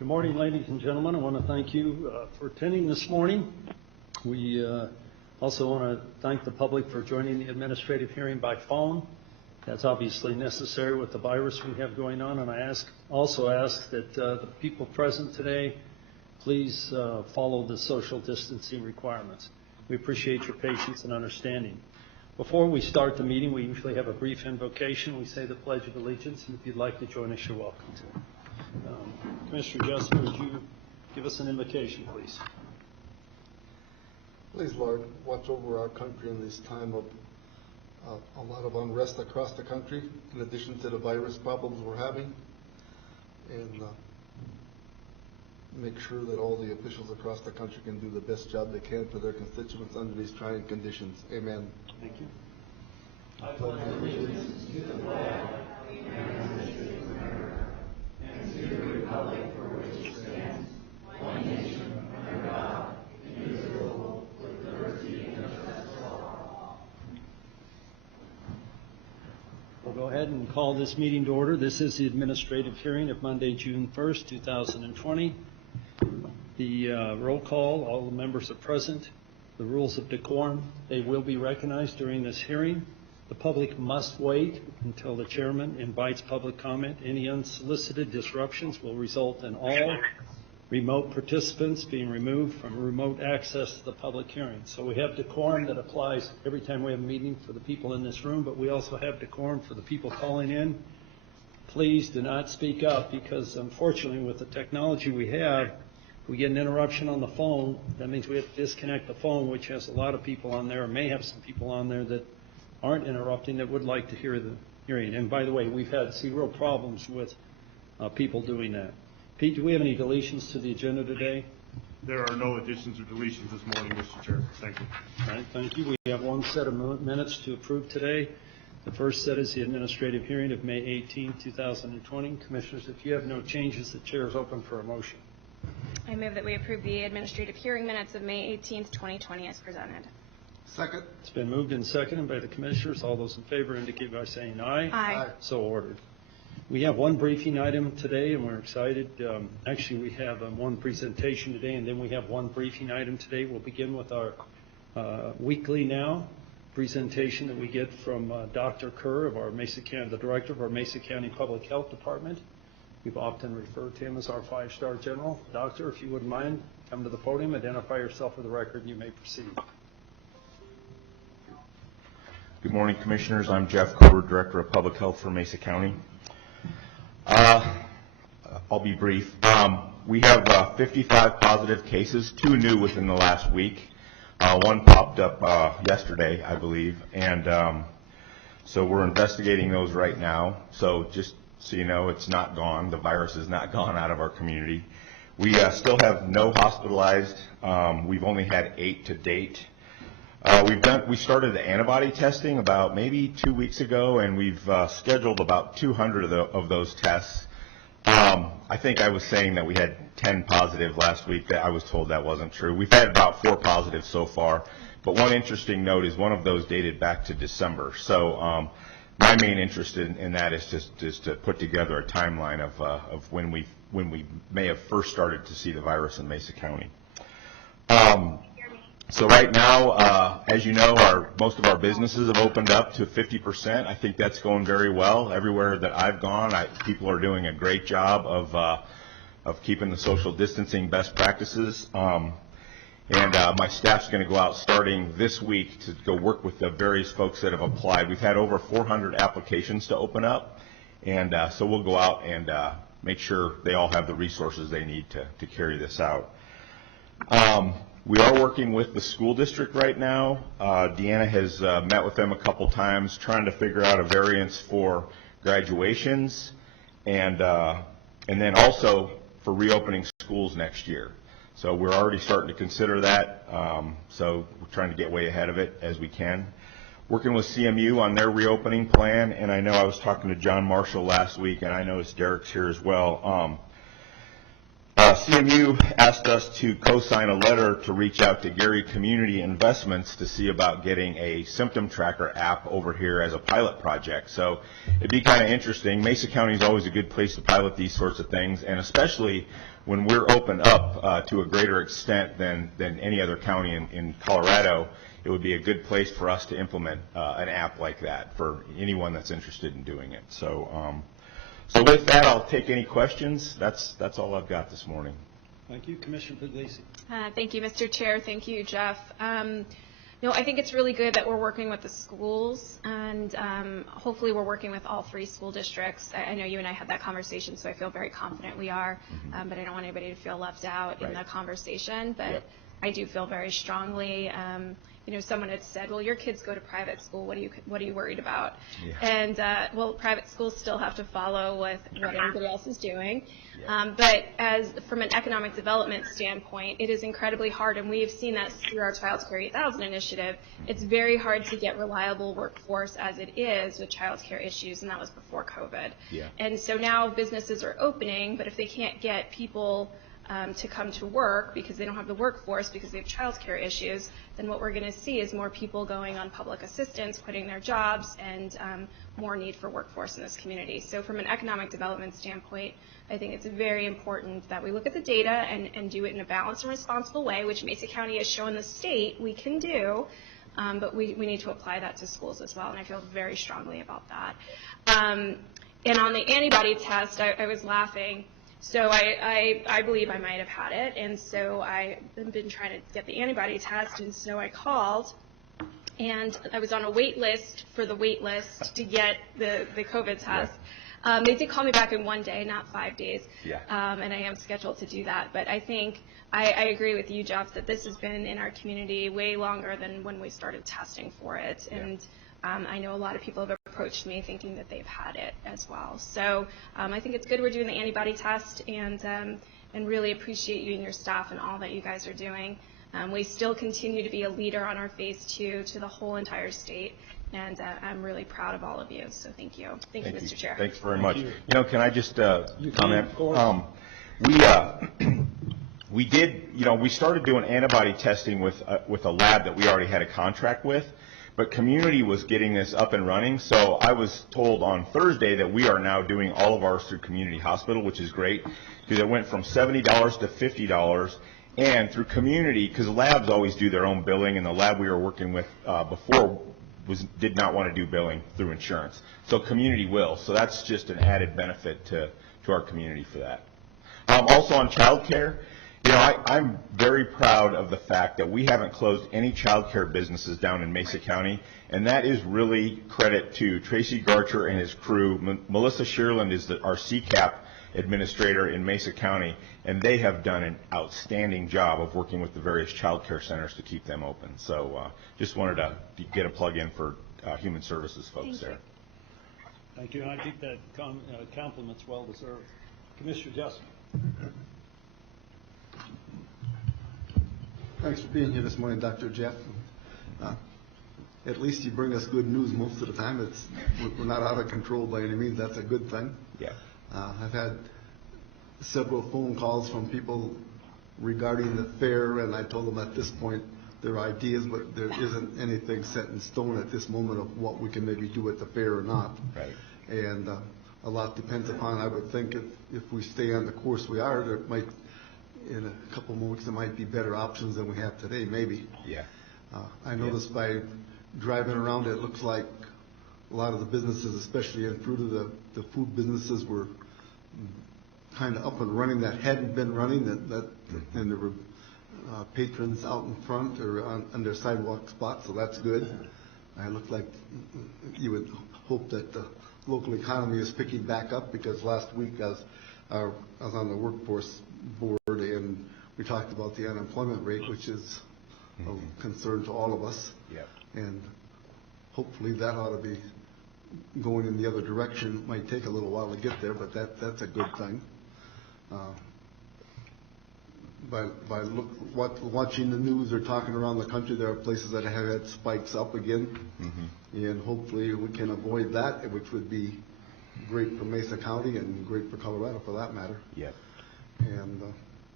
Good morning, ladies and gentlemen. I want to thank you for attending this morning. We also want to thank the public for joining the administrative hearing by phone. That's obviously necessary with the virus we have going on, and I also ask that the people present today please follow the social distancing requirements. We appreciate your patience and understanding. Before we start the meeting, we usually have a brief invocation. We say the Pledge of Allegiance, and if you'd like to join us, you're welcome to. Commissioner Jesser, would you give us an invocation, please? Please, Lord, watch over our country in this time of a lot of unrest across the country, in addition to the virus problems we're having, and make sure that all the officials across the country can do the best job they can for their constituents under these trying conditions. Amen. Thank you. I pledge allegiance to the flag of the United States of America and to the republic for which it stands, one nation, under God, indivisible, with liberty and justice for all. We'll go ahead and call this meeting to order. This is the administrative hearing of Monday, June 1st, 2020. The roll call, all the members are present. The rules of decorum, they will be recognized during this hearing. The public must wait until the chairman invites public comment. Any unsolicited disruptions will result in all remote participants being removed from remote access to the public hearing. So we have decorum that applies every time we have a meeting for the people in this room, but we also have decorum for the people calling in. Please do not speak up, because unfortunately with the technology we have, if we get an interruption on the phone, that means we have to disconnect the phone, which has a lot of people on there, or may have some people on there that aren't interrupting that would like to hear the hearing. And by the way, we've had zero problems with people doing that. Pete, do we have any deletions to the agenda today? There are no additions or deletions this morning, Mr. Chair. Thank you. All right, thank you. We have one set of minutes to approve today. The first set is the administrative hearing of May 18, 2020. Commissioners, if you have no changes, the chair is open for a motion. I move that we approve the administrative hearing minutes of May 18th, 2020 as presented. Second. It's been moved and seconded by the commissioners. All those in favor indicate by saying aye. Aye. So ordered. We have one briefing item today, and we're excited. Actually, we have one presentation today, and then we have one briefing item today. We'll begin with our weekly now presentation that we get from Dr. Kerr of our Mesa County, the director of our Mesa County Public Health Department. We've often referred to him as our 5-star general. Doctor, if you wouldn't mind, come to the podium, identify yourself for the record, and you may proceed. Good morning, Commissioners. I'm Jeff Kerr, Director of Public Health for Mesa County. I'll be brief. We have 55 positive cases, 2 new within the last week. One popped up yesterday, I believe, and so we're investigating those right now. So just so you know, it's not gone. The virus is not gone out of our community. We still have no hospitalized. We've only had 8 to date. We started the antibody testing about maybe 2 weeks ago, and we've scheduled about 200 of those tests. I think I was saying that we had 10 positive last week. I was told that wasn't true. We've had about 4 positives so far, but one interesting note is one of those dated back to December. So my main interest in that is just to put together a timeline of when we may have first started to see the virus in Mesa County. So right now, as you know, most of our businesses have opened up to 50%. I think that's going very well. Everywhere that I've gone, people are doing a great job of keeping the social distancing best practices. And my staff's going to go out starting this week to go work with the various folks that have applied. We've had over 400 applications to open up, and so we'll go out and make sure they all have the resources they need to carry this out. We are working with the school district right now. Deanna has met with them a couple times trying to figure out a variance for graduations and then also for reopening schools next year. So we're already starting to consider that. So we're trying to get way ahead of it as we can. Working with CMU on their reopening plan, and I know I was talking to John Marshall last week, and I noticed Derek's here as well. CMU asked us to co-sign a letter to reach out to Gary Community Investments to see about getting a symptom tracker app over here as a pilot project. So it'd be kind of interesting. Mesa County is always a good place to pilot these sorts of things, and especially when we're opened up to a greater extent than any other county in Colorado, it would be a good place for us to implement an app like that for anyone that's interested in doing it. So with that, I'll take any questions. That's all I've got this morning. Thank you. Commissioner Puglisi. Thank you, Mr. Chair. Thank you, Jeff. I think it's really good that we're working with the schools, and hopefully we're working with all 3 school districts. I know you and I had that conversation, so I feel very confident we are, but I don't want anybody to feel left out in the conversation. But I do feel very strongly. Someone had said, well, your kids go to private school. What are you worried about? Yeah. And, private schools still have to follow with what everybody else is doing. Yeah. But from an economic development standpoint, it is incredibly hard, and we've seen that through our Child Care 8000 initiative. It's very hard to get reliable workforce as it is with child care issues, and that was before COVID. Yeah. And so now businesses are opening, but if they can't get people to come to work because they don't have the workforce because they have child care issues, then what we're going to see is more people going on public assistance, quitting their jobs, and more need for workforce in this community. So from an economic development standpoint, I think it's very important that we look at the data and do it in a balanced and responsible way, which Mesa County has shown the state we can do, but we need to apply that to schools as well, and I feel very strongly about that. And on the antibody test, I was laughing. So I believe I might have had it, and so I've been trying to get the antibody test, and so I called, and I was on a wait list for the wait list to get the COVID test. Yeah. They did call me back in 1 day, not 5 days, and I am scheduled to do that. But I think I agree with you, Jeff, that this has been in our community way longer than when we started testing for it, and I know a lot of people have approached me thinking that they've had it as well. So I think it's good we're doing the antibody test, and really appreciate you and your staff and all that you guys are doing. We still continue to be a leader on our phase 2 to the whole entire state, and I'm really proud of all of you. So thank you. Thank you, Mr. Chair. Thanks very much. Can I just comment? We did, we started doing antibody testing with a lab that we already had a contract with. But community was getting this up and running, so I was told on Thursday that we are now doing all of ours through Community Hospital, which is great, because it went from $70 to $50, and through community, because labs always do their own billing, and the lab we were working with before did not want to do billing through insurance. So community will, so that's just an added benefit to our community for that. Also on child care, I'm very proud of the fact that we haven't closed any child care businesses down in Mesa County, and that is really credit to Tracy Garcher and his crew. Melissa Shearland is our CCAP administrator in Mesa County, and they have done an outstanding job of working with the various child care centers to keep them open. So just wanted to get a plug in for Human Services folks there. Thank you. I think that compliment's well deserved. Commissioner Justin. Thanks for being here this morning, Dr. Jeff. At least you bring us good news most of the time. We're not out of control by any means. That's a good thing. Yeah. I've had several phone calls from people regarding the fair, and I told them at this point there are ideas, but there isn't anything set in stone at this moment of what we can maybe do at the fair or not. Right. And a lot depends upon, I would think, if we stay on the course we are, there might, in a couple more weeks, there might be better options than we have today, maybe. Yeah. I noticed by driving around, it looks like a lot of the businesses, especially in Fruita, the food businesses were kind of up and running that hadn't been running, and there were patrons out in front or on their sidewalk spots, so that's good. It looked like you would hope that the local economy is picking back up, because last week I was on the workforce board, and we talked about the unemployment rate, which is a concern to all of us. Yep. And hopefully that ought to be going in the other direction. It might take a little while to get there, but that's a good thing. By watching the news or talking around the country, there are places that have had spikes up again, and hopefully we can avoid that, which would be great for Mesa County and great for Colorado for that matter. Yep. And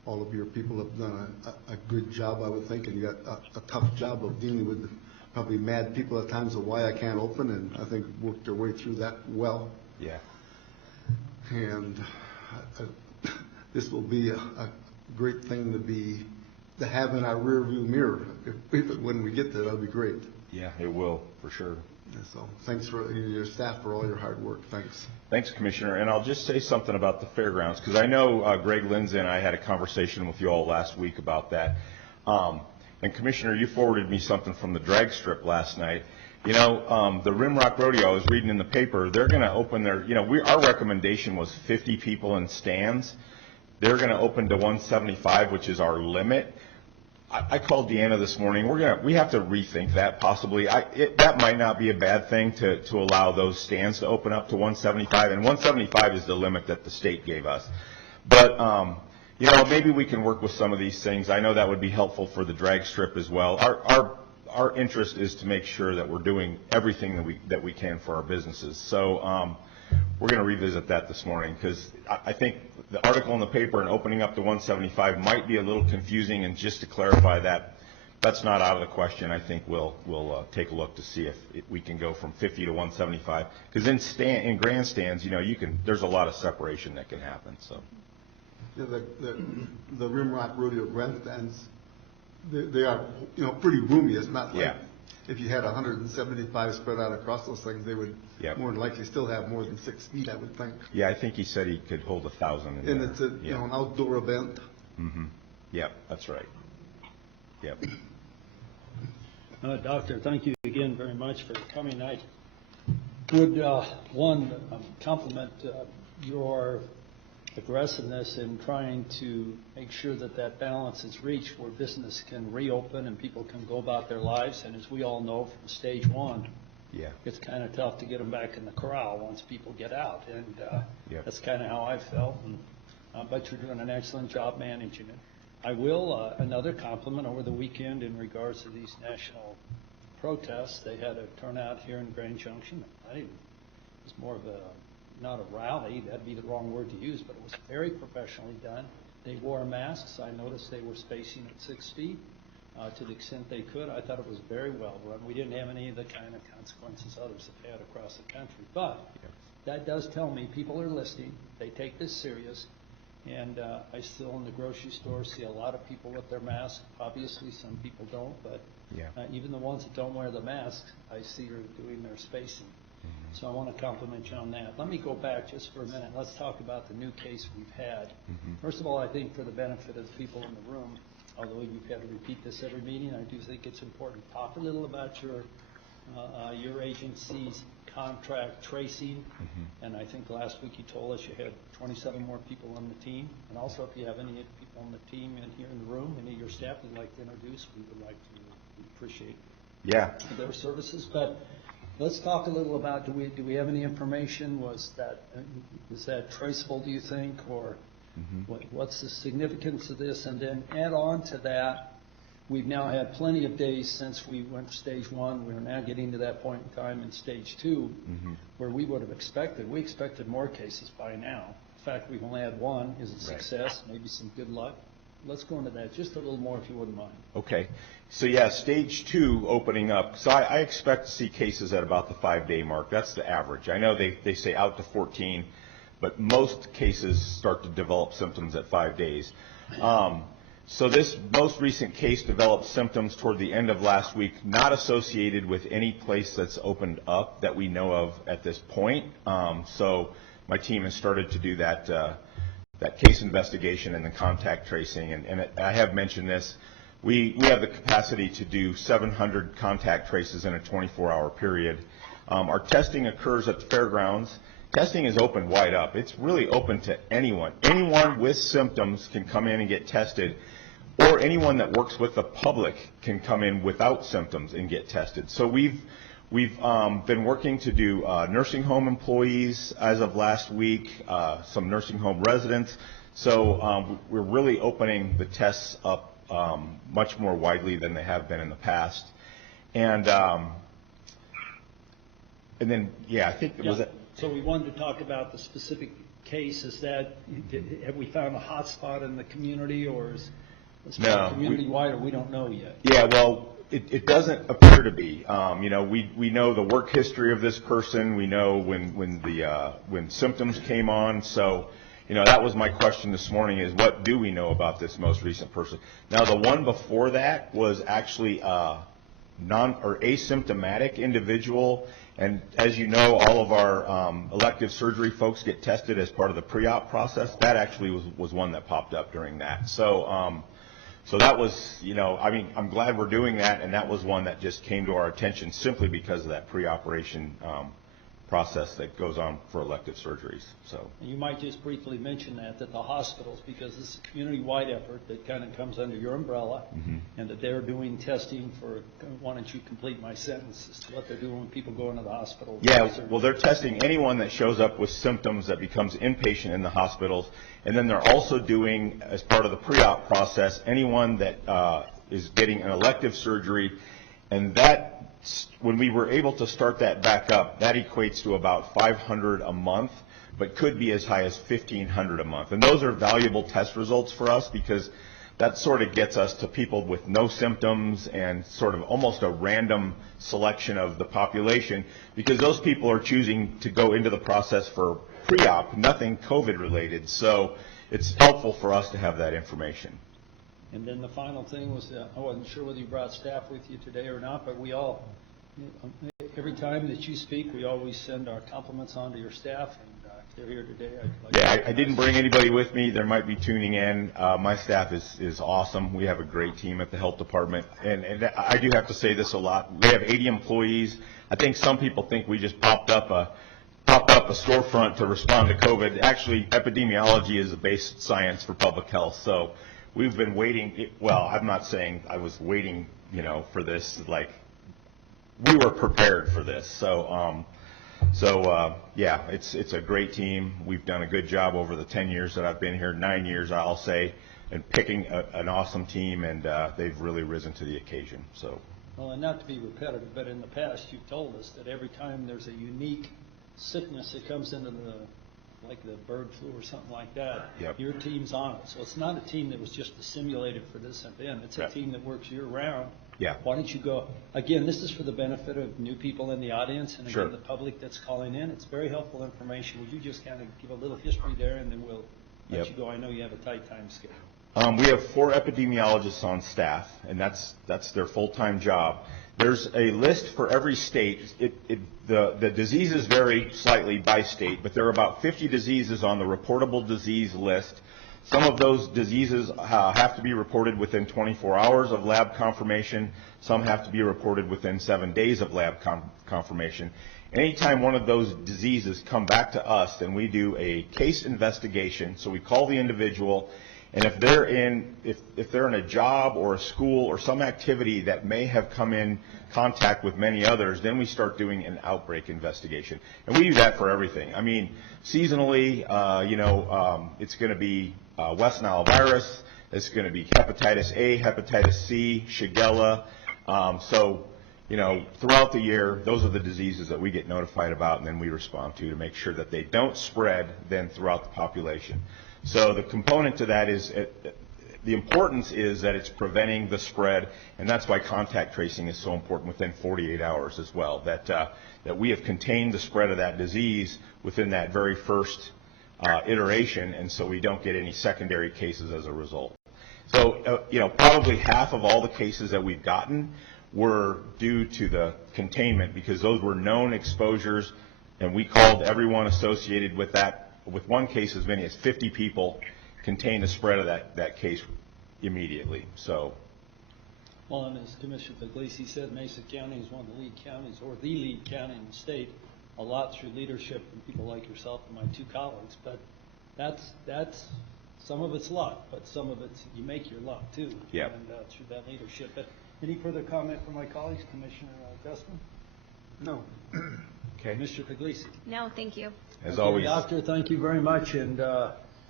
all of your people have done a good job, I would think, and you got a tough job of dealing with probably mad people at times of why I can't open, and I think worked your way through that well. Yeah. And this will be a great thing to have in our rearview mirror. When we get there, that'll be great. Yeah, it will, for sure. And so thanks for your staff for all your hard work. Thanks. Thanks, Commissioner. And I'll just say something about the fairgrounds, because I know Greg Lindsay and I had a conversation with you all last week about that. And Commissioner, you forwarded me something from the drag strip last night. You know, the Rimrock Rodeo, I was reading in the paper, they're going to open their, our recommendation was 50 people in stands. They're going to open to 175, which is our limit. I called Deanna this morning. We have to rethink that possibly. That might not be a bad thing to allow those stands to open up to 175, and 175 is the limit that the state gave us. But maybe we can work with some of these things. I know that would be helpful for the drag strip as well. Our interest is to make sure that we're doing everything that we can for our businesses. So we're going to revisit that this morning, because I think the article in the paper and opening up to 175 might be a little confusing, and just to clarify that's not out of the question. I think we'll take a look to see if we can go from 50 to 175, because in grandstands, there's a lot of separation that can happen. So yeah, the Rimrock Rodeo grandstands, they are pretty roomy. It's not like if you had 175 spread out across those things, they would more than likely still have more than 6 feet, I would think. Yeah, I think he said he could hold 1,000 in there. And it's an outdoor event. Mm-hmm. Yep, that's right. Yep. Doctor, thank you again very much for coming. I would, compliment your aggressiveness in trying to make sure that balance is reached where business can reopen and people can go about their lives. And as we all know from stage one, it's kind of tough to get them back in the corral once people get out. And that's kind of how I felt. And, but you're doing an excellent job managing it. I will, another compliment over the weekend in regards to these national protests. They had a turnout here in Grand Junction. It was more of not a rally, that'd be the wrong word to use, but it was very professionally done. They wore masks. I noticed they were spacing at 6 feet to the extent they could. I thought it was very well run. We didn't have any of the kind of consequences others have had across the country. But that does tell me people are listening. They take this serious. And I still in the grocery store see a lot of people with their masks. Obviously, some people don't, but even the ones that don't wear the masks, I see are doing their spacing. So I want to compliment you on that. Let me go back just for a minute. Let's talk about the new case we've had. First of all, I think for the benefit of the people in the room, although you've had to repeat this every meeting, I do think it's important to talk a little about your agency's contract tracing. And I think last week you told us you had 27 more people on the team. And also, if you have any people on the team in here in the room, any of your staff you'd like to introduce, we would like to appreciate their services. But let's talk a little about, do we have any information? Is that traceable, do you think, or what's the significance of this? And then add on to that, we've now had plenty of days since we went to stage one. We're now getting to that point in time in stage two where we expected more cases by now. In fact, we've only had one. Is it success? Maybe some good luck. Let's go into that just a little more if you wouldn't mind. Okay. So stage two opening up. So I expect to see cases at about the 5-day mark. That's the average. I know they say out to 14, but most cases start to develop symptoms at 5 days. So this most recent case developed symptoms toward the end of last week, not associated with any place that's opened up that we know of at this point. So my team has started to do that case investigation and the contact tracing. And I have mentioned this. We have the capacity to do 700 contact traces in a 24-hour period. Our testing occurs at the fairgrounds. Testing is open wide up. It's really open to anyone. Anyone with symptoms can come in and get tested, or anyone that works with the public can come in without symptoms and get tested. So we've been working to do nursing home employees as of last week, some nursing home residents. So we're really opening the tests up much more widely than they have been in the past. And then, I think it was that. So we wanted to talk about the specific case, is that, have we found a hot spot in the community, or is this No, community-wide, or we don't know yet? Yeah, well, it doesn't appear to be. We know the work history of this person. We know when symptoms came on. So, that was my question this morning: is what do we know about this most recent person? Now, the one before that was actually a asymptomatic individual, and as you know, all of our elective surgery folks get tested as part of the pre-op process. That actually was one that popped up during that. So that was, I'm glad we're doing that, and that was one that just came to our attention simply because of that pre-operation process that goes on for elective surgeries. So You might just briefly mention that the hospitals, because this is a community-wide effort that kind of comes under your umbrella, and that they're doing testing for, why don't you complete my sentence, as to what they're doing when people go into the hospital. Yeah, well, they're testing anyone that shows up with symptoms that becomes inpatient in the hospitals, and then they're also doing, as part of the pre-op process, anyone that is getting an elective surgery, and that, when we were able to start that back up, that equates to about $500 a month, but could be as high as $1,500 a month. And those are valuable test results for us, because that sort of gets us to people with no symptoms and sort of almost a random selection of the population, because those people are choosing to go into the process for pre-op, nothing COVID related. So it's helpful for us to have that information. And then the final thing was, I wasn't sure whether you brought staff with you today or not, but we all, every time that you speak, we always send our compliments on to your staff, and if they're here today, I'd like to... I didn't bring anybody with me. There might be tuning in. My staff is awesome. We have a great team at the health department, and I do have to say this a lot. We have 80 employees. I think some people think we just popped up a storefront to respond to COVID. Actually, epidemiology is the base science for public health. So we've been waiting. Well, I'm not saying I was waiting, for this. Like, we were prepared for this. So yeah, it's a great team. We've done a good job over the 10 years that I've been here, 9 years, I'll say, and picking an awesome team, and they've really risen to the occasion. So. Well, and not to be repetitive, but in the past, you've told us that every time there's a unique sickness that comes into like the bird flu or something like that, Yep. Your team's on it. So it's not a team that was just simulated for this event. It's a team that works year-round. Yeah. Why don't you go, again, this is for the benefit of new people in the audience, and again, Sure. the public that's calling in. It's very helpful information. Would you just kind of give a little history there, and then we'll let you go. I know you have a tight time schedule. We have 4 epidemiologists on staff, and that's their full-time job. There's a list for every state. The diseases vary slightly by state, but there are about 50 diseases on the reportable disease list. Some of those diseases have to be reported within 24 hours of lab confirmation. Some have to be reported within 7 days of lab confirmation. Anytime one of those diseases come back to us, then we do a case investigation. So we call the individual, and if they're in a job or a school or some activity that may have come in contact with many others, then we start doing an outbreak investigation. And we do that for everything. I mean, seasonally, it's going to be West Nile virus. It's going to be hepatitis A, hepatitis C, Shigella. Throughout the year, those are the diseases that we get notified about, and then we respond to make sure that they don't spread then throughout the population. So the component to that is the importance is that it's preventing the spread, and that's why contact tracing is so important within 48 hours as well, that we have contained the spread of that disease within that very first iteration, and so we don't get any secondary cases as a result. So, probably half of all the cases that we've gotten were due to the containment, because those were known exposures, and we called everyone associated with that. With one case, as many as 50 people contained the spread of that case immediately. So, well, and as Commissioner Puglisi said, Mesa County is one of the lead counties, or the lead county in the state, a lot through leadership from people like yourself and my 2 colleagues. But that's some of it's luck, but some of it's you make your luck too. Yep. And through that leadership. But any further comment from my colleagues, Commissioner Dustman? No. Okay. Commissioner Puglisi? No, thank you. As always. Doctor, thank you very much. And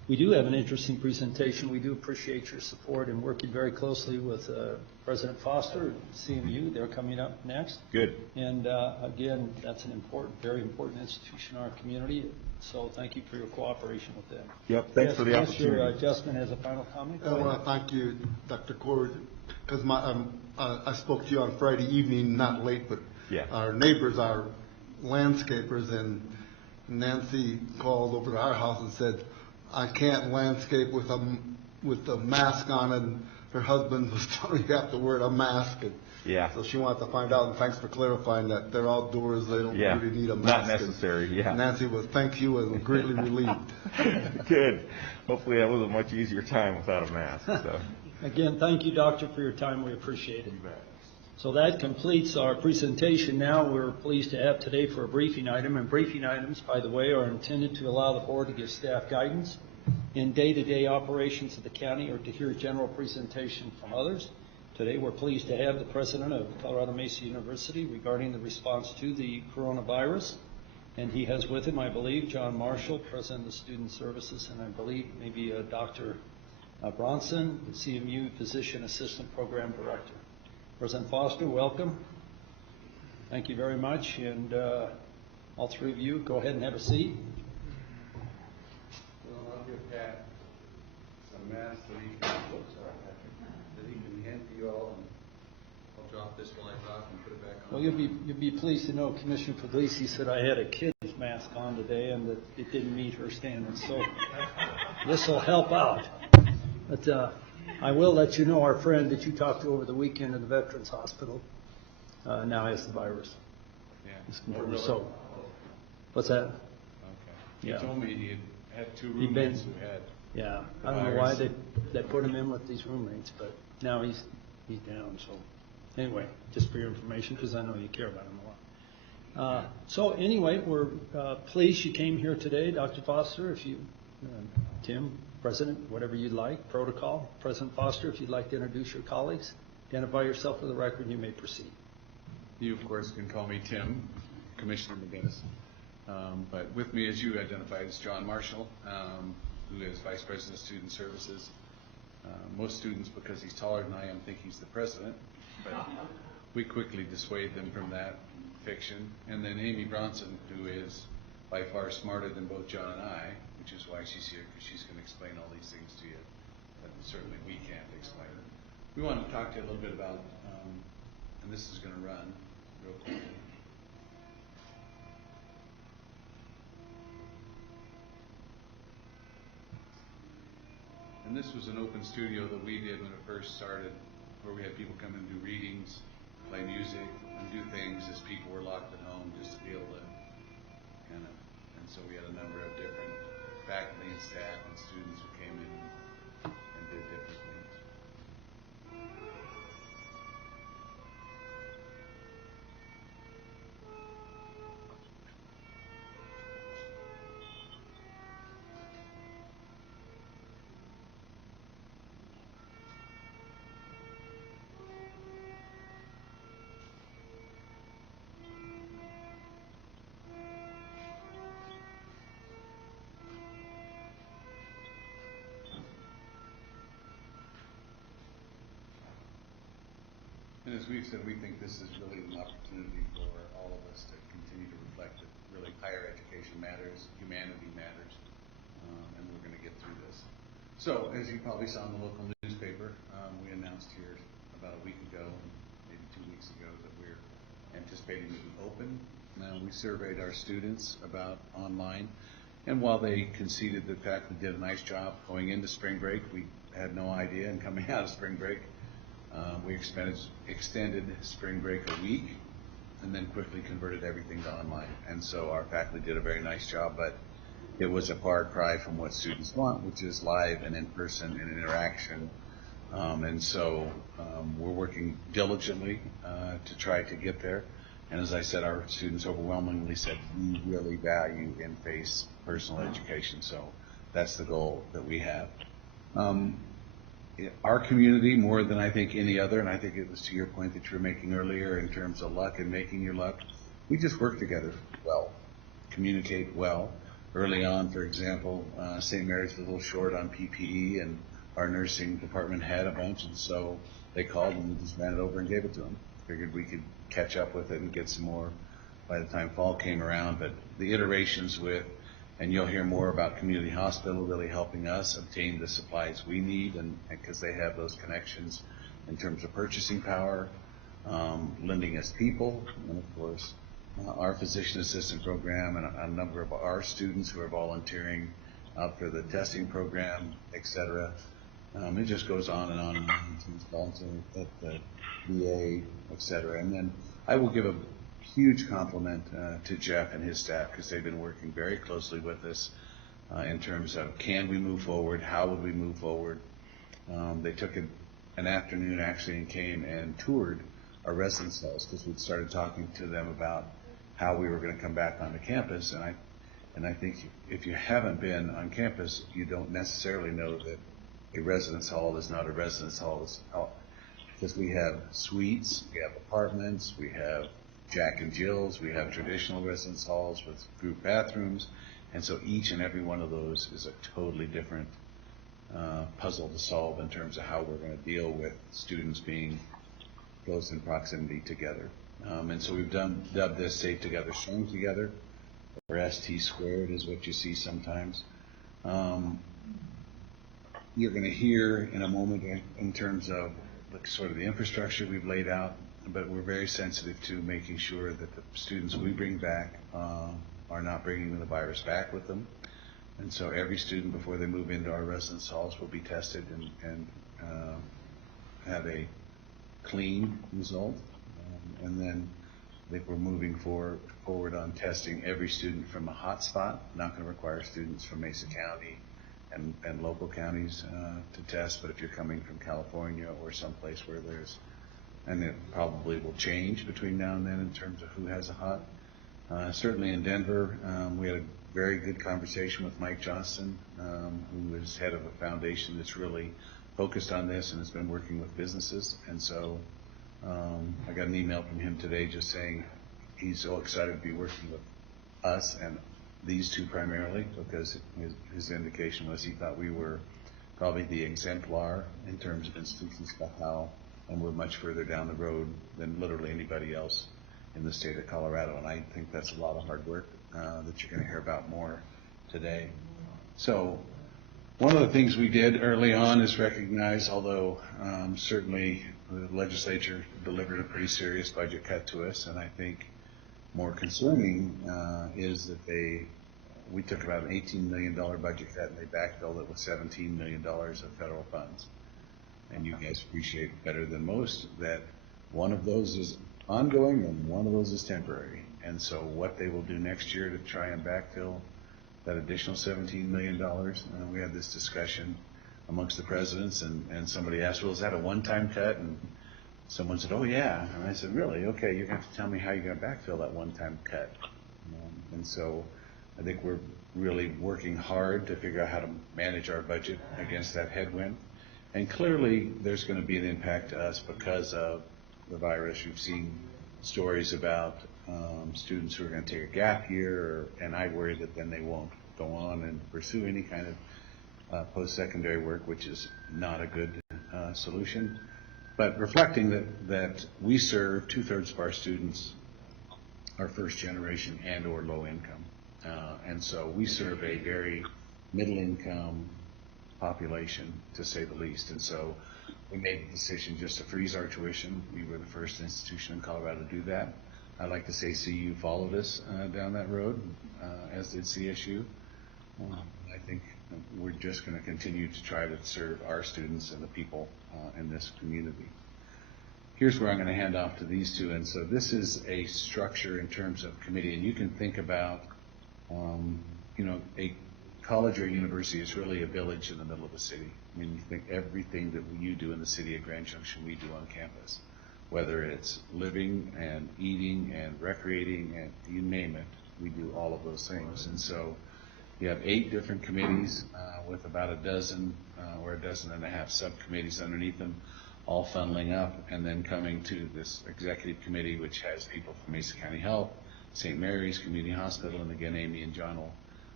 We do have an interesting presentation. We do appreciate your support and working very closely with President Foster, CMU. They're coming up next. Good. And again, that's an important, very important institution in our community. So thank you for your cooperation with them. Yep. Thanks for the opportunity. Mr. Justman has a final comment. I want to thank you, Dr. Cord, because I spoke to you on Friday evening, not late, but our neighbors, our landscapers, and Nancy called over to our house and said, I can't landscape with a mask on, and her husband was telling me you have to wear a mask. And so she wanted to find out, and thanks for clarifying that they're outdoors, they don't really need a mask. Not necessary, and Nancy was, thank you, and greatly relieved. Good. Hopefully that was a much easier time without a mask. So. Again, thank you, Doctor, for your time. We appreciate it. So that completes our presentation. Now we're pleased to have today for a briefing item. And briefing items, by the way, are intended to allow the board to give staff guidance in day-to-day operations of the county or to hear general presentation from others. Today we're pleased to have the president of Colorado Mesa University regarding the response to the coronavirus. And he has with him, I believe, John Marshall, president of Student Services, and I believe maybe Dr. Bronson, the CMU Physician Assistant Program Director. President Foster, welcome. Thank you very much. And all three of you, go ahead and have a seat. Well, I'll give Pat some masks that he can hand to you all, and I'll drop this while I talk and put it back on. Well, you'll be pleased to know Commissioner Puglisi said I had a kid's mask on today and that it didn't meet her standards. So this will help out. But I will let you know our friend that you talked to over the weekend in the Veterans Hospital now has the virus. Yeah. So, what's that? Okay. He told me he had two He'd roommates who had. Yeah, I don't know why they put him in with these roommates, but now he's down. So anyway, just for your information, because I know you care about him a lot. So anyway, we're pleased you came here today, Dr. Foster. If you, Tim, President, whatever you'd like, protocol. President Foster, if you'd like to introduce your colleagues, identify yourself for the record, and you may proceed. You, of course, can call me Tim, Commissioner McGinnis. But with me, as you identified, is John Marshall, who is Vice President of Student Services. Most students, because he's taller than I am, think he's the president, but we quickly dissuade them from that fiction. And then Amy Bronson, who is by far smarter than both John and I, which is why she's here, because she's going to explain all these things to you that certainly we can't explain. We want to talk to you a little bit about, and this is going to run real quickly. And this was an open studio that we did when it first started, where we had people come and do readings, play music, and do things as people were locked at home, just to be able to kind of, and so we had a number of different faculty and staff and students who came in and did different things. And as we've said, we think this is really an opportunity for all of us to continue to reflect that really higher education matters, humanity matters, and we're going to get through this. So, as you probably saw in the local newspaper, we announced here about a week ago, maybe 2 weeks ago, that we're anticipating to be open. Now, we surveyed our students about online, and while they conceded that faculty did a nice job going into spring break, we had no idea, and coming out of spring break, we extended spring break a week and then quickly converted everything to online. And so our faculty did a very nice job, but it was a far cry from what students want, which is live and in person and interaction. And so we're working diligently to try to get there. And as I said, our students overwhelmingly said we really value in-face personal education. So that's the goal that we have. Our community, more than I think any other, and I think it was to your point that you were making earlier in terms of luck and making your luck, we just work together well, communicate well. Early on, for example, St. Mary's was a little short on PPE, and our nursing department had a bunch, and so they called and we just ran it over and gave it to them. Figured we could catch up with it and get some more by the time fall came around. But the iterations with, and you'll hear more about community hospital really helping us obtain the supplies we need, and because they have those connections in terms of purchasing power, lending us people, and of course, our physician assistant program and a number of our students who are volunteering out for the testing program, et cetera. It just goes on and on and on. Volunteering at the VA, et cetera. And then I will give a huge compliment to Jeff and his staff, because they've been working very closely with us in terms of, can we move forward? How would we move forward? They took an afternoon actually and came and toured our residence halls, because we'd started talking to them about how we were going to come back onto campus. And I think if you haven't been on campus, you don't necessarily know that a residence hall is not a residence hall, because we have suites, we have apartments, we have Jack and Jill's, we have traditional residence halls with group bathrooms, and so each and every one of those is a totally different puzzle to solve in terms of how we're going to deal with students being close in proximity together. And so we've dubbed this Safe Together, Strong Together, or ST squared is what you see sometimes. You're going to hear in a moment in terms of sort of the infrastructure we've laid out, but we're very sensitive to making sure that the students we bring back are not bringing the virus back with them. And so every student before they move into our residence halls will be tested and have a clean result. And then I think we're moving forward on testing every student from a hot spot. Not going to require students from Mesa County and local counties to test, but if you're coming from California or someplace where there's, and it probably will change between now and then in terms of who has a hot. Certainly in Denver, we had a very good conversation with Mike Johnston, who is head of a foundation that's really focused on this and has been working with businesses. And so I got an email from him today just saying he's so excited to be working with us and these two primarily, because his indication was he thought we were probably the exemplar in terms of institutions about how, and we're much further down the road than literally anybody else in the state of Colorado. And I think that's a lot of hard work that you're going to hear about more today. So one of the things we did early on is recognize, although certainly the legislature delivered a pretty serious budget cut to us, and I think more concerning is that we took about an $18 million budget cut and they backfilled it with $17 million of federal funds. And you guys appreciate better than most that one of those is ongoing and one of those is temporary. And so what they will do next year to try and backfill that additional $17 million, we had this discussion amongst the presidents, and somebody asked, well, is that a one-time cut? And someone said, oh yeah. And I said, really? Okay, you're going to have to tell me how you're going to backfill that one-time cut. And so I think we're really working hard to figure out how to manage our budget against that headwind. And clearly there's going to be an impact to us because of the virus. You've seen stories about students who are going to take a gap year, and I worry that then they won't go on and pursue any kind of post-secondary work, which is not a good solution. But reflecting that we serve 2/3 of our students are first generation and or low income. And so we serve a very middle income population, to say the least. And so we made the decision just to freeze our tuition. We were the first institution in Colorado to do that. I'd like to say CU followed us down that road, as did CSU. I think we're just going to continue to try to serve our students and the people in this community. Here's where I'm going to hand off to these two. And so this is a structure in terms of committee, and you can think about, a college or university is really a village in the middle of the city. I mean, you think everything that you do in the city of Grand Junction, we do on campus, whether it's living and eating and recreating and you name it, we do all of those things. And so you have 8 different committees with about a dozen or a dozen and a half subcommittees underneath them, all funneling up and then coming to this executive committee, which has people from Mesa County Health, St. Mary's Community Hospital, and again, Amy and John will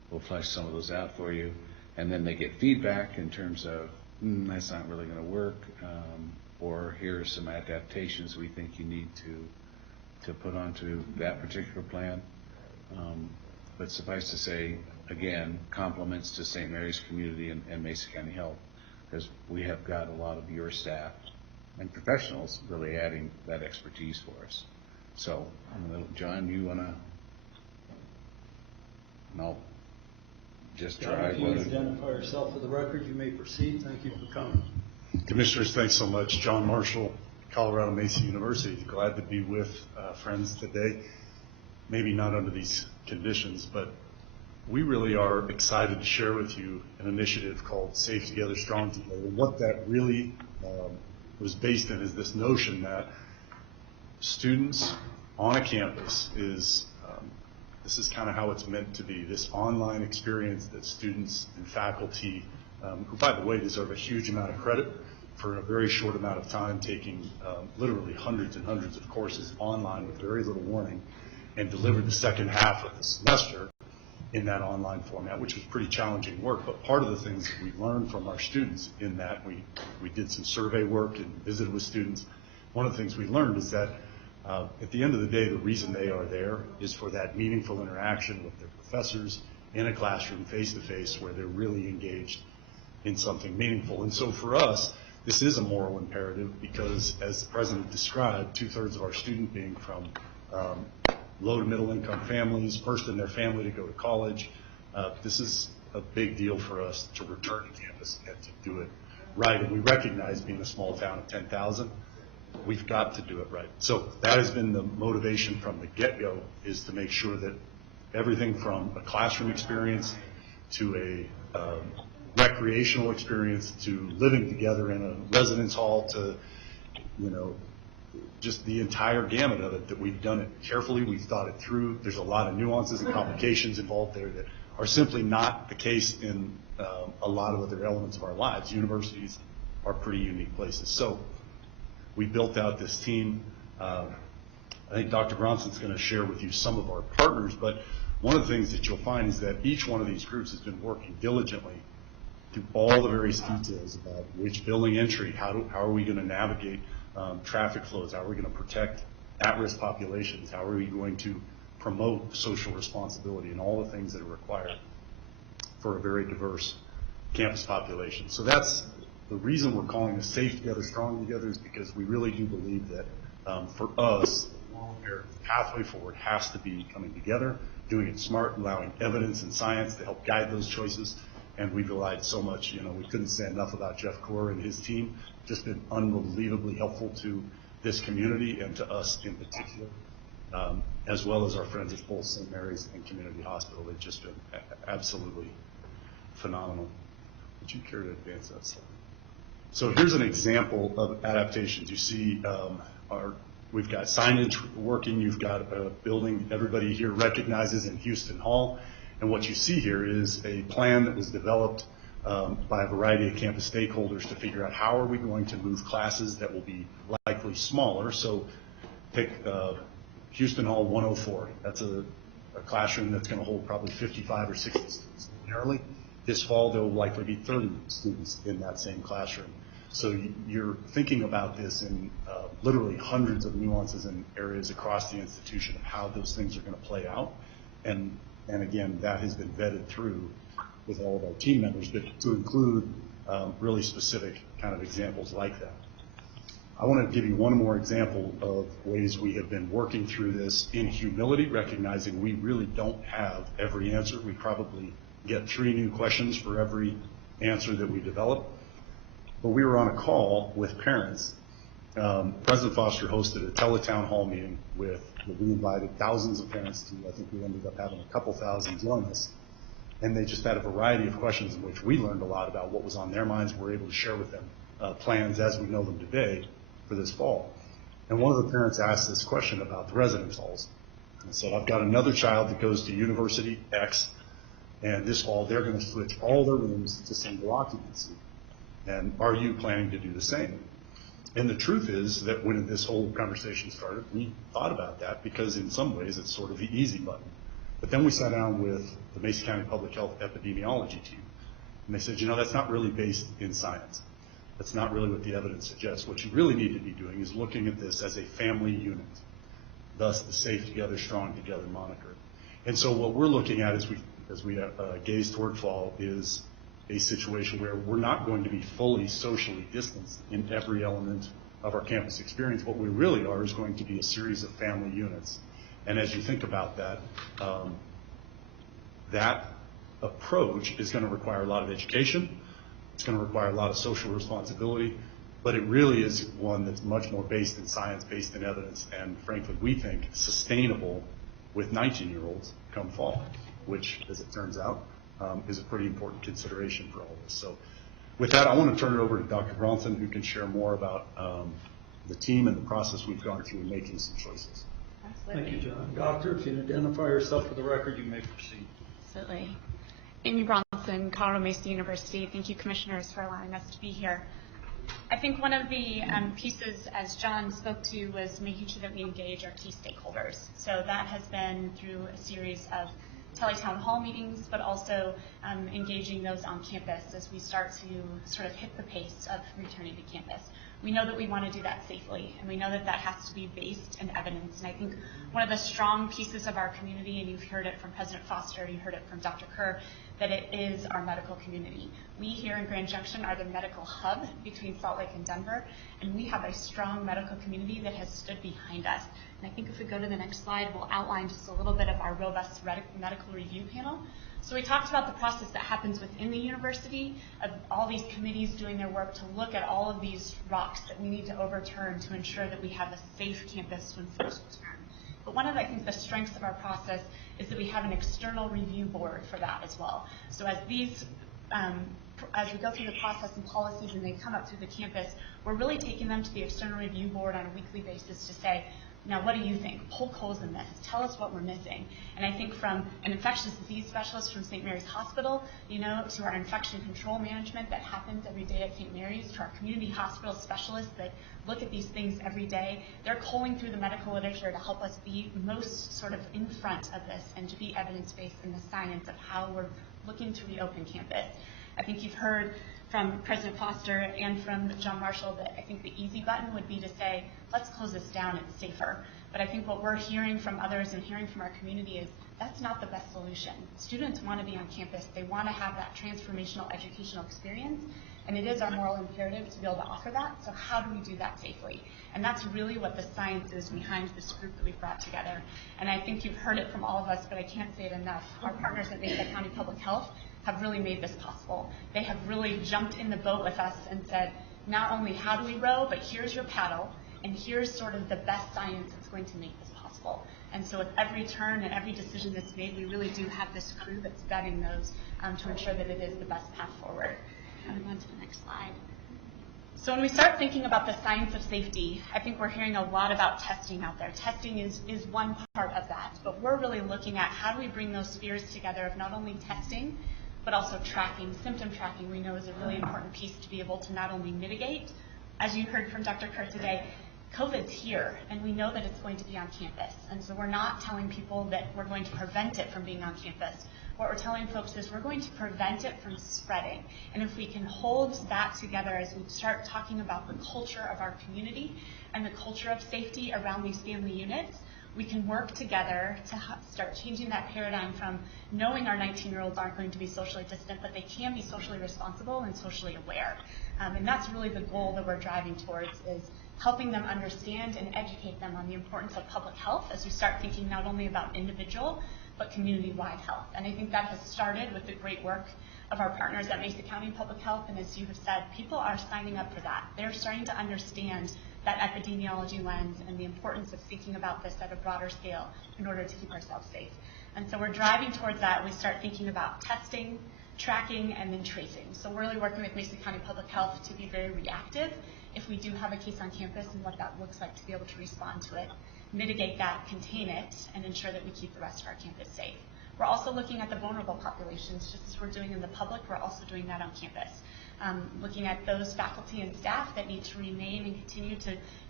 we'll flesh some of those out for you. And then they get feedback in terms of, that's not really going to work, or here are some adaptations we think you need to put onto that particular plan. But suffice to say, again, compliments to St. Mary's Community and Mesa County Health, because we have got a lot of your staff and professionals really adding that expertise for us. So, John, you want to? No. Just John, try. if you identify yourself for the record, you may proceed. Thank you for coming. Commissioners, thanks so much. John Marshall, Colorado Mesa University. Glad to be with friends today. Maybe not under these conditions, but we really are excited to share with you an initiative called Safe Together, Strong Together. And what that really was based in is this notion that students on a campus is, this is kind of how it's meant to be, this online experience that students and faculty, who by the way deserve a huge amount of credit for a very short amount of time, taking literally hundreds and hundreds of courses online with very little warning, and delivered the second half of the semester in that online format, which was pretty challenging work. But part of the things that we learned from our students in that, we did some survey work and visited with students. One of the things we learned is that at the end of the day, the reason they are there is for that meaningful interaction with their professors in a classroom face-to-face where they're really engaged in something meaningful. And so for us, this is a moral imperative because, as the President described, 2/3 of our student being from low to middle income families, first in their family to go to college. This is a big deal for us to return to campus and to do it right. And we recognize, being a small town of 10,000, we've got to do it right. So that has been the motivation from the get-go, is to make sure that everything from a classroom experience to a recreational experience to living together in a residence hall to, just the entire gamut of it, that we've done it carefully, we've thought it through. There's a lot of nuances and complications involved there that are simply not the case in a lot of other elements of our lives. Universities are pretty unique places. So we built out this team. I think Dr. Bronson's going to share with you some of our partners, but one of the things that you'll find is that each one of these groups has been working diligently through all the various details about which building entry, how are we going to navigate traffic flows, how are we going to protect at-risk populations, how are we going to promote social responsibility, and all the things that are required for a very diverse campus population. So that's the reason we're calling this Safe Together, Strong Together, is because we really do believe that for us, the pathway forward has to be coming together, doing it smart, allowing evidence and science to help guide those choices. And we've relied so much, we couldn't say enough about Jeff Core and his team, just been unbelievably helpful to this community and to us in particular, as well as our friends at both St. Mary's and Community Hospital. They've just been absolutely phenomenal. Would you care to advance that slide? So here's an example of adaptations. You see we've got signage working. You've got a building everybody here recognizes in Houston Hall. And what you see here is a plan that was developed by a variety of campus stakeholders to figure out how are we going to move classes that will be likely smaller. So pick Houston Hall 104. That's a classroom that's going to hold probably 55 or 60 students ordinarily. This fall, there will likely be 30 students in that same classroom. So you're thinking about this in literally hundreds of nuances and areas across the institution of how those things are going to play out. And again, that has been vetted through with all of our team members, but to include really specific kind of examples like that. I want to give you one more example of ways we have been working through this in humility, recognizing we really don't have every answer. We probably get 3 new questions for every answer that we develop. But we were on a call with parents. President Foster hosted a teletown hall meeting we invited thousands of parents to. I think we ended up having a couple thousand join us. And they just had a variety of questions in which we learned a lot about what was on their minds. We're able to share with them plans as we know them today for this fall. And one of the parents asked this question about the residence halls. And said, I've got another child that goes to University X, and this fall they're going to switch all their rooms to single occupancy. And are you planning to do the same? And the truth is that when this whole conversation started, we thought about that because in some ways it's sort of the easy button. But then we sat down with the Mesa County Public Health epidemiology team, and they said, that's not really based in science. That's not really what the evidence suggests. What you really need to be doing is looking at this as a family unit, thus the safe together, strong together moniker. And so what we're looking at as we gaze toward fall is a situation where we're not going to be fully socially distanced in every element of our campus experience. What we really are is going to be a series of family units. And as you think about that, that approach is going to require a lot of education. It's going to require a lot of social responsibility, but it really is one that's much more based in science, based in evidence, and frankly, we think sustainable with 19-year-olds come fall, which, as it turns out, is a pretty important consideration for all of us. So with that, I want to turn it over to Dr. Bronson, who can share more about the team and the process we've gone through in making some choices. Thank you, John. Doctor, if you identify yourself for the record, you may proceed. Absolutely. Amy Bronson, Colorado Mesa University. Thank you, commissioners, for allowing us to be here. I think one of the pieces, as John spoke to, was making sure that we engage our key stakeholders. So that has been through a series of tele-town hall meetings, but also engaging those on campus as we start to sort of hit the pace of returning to campus. We know that we want to do that safely, and we know that that has to be based in evidence. And I think one of the strong pieces of our community, and you've heard it from President Foster, you heard it from Dr. Kerr, that it is our medical community. We here in Grand Junction are the medical hub between Salt Lake and Denver, and we have a strong medical community that has stood behind us. And I think if we go to the next slide, we'll outline just a little bit of our robust medical review panel. So we talked about the process that happens within the university, of all these committees doing their work to look at all of these rocks that we need to overturn to ensure that we have a safe campus when folks return. But one of, I think, the strengths of our process is that we have an external review board for that as well. So as these, as we go through the process and policies and they come up through the campus, we're really taking them to the external review board on a weekly basis to say, now, what do you think? Poke holes in this. Tell us what we're missing. And I think from an infectious disease specialist from St. Mary's Hospital, to our infection control management that happens every day at St. Mary's, to our community hospital specialists that look at these things every day, they're culling through the medical literature to help us be most sort of in front of this and to be evidence-based in the science of how we're looking to reopen campus. I think you've heard from President Foster and from John Marshall that I think the easy button would be to say, let's close this down, it's safer. But I think what we're hearing from others and hearing from our community is that's not the best solution. Students want to be on campus. They want to have that transformational educational experience, and it is our moral imperative to be able to offer that. So how do we do that safely? And that's really what the science is behind this group that we've brought together. And I think you've heard it from all of us, but I can't say it enough. Our partners at Mesa County Public Health have really made this possible. They have really jumped in the boat with us and said, not only how do we row, but here's your paddle, and here's sort of the best science that's going to make this possible. And so with every turn and every decision that's made, we really do have this crew that's vetting those to ensure that it is the best path forward. Moving on to the next slide. So when we start thinking about the science of safety, I think we're hearing a lot about testing out there. Testing is one part of that, but we're really looking at how do we bring those spheres together of not only testing, but also tracking. Symptom tracking we know is a really important piece to be able to not only mitigate, as you heard from Dr. Kerr today, COVID's here, and we know that it's going to be on campus. And so we're not telling people that we're going to prevent it from being on campus. What we're telling folks is we're going to prevent it from spreading. And if we can hold that together as we start talking about the culture of our community and the culture of safety around these family units, we can work together to start changing that paradigm from knowing our 19-year-olds aren't going to be socially distant, but they can be socially responsible and socially aware. And that's really the goal that we're driving towards, is helping them understand and educate them on the importance of public health as we start thinking not only about individual, but community-wide health. And I think that has started with the great work of our partners at Mesa County Public Health. And as you have said, people are signing up for that. They're starting to understand that epidemiology lens and the importance of thinking about this at a broader scale in order to keep ourselves safe. And so we're driving towards that. We start thinking about testing, tracking, and then tracing. So we're really working with Mesa County Public Health to be very reactive if we do have a case on campus and what that looks like to be able to respond to it, mitigate that, contain it, and ensure that we keep the rest of our campus safe. We're also looking at the vulnerable populations. Just as we're doing in the public, we're also doing that on campus. Looking at those faculty and staff that need to remain and continue to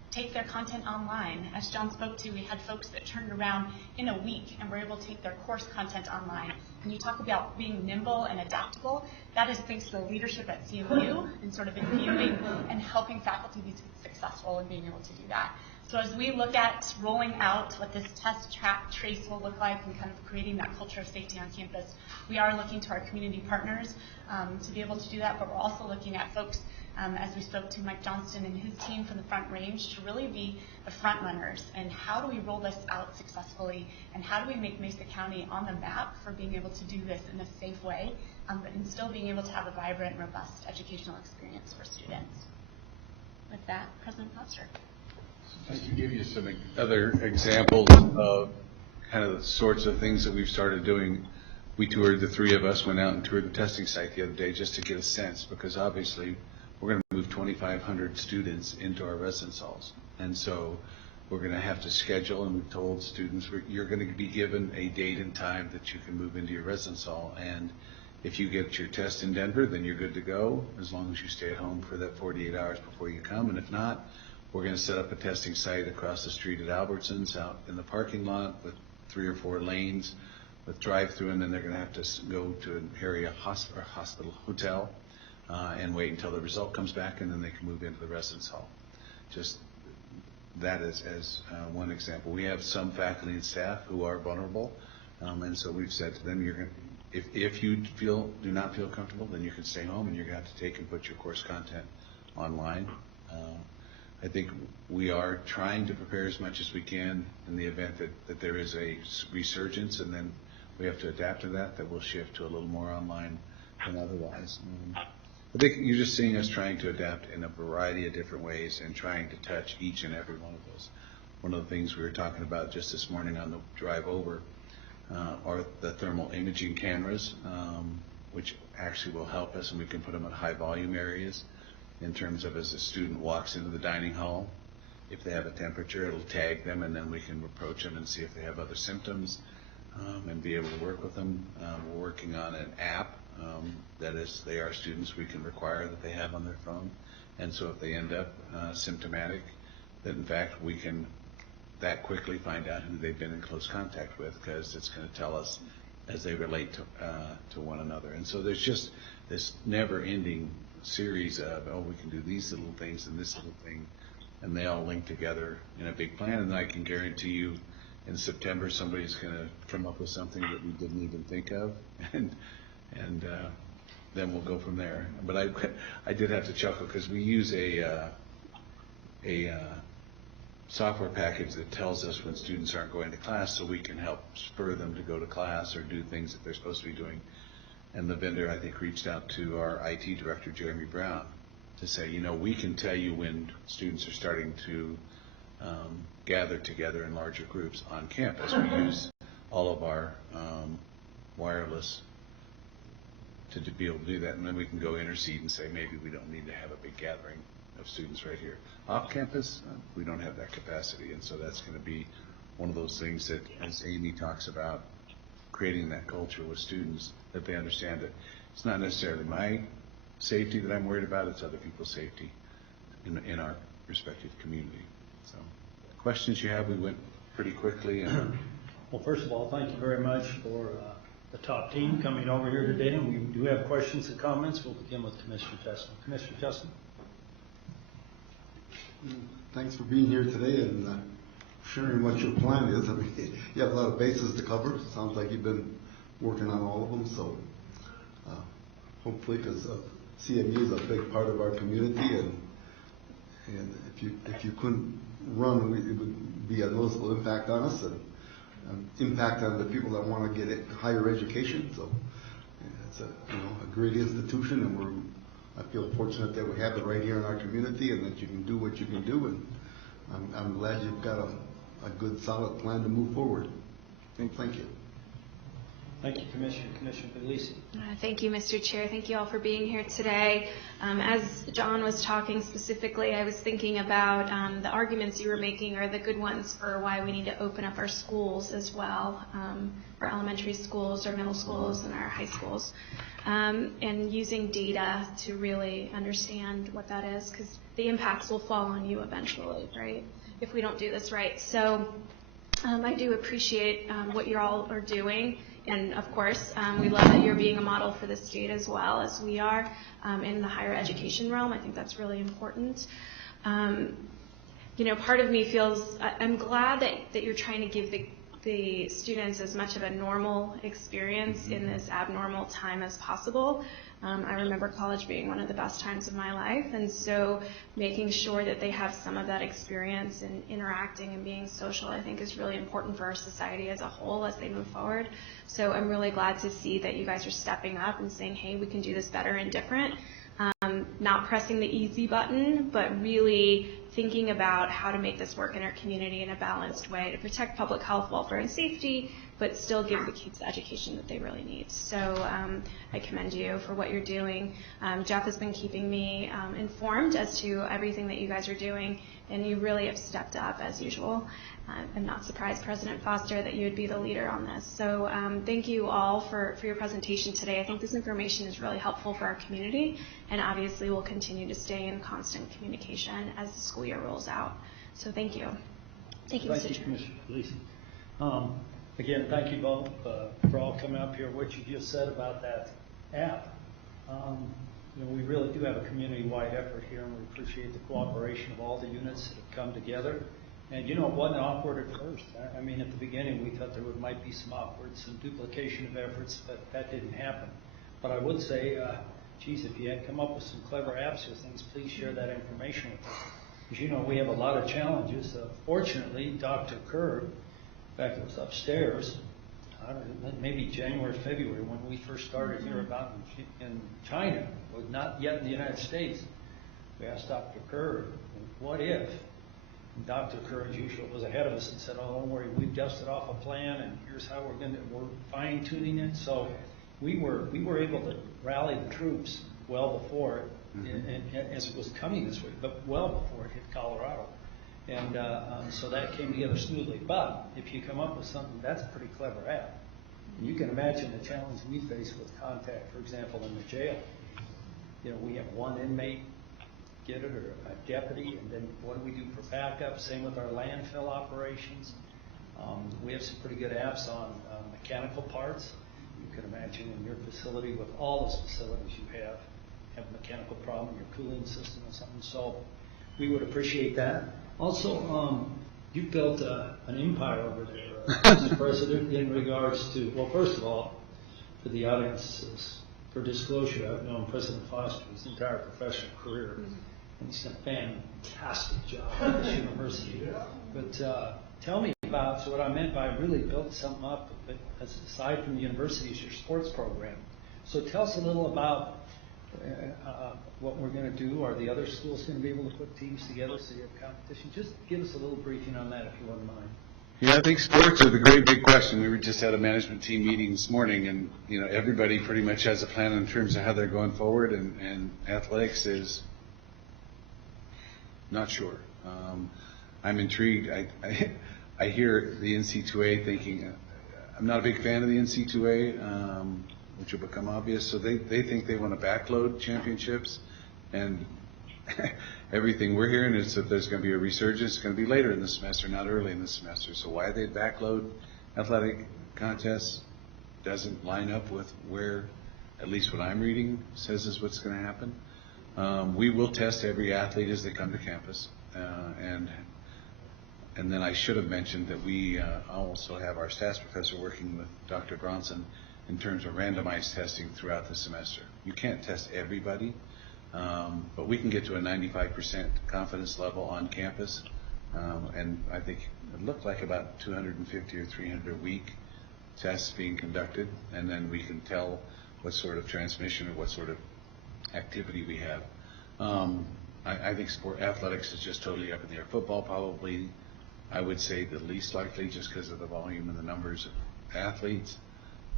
take their content online. As John spoke to, we had folks that turned around in a week and were able to take their course content online. When you talk about being nimble and adaptable, that is thanks to the leadership at CMU and sort of imbuing and helping faculty be successful in being able to do that. So as we look at rolling out what this test, track, trace will look like and kind of creating that culture of safety on campus, we are looking to our community partners to be able to do that, but we're also looking at folks, as we spoke to Mike Johnston and his team from the Front Range, to really be the front runners. And how do we roll this out successfully? And how do we make Mesa County on the map for being able to do this in a safe way, but in still being able to have a vibrant, robust educational experience for students? With that, President Foster. I can give you some other examples of kind of the sorts of things that we've started doing. We toured, the three of us went out and toured the testing site the other day just to get a sense, because obviously we're going to move 2,500 students into our residence halls. And so we're going to have to schedule, and we've told students, you're going to be given a date and time that you can move into your residence hall. And if you get your test in Denver, then you're good to go, as long as you stay at home for that 48 hours before you come. And if not, we're going to set up a testing site across the street at Albertsons out in the parking lot with 3 or 4 lanes with drive-through, and then they're going to have to go to an area hotel and wait until the result comes back, and then they can move into the residence hall. Just that is as one example. We have some faculty and staff who are vulnerable, and so we've said to them, you're going to, if you do not feel comfortable, then you can stay home, and you're going to have to take and put your course content online. I think we are trying to prepare as much as we can in the event that there is a resurgence, and then we have to adapt to that we'll shift to a little more online than otherwise. I think you're just seeing us trying to adapt in a variety of different ways and trying to touch each and every one of those. One of the things we were talking about just this morning on the drive over are the thermal imaging cameras, which actually will help us, and we can put them in high volume areas. In terms of as a student walks into the dining hall, if they have a temperature, it'll tag them, and then we can approach them and see if they have other symptoms and be able to work with them. We're working on an app that is, they are students, we can require that they have on their phone. And so if they end up symptomatic, that in fact we can that quickly find out who they've been in close contact with, because it's going to tell us as they relate to one another. And so there's just this never-ending series of, we can do these little things and this little thing, and they all link together in a big plan. And I can guarantee you in September somebody's going to come up with something that we didn't even think of, and then we'll go from there. But I did have to chuckle because we use a software package that tells us when students aren't going to class, so we can help spur them to go to class or do things that they're supposed to be doing. And the vendor, I think, reached out to our IT director, Jeremy Brown, to say, we can tell you when students are starting to gather together in larger groups on campus. We use all of our wireless to be able to do that, and then we can go intercede and say, maybe we don't need to have a big gathering of students right here. Off campus, we don't have that capacity, and so that's going to be one of those things that, as Amy talks about, creating that culture with students, that they understand that it's not necessarily my safety that I'm worried about, it's other people's safety in our respective community. So, questions you have? We went pretty quickly. Well, first of all, thank you very much for the top team coming over here today, and we do have questions and comments. We'll begin with Commissioner Teston. Commissioner Teston. Thanks for being here today and sharing what your plan is. I mean, you have a lot of bases to cover. It sounds like you've been working on all of them. So hopefully, because CMU is a big part of our community, and if you couldn't run, it would be a noticeable impact on us and impact on the people that want to get higher education. So it's a great institution, and I feel fortunate that we have it right here in our community, and that you can do what you can do. And I'm glad you've got a good, solid plan to move forward. Thank you. Thank you, Commissioner. Commissioner Belisi. Thank you, Mr. Chair. Thank you all for being here today. As John was talking specifically, I was thinking about the arguments you were making are the good ones for why we need to open up our schools as well, our elementary schools, our middle schools, and our high schools, and using data to really understand what that is, because the impacts will fall on you eventually, right, if we don't do this right. So I do appreciate what you all are doing. And of course, we love that you're being a model for the state as well as we are in the higher education realm. I think that's really important. Part of me feels, I'm glad that you're trying to give the students as much of a normal experience in this abnormal time as possible. I remember college being one of the best times of my life, and so making sure that they have some of that experience in interacting and being social, I think, is really important for our society as a whole as they move forward. So I'm really glad to see that you guys are stepping up and saying, hey, we can do this better and different. Not pressing the easy button, but really thinking about how to make this work in our community in a balanced way to protect public health, welfare, and safety, but still give the kids the education that they really need. So I commend you for what you're doing. Jeff has been keeping me informed as to everything that you guys are doing, and you really have stepped up as usual. I'm not surprised, President Foster, that you would be the leader on this. So thank you all for your presentation today. I think this information is really helpful for our community, and obviously we'll continue to stay in constant communication as the school year rolls out. So thank you. Thank you, Mr. Chair. Thank you, Commissioner Belisi. Again, thank you both for all coming up here. What you just said about that app, we really do have a community-wide effort here, and we appreciate the cooperation of all the units that have come together. And it wasn't awkward at first. I mean, at the beginning, we thought there might be some awkward, some duplication of efforts, but that didn't happen. But I would say, geez, if you had come up with some clever apps or things, please share that information with us. Because, we have a lot of challenges. Fortunately, Dr. Kerr, in fact, it was upstairs, I don't know, maybe January, February, when we first started here about in China, was not yet in the United States. We asked Dr. Kerr, what if? And Dr. Kerr, as usual, was ahead of us and said, oh, don't worry, we've dusted off a plan, and here's how we're fine-tuning it. So we were able to rally the troops well before it, and as it was coming this way, but well before it hit Colorado. And so that came together smoothly. But if you come up with something, that's a pretty clever app. And you can imagine the challenge we face with contact, for example, in the jail. We have one inmate get it, or a deputy, and then what do we do for backup? Same with our landfill operations. We have some pretty good apps on mechanical parts. You can imagine in your facility, with all those facilities you have a mechanical problem, your cooling system or something. So we would appreciate that. Also, you've built an empire over there, Mr. President, in regards to, well, first of all, for the audiences, for disclosure, I've known President Foster his entire professional career. And he's done a fantastic job at this university. But tell me about, so what I meant by really built something up, aside from the university, is your sports program. So tell us a little about what we're going to do. Are the other schools going to be able to put teams together so you have competition? Just give us a little briefing on that, if you wouldn't mind. Yeah, I think sports are the great big question. We just had a management team meeting this morning, and everybody pretty much has a plan in terms of how they're going forward, and athletics is not sure. I'm intrigued. I hear the NC2A thinking, I'm not a big fan of the NC2A, which will become obvious. So they think they want to backload championships, and everything we're hearing is that there's going to be a resurgence. It's going to be later in the semester, not early in the semester. So why they backload athletic contests doesn't line up with where, at least what I'm reading, says is what's going to happen. We will test every athlete as they come to campus, and then I should have mentioned that we also have our stats professor working with Dr. Bronson in terms of randomized testing throughout the semester. You can't test everybody, but we can get to a 95% confidence level on campus, and I think it looked like about 250 or 300 a week tests being conducted, and then we can tell what sort of transmission or what sort of activity we have. I think athletics is just totally up in the air. Football probably, I would say, the least likely, just because of the volume and the numbers of athletes.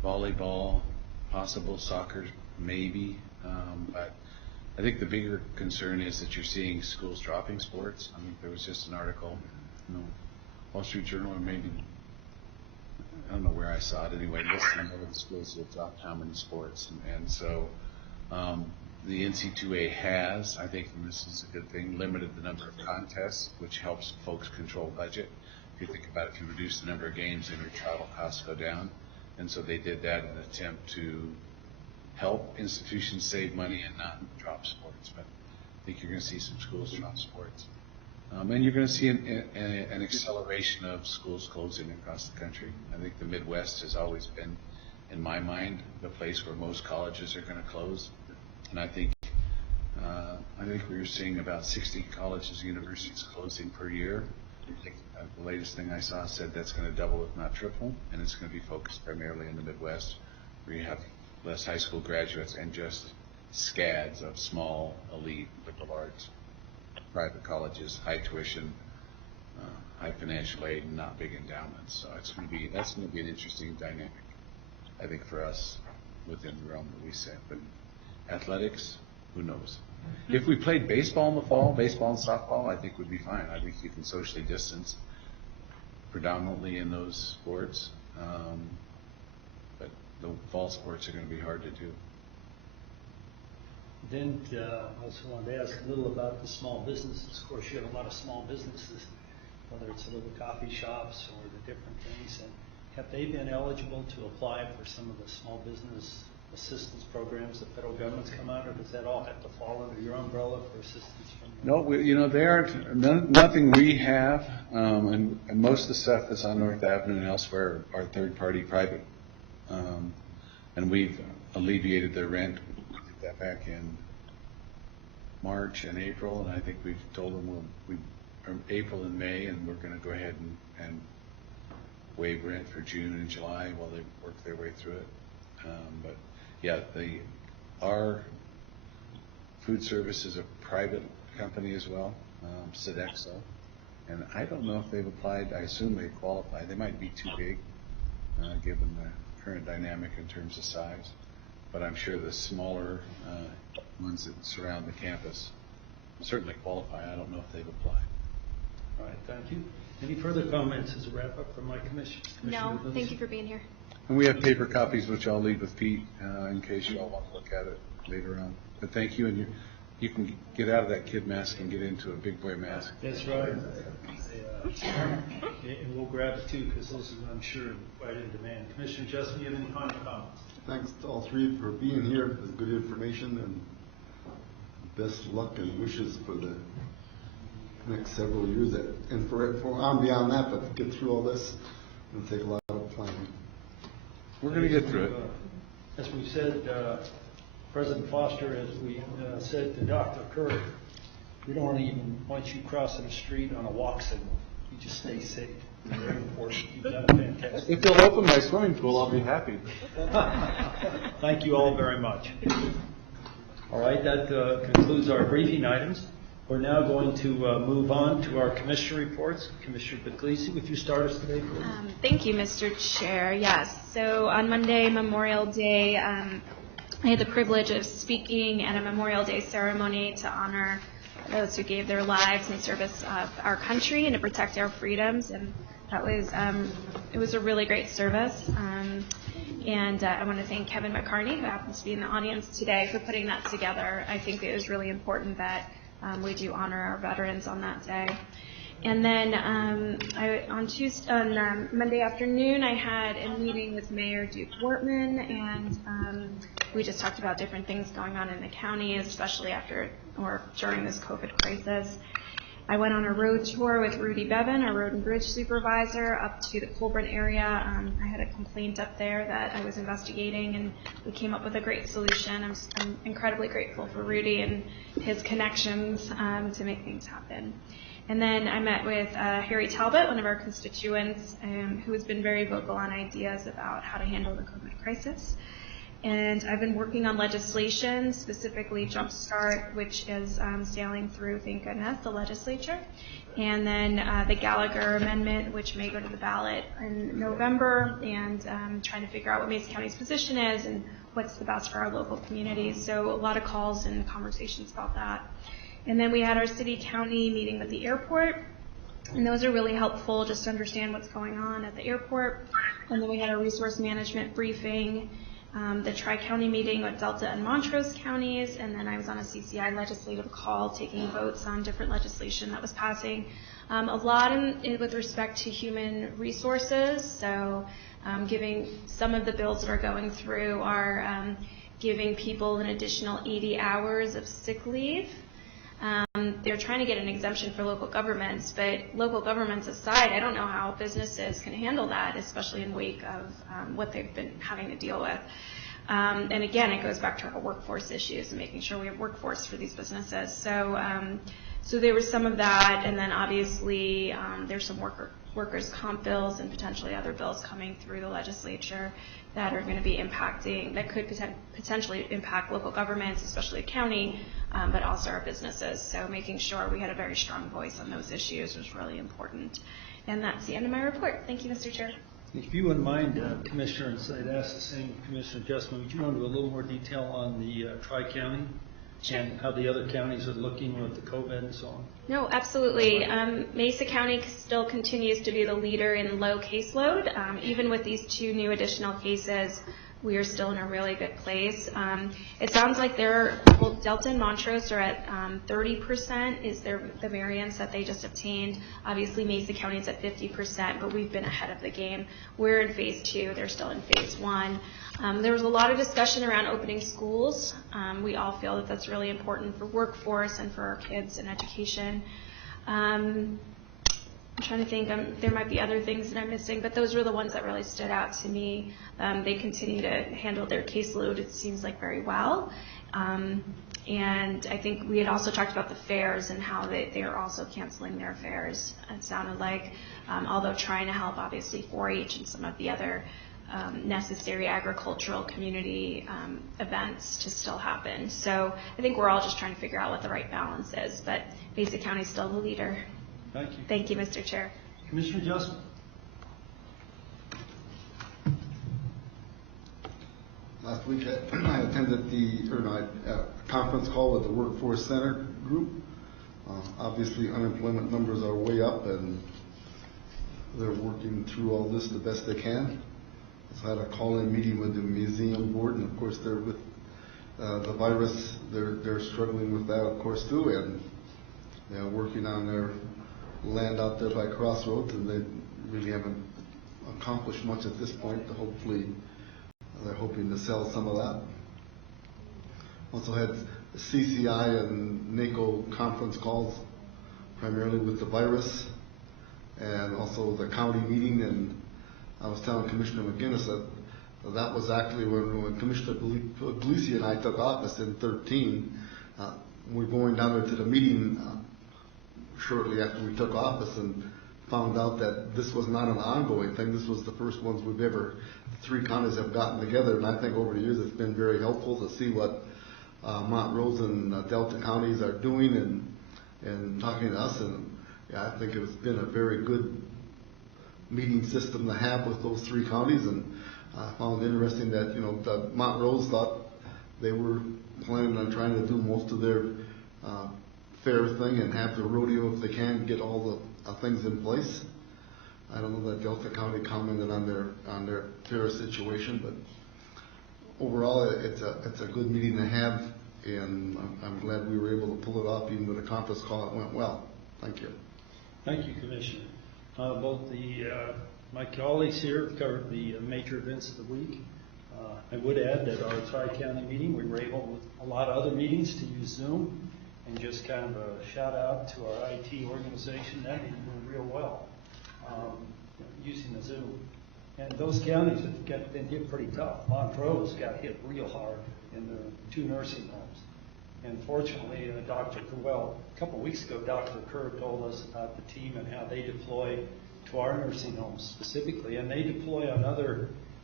volleyball, possible soccer, maybe. But I think the bigger concern is that you're seeing schools dropping sports. I mean, there was just an article, Wall Street Journal, or maybe, I don't know where I saw it anyway, listing all of the schools that dropped how many sports. And so the NC2A has, I think, and this is a good thing, limited the number of contests, which helps folks control budget. If you think about it, if you reduce the number of games, then your travel costs go down. And so they did that in an attempt to help institutions save money and not drop sports. But I think you're going to see some schools drop sports. And you're going to see an acceleration of schools closing across the country. I think the Midwest has always been, in my mind, the place where most colleges are going to close. And I think we're seeing about 60 colleges and universities closing per year. I think the latest thing I saw said that's going to double, if not triple, and it's going to be focused primarily in the Midwest, where you have less high school graduates and just scads of small, elite, liberal arts, private colleges, high tuition, high financial aid, and not big endowments. So that's going to be an interesting dynamic, I think, for us within the realm that we set. But athletics, who knows? If we played baseball in the fall, baseball and softball, I think would be fine. I think you can socially distance predominantly in those sports. But the fall sports are going to be hard to do. Then I also wanted to ask a little about the small businesses. Of course, you have a lot of small businesses, whether it's the little coffee shops or the different things. And have they been eligible to apply for some of the small business assistance programs the federal government's come out, or does that all have to fall under your umbrella for assistance from No, they aren't. Nothing we have, and most of the stuff that's on North Avenue and elsewhere are third-party private, and we've alleviated their rent. We did that back in March and April, and I think we've told them April and May, and we're going to go ahead and waive rent for June and July while they work their way through it. But yeah, our food service is a private company as well, Sodexo, and I don't know if they've applied. I assume they qualify. They might be too big, given the current dynamic in terms of size, but I'm sure the smaller ones that surround the campus certainly qualify. I don't know if they've applied. All right, thank you. Any further comments as a wrap-up from my commission? No, thank you for being here. And we have paper copies, which I'll leave with Pete in case you all want to look at it later on. But thank you, and you can get out of that kid mask and get into a big boy mask. That's right. And we'll grab it too, because those are, I'm sure, quite in demand. Commissioner Justin, you have any final comments? Thanks to all three for being here. It's good information, and best luck and wishes for the next several years. And for on beyond that, but to get through all this, it'll take a lot of planning. We're going to get through it. As we said, President Foster, as we said to Dr. Kerr, we don't even want you crossing the street on a walk signal. You just stay safe. It's very important. You've done fantastic. If you'll open my swimming pool, I'll be happy. Thank you all very much. All right, that concludes our briefing items. We're now going to move on to our commissioner reports. Commissioner Puglisi, would you start us today, please? Thank you, Mr. Chair. Yes. So on Monday, Memorial Day, I had the privilege of speaking at a Memorial Day ceremony to honor those who gave their lives in service of our country and to protect our freedoms. And that was it was a really great service. And I want to thank Kevin McCarney, who happens to be in the audience today, for putting that together. I think it was really important that we do honor our veterans on that day. And then on Monday afternoon, I had a meeting with Mayor Duke Wortman, and we just talked about different things going on in the county, especially after or during this COVID crisis. I went on a road tour with Rudy Bevan, our road and bridge supervisor, up to the Colburn area. I had a complaint up there that I was investigating, and we came up with a great solution. I'm incredibly grateful for Rudy and his connections to make things happen. And then I met with Harry Talbot, one of our constituents, who has been very vocal on ideas about how to handle the COVID crisis. And I've been working on legislation, specifically Jumpstart, which is sailing through, thank goodness, the legislature. And then the Gallagher Amendment, which may go to the ballot in November, and trying to figure out what Mesa County's position is and what's the best for our local communities. So a lot of calls and conversations about that. And then we had our city-county meeting with the airport, and those are really helpful just to understand what's going on at the airport. And then we had a resource management briefing, the Tri-County meeting with Delta and Montrose counties, and then I was on a CCI legislative call taking votes on different legislation that was passing. A lot with respect to human resources, so giving some of the bills that are going through are giving people an additional 80 hours of sick leave. They're trying to get an exemption for local governments, but local governments aside, I don't know how businesses can handle that, especially in wake of what they've been having to deal with. And again, it goes back to our workforce issues and making sure we have workforce for these businesses. So there was some of that, and then obviously there's some workers' comp bills and potentially other bills coming through the legislature that are going to be impacting, that could potentially impact local governments, especially county, but also our businesses. So making sure we had a very strong voice on those issues was really important. And that's the end of my report. Thank you, Mr. Chair. If you wouldn't mind, Commissioner, and I'd ask the same Commissioner Justman, would you go into a little more detail on the Tri-County and how the other counties are looking with the COVID and so on? No, absolutely. Mesa County still continues to be the leader in low caseload. Even with these 2 new additional cases, we are still in a really good place. It sounds like Delta and Montrose are at 30% is the variance that they just obtained. Obviously, Mesa County is at 50%, but we've been ahead of the game. We're in phase 2. They're still in phase 1. There was a lot of discussion around opening schools. We all feel that that's really important for workforce and for our kids and education. I'm trying to think, there might be other things that I'm missing, but those were the ones that really stood out to me. They continue to handle their caseload, it seems like, very well. And I think we had also talked about the fairs and how they are also canceling their fairs. It sounded like, although trying to help, obviously, 4-H and some of the other necessary agricultural community events to still happen. So I think we're all just trying to figure out what the right balance is, but Mesa County is still the leader. Thank you. Thank you, Mr. Chair. Commissioner Justman. Last week I attended a conference call with the Workforce Center group. Obviously unemployment numbers are way up and they're working through all this the best they can. I had a call-in meeting with the museum board, and of course they're with the virus, they're struggling with that of course too, and they're working on their land out there by Crossroads, and they really haven't accomplished much at this point. Hopefully they're hoping to sell some of that. Also had CCI and NACO conference calls, primarily with the virus, and also the county meeting. And I was telling Commissioner McGinnis that was actually when Commissioner Puglisi and I took office in 2013. We're going down there to the meeting shortly after we took office and found out that this was not an ongoing thing. This was the first ones we've ever, 3 counties have gotten together, and I think over the years it's been very helpful to see what Montrose and Delta counties are doing and talking to us, and yeah, I think it's been a very good meeting system to have with those 3 counties. And I found it interesting that, the Montrose thought they were planning on trying to do most of their fair thing and have the rodeo if they can, get all the things in place. I don't know that Delta County commented on their fair situation, but overall it's a good meeting to have, and I'm glad we were able to pull it off. Even with the conference call, it went well. Thank you. Thank you, Commissioner. Both my colleagues here have covered the major events of the week. I would add that our Tri-County meeting, we were able, with a lot of other meetings, to use Zoom. And just kind of a shout out to our IT organization, that meeting went real well using the Zoom. And those counties have been hit pretty tough. Montrose got hit real hard in the 2 nursing homes. And fortunately, a couple of weeks ago, Dr. Kerr told us about the team and how they deploy to our nursing homes specifically. And they deploy on other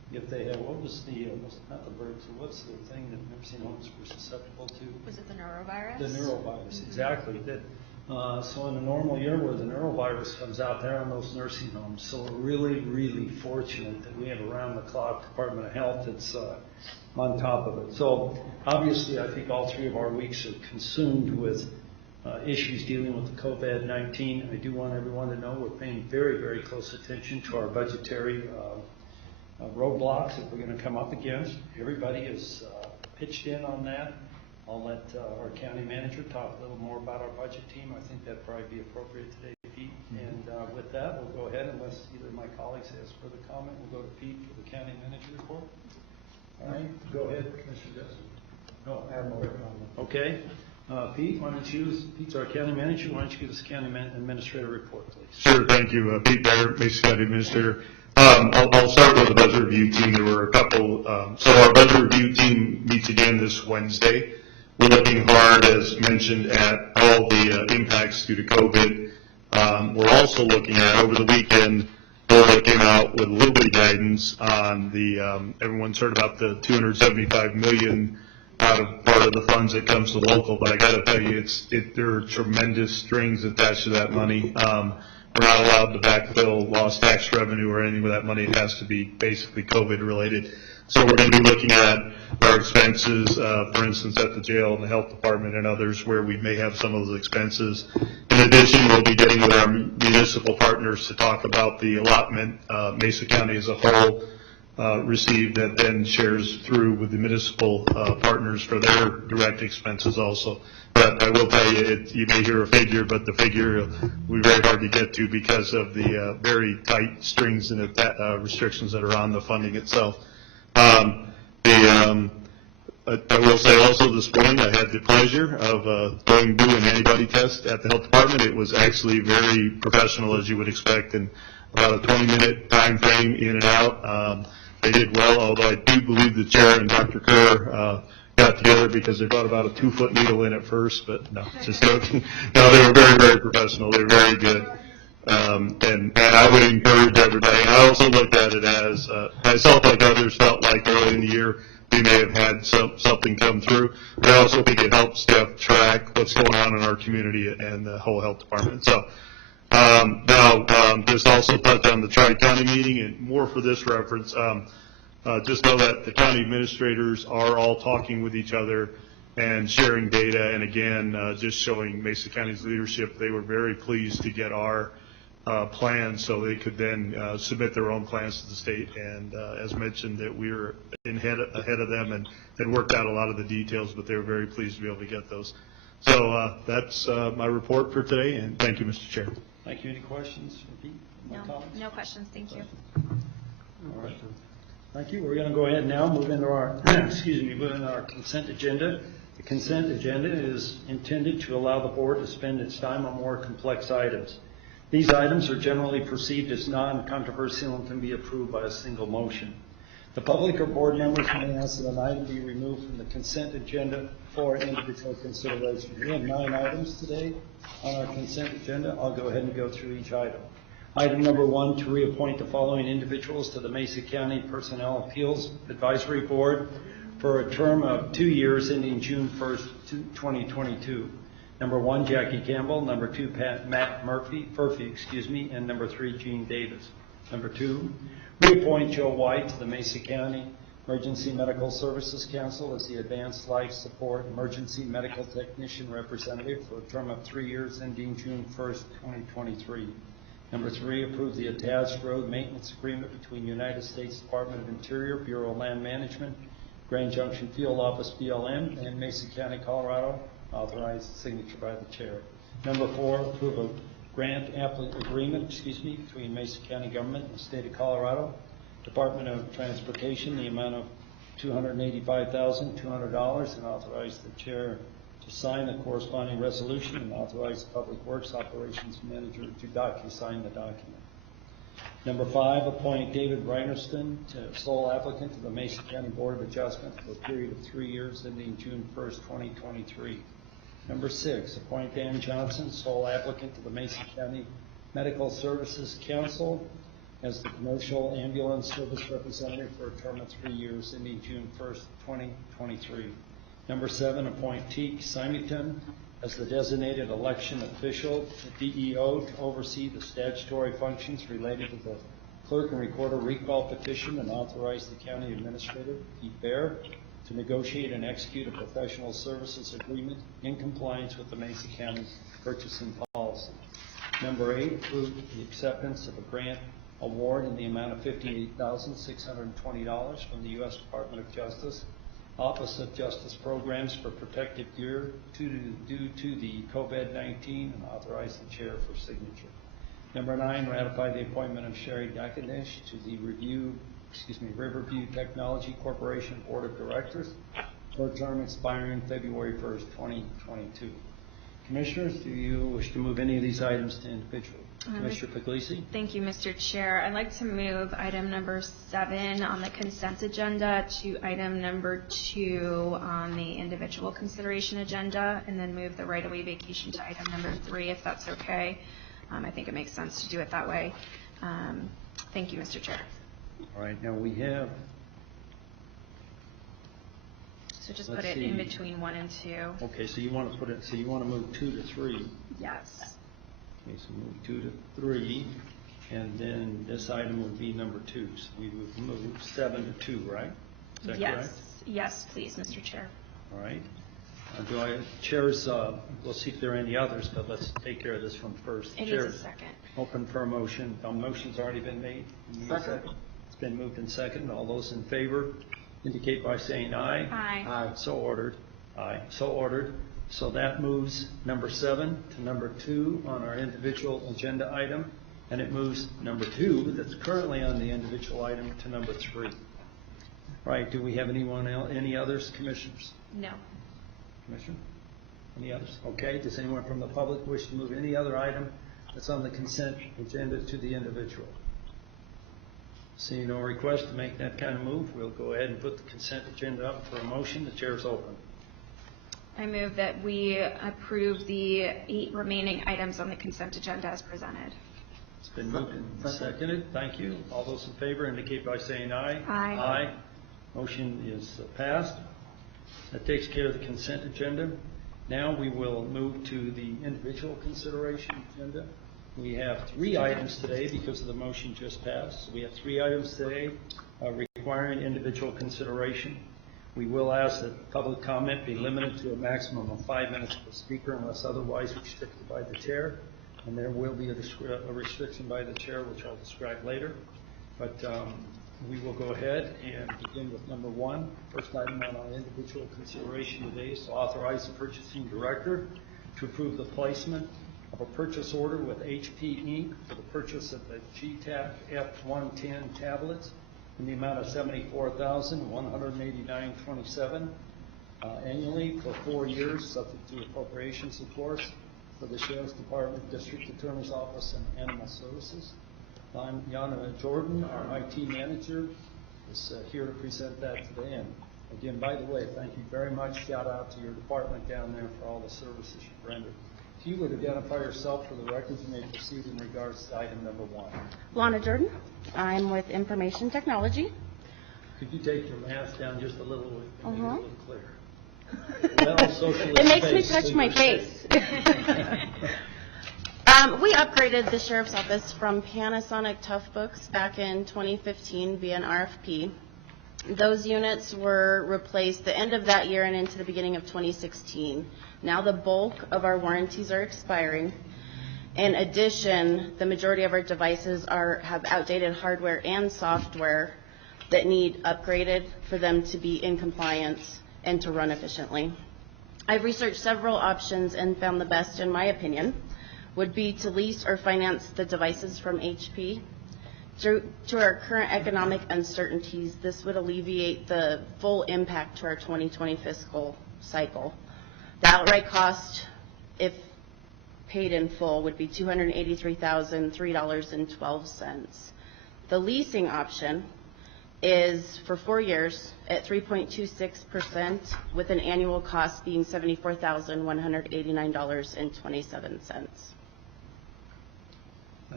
if they have, what was the, not the bird flu, what's the thing that nursing homes were susceptible to? Was it the norovirus? The norovirus, exactly. So in a normal year where the norovirus comes out there on those nursing homes, so we're really, really fortunate that we have around-the-clock Department of Health that's on top of it. So obviously, I think all 3 of our weeks are consumed with issues dealing with the COVID-19. I do want everyone to know we're paying very, very close attention to our budgetary roadblocks that we're going to come up against. Everybody is pitched in on that. I'll let our county manager talk a little more about our budget team. I think that'd probably be appropriate today, Pete. And with that, we'll go ahead, unless either of my colleagues has further comment, we'll go to Pete for the county manager report. All right, go ahead, Commissioner Justin. No, I have no comment. Okay. Pete, why don't you, Pete's our county manager, why don't you give us a county administrator report, please? Sure, thank you. Pete Bear, Mesa County Administrator. I'll start with the budget review team. There were a couple. So our budget review team meets again this Wednesday. We're looking hard, as mentioned, at all the impacts due to COVID. We're also looking at, over the weekend, Florida came out with a little bit of guidance on the, everyone's heard about the $275 million out of part of the funds that comes to local, but I got to tell you, there are tremendous strings attached to that money. We're not allowed to backfill lost tax revenue or anything with that money. It has to be basically COVID related. So we're going to be looking at our expenses, for instance, at the jail and the health department and others where we may have some of those expenses. In addition, we'll be getting with our municipal partners to talk about the allotment Mesa County as a whole received that then shares through with the municipal partners for their direct expenses also. But I will tell you, you may hear a figure, but the figure will be very hard to get to because of the very tight strings and restrictions that are on the funding itself. I will say also this morning I had the pleasure of going to do an antibody test at the health department. It was actually very professional, as you would expect, and about a 20-minute time frame in and out. They did well, although I do believe the chair and Dr. Kerr got together because they brought about a 2-foot needle in at first, but no, just joking. No, they were very, very professional. They were very good. And I would encourage everybody. And I also looked at it as, myself like others felt like early in the year we may have had something come through. But I also think it helps Steph track what's going on in our community and the whole health department. So now just also touch on the Tri-County meeting, and more for this reference. Just know that the county administrators are all talking with each other and sharing data, and again, just showing Mesa County's leadership. They were very pleased to get our plans so they could then submit their own plans to the state. And as mentioned, that we were ahead of them and had worked out a lot of the details, but they were very pleased to be able to get those. So that's my report for today, and thank you, Mr. Chair. Thank you. Any questions for Pete? No questions. Thank you. All right. Thank you. We're going to go ahead now, move into our, move into our consent agenda. The consent agenda is intended to allow the board to spend its time on more complex items. These items are generally perceived as non-controversial and can be approved by a single motion. The public or board members may ask that an item be removed from the consent agenda for individual consideration. We have 9 items today on our consent agenda. I'll go ahead and go through each item. Item number 1, to reappoint the following individuals to the Mesa County Personnel Appeals Advisory Board for a term of 2 years ending June 1st, 2022. Number 1, Jackie Campbell. Number 2, Matt Murphy, and number 3, Gene Davis. Number 2, reappoint Joe White to the Mesa County Emergency Medical Services Council as the Advanced Life Support Emergency Medical Technician Representative for a term of 3 years ending June 1st, 2023. Number 3, approve the attached road maintenance agreement between United States Department of Interior, Bureau of Land Management, Grand Junction Field Office, BLM, and Mesa County, Colorado. Authorized signature by the chair. Number 4, approve a grant agreement, between Mesa County government and the state of Colorado, Department of Transportation, the amount of $285,200, and authorize the chair to sign the corresponding resolution and authorize the Public Works Operations Manager to sign the document. Number 5, appoint David Reinerston to sole applicant to the Mesa County Board of Adjustment for a period of 3 years ending June 1st, 2023. Number 6, appoint Dan Johnson, sole applicant to the Mesa County Medical Services Council as the commercial ambulance service representative for a term of 3 years ending June 1st, 2023. Number 7, appoint Teague Symington as the designated election official at DEO to oversee the statutory functions related to the clerk and recorder recall petition and authorize the county administrator, Keith Bear, to negotiate and execute a professional services agreement in compliance with the Mesa County purchasing policy. Number 8, approve the acceptance of a grant award in the amount of $58,620 from the U.S. Department of Justice, Office of Justice Programs for protective gear due to the COVID-19, and authorize the chair for signature. Number 9, ratify the appointment of Sherry Dakinesh to the Riverview Technology Corporation Board of Directors for a term expiring February 1st, 2022. Commissioners, do you wish to move any of these items to individual? Commissioner Puglisi? Thank you, Mr. Chair. I'd like to move item number 7 on the consent agenda to item number 2 on the individual consideration agenda, and then move the right-of-way vacation to item number 3, if that's okay. I think it makes sense to do it that way. Thank you, Mr. Chair. All right, now we have. So just put it in between 1 and 2. Okay, so you want to put it, so you want to move 2 to 3. Yes. Okay, so move 2 to 3, and then this item would be number 2. So we would move 7 to 2, right? Is that correct? Yes, please, Mr. Chair. All right. We'll see if there are any others, but let's take care of this one first. It needs a second. Open for a motion. The motion's already been made. Second. It's been moved and seconded. All those in favor indicate by saying aye. Aye. Aye. So ordered. Aye. So ordered. So that moves number 7 to number 2 on our individual agenda item, and it moves number 2 that's currently on the individual item to number 3. Right. Do we have anyone else, any others, commissioners? No. Commissioner? Any others? Okay. Does anyone from the public wish to move any other item that's on the consent agenda to the individual? Seeing no request to make that kind of move, we'll go ahead and put the consent agenda up for a motion. The chair is open. I move that we approve the 8 remaining items on the consent agenda as presented. It's been moved and seconded. Thank you. All those in favor indicate by saying aye. Aye. Aye. Motion is passed. That takes care of the consent agenda. Now we will move to the individual consideration agenda. We have 3 items today because of the motion just passed. So we have 3 items today requiring individual consideration. We will ask that public comment be limited to a maximum of 5 minutes per speaker unless otherwise restricted by the chair. And there will be a restriction by the chair, which I'll describe later. But we will go ahead and begin with number 1. First item on our individual consideration today is to authorize the purchasing director to approve the placement of a purchase order with HP Inc. for the purchase of the GTAC F110 tablets in the amount of $74,189.27 annually for 4 years, subject to appropriations, of course, for the Sheriff's Department, District Attorney's Office, and Animal Services. Yana Jordan, our IT manager, is here to present that today. And again, by the way, thank you very much. Shout out to your department down there for all the services you've rendered. If you would identify yourself for the record, you may proceed in regards to item number 1. Lana Jordan. I'm with Information Technology. Could you take your mask down just a little, a little clearer? Well, socially it makes me touch my face. We upgraded the Sheriff's Office from Panasonic Toughbooks back in 2015 via an RFP. Those units were replaced the end of that year and into the beginning of 2016. Now the bulk of our warranties are expiring. In addition, the majority of our devices have outdated hardware and software that need upgraded for them to be in compliance and to run efficiently. I've researched several options and found the best, in my opinion, would be to lease or finance the devices from HP. Due to our current economic uncertainties, this would alleviate the full impact to our 2020 fiscal cycle. The outright cost, if paid in full, would be $283,003.12. The leasing option is for 4 years at 3.26%, with an annual cost being $74,189.27.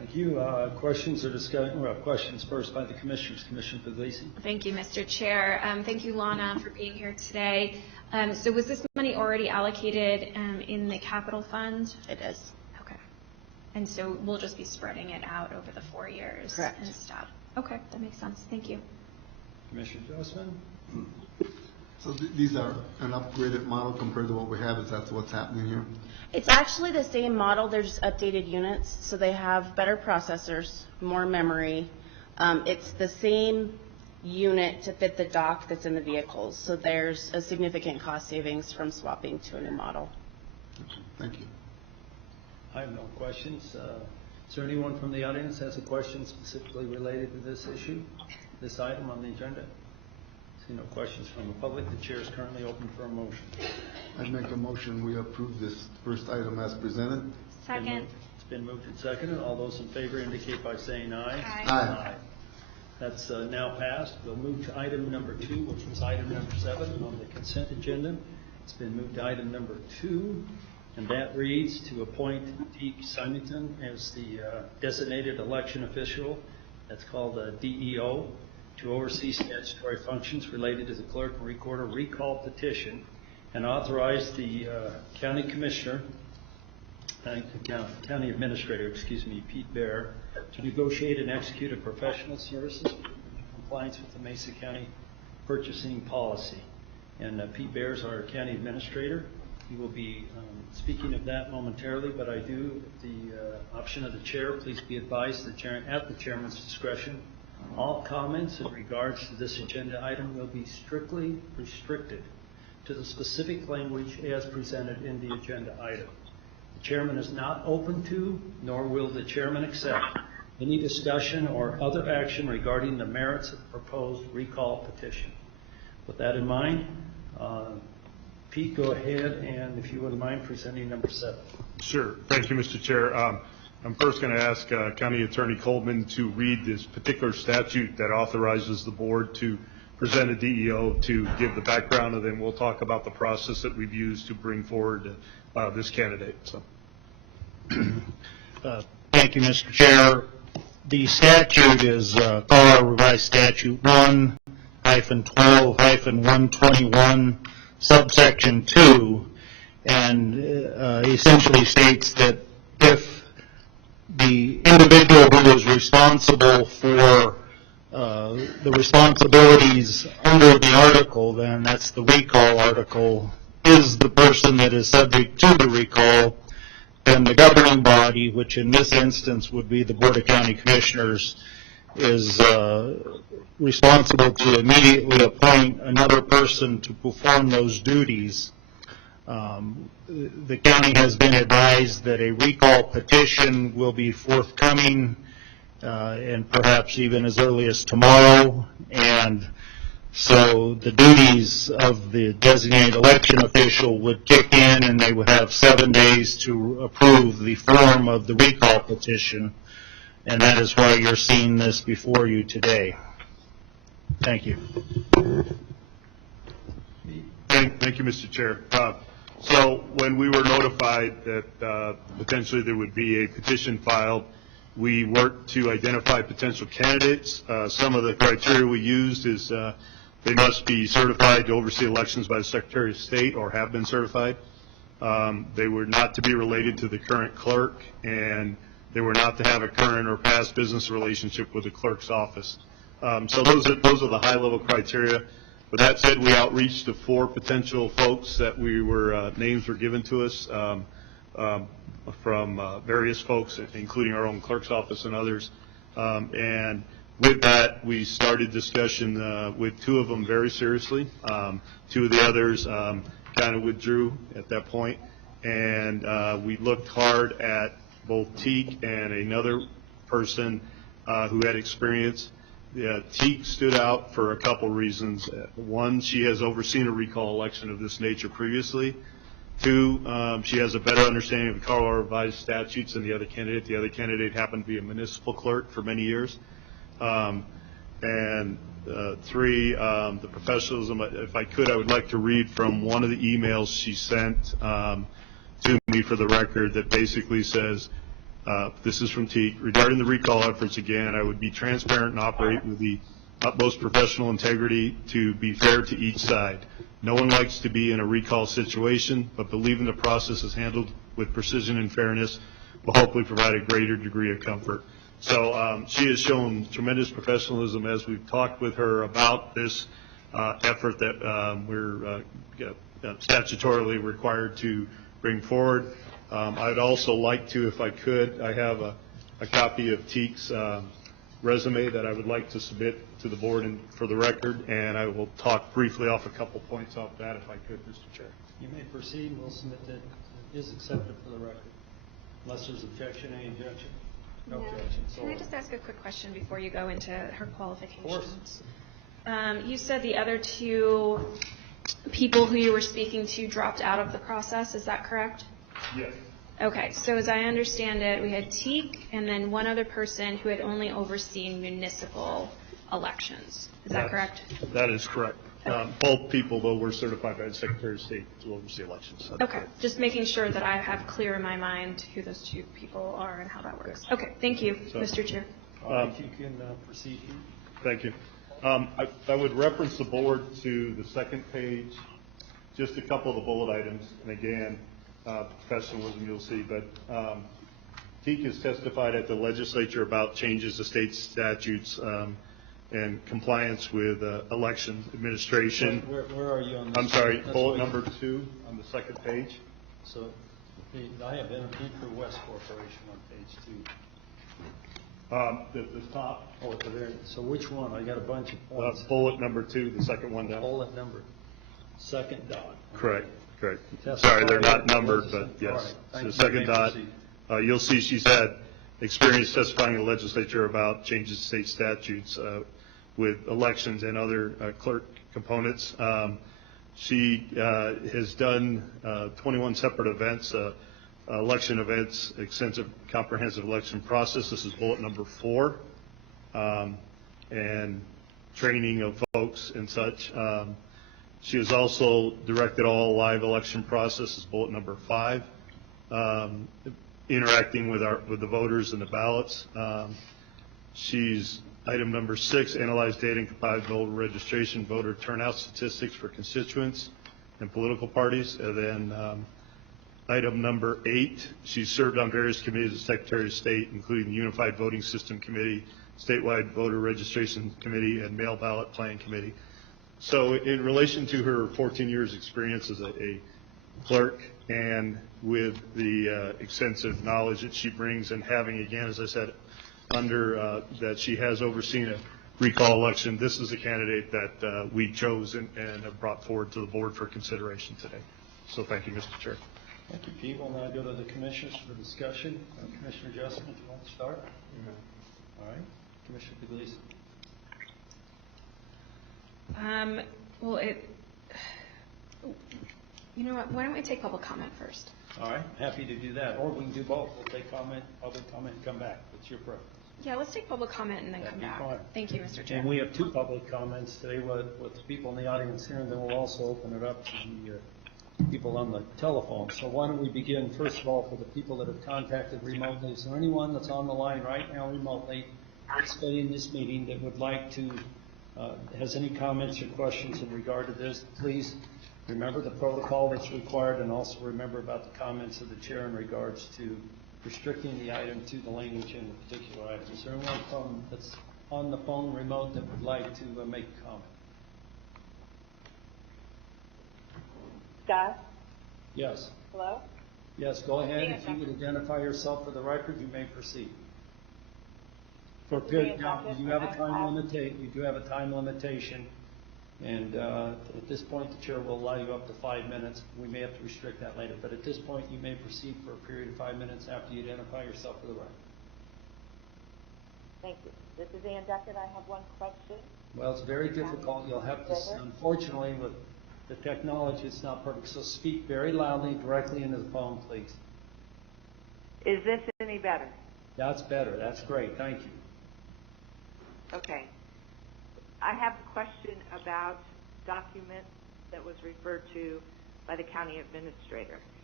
Thank you. Questions or discussion? Well, questions first by the commissioners. Commissioner Puglisi. Thank you, Mr. Chair. Thank you, Lana, for being here today. So was this money already allocated in the capital fund? It is. Okay. And so we'll just be spreading it out over the 4 years. Correct. And stuff. Okay, that makes sense. Thank you. Commissioner Josephson. So these are an upgraded model compared to what we have. Is that what's happening here? It's actually the same model, they're just updated units, so they have better processors, more memory. It's the same unit to fit the dock that's in the vehicles, so there's a significant cost savings from swapping to a new model. Thank you. I have no questions. Is there anyone from the audience has a question specifically related to this issue, this item on the agenda? See no questions from the public. The chair is currently open for a motion. I'd make a motion we approve this first item as presented. Second. It's been moved and seconded. All those in favor indicate by saying aye. Aye. Aye. That's now passed. We'll move to item number 2, which was item number 7 on the consent agenda. It's been moved to item number 2, and that reads to appoint Teek Symington as the designated election official. That's called a DEO, to oversee statutory functions related to the clerk and recorder recall petition, and authorize the county commissioner, county administrator, Pete Bear, to negotiate and execute a professional services in compliance with the Mesa County purchasing policy. And Pete Bear is our county administrator. He will be speaking of that momentarily, but I do, at the option of the chair, please be advised that at the chairman's discretion, all comments in regards to this agenda item will be strictly restricted to the specific language as presented in the agenda item. The chairman is not open to, nor will the chairman accept, any discussion or other action regarding the merits of the proposed recall petition. With that in mind, Pete, go ahead, and if you wouldn't mind presenting number 7. Sure. Thank you, Mr. Chair. I'm first going to ask County Attorney Coleman to read this particular statute that authorizes the board to present a DEO to give the background, and then we'll talk about the process that we've used to bring forward this candidate. So, thank you, Mr. Chair. The statute is Colorado Revised Statute 1-12-121, subsection 2, and essentially states that if the individual who is responsible for the responsibilities under the article, then that's the recall article, is the person that is subject to the recall, then the governing body, which in this instance would be the Board of County Commissioners, is responsible to immediately appoint another person to perform those duties. The county has been advised that a recall petition will be forthcoming and perhaps even as early as tomorrow, and so the duties of the designated election official would kick in, and they would have 7 days to approve the form of the recall petition, and that is why you're seeing this before you today. Thank you. Thank you, Mr. Chair. So when we were notified that potentially there would be a petition filed, we worked to identify potential candidates. Some of the criteria we used is they must be certified to oversee elections by the Secretary of State or have been certified. They were not to be related to the current clerk, and they were not to have a current or past business relationship with the clerk's office. So those are the high-level criteria. With that said, we outreached to 4 potential folks that names were given to us from various folks, including our own clerk's office and others. And with that, we started discussion with 2 of them very seriously. 2 of the others kind of withdrew at that point. And we looked hard at both Teek and another person who had experience. Teek stood out for a couple reasons. 1, she has overseen a recall election of this nature previously. 2, she has a better understanding of the Colorado Revised Statutes than the other candidate. The other candidate happened to be a municipal clerk for many years. And 3, the professionalism. If I could, I would like to read from one of the emails she sent to me for the record that basically says, This is from Teague. Regarding the recall efforts, again, I would be transparent and operate with the utmost professional integrity to be fair to each side. No one likes to be in a recall situation, but believing the process is handled with precision and fairness will hopefully provide a greater degree of comfort. So she has shown tremendous professionalism as we've talked with her about this effort that we're statutorily required to bring forward. I'd also like to, if I could, I have a copy of Teague's resume that I would like to submit to the board and for the record, and I will talk briefly off a couple points off that if I could, Mr. Chair. You may proceed. We'll submit that it is accepted for the record. Unless there's objection, any objection? No objection. Can I just ask a quick question before you go into her qualifications? Of course. You said the other two people who you were speaking to dropped out of the process. Is that correct? Yes. Okay, so as I understand it, we had Teague and then one other person who had only overseen municipal elections. Is that correct? That is correct. Both people, though, were certified by the Secretary of State to oversee elections. Okay, just making sure that I have clear in my mind who those two people are and how that works. Okay, thank you, Mr. Chair. If you can proceed. Thank you. I would reference the board to the second page, just a couple of the bullet items, and again, professionalism you'll see, but Teague has testified at the legislature about changes to state statutes and compliance with election administration. Where are you on this? I'm sorry, bullet number 2 on the second page. So I have Intervenor West Corporation on page 2. The top. Oh, it's there. So which one? I got a bunch of points. Bullet number 2, the second one down. Bullet number, second dot. Correct. Testify. Sorry, they're not numbered, but yes. All right. So the second dot, you'll see she's had experience testifying in the legislature about changes to state statutes with elections and other clerk components. She has done 21 separate events, election events, extensive comprehensive election process. This is bullet number 4, and training of folks and such. She has also directed all live election processes, bullet number 5, interacting with the voters and the ballots. She's item number 6, analyze data and compiled voter registration, voter turnout statistics for constituents and political parties. And then item number 8, she served on various committees as Secretary of State, including the Unified Voting System Committee, Statewide Voter Registration Committee, and Mail Ballot Plan Committee. So in relation to her 14 years experience as a clerk and with the extensive knowledge that she brings and having, again, as I said, under that she has overseen a recall election, this is a candidate that we chose and have brought forward to the board for consideration today. So thank you, Mr. Chair. Thank you, Pete. We'll now go to the commissioners for discussion. Commissioner Jessamine, if you want to start. All right. Commissioner Puglisi. Well, you know what, why don't we take public comment first? All right, happy to do that. Or we can do both. We'll take public comment, and come back. What's your preference? Yeah, let's take public comment and then That'd come be back. fine. Thank you, Mr. Chair. And we have 2 public comments today with the people in the audience here, and then we'll also open it up to the people on the telephone. So why don't we begin, first of all, for the people that have contacted remotely. Is there anyone that's on the line right now remotely participating in this meeting that would like to has any comments or questions in regard to this? Please remember the protocol that's required, and also remember about the comments of the chair in regards to restricting the item to the language in the particular item. Is there anyone that's on the phone remote that would like to make a comment? Scott? Yes. Hello? Yes, go ahead. If you would identify yourself for the record, you may proceed. For good, you have a time limitation. You do have a time limitation, and at this point, the chair will allow you up to 5 minutes. We may have to restrict that later, but at this point, you may proceed for a period of 5 minutes after you identify yourself for the record. Thank you. This is Ann Duckett. I have one question. Well, it's very difficult. You'll have to, unfortunately, with the technology, it's not perfect. So speak very loudly, directly into the phone, please. Is this any better? That's better. That's great. Thank you. Okay. I have a question about documents that was referred to by the county administrator.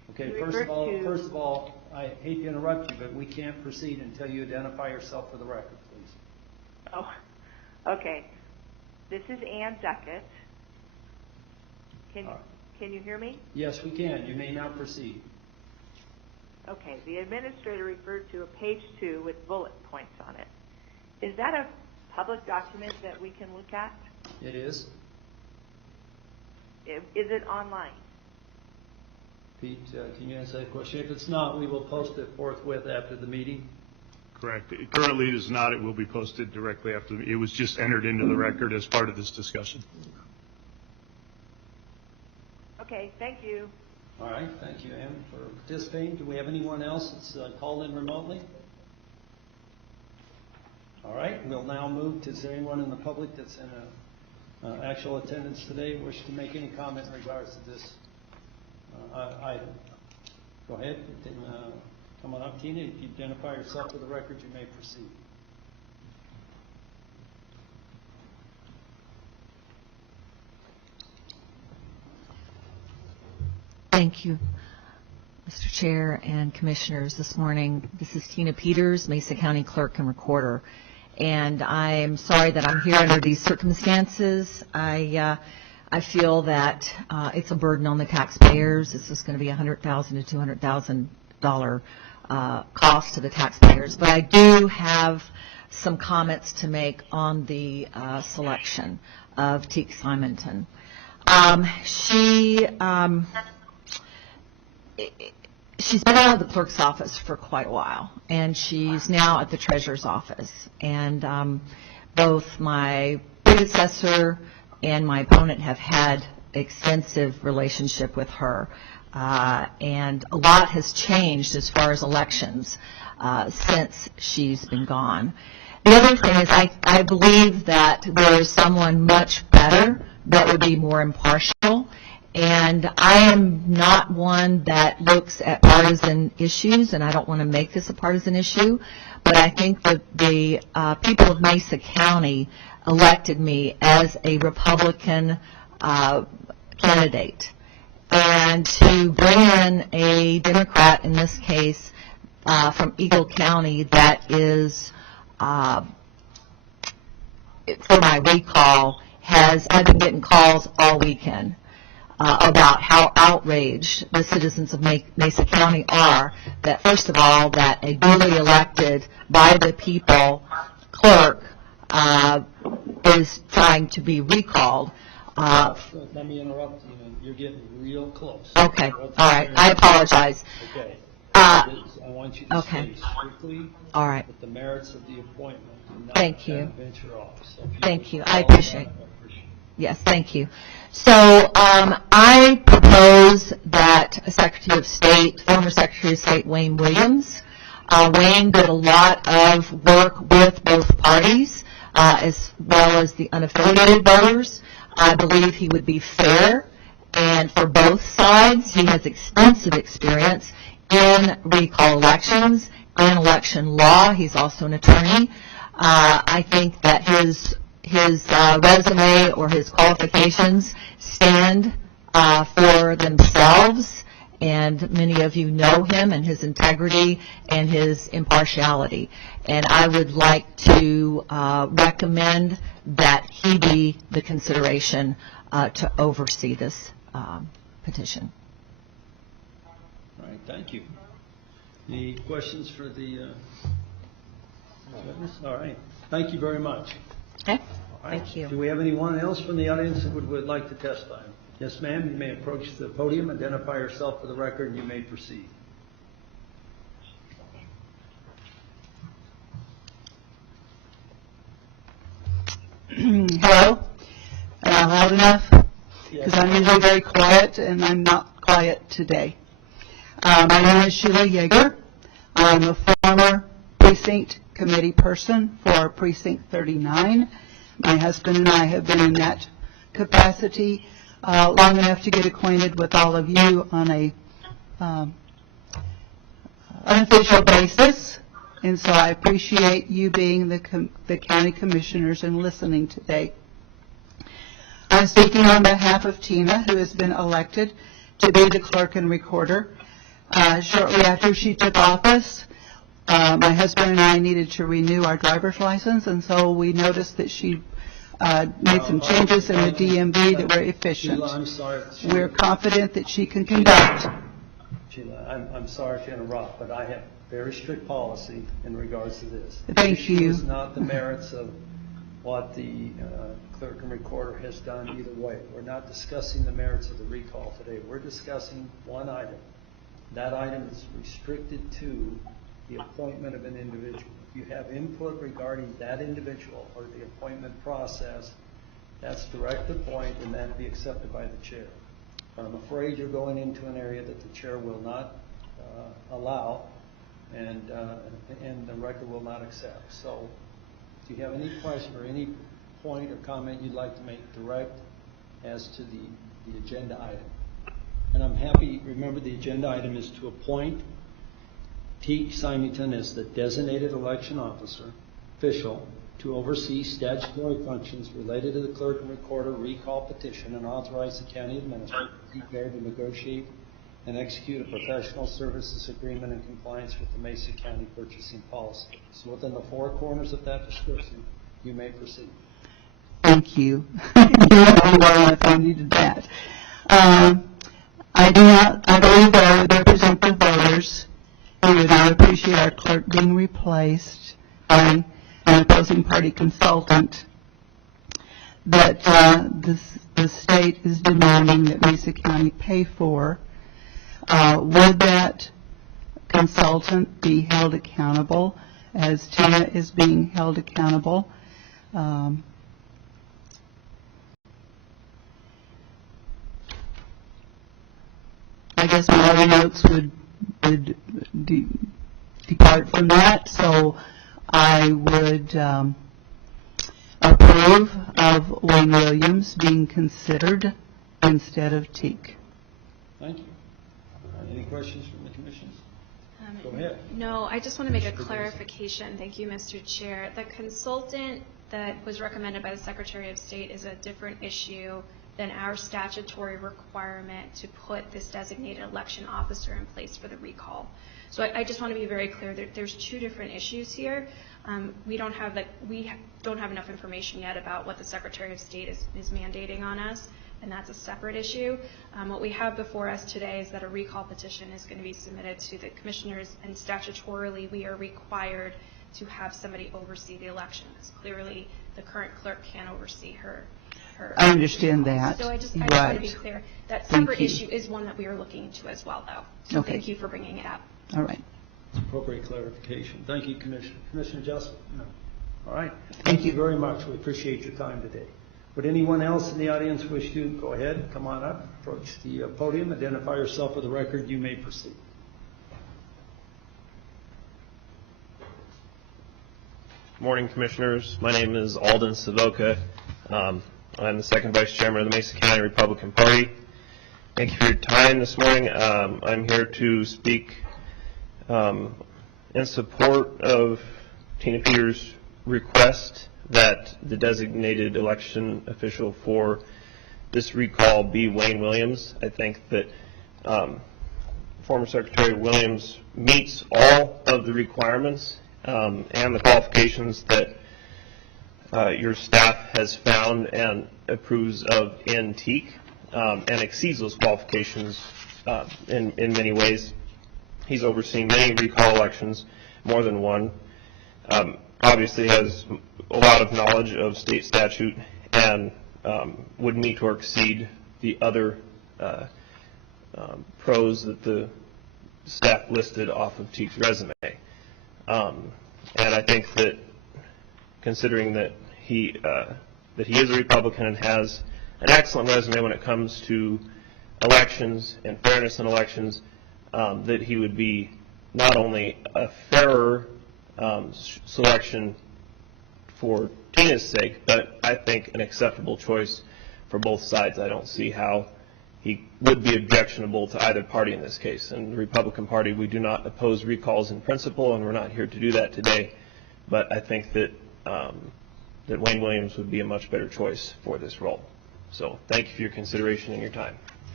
Okay, You first referred of all, I hate to interrupt you, but we can't proceed until you identify yourself for the record, please. Oh, okay. This is Ann Duckett. Can you hear me? Yes, we can. You may now proceed. Okay. The administrator referred to a page 2 with bullet points on it. Is that a public document that we can look at? It is. Is it online? Pete, can you answer that question? If it's not, we will post it forthwith after the meeting. Correct. Currently, it is not. It will be posted directly after. It was just entered into the record as part of this discussion. Okay, thank you. All right, thank you, Ann, for participating. Do we have anyone else that's called in remotely? All right, we'll now move to, is there anyone in the public that's in actual attendance today wish to make any comment in regards to this item? Go ahead. Come on up, Tina. If you identify yourself for the record, you may proceed. Thank you, Mr. Chair and Commissioners. This morning, this is Tina Peters, Mesa County Clerk and Recorder. And I'm sorry that I'm here under these circumstances. I feel that it's a burden on the taxpayers. This is going to be $100,000 to $200,000 cost to the taxpayers. But I do have some comments to make on the selection of Teak Simonton. She's been out of the clerk's office for quite a while, and she's now at the treasurer's office. And both my predecessor and my opponent have had extensive relationship with her. And a lot has changed as far as elections since she's been gone. The other thing is I believe that there is someone much better that would be more impartial. And I am not one that looks at partisan issues, and I don't want to make this a partisan issue, but I think that the people of Mesa County elected me as a Republican candidate. And to bring in a Democrat, in this case, from Eagle County, that is, for my recall, I've been getting calls all weekend about how outraged the citizens of Mesa County are that, first of all, that a duly elected by the people clerk is trying to be recalled. Let me interrupt you. You're getting real close. Okay. All right. I apologize. Okay. I want you to stay strictly with the merits of the appointment and not Thank you. venture off. So Thank you. I appreciate it. Yes, thank you. So I propose that Secretary of State, former Secretary of State Wayne Williams, Wayne did a lot of work with both parties as well as the unaffiliated voters. I believe he would be fair, and for both sides, he has extensive experience in recall elections and election law. He's also an attorney. I think that his resume or his qualifications stand for themselves, and many of you know him and his integrity and his impartiality. And I would like to recommend that he be the consideration to oversee this petition. All right, thank you. Any questions for the witness? All right, thank you very much. Okay. All right. Thank you. Do we have anyone else from the audience that would like to testify? Yes, ma'am. You may approach the podium, identify yourself for the record, and you may proceed. Hello? Am I loud enough? Because I'm usually very quiet, and I'm not quiet today. My name is Sheila Yeager. I'm a former precinct committee person for Precinct 39. My husband and I have been in that capacity long enough to get acquainted with all of you on a unofficial basis, and so I appreciate you being the county commissioners and listening today. I'm speaking on behalf of Tina, who has been elected to be the clerk and recorder. Shortly after she took office, my husband and I needed to renew our driver's license, and so we noticed that she made some changes in the DMV that were efficient. Sheila, I'm sorry. Sheila, We're confident that she can conduct. Sheila, I'm sorry to interrupt, but I have very strict policy in regards to this. Thank you. It's not the merits of what the clerk and recorder has done either way. We're not discussing the merits of the recall today. We're discussing one item. That item is restricted to the appointment of an individual. If you have input regarding that individual or the appointment process, that's direct to point, and that be accepted by the chair. But I'm afraid you're going into an area that the chair will not allow, and the record will not accept. So if you have any question or any point or comment you'd like to make direct as to the agenda item. And I'm happy, remember the agenda item is to appoint Teague Symington as the designated election official to oversee statutory functions related to the clerk and recorder recall petition and authorize the county administrator to prepare to negotiate and execute a professional services agreement in compliance with the Mesa County purchasing policy. So within the four corners of that description, you may proceed. Thank you. You know well if I needed that. I believe that I would represent the voters. We would not appreciate our clerk being replaced by an opposing party consultant that the state is demanding that Mesa County pay for. Would that consultant be held accountable as Tina is being held accountable? I guess my other notes would depart from that, so I would approve of Wayne Williams being considered instead of Teague. Thank you. Any questions from the commissioners? Go ahead. No, I just want to make a clarification. Thank you, Mr. Chair. The consultant that was recommended by the Secretary of State is a different issue than our statutory requirement to put this designated election officer in place for the recall. So I just want to be very clear that there's two different issues here. We don't have enough information yet about what the Secretary of State is mandating on us, and that's a separate issue. What we have before us today is that a recall petition is going to be submitted to the commissioners, and statutorily we are required to have somebody oversee the election. Because clearly the current clerk can't oversee her. I understand that. So I just want to be clear. That separate issue is one that we are looking into as well, though. So okay. Thank you for bringing it up. All right. It's appropriate clarification. Thank you, Commissioner. Commissioner Jessup? No. All right. Thank you very much. We appreciate your time today. Would anyone else in the audience wish to go ahead? Come on up. Approach the podium. Identify yourself for the record. You may proceed. Morning, Commissioners. My name is Alden Savoca. I'm the second Vice Chairman of the Mesa County Republican Party. Thank you for your time this morning. I'm here to speak in support of Tina Peters' request that the designated election official for this recall be Wayne Williams. I think that former Secretary Williams meets all of the requirements and the qualifications that your staff has found and approves of in Teague, and exceeds those qualifications in many ways. He's overseen many recall elections, more than one. Obviously has a lot of knowledge of state statute and would meet or exceed the other pros that the staff listed off of Teague's resume. And I think that considering that he is a Republican and has an excellent resume when it comes to elections and fairness in elections, that he would be not only a fairer selection for Tina's sake, but I think an acceptable choice for both sides. I don't see how he would be objectionable to either party in this case. In the Republican Party, we do not oppose recalls in principle, and we're not here to do that today. But I think that that Wayne Williams would be a much better choice for this role. So thank you for your consideration and your time.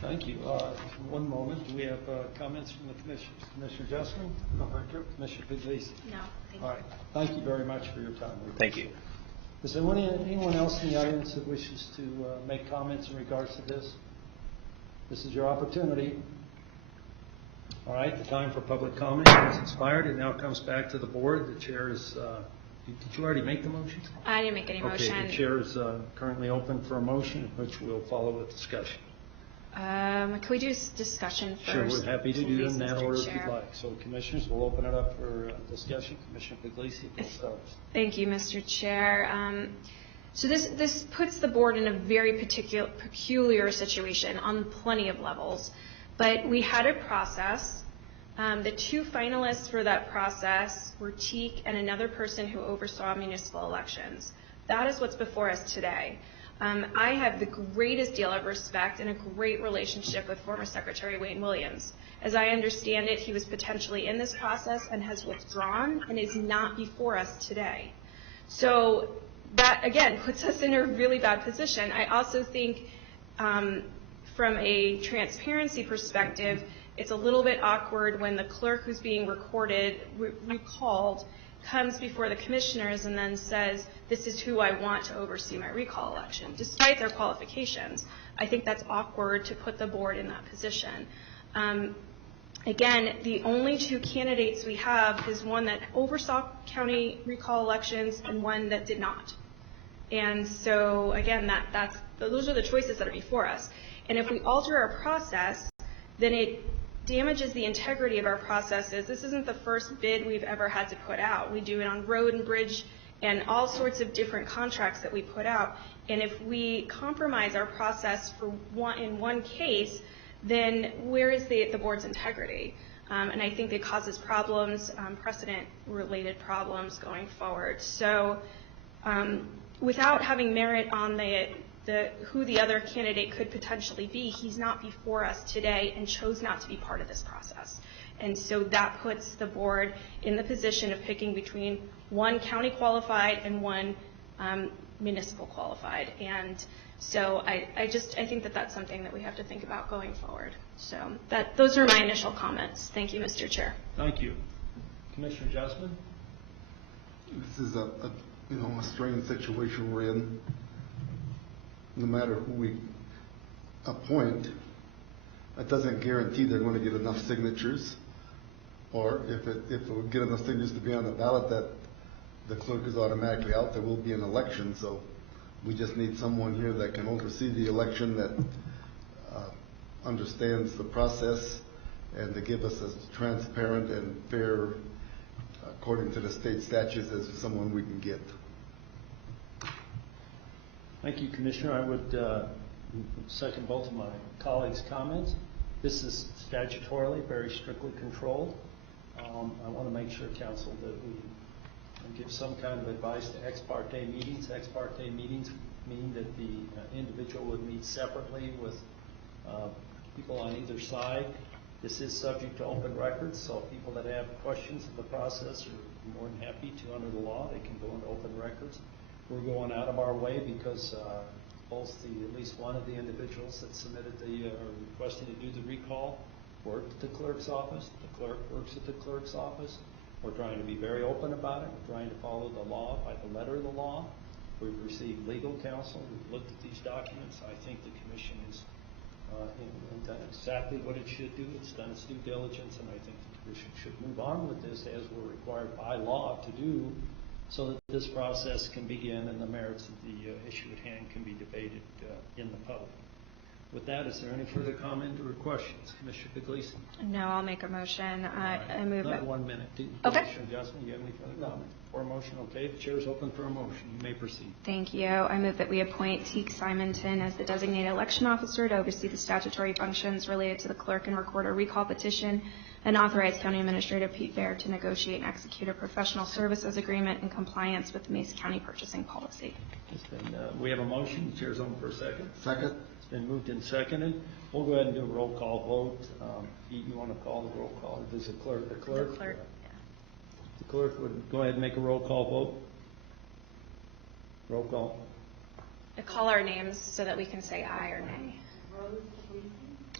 Thank you. One moment. Do we have comments from the commissioners? Commissioner Justman? No, thank you. Commissioner Puglisi? No, thank All you. right. Thank you very much for your time. Thank you. Is there anyone else in the audience that wishes to make comments in regards to this? This is your opportunity. All right. The time for public comment has expired. It now comes back to the board. The chair is... did you already make the motion? I didn't make any motion. Okay. The chair is currently open for a motion, which will follow with discussion. Can we do discussion first? Sure, we're happy to do it in that Mr. order if Chair. you'd like. So, commissioners, we'll open it up for discussion. Commissioner Puglisi, we'll start. Thank you, Mr. Chair. So this puts the board in a very peculiar situation on plenty of levels. But we had a process. The two finalists for that process were Teak and another person who oversaw municipal elections. That is what's before us today. I have the greatest deal of respect and a great relationship with former Secretary Wayne Williams. As I understand it, he was potentially in this process and has withdrawn and is not before us today. So that, again, puts us in a really bad position. I also think from a transparency perspective, it's a little bit awkward when the clerk who's being recalled comes before the commissioners and then says, this is who I want to oversee my recall election, despite their qualifications. I think that's awkward to put the board in that position. Again, the only two candidates we have is one that oversaw county recall elections and one that did not. And so, again, those are the choices that are before us. And if we alter our process, then it damages the integrity of our processes. This isn't the first bid we've ever had to put out. We do it on road and bridge and all sorts of different contracts that we put out. And if we compromise our process in one case, then where is the board's integrity? And I think it causes problems, precedent-related problems going forward. So without having merit on who the other candidate could potentially be, he's not before us today and chose not to be part of this process. And so that puts the board in the position of picking between one county qualified and one municipal qualified. And so I think that that's something that we have to think about going forward. So those are my initial comments. Thank you, Mr. Chair. Thank you. Commissioner Justman? This is a strange situation we're in. No matter who we appoint, that doesn't guarantee they're going to get enough signatures, or if it will get enough signatures to be on the ballot that the clerk is automatically out, there will be an election. So we just need someone here that can oversee the election, that understands the process, and to give us a transparent and fair, according to the state statutes, as someone we can get. Thank you, Commissioner. I would second both of my colleagues' comments. This is statutorily very strictly controlled. I want to make sure, Council, that we give some kind of advice to ex parte meetings. Ex parte meetings mean that the individual would meet separately with people on either side. This is subject to open records, so people that have questions of the process are more than happy to, under the law, they can go into open records. We're going out of our way because both at least one of the individuals that submitted requesting to do the recall worked at the clerk's office. The clerk works at the clerk's office. We're trying to be very open about it. We're trying to follow the law by the letter of the law. We've received legal counsel. We've looked at these documents. I think the commission has done exactly what it should do. It's done its due diligence, and I think the commission should move on with this as we're required by law to do, so that this process can begin and the merits of the issue at hand can be debated in the public. With that, is there any further comment or questions? Commissioner Puglisi? No, I'll make a motion. I move Not that. 1 minute. Okay. Commissioner Justman, do you have any further comment or a motion? Okay, the chair is open for a motion. You may proceed. Thank you. I move that we appoint Teak Simonton as the designated election officer to oversee the statutory functions related to the clerk and recorder recall petition, and authorize County Administrator Pete Baer to negotiate and execute a professional services agreement in compliance with the Mesa County purchasing policy. We have a motion. The chair is open for a second. Second. It's been moved and seconded. We'll go ahead and do a roll call vote. You want to call the roll call? Does the clerk? The clerk, yeah. The clerk would go ahead and make a roll call vote. Roll call. Call our names so that we can say aye or nay.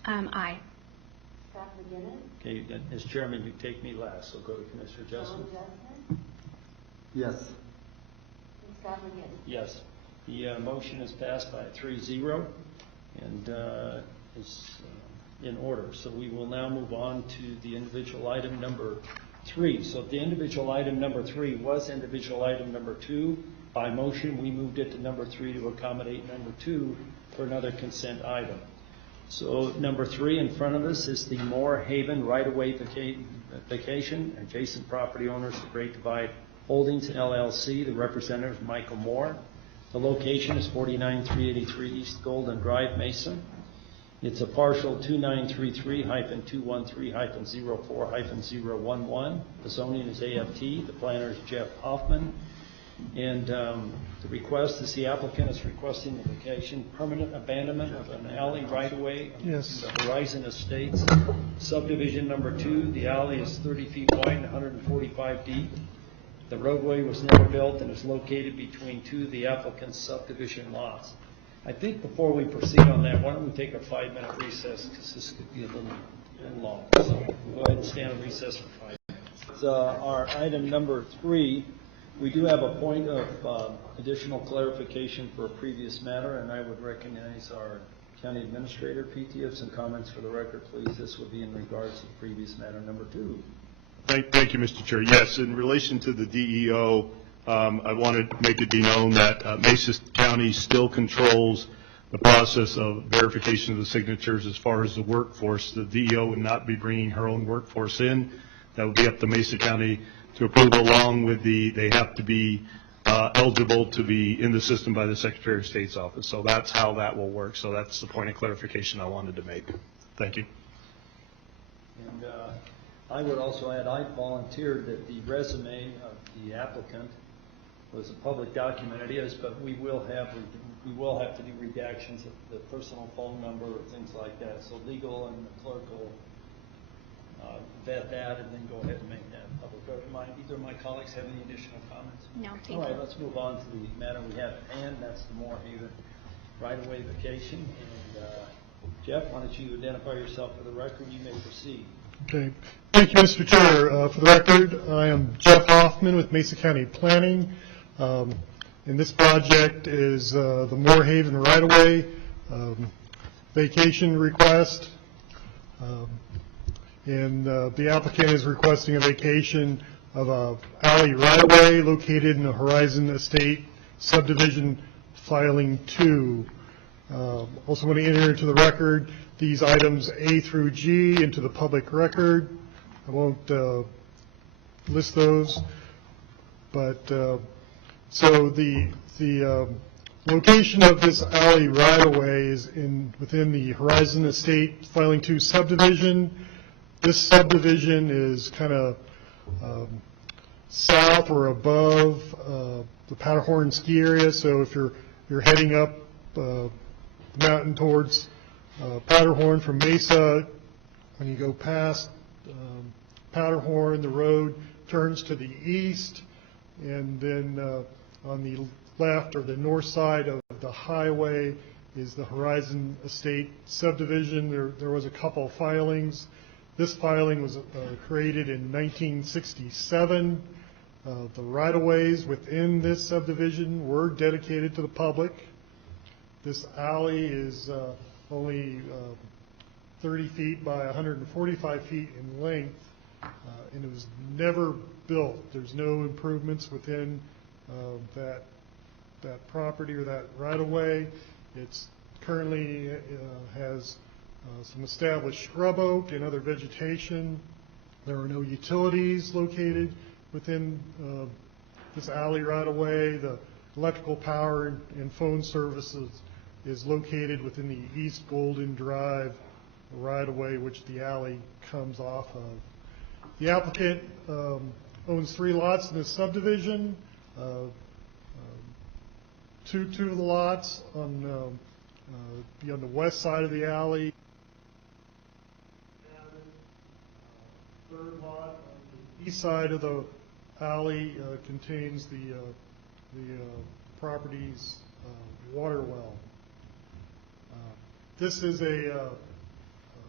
Aye. Okay, as chairman, you take me last, so go to Commissioner Justman. Yes. Yes. The motion is passed by 3-0 and is in order. So we will now move on to the individual item number 3. So the individual item number 3 was individual item number 2. By motion, we moved it to number 3 to accommodate number 2 for another consent item. So number 3 in front of us is the Moore Haven right-of-way vacation. Adjacent property owners, the Great Divide Holdings LLC, the representative Michael Moore. The location is 49383 East Golden Drive, Mesa. It's a partial 2933-213-04-011. The zoning is AFT. The planner is Jeff Hoffman. And the request is the applicant is requesting the vacation permanent abandonment of an alley right-of-way Yes. the Horizon Estates subdivision number 2. The alley is 30 feet wide and 145 deep. The roadway was never built and is located between 2 of the applicant's subdivision lots. I think before we proceed on that, why don't we take a 5-minute recess, because this could be a little long. So we'll go ahead and stand on recess for 5 minutes. Our item number 3, we do have a point of additional clarification for a previous matter, and I would recognize our county administrator. PT, have some comments for the record, please. This would be in regards to the previous matter number 2. Thank you, Mr. Chair. Yes, in relation to the DEO, I wanted to make it be known that Mesa County still controls the process of verification of the signatures as far as the workforce. The DEO would not be bringing her own workforce in. That would be up to Mesa County to approve, along with they have to be eligible to be in the system by the Secretary of State's office. So that's how that will work. So that's the point of clarification I wanted to make. Thank you. And I would also add, I volunteered that the resume of the applicant was a public document. It is, but we will have to do redactions of the personal phone number or things like that. So legal and the clerk will vet that and then go ahead and make that public. Either of my colleagues have any additional comments? No, thank you. All right, let's move on to the matter we have at hand. That's the Moore Haven right-of-way vacation. And Jeff, why don't you identify yourself for the record? You may proceed. Okay. Thank you, Mr. Chair. For the record, I am Jeff Hoffman with Mesa County Planning. And this project is the Moore Haven right-of-way vacation request. And the applicant is requesting a vacation of a alley right-of-way located in the Horizon Estate subdivision filing 2. Also want to enter into the record these items A through G into the public record. I won't list those, but so the location of this alley right-of-way is within the Horizon Estate filing 2 subdivision. This subdivision is kind of south or above the Powderhorn ski area. So if you're heading up the mountain towards Powderhorn from Mesa, when you go past Powderhorn, the road turns to the east, and then on the left or the north side of the highway is the Horizon Estate subdivision. There was a couple filings. This filing was created in 1967. The right-of-ways within this subdivision were dedicated to the public. This alley is only 30 feet by 145 feet in length, and it was never built. There's no improvements within that property or that right-of-way. It's currently has some established scrub oak and other vegetation. There are no utilities located within this alley right-of-way. The electrical power and phone services is located within the East Golden Drive right-of-way, which the alley comes off of. The applicant owns 3 lots in this subdivision. Two of the lots be on the west side of the alley. Third lot on the east side of the alley contains the property's water well. This is a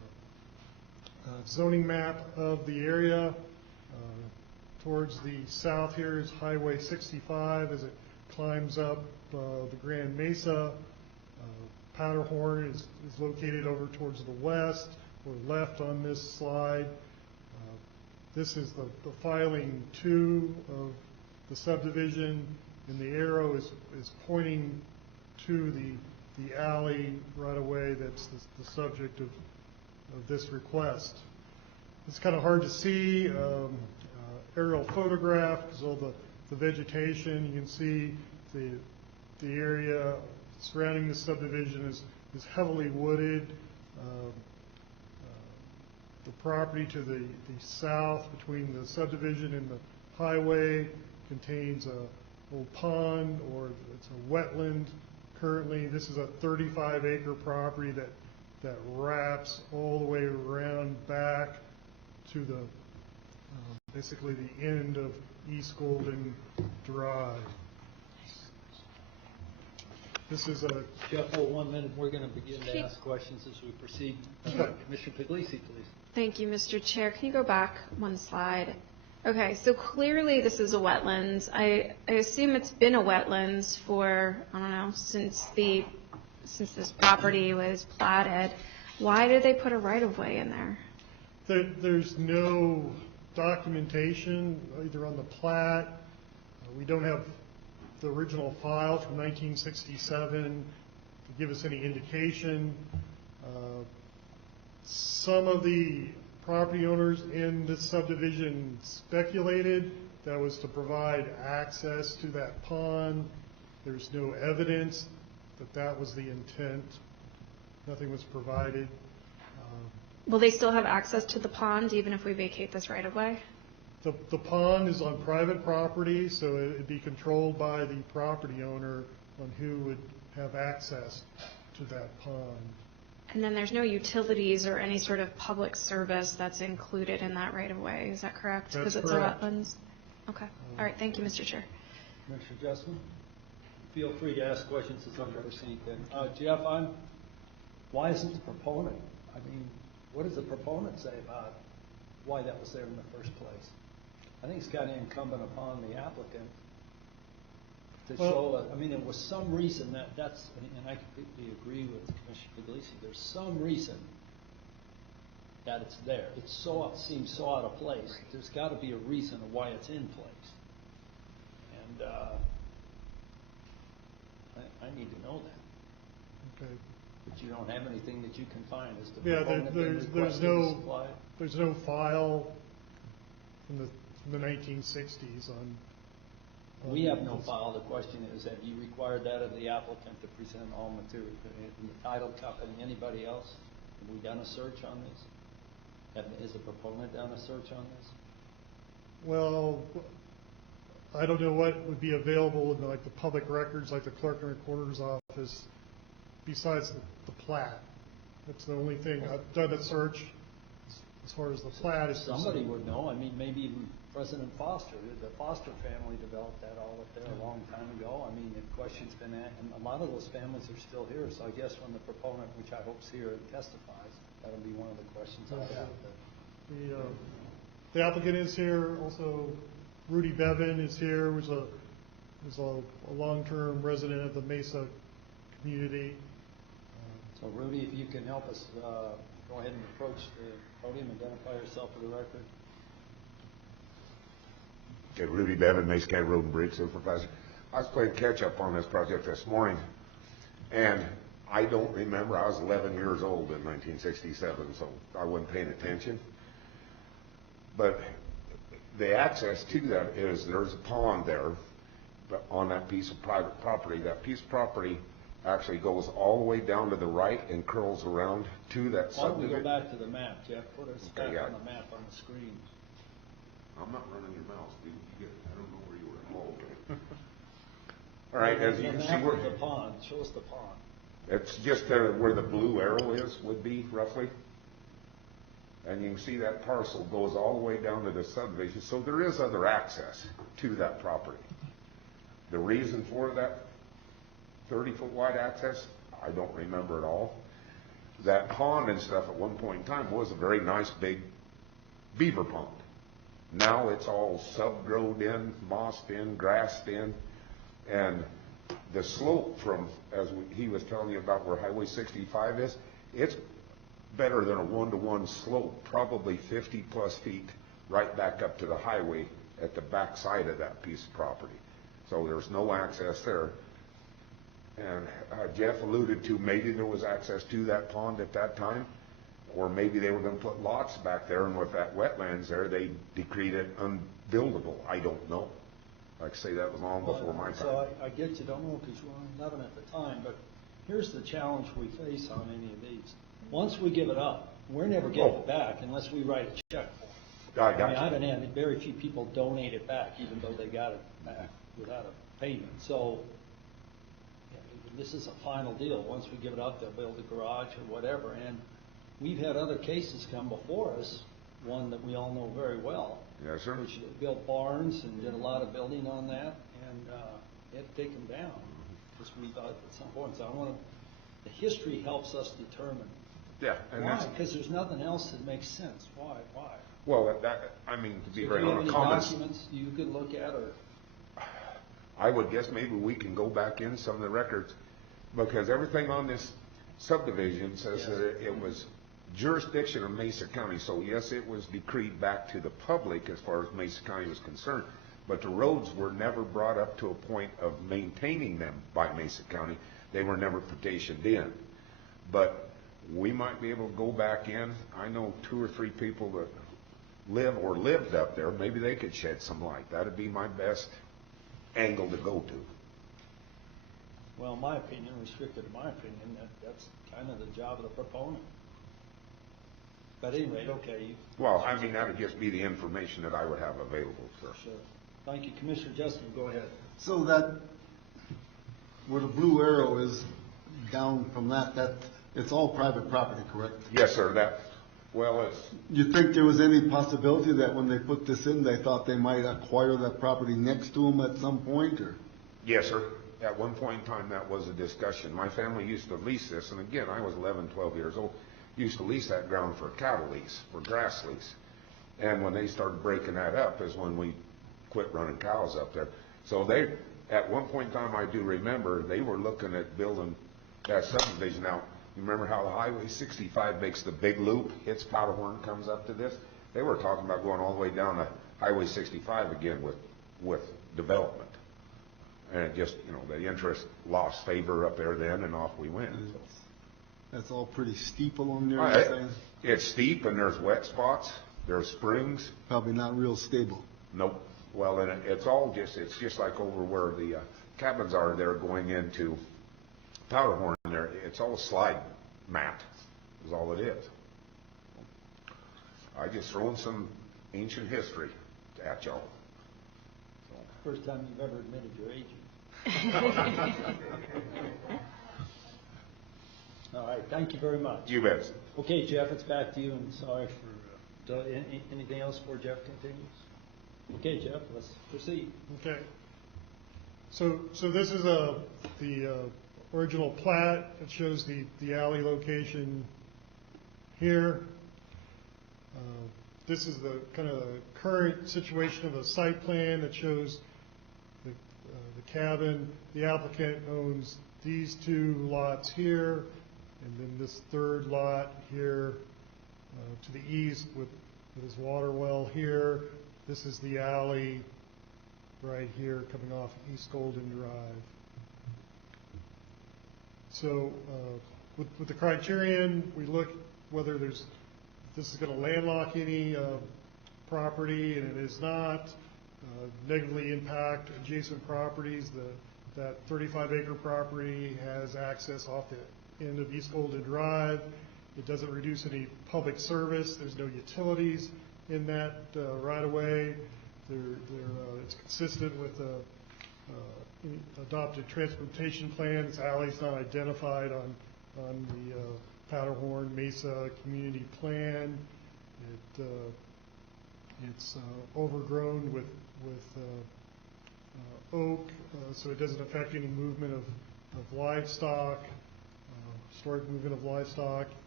zoning map of the area. Towards the south here is Highway 65 as it climbs up the Grand Mesa. Powderhorn is located over towards the west or left on this slide. This is the filing 2 of the subdivision, and the arrow is pointing to the alley right away that's the subject of this request. It's kind of hard to see aerial photograph because all the vegetation. You can see the area surrounding the subdivision is heavily wooded. The property to the south between the subdivision and the highway contains a old pond, or it's a wetland. Currently, this is a 35-acre property that wraps all the way around back to the basically the end of East Golden Drive. This is a... Jeff, hold 1 minute. We're going to begin to ask questions as we proceed. Commissioner Puglisi, please. Thank you, Mr. Chair. Can you go back one slide? Okay, so clearly this is a wetlands. I assume it's been a wetlands for, I don't know, since this property was platted. Why did they put a right-of-way in there? There's no documentation either on the plat. We don't have the original file from 1967 to give us any indication. Some of the property owners in this subdivision speculated that was to provide access to that pond. There's no evidence that was the intent. Nothing was provided. Will they still have access to the pond even if we vacate this right of way? The pond is on private property, so it'd be controlled by the property owner on who would have access to that pond. And then there's no utilities or any sort of public service that's included in that right of way. Is that correct? That's because it's correct. a wetlands? Okay. All right. Thank you, Mr. Chair. Commissioner Justman, feel free to ask questions as we proceed then. Jeff, why isn't the proponent, what does the proponent say about why that was there in the first place? I think it's kind of incumbent upon the applicant to show, there was some reason that's, and I completely agree with Commissioner Puglisi, there's some reason that it's there. It seems so out of place. There's got to be a reason of why it's in place. And I need to know that. Okay. But you don't have anything that you can find as to there's no file from the 1960s on. We have no file. The question is, have you required that of the applicant to present all material, the title company, anybody else? Have we done a search on this? Has the proponent done a search on this? Well, I don't know what would be available in the public records, like the clerk and recorder's office, besides the plat. That's the only thing. I've done a search as far as the plat is concerned. Somebody would know. Maybe President Foster, the Foster family developed that all up there a long time ago. The question's been asked, and a lot of those families are still here. So I guess when the proponent, which I hope is here, testifies, that'll be one of the questions I'll have. The applicant is here. Also, Rudy Bevan is here. Was a long-term resident of the Mesa community. So Rudy, if you can help us, go ahead and approach the podium, identify yourself for the record. Okay, Rudy Bevan, Mesa County Road and Bridge Supervisor. I was playing catch-up on this project this morning, and I don't remember. I was 11 years old in 1967, so I wasn't paying attention. But the access to that is there's a pond there on that piece of private property. That piece of property actually goes all the way down to the right and curls around to that subdivision. Why don't we go back to the map, Jeff? Put us back on the map on the screen. I'm not running your mouse, dude. I don't know where you were. Oh, okay. All right, as you can see, where the pond. Show us the pond. It's just where the blue arrow would be, roughly. And you can see that parcel goes all the way down to the subdivision. So there is other access to that property. The reason for that 30-foot wide access, I don't remember at all. that pond and stuff at one point in time was a very nice big beaver pond. Now it's all sub-growed in, mossed in, grassed in, and the slope from, as he was telling you about where Highway 65 is, it's better than a one-to-one slope, probably 50 plus feet right back up to the highway at the back side of that piece of property. So there's no access there. And Jeff alluded to maybe there was access to that pond at that time, or maybe they were going to put lots back there, and with that wetlands there, they decreed it unbuildable. I don't know. Like I say, that was long before my time. So I get you don't know because you were 11 at the time, but here's the challenge we face on any of these. Once we give it up, we're never getting it back unless we write a check for it. I haven't had very few people donate it back, even though they got it back without a payment. So this is a final deal. Once we give it up, they'll build a garage or whatever. And we've had other cases come before us, one that we all know very well. Yes, sir. Which built barns and did a lot of building on that, and it had to take them down because we thought at some point. So the history helps us determine. Yeah. And why? Because there's nothing else that makes sense. Why? Well, I mean, to be very honest, documents you could look at, or I would guess maybe we can go back in some of the records, because everything on this subdivision says that it was jurisdiction of Mesa County. So yes, it was decreed back to the public as far as Mesa County was concerned, but the roads were never brought up to a point of maintaining them by Mesa County. They were never petitioned in. But we might be able to go back in. I know 2 or 3 people that live or lived up there. Maybe they could shed some light. That'd be my best angle to go to. Well, in my opinion, restricted to my opinion, that's kind of the job of the proponent. But anyway, okay. Well, I mean, that would just be the information that I would have available, sir. Sure. Thank you. Commissioner Justin, go ahead. So that, where the blue arrow is down from that it's all private property, correct? Yes, sir. It's... You think there was any possibility that when they put this in, they thought they might acquire that property next to them at some point, or? Yes, sir. At one point in time, that was a discussion. My family used to lease this, and again, I was 11, 12 years old, used to lease that ground for a cattle lease, for grass lease. And when they started breaking that up is when we quit running cows up there. So they, at one point in time, I do remember, they were looking at building that subdivision. Now, you remember how the Highway 65 makes the big loop, hits Powderhorn, comes up to this? They were talking about going all the way down to Highway 65 again with development. And it just, the interest lost favor up there then, and off we went. That's all pretty steep along there, you're saying? It's steep, and there's wet spots, there's springs. Probably not real stable. Nope. Well, and it's just like over where the cabins are there going into Powderhorn there. It's all slide mat is all it is. I just thrown some ancient history at y'all. First time you've ever admitted your age. All right, thank you very much. You bet. Okay, Jeff, it's back to you, and sorry for anything else before Jeff continues. Okay, Jeff, let's proceed. Okay. So this is the original plat. It shows the alley location here. This is the kind of the current situation of the site plan that shows the cabin. The applicant owns these 2 lots here, and then this 3rd lot here to the east with his water well here. This is the alley right here coming off East Golden Drive. So with the criterion, we look whether this is going to landlock any property, and it is not. Negatively impact adjacent properties. That 35-acre property has access off the end of East Golden Drive. It doesn't reduce any public service. There's no utilities in that right-of-way. It's consistent with the adopted transportation plan. This alley's not identified on the Powderhorn Mesa community plan. It's overgrown with oak, so it doesn't affect any movement of livestock, historic movement of livestock.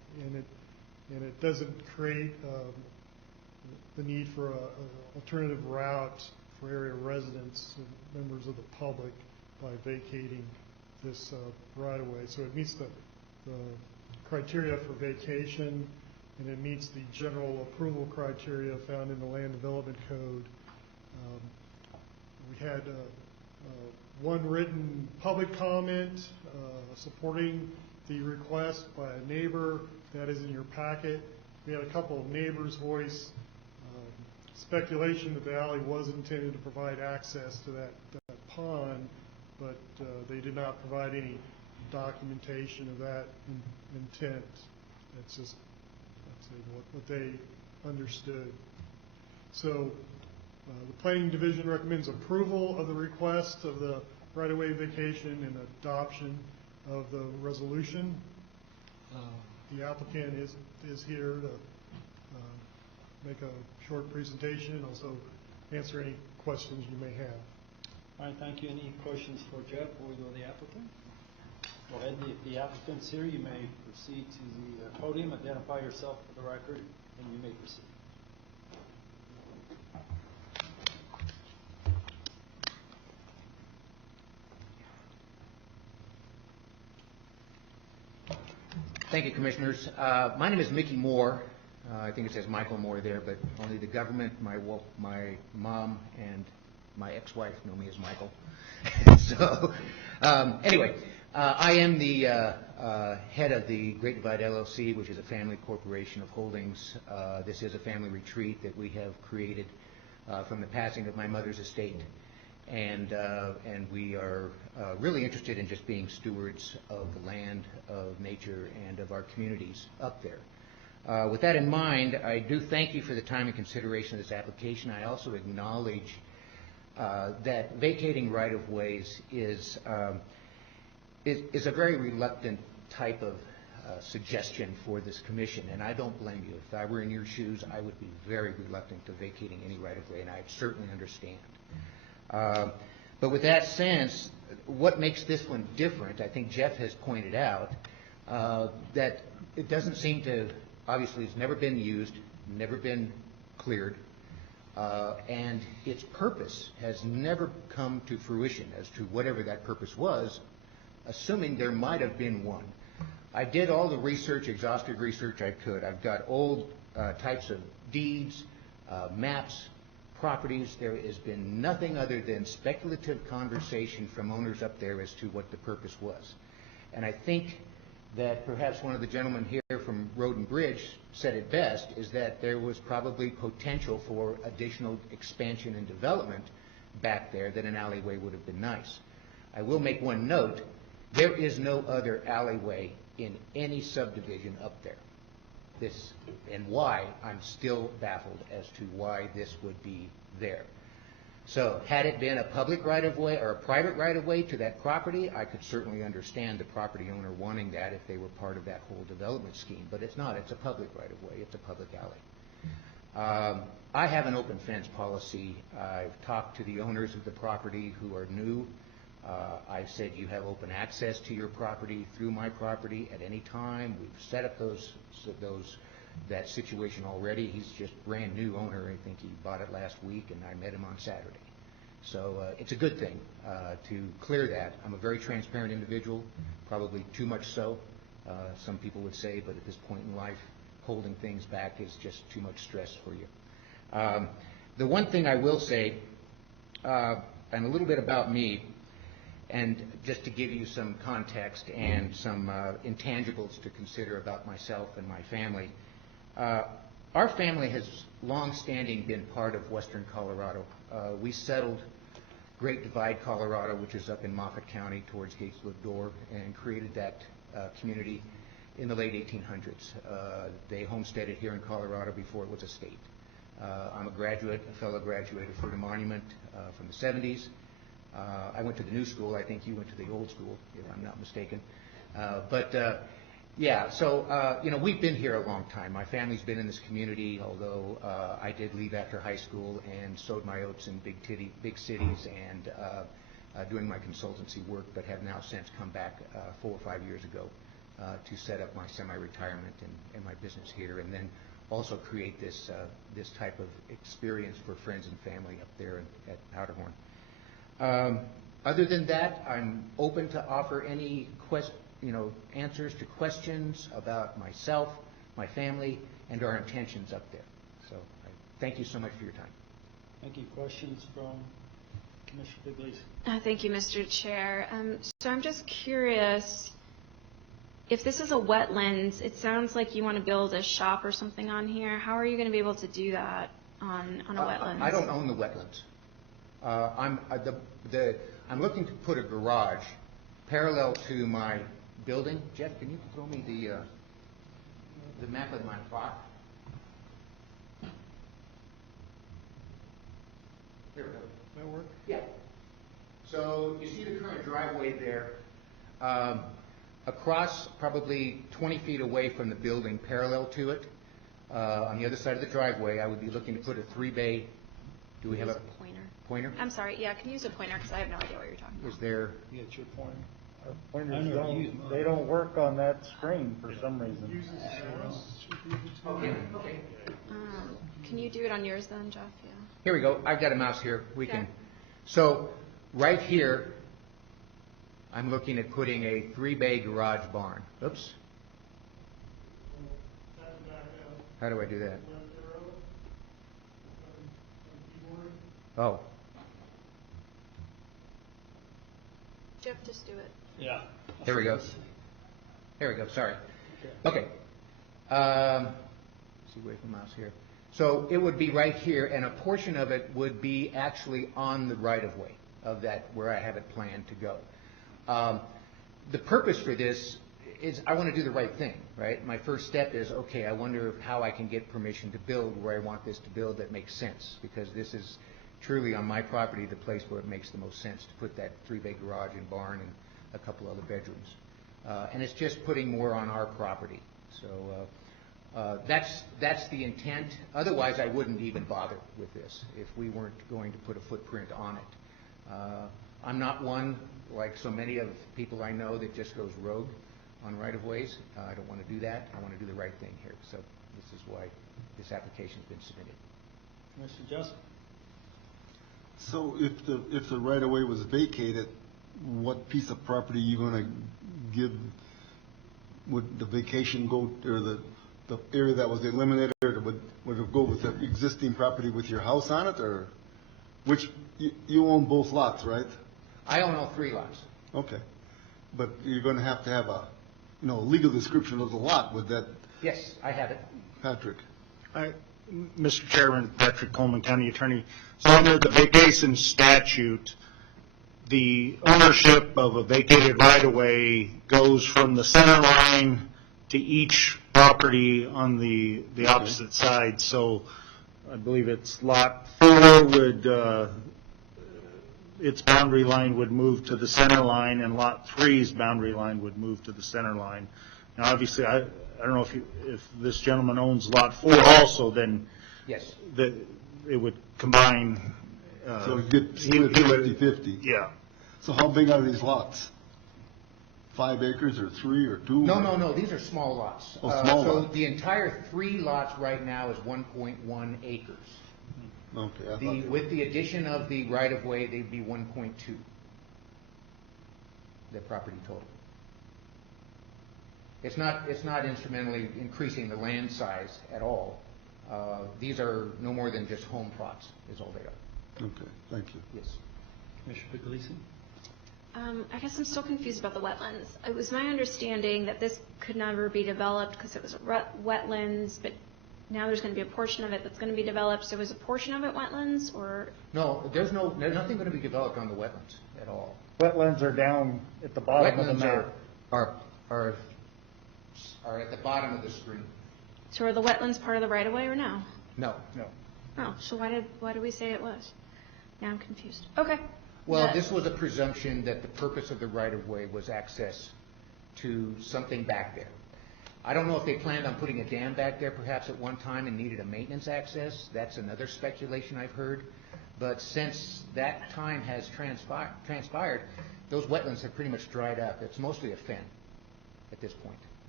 and it doesn't create the need for an alternative route for area residents and members of the public by vacating this right-of-way. So it meets the criteria for vacation, and it meets the general approval criteria found in the Land Development Code. We had one written public comment supporting the request by a neighbor. That is in your packet. We had a couple of neighbors voice speculation that the alley was intended to provide access to that pond, but they did not provide any documentation of that intent. That's just what they understood. So the Planning Division recommends approval of the request of the right-of-way vacation and adoption of the resolution. The applicant is here to make a short presentation and also answer any questions you may have. All right, thank you. Any questions for Jeff before we go to the applicant? Go ahead. If the applicant's here, you may proceed to the podium, identify yourself for the record, and you may proceed. Thank you, Commissioners. My name is Mickey Moore. I think it says Michael Moore there, but only the government, my mom, and my ex-wife know me as Michael. So, anyway, I am the head of the Great Divide LLC, which is a family corporation of holdings. This is a family retreat that we have created from the passing of my mother's estate. And we are really interested in just being stewards of the land, of nature, and of our communities up there. With that in mind, I do thank you for the time and consideration of this application. I also acknowledge that vacating right-of-ways is a very reluctant type of suggestion for this commission, and I don't blame you. If I were in your shoes, I would be very reluctant to vacating any right-of-way, and I certainly understand. But with that sense, what makes this one different, I think Jeff has pointed out, that it doesn't seem to, obviously it's never been used, never been cleared, and its purpose has never come to fruition as to whatever that purpose was, assuming there might have been one. I did all the research, exhaustive research I could. I've got old types of deeds, maps, properties. There has been nothing other than speculative conversation from owners up there as to what the purpose was. And I think that perhaps one of the gentlemen here from Road and Bridge said it best, is that there was probably potential for additional expansion and development back there, that an alleyway would have been nice. I will make one note. There is no other alleyway in any subdivision up there. This, and why, I'm still baffled as to why this would be there. So had it been a public right-of-way or a private right-of-way to that property, I could certainly understand the property owner wanting that if they were part of that whole development scheme. But it's not. It's a public right-of-way. It's a public alley. I have an open fence policy. I've talked to the owners of the property who are new. I've said you have open access to your property through my property at any time. We've set up that situation already. He's just brand new owner. I think he bought it last week, and I met him on Saturday. So it's a good thing to clear that. I'm a very transparent individual, probably too much so, some people would say, but at this point in life, holding things back is just too much stress for you. The one thing I will say, and a little bit about me, and just to give you some context and some intangibles to consider about myself and my family. Our family has long-standing been part of western Colorado. We settled Great Divide, Colorado, which is up in Moffat County towards Gatesville, and created that community in the late 1800s. They homesteaded here in Colorado before it was a state. I'm a fellow graduate of Fruita Monument from the 70s. I went to the new school. I think you went to the old school, if I'm not mistaken. Yeah, so, we've been here a long time. My family's been in this community, although I did leave after high school and sowed my oats in big cities and doing my consultancy work, but have now since come back 4 or 5 years ago to set up my semi-retirement and my business here, and then also create this this type of experience for friends and family up there at Powderhorn. Other than that, I'm open to offer any answers to questions about myself, my family, and our intentions up there. So I thank you so much for your time. Thank you. Questions from Commissioner Puglisi? Thank you, Mr. Chair. So I'm just curious, if this is a wetlands, it sounds like you want to build a shop or something on here. How are you going to be able to do that on a wetlands? I don't own the wetlands. I'm looking to put a garage parallel to my building. Jeff, can you throw me the map of my plot? There we go. That work? Yeah. So you see the current driveway there. Across, probably 20 feet away from the building, parallel to it, on the other side of the driveway, I would be looking to put a 3-bay. Do we have a pointer? Pointer? I'm sorry. Yeah, can you use a pointer because I have no idea what you're talking about. Is there? You get your pointer. Pointers they don't work on that screen for some reason. Okay. Can you do it on yours then, Jeff? Yeah. Here we go. I've got a mouse here. We can. So right here, I'm looking at putting a 3-bay garage barn. Oops. How do I do that? Oh. Jeff, just do it. Yeah. There we go. There we go. Sorry. Okay. See away from the mouse here. So it would be right here, and a portion of it would be actually on the right-of-way of that where I have it planned to go. The purpose for this is I want to do the right thing, right? My first step is, okay, I wonder how I can get permission to build where I want this to build that makes sense, because this is truly on my property the place where it makes the most sense to put that 3-bay garage and barn and a couple other bedrooms. And it's just putting more on our property. So that's the intent. Otherwise, I wouldn't even bother with this if we weren't going to put a footprint on it. I'm not one, like so many of people I know, that just goes rogue on right-of-ways. I don't want to do that. I want to do the right thing here. So this is why this application's been submitted. Mr. Jessup? So if the right-of-way was vacated, what piece of property are you going to give? Would the vacation go, or the area that was eliminated, or would it go with the existing property with your house on it, or which you own both lots, right? I own all 3 lots. Okay, but you're going to have a legal description of the lot. Would that? Yes, I have it. Patrick. Mr. Chairman, Patrick Coleman, County Attorney. So under the vacation statute, the ownership of a vacated right-of-way goes from the center line to each property on the opposite side. So I believe it's lot 4 would, its boundary line would move to the center line, and lot 3's boundary line would move to the center line. Now, obviously, I don't know if this gentleman owns lot 4 also, then yes, it would combine. So it would get 50-50. Yeah. So how big are these lots? 5 acres or 3 or 2? No. These are small lots. Oh, small so lots. The entire 3 lots right now is 1.1 acres. Okay. With the addition of the right-of-way, they'd be 1.2. The property total. It's not instrumentally increasing the land size at all. These are no more than just home plots, is all they are. Okay. Thank you. Yes. Commissioner Puglisi? I guess I'm still confused about the wetlands. It was my understanding that this could never be developed because it was wetlands, but now there's going to be a portion of it that's going to be developed. So is a portion of it wetlands, or? No, there's nothing going to be developed on the wetlands at all. Wetlands are down at the bottom of the map. Are at the bottom of the screen. So are the wetlands part of the right-of-way or no? No. Oh, so why did we say it was? Now I'm confused. Okay. Well, this was a presumption that the purpose of the right-of-way was access to something back there. I don't know if they planned on putting a dam back there perhaps at one time and needed a maintenance access. That's another speculation I've heard. But since that time has transpired, those wetlands have pretty much dried up. It's mostly a fen at this point.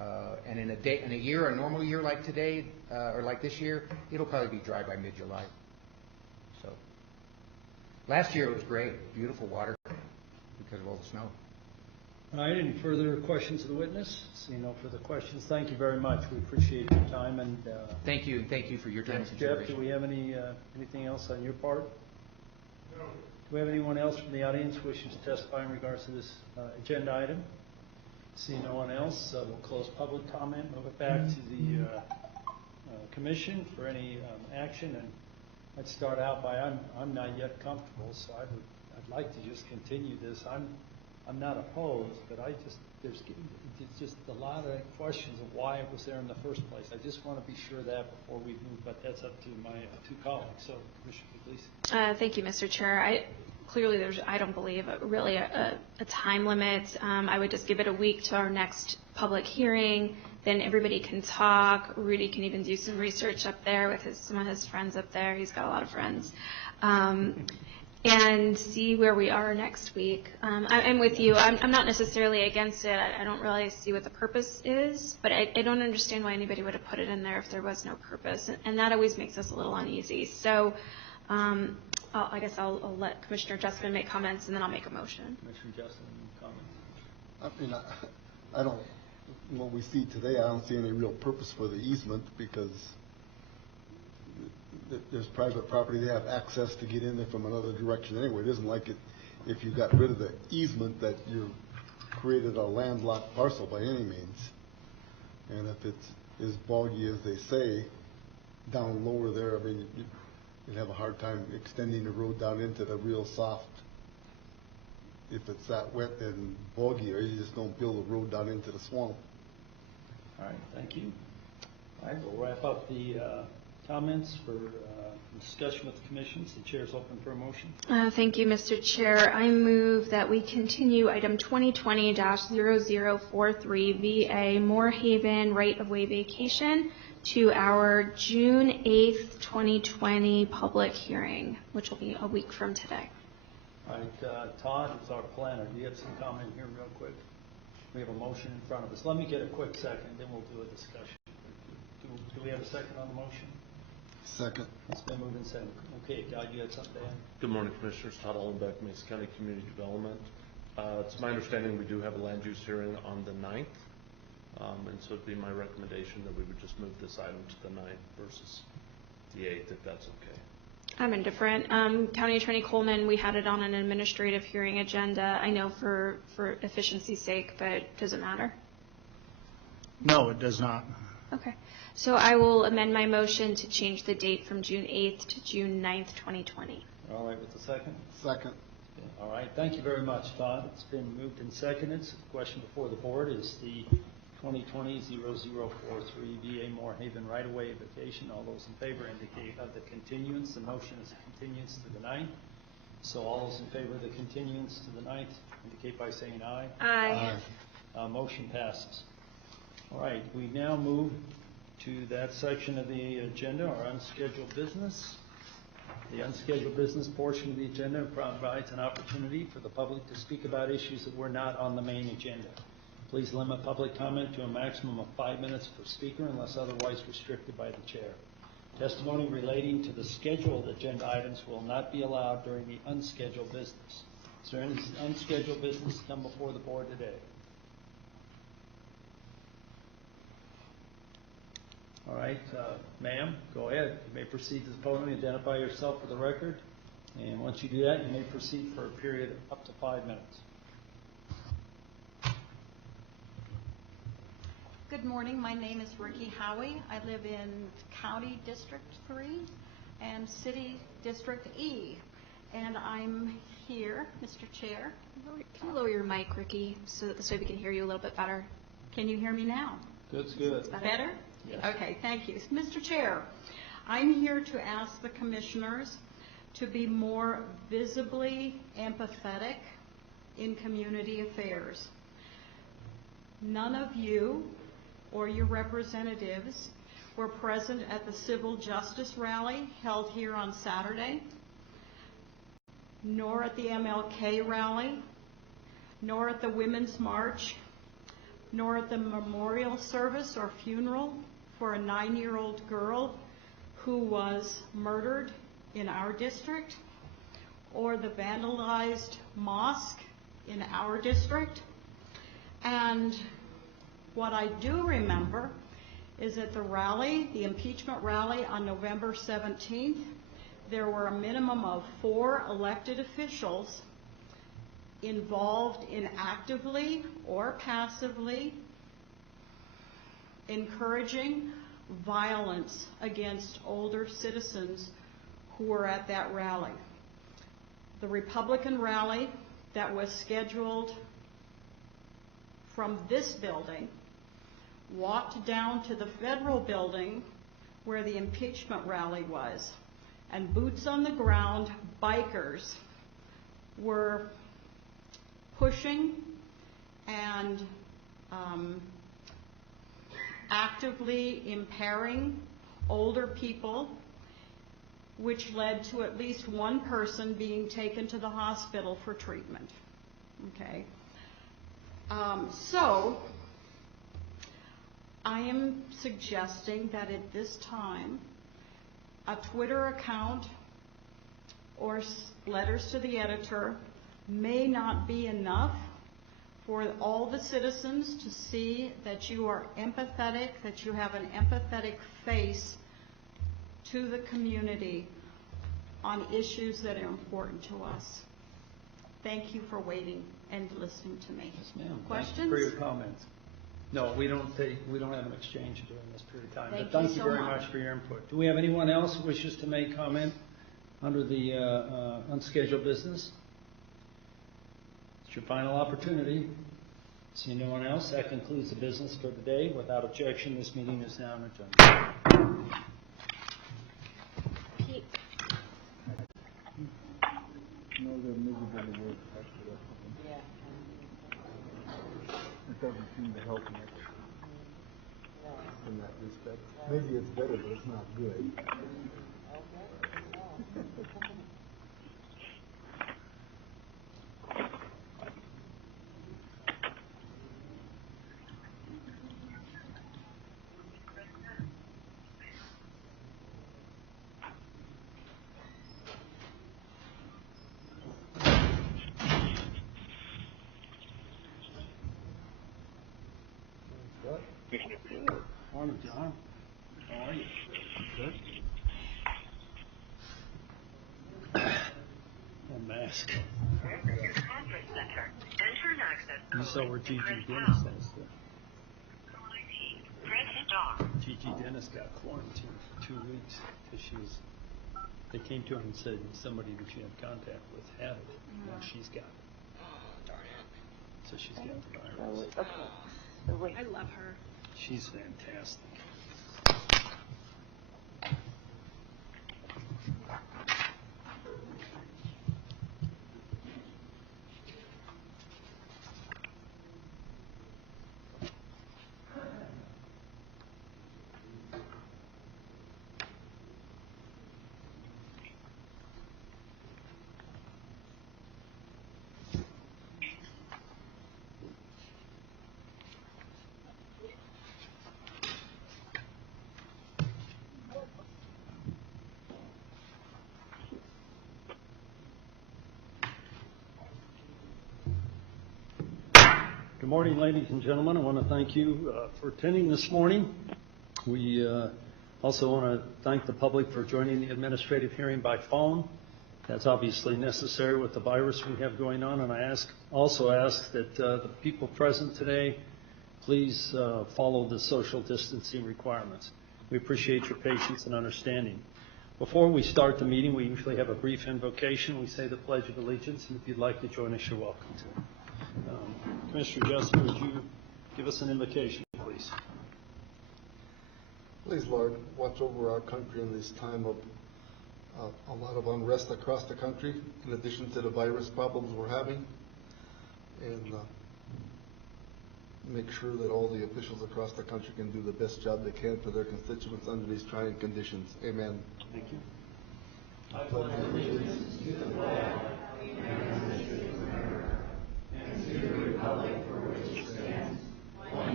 And in a year, a normal year like today, or like this year, it'll probably be dry by mid-July. So, last year it was great, beautiful water because of all the snow. All right, any further questions of the witness? Seeing no further questions, thank you very much. We appreciate your time and... Thank you for your time and Jeff, consideration. do we have anything else on your part? No. Do we have anyone else from the audience who wishes to testify in regards to this agenda item? Seeing no one else, we'll close public comment, move it back to the commission for any action. And I'd start out by, I'm not yet comfortable, so I'd like to just continue this. I'm not opposed, but there's just a lot of questions of why it was there in the first place. I just want to be sure of that before we move, but that's up to my two colleagues. So, Commissioner, please. Thank you, Mr. Chair. Clearly, I don't believe, really a time limit. I would just give it a week to our next public hearing. Then everybody can talk. Rudy can even do some research up there with some of his friends up there. He's got a lot of friends. And see where we are next week. I'm with you. I'm not necessarily against it. I don't really see what the purpose is, but I don't understand why anybody would have put it in there if there was no purpose, and that always makes us a little uneasy. So I guess I'll let Commissioner Justman make comments, and then I'll make a motion. Commissioner Justman, comments? I mean, I don't, what we see today, I don't see any real purpose for the easement because there's private property. They have access to get in there from another direction anyway. It isn't like if you got rid of the easement that you created a landlocked parcel by any means. And if it's as boggy as they say, down lower there, I mean, you'd have a hard time extending the road down into the real soft. If it's that wet and boggy, or you just don't build a road down into the swamp. All right, thank you. All right, we'll wrap up the comments for discussion with the commissions. The chair is open for a motion. Thank you, Mr. Chair. I move that we continue item 2020-0043 VA Moorhaven right-of-way vacation to our June 8th, 2020 public hearing, which will be a week from today. All right, Todd, it's our planner. Do you have some comment here real quick? We have a motion in front of us. Let me get a quick second, then we'll do a discussion. Do we have a second on the motion? Second. It's been moved and seconded. Okay, Todd, you had something to add? Good morning, Commissioners. Todd Ollenbeck, Mesa County Community Development. It's my understanding we do have a land use hearing on the 9th, and so it'd be my recommendation that we would just move this item to the 9th versus the 8th, if that's okay. I'm indifferent. County Attorney Coleman, we had it on an administrative hearing agenda. I know for efficiency's sake, but does it matter? No, it does not. Okay. So I will amend my motion to change the date from June 8th to June 9th, 2020. All right, with the second? Second. All right, thank you very much, Todd. It's been moved and seconded. So the question before the board is the 2020-0043 VA Moorhaven right-of-way vacation. All those in favor indicate of the continuance. The motion is a continuance to the 9th. So all those in favor of the continuance to the 9th indicate by saying aye. Aye. Motion passes. All right, we now move to that section of the agenda, our unscheduled business. The unscheduled business portion of the agenda provides an opportunity for the public to speak about issues that were not on the main agenda. Please limit public comment to a maximum of 5 minutes per speaker unless otherwise restricted by the chair. Testimony relating to the scheduled agenda items will not be allowed during the unscheduled business. Is there any unscheduled business to come before the board today? All right, ma'am, go ahead. You may proceed to the podium, identify yourself for the record, and once you do that, you may proceed for a period of up to 5 minutes. Good morning. My name is Ricky Howie. I live in County District 3 and City District E, and I'm here, Mr. Chair. Can you lower your mic, Ricky, so that this way we can hear you a little bit better? Can you hear me now? Good's good. Better? Yes. Okay, thank you. Mr. Chair, I'm here to ask the commissioners to be more visibly empathetic in community affairs. None of you or your representatives were present at the civil justice rally held here on Saturday, nor at the MLK rally, nor at the Women's March nor at the memorial service or funeral for a 9-year-old girl who was murdered in our district, or the vandalized mosque in our district. And what I do remember is at the rally, the impeachment rally on November 17th, there were a minimum of 4 elected officials involved in actively or passively encouraging violence against older citizens who were at that rally. The Republican rally that was scheduled from this building walked down to the federal building where the impeachment rally was, and boots on the ground bikers were pushing and actively impairing older people, which led to at least one person being taken to the hospital for treatment. Okay. So I am suggesting that at this time, a Twitter account or letters to the editor may not be enough for all the citizens to see that you are empathetic, that you have an empathetic face to the community on issues that are important to us. Thank you for waiting and listening to me. Yes, ma'am. Questions? Thank you for your comments. No, we don't have an exchange during this period of time. Thank But thank you you so very much. much for your input. Do we have anyone else who wishes to make comment under the unscheduled business? It's your final opportunity. See no one else. That concludes the business for the day. Without objection, this meeting is now adjourned. Pete. It doesn't seem to help much in that respect. Maybe it's better, but it's not good. Morning, John. How are you? Good. And mask. You saw where Gigi Dennis is. Gigi Dennis got quarantined for 2 weeks because they came to him and said somebody that you had contact with had it. Now she's got it. Oh, darn it. So she's got the virus. Okay. I love her. She's fantastic. Good morning, ladies and gentlemen. I want to thank you for attending this morning. We also want to thank the public for joining the administrative hearing by phone. That's obviously necessary with the virus we have going on, and I also ask that the people present today please follow the social distancing requirements. We appreciate your patience and understanding. Before we start the meeting, we usually have a brief invocation. We say the Pledge of Allegiance, and if you'd like to join us, you're welcome to. Commissioner Jessup, would you give us an invocation, please? Please, Lord, watch over our country in this time of a lot of unrest across the country, in addition to the virus problems we're having, and make sure that all the officials across the country can do the best job they can for their constituents under these trying conditions. Amen. Thank you. I pledge allegiance to the flag of the United States of America and to the republic for which it stands, one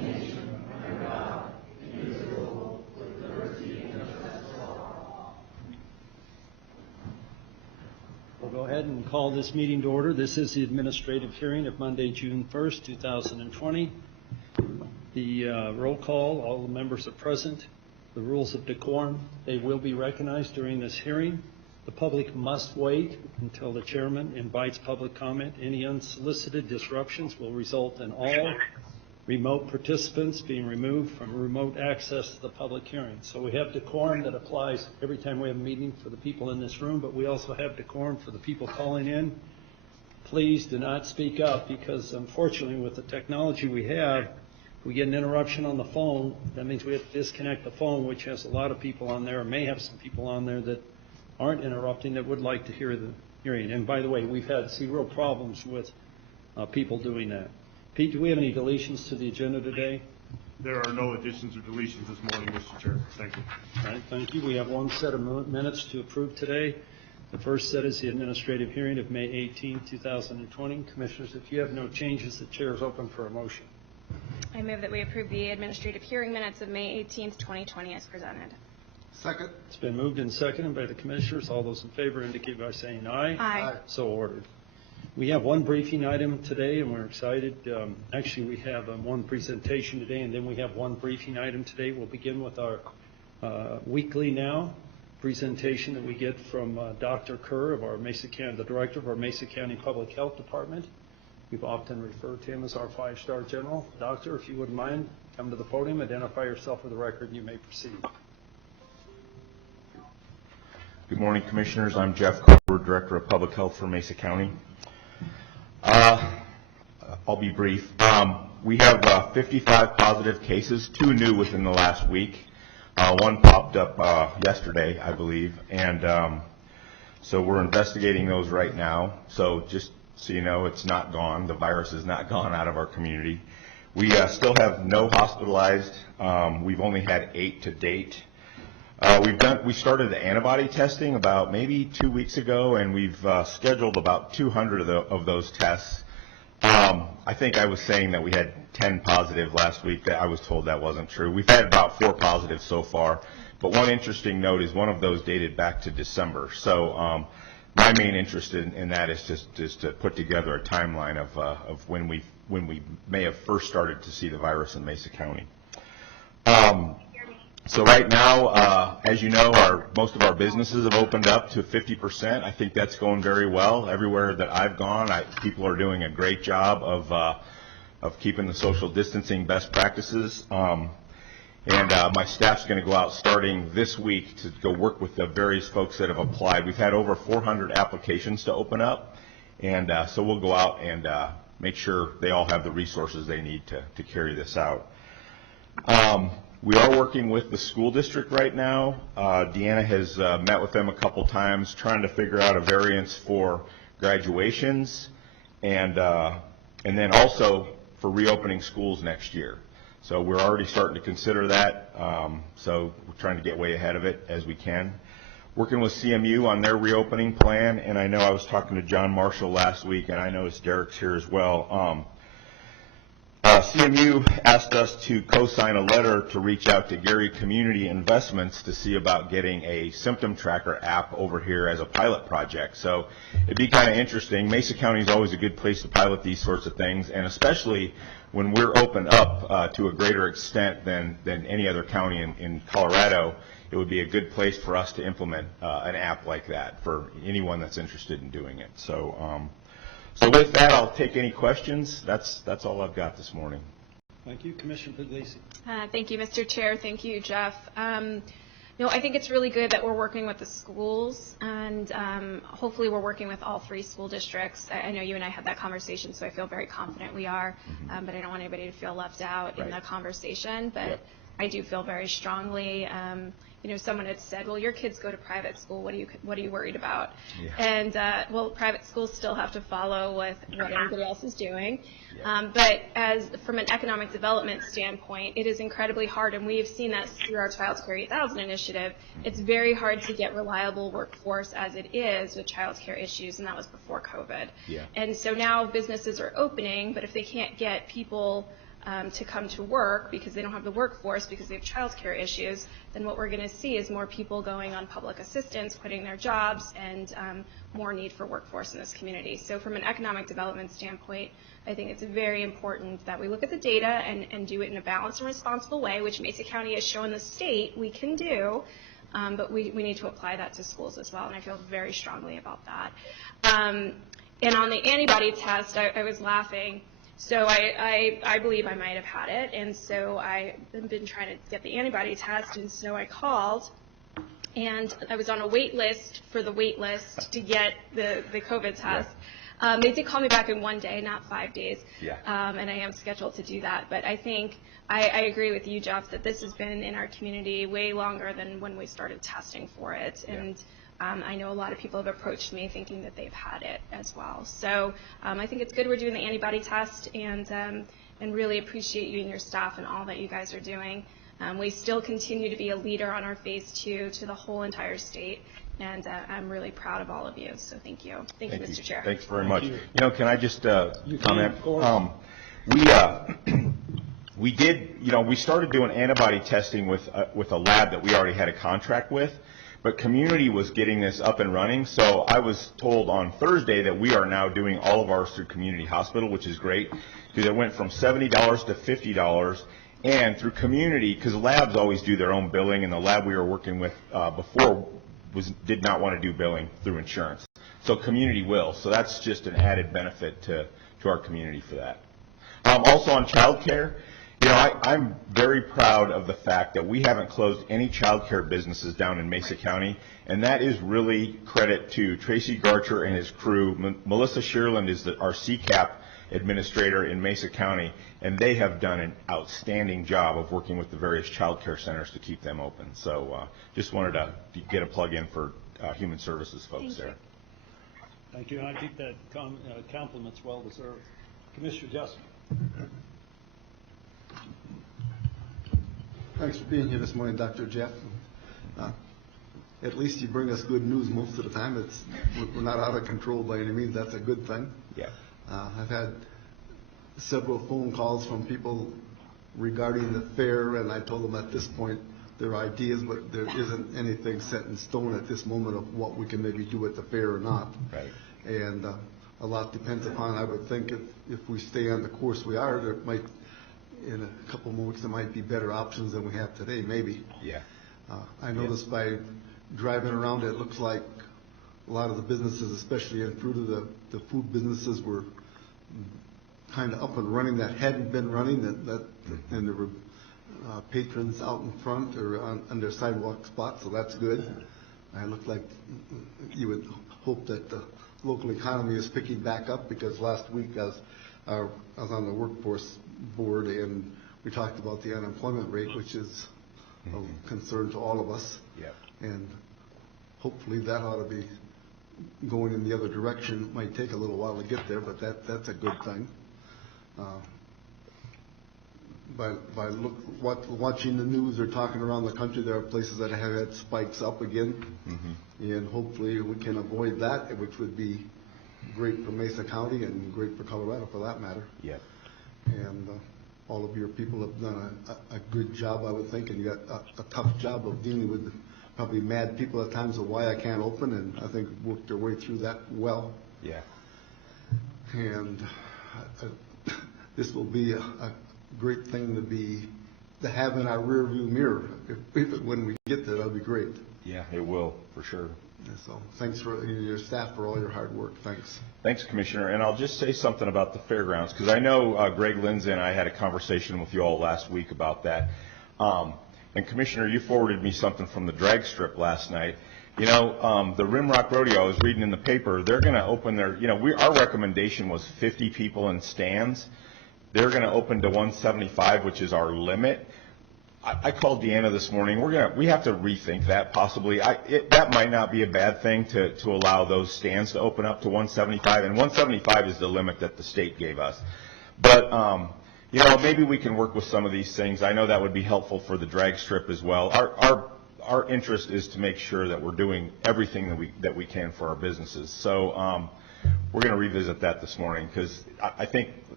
and call this meeting to order. This is the administrative hearing of Monday, June 1st, 2020. The roll call, all the members are present. The rules of decorum, they will be recognized during this hearing. The public must wait until the chairman invites public comment. Any unsolicited disruptions will result in all remote participants being removed from remote access to the public hearing. So we have decorum that applies every time we have a meeting for the people in this room, but we also have decorum for the people calling in. Please do not speak up because unfortunately with the technology we have, if we get an interruption on the phone, that means we have to disconnect the phone, which has a lot of people on there, or may have some people on there that aren't interrupting that would like to hear the hearing. And by the way, we've had zero problems with people doing that. Pete, do we have any deletions to the agenda today? There are no additions or deletions this morning, Mr. Chair. Thank you. All right, thank you. We have one set of minutes to approve today. The first set is the administrative hearing of May 18, 2020. Commissioners, if you have no changes, the chair is open for a motion. I move that we approve the administrative hearing minutes of May 18th, 2020 as presented. Second. It's been moved and seconded by the commissioners. All those in favor indicate by saying aye. Aye. So ordered. We have one briefing item today, and we're excited. Actually, we have one presentation today, and then we have one briefing item today. We'll begin with our Weekly Now presentation that we get from Dr. Kerr of our Mesa County, the director of our Mesa County Public Health Department. We've often referred to him as our five-star general. Doctor, if you wouldn't mind, come to the podium, identify yourself for the record, and you may proceed. Good morning, Commissioners. I'm Jeff Cooper, Director of Public Health for Mesa County. I'll be brief. We have 55 positive cases, 2 new within the last week. One popped up yesterday, I believe, and so we're investigating those right now. So just so you know, it's not gone. The virus is not gone out of our community. We still have no hospitalized. We've only had 8 to date. We started the antibody testing about maybe 2 weeks ago, and we've scheduled about 200 of those tests. I think I was saying that we had 10 positive last week. I was told that wasn't true. We've had about 4 positives so far, but one interesting note is one of those dated back to December. So my main interest in that is just to put together a timeline of when we may have first started to see the virus in Mesa County. So right now, as you know, most of our businesses have opened up to 50%. I think that's going very well. Everywhere that I've gone, people are doing a great job of keeping the social distancing best practices. And my staff's going to go out starting this week to go work with the various folks that have applied. We've had over 400 applications to open up, and so we'll go out and make sure they all have the resources they need to carry this out. We are working with the school district right now. Deanna has met with them a couple times trying to figure out a variance for graduations and then also for reopening schools next year. So we're already starting to consider that. So we're trying to get way ahead of it as we can. Working with CMU on their reopening plan, and I know I was talking to John Marshall last week, and I noticed Derek's here as well. CMU asked us to co-sign a letter to reach out to Gary Community Investments to see about getting a symptom tracker app over here as a pilot project. So it'd be kind of interesting. Mesa County is always a good place to pilot these sorts of things, and especially when we're open up to a greater extent than any other county in Colorado, it would be a good place for us to implement an app like that for anyone that's interested in doing it. So with that, I'll take any questions. That's all I've got this morning. Thank you. Commissioner Puglisi. Thank you, Mr. Chair. Thank you, Jeff. I think it's really good that we're working with the schools, and hopefully we're working with all 3 school districts. I know you and I had that conversation, so I feel very confident we are, but I don't want anybody to feel left out in the conversation. But I do feel very strongly. Someone had said, well, your kids go to private school. What are you worried about? Yeah. And, well, private schools still have to follow with what everybody else is doing. Yeah. But from an economic development standpoint, it is incredibly hard, and we've seen that through our Child Care 8000 initiative. It's very hard to get reliable workforce as it is with child care issues, and that was before COVID. Yeah. And so now businesses are opening, but if they can't get people to come to work because they don't have the workforce because they have childcare issues, then what we're going to see is more people going on public assistance, quitting their jobs, and more need for workforce in this community. So from an economic development standpoint, I think it's very important that we look at the data and do it in a balanced and responsible way, which Mesa County has shown the state we can do, but we need to apply that to schools as well, and I feel very strongly about that. And on the antibody test, I was laughing. So I believe I might have had it, and so I've been trying to get the antibody test, and so I called, and I was on a wait list for the wait list to get the COVID test. Yeah. They did call me back in 1 day, not 5 days, and I am scheduled to do that. But I think I agree with you, Jeff, that this has been in our community way longer than when we started testing for it, and I know a lot of people have approached me thinking that they've had it as well. So I think it's good we're doing the antibody test, and really appreciate you and your staff and all that you guys are doing. We still continue to be a leader on our phase 2 to the whole entire state, and I'm really proud of all of you. So thank you. Thank you, Mr. Chair. Thanks very much. You know, can I just comment? We did, we started doing antibody testing with a lab that we already had a contract with. But community was getting this up and running, so I was told on Thursday that we are now doing all of ours through Community Hospital, which is great, because it went from $70 to $50, and through community, because labs always do their own billing, and the lab we were working with before did not want to do billing through insurance. So community will, so that's just an added benefit to our community for that. Also on child care, I'm very proud of the fact that we haven't closed any child care businesses down in Mesa County, and that is really credit to Tracy Garcher and his crew. Melissa Shearland is our CCAP administrator in Mesa County, and they have done an outstanding job of working with the various child care centers to keep them open. So just wanted to get a plug in for human services folks there. Thank you. I think that compliment's well deserved. Commissioner Jessup. Thanks for being here this morning, Dr. Jeff. At least you bring us good news most of the time. We're not out of control by any means. That's a good thing. Yeah. I've had several phone calls from people regarding the fair, and I told them at this point there are ideas, but there isn't anything set in stone at this moment of what we can maybe do at the fair or not. Right. And a lot depends upon, I would think, if we stay on the course we are, there might, in a couple more weeks, there might be better options than we have today, maybe. Yeah. I noticed by driving around, it looks like a lot of the businesses, especially in fruit of the food businesses, were kind of up and running that hadn't been running, and there were patrons out in front or on their sidewalk spots, so that's good. It looked like you would hope that the local economy is picking back up, because last week I was on the workforce board, and we talked about the unemployment rate, which is a concern to all of us. Yeah. And hopefully that ought to be going in the other direction. It might take a little while to get there, but that's a good thing. By watching the news or talking around the country, there are places that have had spikes up again, and hopefully we can avoid that, which would be great for Mesa County and great for Colorado, for that matter. Yeah. And all of your people have done a good job, I would think, and you got a tough job of dealing with probably mad people at times of why I can't open, and I think worked their way through that well. Yeah. And this will be a great thing to have in our rearview mirror. When we get there, that'll be great. Yeah, it will, for sure. So thanks for your staff for all your hard work. Thanks. Thanks, Commissioner. And I'll just say something about the fairgrounds, because I know Greg Lindsay and I had a conversation with you all last week about that. And Commissioner, you forwarded me something from the drag strip last night. The Rimrock Rodeo, I was reading in the paper, they're going to open their, our recommendation was 50 people in stands. They're going to open to 175, which is our limit. I called Deanna this morning. We have to rethink that possibly. That might not be a bad thing to allow those stands to open up to 175, and 175 is the limit that the state gave us. But maybe we can work with some of these things. I know that would be helpful for the drag strip as well. Our interest is to make sure that we're doing everything that we can for our businesses. So we're going to revisit that this morning, because I think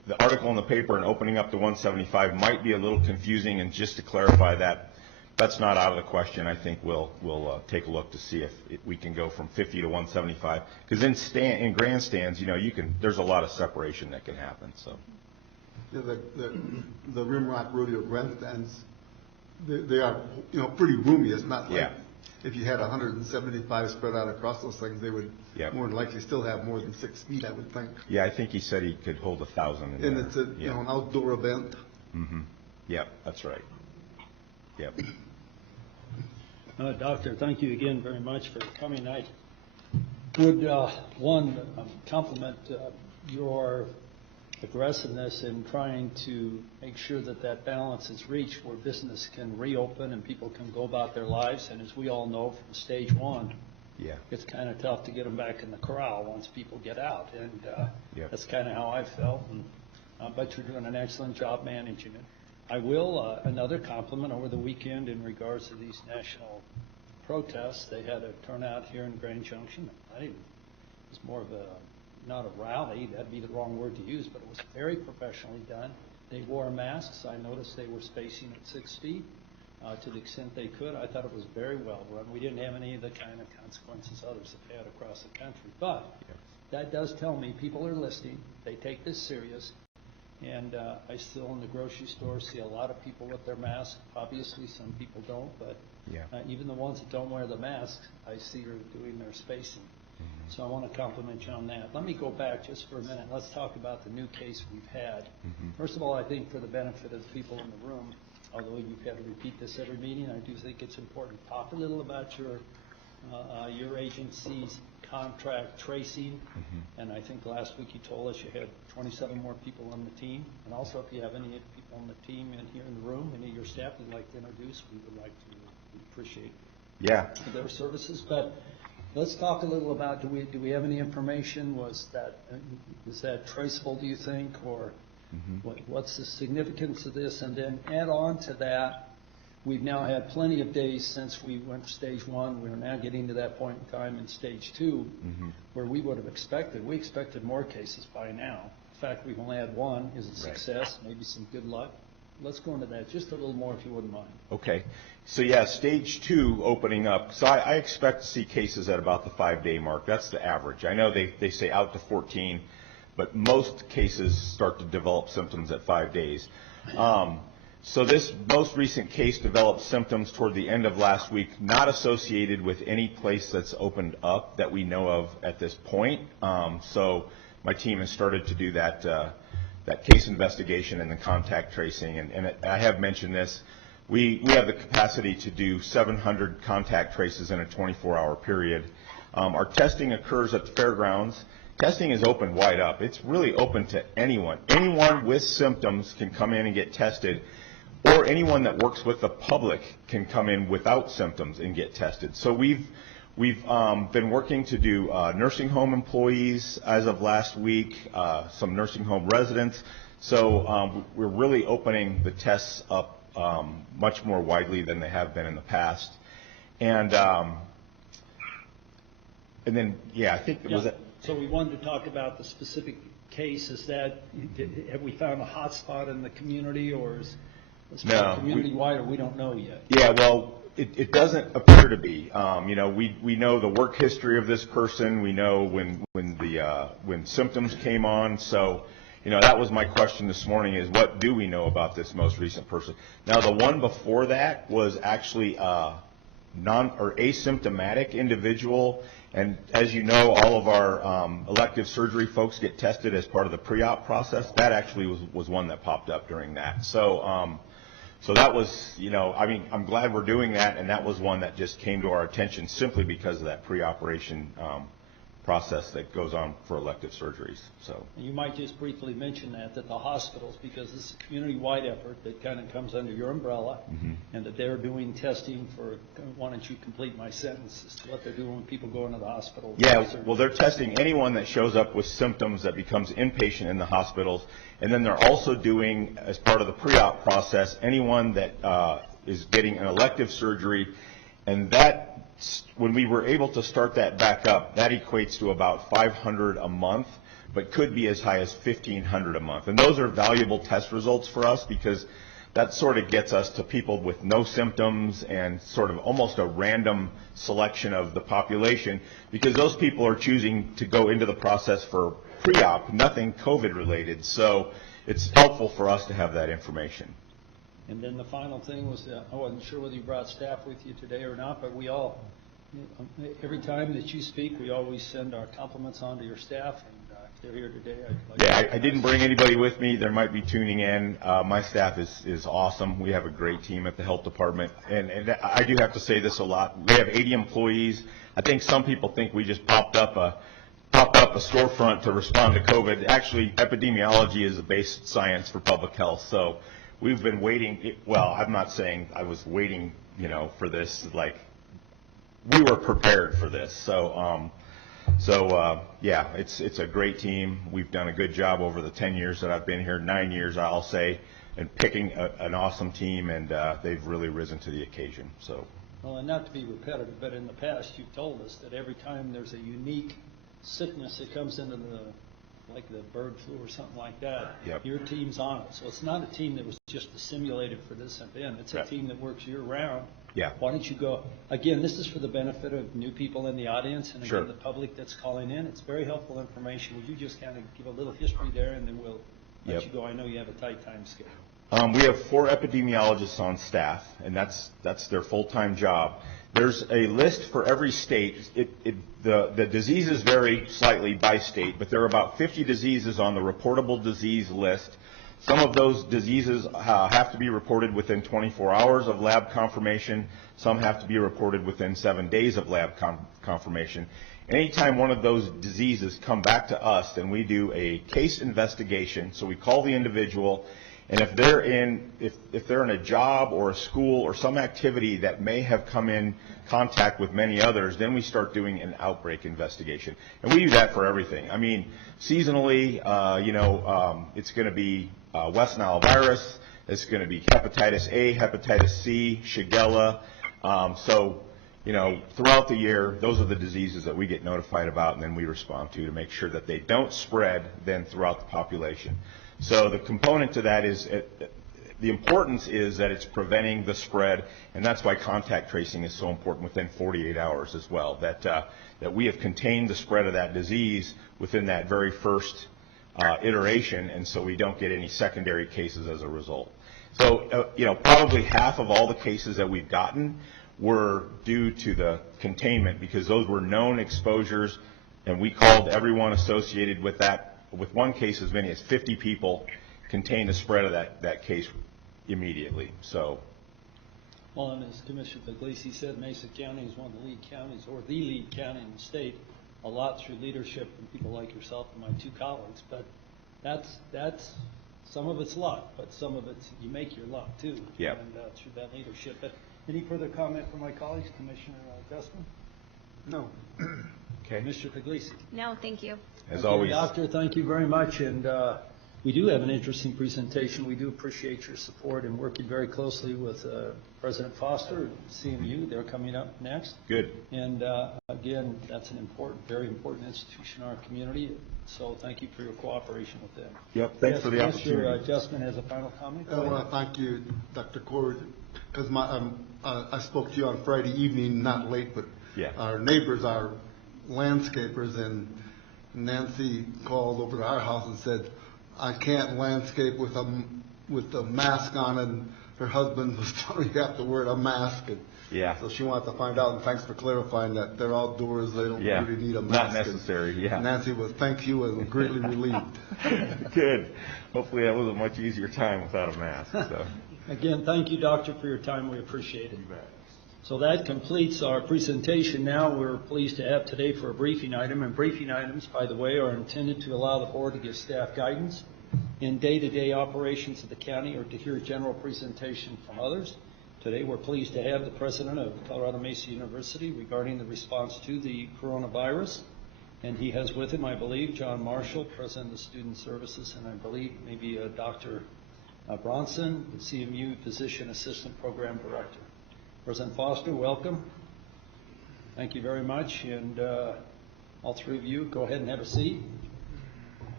the article in the paper and opening up to 175 might be a little confusing, and just to clarify that, that's not out of the question. I think we'll take a look to see if we can go from 50 to 175, because in grandstands, there's a lot of separation that can happen. So Yeah, the Rimrock Rodeo grandstands, they are pretty roomy. It's not like if you had 175 spread out across those things, they would more than likely still have more than 6 feet, I would think. Yeah, I think he said he could hold 1,000. And it's an outdoor event. Mm-hmm. Yep, that's right. Yep. Doctor, thank you again very much for coming. I would, compliment your aggressiveness in trying to make sure that balance is reached where business can reopen and people can go about their lives. And as we all know from stage one, it's kind of tough to get them back in the corral once people get out. And that's kind of how I felt. And, but you're doing an excellent job managing it. I will, another compliment over the weekend in regards to these national protests. They had a turnout here in Grand Junction. It was more of not a rally, that'd be the wrong word to use, but it was very professionally done. They wore masks. I noticed they were spacing at 6 feet to the extent they could. I thought it was very well run. We didn't have any of the kind of consequences others have had across the country. But that does tell me people are listening. They take this serious. And I still in the grocery store see a lot of people with their masks. Obviously, some people don't, but even the ones that don't wear the masks, I see are doing their spacing. Mm-hmm. So I want to compliment you on that. Let me go back just for a minute. Let's talk about the new case we've had. Mm-hmm. First of all, I think for the benefit of the people in the room, although you've got to repeat this every meeting, I do think it's important to talk a little about your agency's contract tracing. Mm-hmm. And I think last week you told us you had 27 more people on the team. And also, if you have any people on the team in here in the room, any of your staff you'd like to introduce, we would like to appreciate their services. But let's talk a little about, do we have any information? Is that traceable, do you think? Or what's the significance of this? And then add on to that, we've now had plenty of days since we went to stage one. We're now getting to that point in time in stage two, where we would have expected more cases by now. In fact, we've only had one. Is it success? Maybe some good luck. Let's go into that just a little more if you wouldn't mind. Okay. So stage two opening up. So I expect to see cases at about the 5-day mark. That's the average. I know they say out to 14, but most cases start to develop symptoms at 5 days. So this most recent case developed symptoms toward the end of last week, not associated with any place that's opened up that we know of at this point. So my team has started to do that case investigation and the contact tracing. And I have mentioned this. We have the capacity to do 700 contact traces in a 24-hour period. Our testing occurs at the fairgrounds. Testing is open wide up. It's really open to anyone. Anyone with symptoms can come in and get tested, or anyone that works with the public can come in without symptoms and get tested. So we've been working to do nursing home employees as of last week, some nursing home residents. So we're really opening the tests up much more widely than they have been in the past. And then, I think it was that. So we wanted to talk about the specific case. Have we found a hot spot in the community, or is this community-wide, or we don't know yet? Yeah, well, it doesn't appear to be. We know the work history of this person. We know when symptoms came on. So, that was my question this morning: is what do we know about this most recent person? Now, the one before that was actually asymptomatic individual. And as you know, all of our elective surgery folks get tested as part of the pre-op process. That actually was one that popped up during that. So that was, I'm glad we're doing that, and that was one that just came to our attention simply because of that pre-operation process that goes on for elective surgeries. So you might just briefly mention that the hospitals, because this is a community-wide effort that kind of comes under your umbrella, and that they're doing testing for, why don't you complete my sentence as to what they're doing when people go into the hospital? Yeah, well, they're testing anyone that shows up with symptoms that becomes inpatient in the hospitals, and then they're also doing, as part of the pre-op process, anyone that is getting an elective surgery, and that, when we were able to start that back up, that equates to about 500 a month. but could be as high as 1,500 a month. And those are valuable test results for us because that sort of gets us to people with no symptoms and sort of almost a random selection of the population, because those people are choosing to go into the process for pre-op, nothing COVID related. So it's helpful for us to have that information. And then the final thing was, I wasn't sure whether you brought staff with you today or not, but we all, every time that you speak, we always send our compliments on to your staff. They're here today. I didn't bring anybody with me. There might be tuning in. My staff is awesome. We have a great team at the health department. And I do have to say this a lot. We have 80 employees. I think some people think we just popped up a storefront to respond to COVID. Actually, epidemiology is a basic science for public health. So we've been waiting. Well, I'm not saying I was waiting, for this. Like, we were prepared for this. So, yeah, it's a great team. We've done a good job over the 10 years that I've been here, 9 years, I'll say, and picking an awesome team, and they've really risen to the occasion. So. Well, and not to be repetitive, but in the past you've told us that every time there's a unique sickness that comes into like the bird flu or something like that, yep. Your team's on it. So it's not a team that was just simulated for this event. It's a team that works year-round. Yeah. Why don't you go, again, this is for the benefit of new people in the audience and again, sure. the public that's calling in. It's very helpful information. Would you just kind of give a little history there and then we'll let you go. I know you have a tight time schedule. We have 4 epidemiologists on staff, and that's their full-time job. There's a list for every state. The diseases vary slightly by state, but there are about 50 diseases on the reportable disease list. Some of those diseases have to be reported within 24 hours of lab confirmation. Some have to be reported within 7 days of lab confirmation. Anytime one of those diseases come back to us, then we do a case investigation. So we call the individual, and if they're in a job or a school or some activity that may have come in contact with many others, then we start doing an outbreak investigation. And we do that for everything. I mean, seasonally, it's going to be West Nile virus. It's going to be hepatitis A, hepatitis C, Shigella. Throughout the year, those are the diseases that we get notified about and then we respond to make sure that they don't spread then throughout the population. So the component to that is the importance is that it's preventing the spread, and that's why contact tracing is so important within 48 hours as well, that we have contained the spread of that disease within that very first iteration, and so we don't get any secondary cases as a result. So, probably half of all the cases that we've gotten were due to the containment because those were known exposures, and we called everyone associated with that. With one case, as many as 50 people contained the spread of that case immediately. So. Well, and as Commissioner Puglisi said, Mesa County is one of the lead counties, or the lead county in the state, a lot through leadership from people like yourself and my 2 colleagues. But that's some of it's luck, but some of it's you make your luck too. Yep. And through that leadership. But any further comment from my colleagues, Commissioner Dustman? No. Okay. Mr. Puglisi? No, thank you. As always. Doctor, thank you very much. And we do have an interesting presentation. We do appreciate your support and working very closely with President Foster and CMU. They're coming up next. Good. And again, that's an very important institution in our community. So thank you for your cooperation with them. Yep, thanks for the opportunity. Mr. Justman has a final comment. I want to thank you, Dr. Cord, because I spoke to you on Friday evening, not late, but our neighbors, our landscapers, and Nancy called over to our house and said, I can't landscape with a mask on, and her husband was telling me you have to wear a mask. And so she wanted to find out, and thanks for clarifying that they're outdoors, they don't really need a mask. Not necessary, and Nancy was, thank you, and greatly relieved. Good. Hopefully that was a much easier time without a mask. So. Again, thank you, Doctor, for your time. We appreciate it. So that completes our presentation. Now we're pleased to have today for a briefing item. And briefing items, by the way, are intended to allow the board to give staff guidance in day-to-day operations of the county or to hear a general presentation from others. Today we're pleased to have the president of Colorado Mesa University regarding the response to the coronavirus. And he has with him, I believe, John Marshall, president of the Student Services, and I believe maybe Dr. Bronson, the CMU Physician Assistant Program Director. President Foster, welcome. Thank you very much. And all 3 of you, go ahead and have a seat.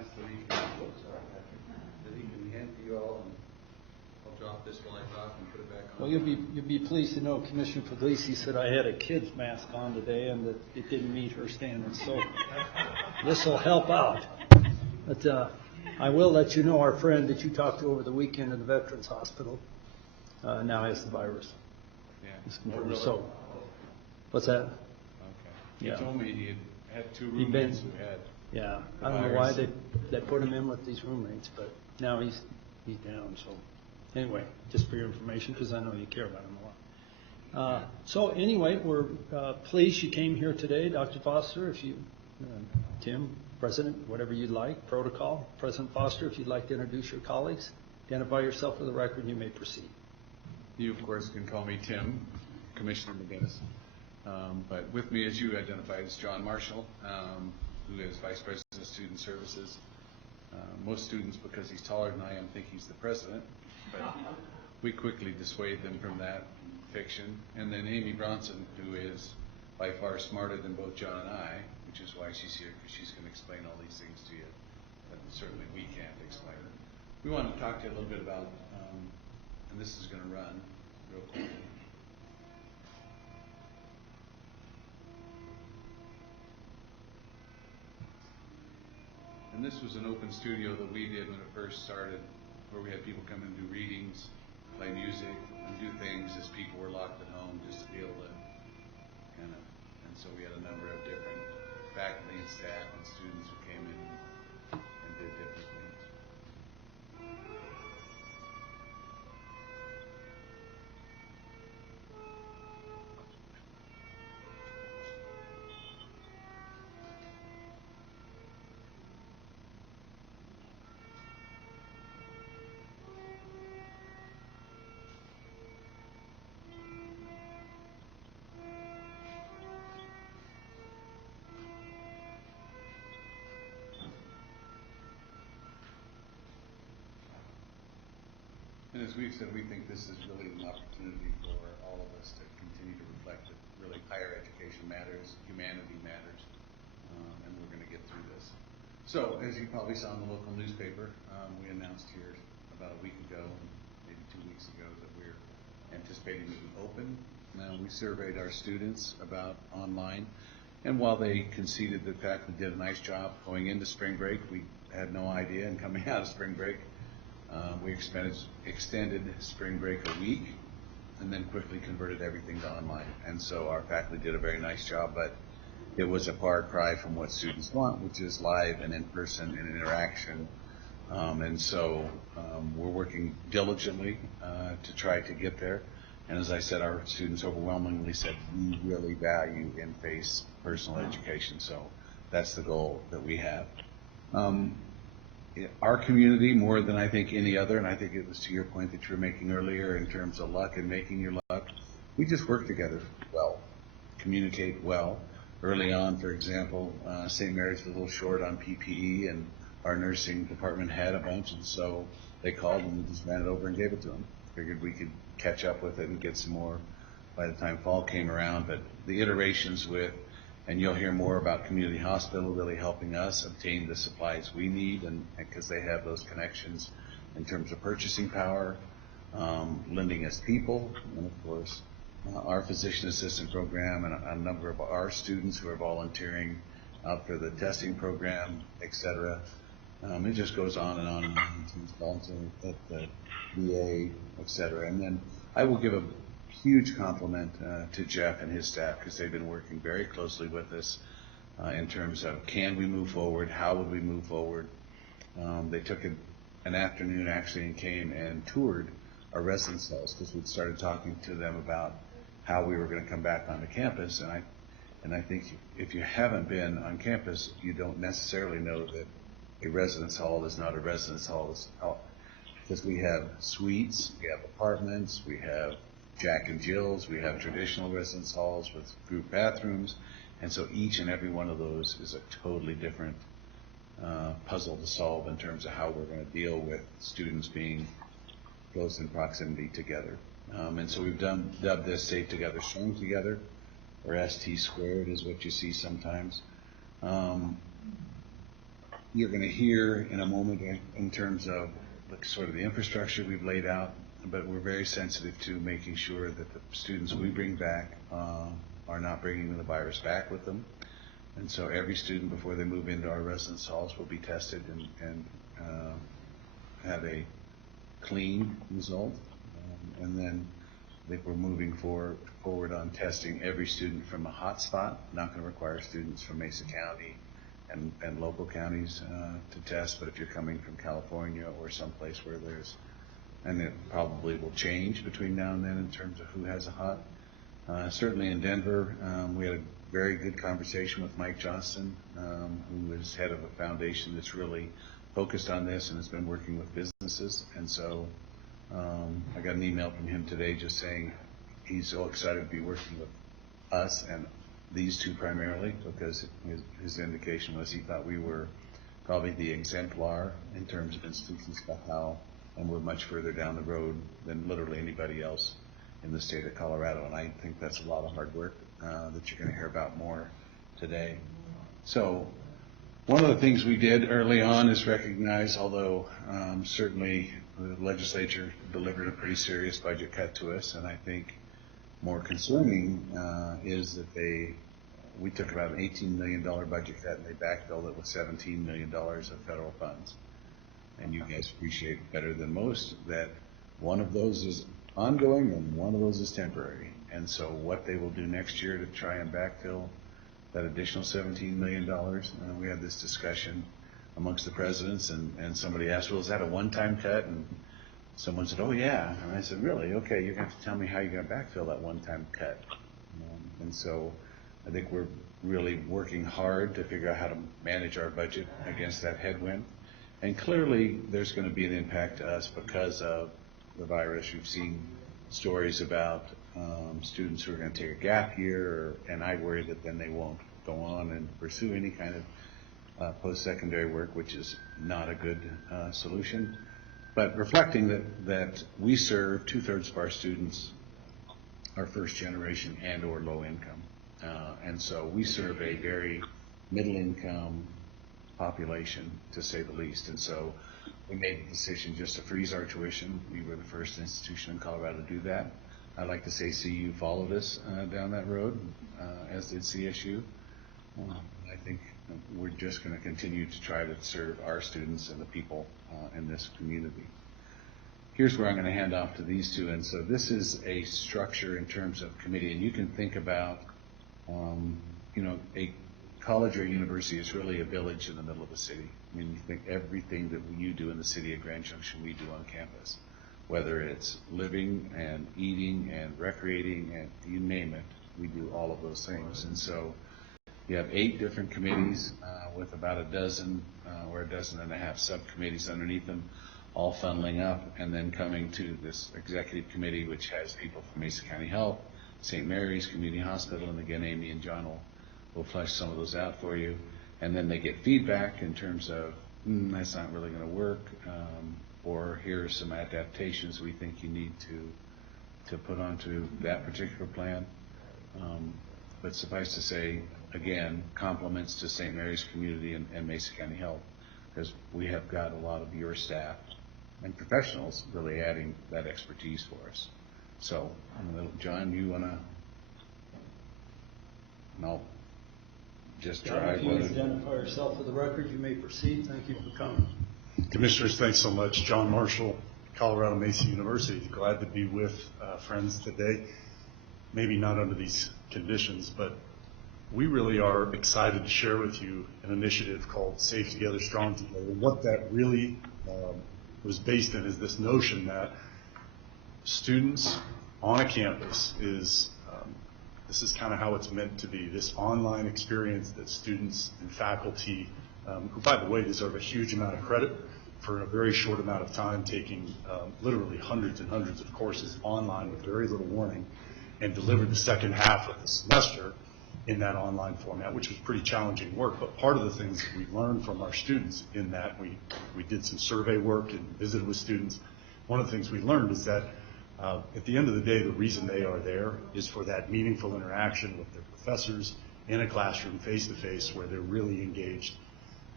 ask that he can hand to you all, and I'll drop this while I talk and put it back on. Well, you'll be pleased to know Commissioner Puglisi said I had a kid's mask on today and that it didn't meet her standards, so this will help out. But I will let you know our friend that you talked to over the weekend at the Veterans Hospital now has the virus. Yeah. So, what's that? Okay. He Yeah. told me he had two He'd been- roommates who had. Yeah, the I don't know why virus. they put him in with these roommates, but now he's down. So anyway, just for your information, because I know you care about him a lot. So anyway, we're pleased you came here today, Dr. Foster. If you, Tim, President, whatever you'd like, protocol. President Foster, if you'd like to introduce your colleagues, identify yourself for the record, you may proceed. You, of course, can call me Tim, Commissioner McGinnis. But with me, as you identified, is John Marshall, who is Vice President of Student Services. Most students, because he's taller than I am, think he's the president, but we quickly dissuade them from that fiction. And then Amy Bronson, who is by far smarter than both John and I, which is why she's here, because she's going to explain all these things to you that certainly we can't explain. We want to talk to you a little bit about, and this is going to run real quickly. And this was an open studio that we did when it first started, where we had people come and do readings, play music, and do things as people were locked at home, just to be able to kind of, and so we had a number of different faculty and staff and students who came in and did different things. And as we've said, we think this is really an opportunity for all of us to continue to reflect that really higher education matters, humanity matters, and we're going to get through this. So, as you probably saw in the local newspaper, we announced here about a week ago, maybe 2 weeks ago, that we're anticipating to be open. Now, we surveyed our students about online, and while they conceded that faculty did a nice job going into spring break, we had no idea, and coming out of spring break, we extended spring break a week and then quickly converted everything to online. And so our faculty did a very nice job, but it was a far cry from what students want, which is live and in person and interaction. And so we're working diligently to try to get there. And as I said, our students overwhelmingly said we really value in-face personal education. So that's the goal that we have. Our community, more than I think any other, and I think it was to your point that you were making earlier in terms of luck and making your luck, we just work together well, communicate well. Early on, for example, St. Mary's was a little short on PPE, and our nursing department had a bunch, and so they called and we just ran it over and gave it to them. Figured we could catch up with it and get some more by the time fall came around, but the iterations with, and you'll hear more about Community Hospital really helping us obtain the supplies we need, and because they have those connections in terms of purchasing power, lending us people, and of course our physician assistant program and a number of our students who are volunteering out for the testing program, et cetera. It just goes on and on and on. Volunteering at the VA, et cetera. And then I will give a huge compliment to Jeff and his staff, because they've been working very closely with us in terms of can we move forward, how would we move forward. They took an afternoon actually and came and toured our residence halls, because we'd started talking to them about how we were going to come back onto campus. And I think if you haven't been on campus, you don't necessarily know that a residence hall is not a residence hall, because we have suites, we have apartments, we have Jack and Jill's, we have traditional residence halls with group bathrooms, and so each and every one of those is a totally different puzzle to solve in terms of how we're going to deal with students being close in proximity together. And so we've dubbed this Safe Together, Strong Together, or ST squared is what you see sometimes. you're going to hear in a moment in terms of sort of the infrastructure we've laid out, but we're very sensitive to making sure that the students we bring back are not bringing the virus back with them. And so every student before they move into our residence halls will be tested and have a clean result. And then I think we're moving forward on testing every student from a hot spot. Not going to require students from Mesa County and local counties to test, but if you're coming from California or someplace where there's, and it probably will change between now and then in terms of who has a hot. Certainly in Denver, we had a very good conversation with Mike Johnston, who is head of a foundation that's really focused on this and has been working with businesses. And so I got an email from him today just saying he's so excited to be working with us and these two primarily, because his indication was he thought we were probably the exemplar in terms of instances of how, and we're much further down the road than literally anybody else in the state of Colorado. And I think that's a lot of hard work that you're going to hear about more today. So one of the things we did early on is recognize, although certainly the legislature delivered a pretty serious budget cut to us, and I think more concerning is that we took about an $18 million budget cut and they backfilled it with $17 million of federal funds. And you guys appreciate better than most that one of those is ongoing and one of those is temporary. And so what they will do next year to try and backfill that additional $17 million, we had this discussion amongst the presidents, and somebody asked, well, is that a one-time cut? And someone said, oh, yeah. And I said, really? Okay, you're going to have to tell me how you're going to backfill that one-time cut. And so I think we're really working hard to figure out how to manage our budget against that headwind. And clearly, there's going to be an impact to us because of the virus. You've seen stories about students who are going to take a gap year, and I worry that then they won't go on and pursue any kind of post-secondary work, which is not a good solution. But reflecting that we serve 2/3 of our students are first generation and or low income. And so we serve a very middle income population, to say the least. And so we made the decision just to freeze our tuition. We were the first institution in Colorado to do that. I'd like to say CU followed us down that road, as did CSU. I think we're just going to continue to try to serve our students and the people in this community. Here's where I'm going to hand off to these two. And so this is a structure in terms of committee, and you can think about, a college or university is really a village in the middle of a city. I mean, you think everything that you do in the city of Grand Junction, we do on campus, whether it's living and eating and recreating and you name it, we do all of those things. And so you have 8 different committees with about a dozen or a dozen and a half subcommittees underneath them, all funneling up, and then coming to this executive committee, which has people from Mesa County Health, St. Mary's Community Hospital, and again, Amy and John will flesh some of those out for you. And then they get feedback in terms of, that's not really going to work, or here are some adaptations we think you need to put onto that particular plan. But suffice to say, again, compliments to St. Mary's Community and Mesa County Health, because we have got a lot of your staff and professionals really adding that expertise for us. So, John, you want to? No. Just try. If you identify yourself for the record, you may proceed. Thank you for coming. Commissioners, thanks so much. John Marshall, Colorado Mesa University. Glad to be with friends today. Maybe not under these conditions, but we really are excited to share with you an initiative called Safe Together, Strong Together. And what that really was based in is this notion that students on a campus this is kind of how it's meant to be, this online experience that students and faculty, who, by the way, deserve a huge amount of credit for a very short amount of time, taking literally hundreds and hundreds of courses online with very little warning, and delivered the second half of the semester in that online format, which was pretty challenging work. But part of the things that we learned from our students in that, we did some survey work and visited with students. One of the things we learned is that at the end of the day, the reason they are there is for that meaningful interaction with their professors in a classroom face-to-face where they're really engaged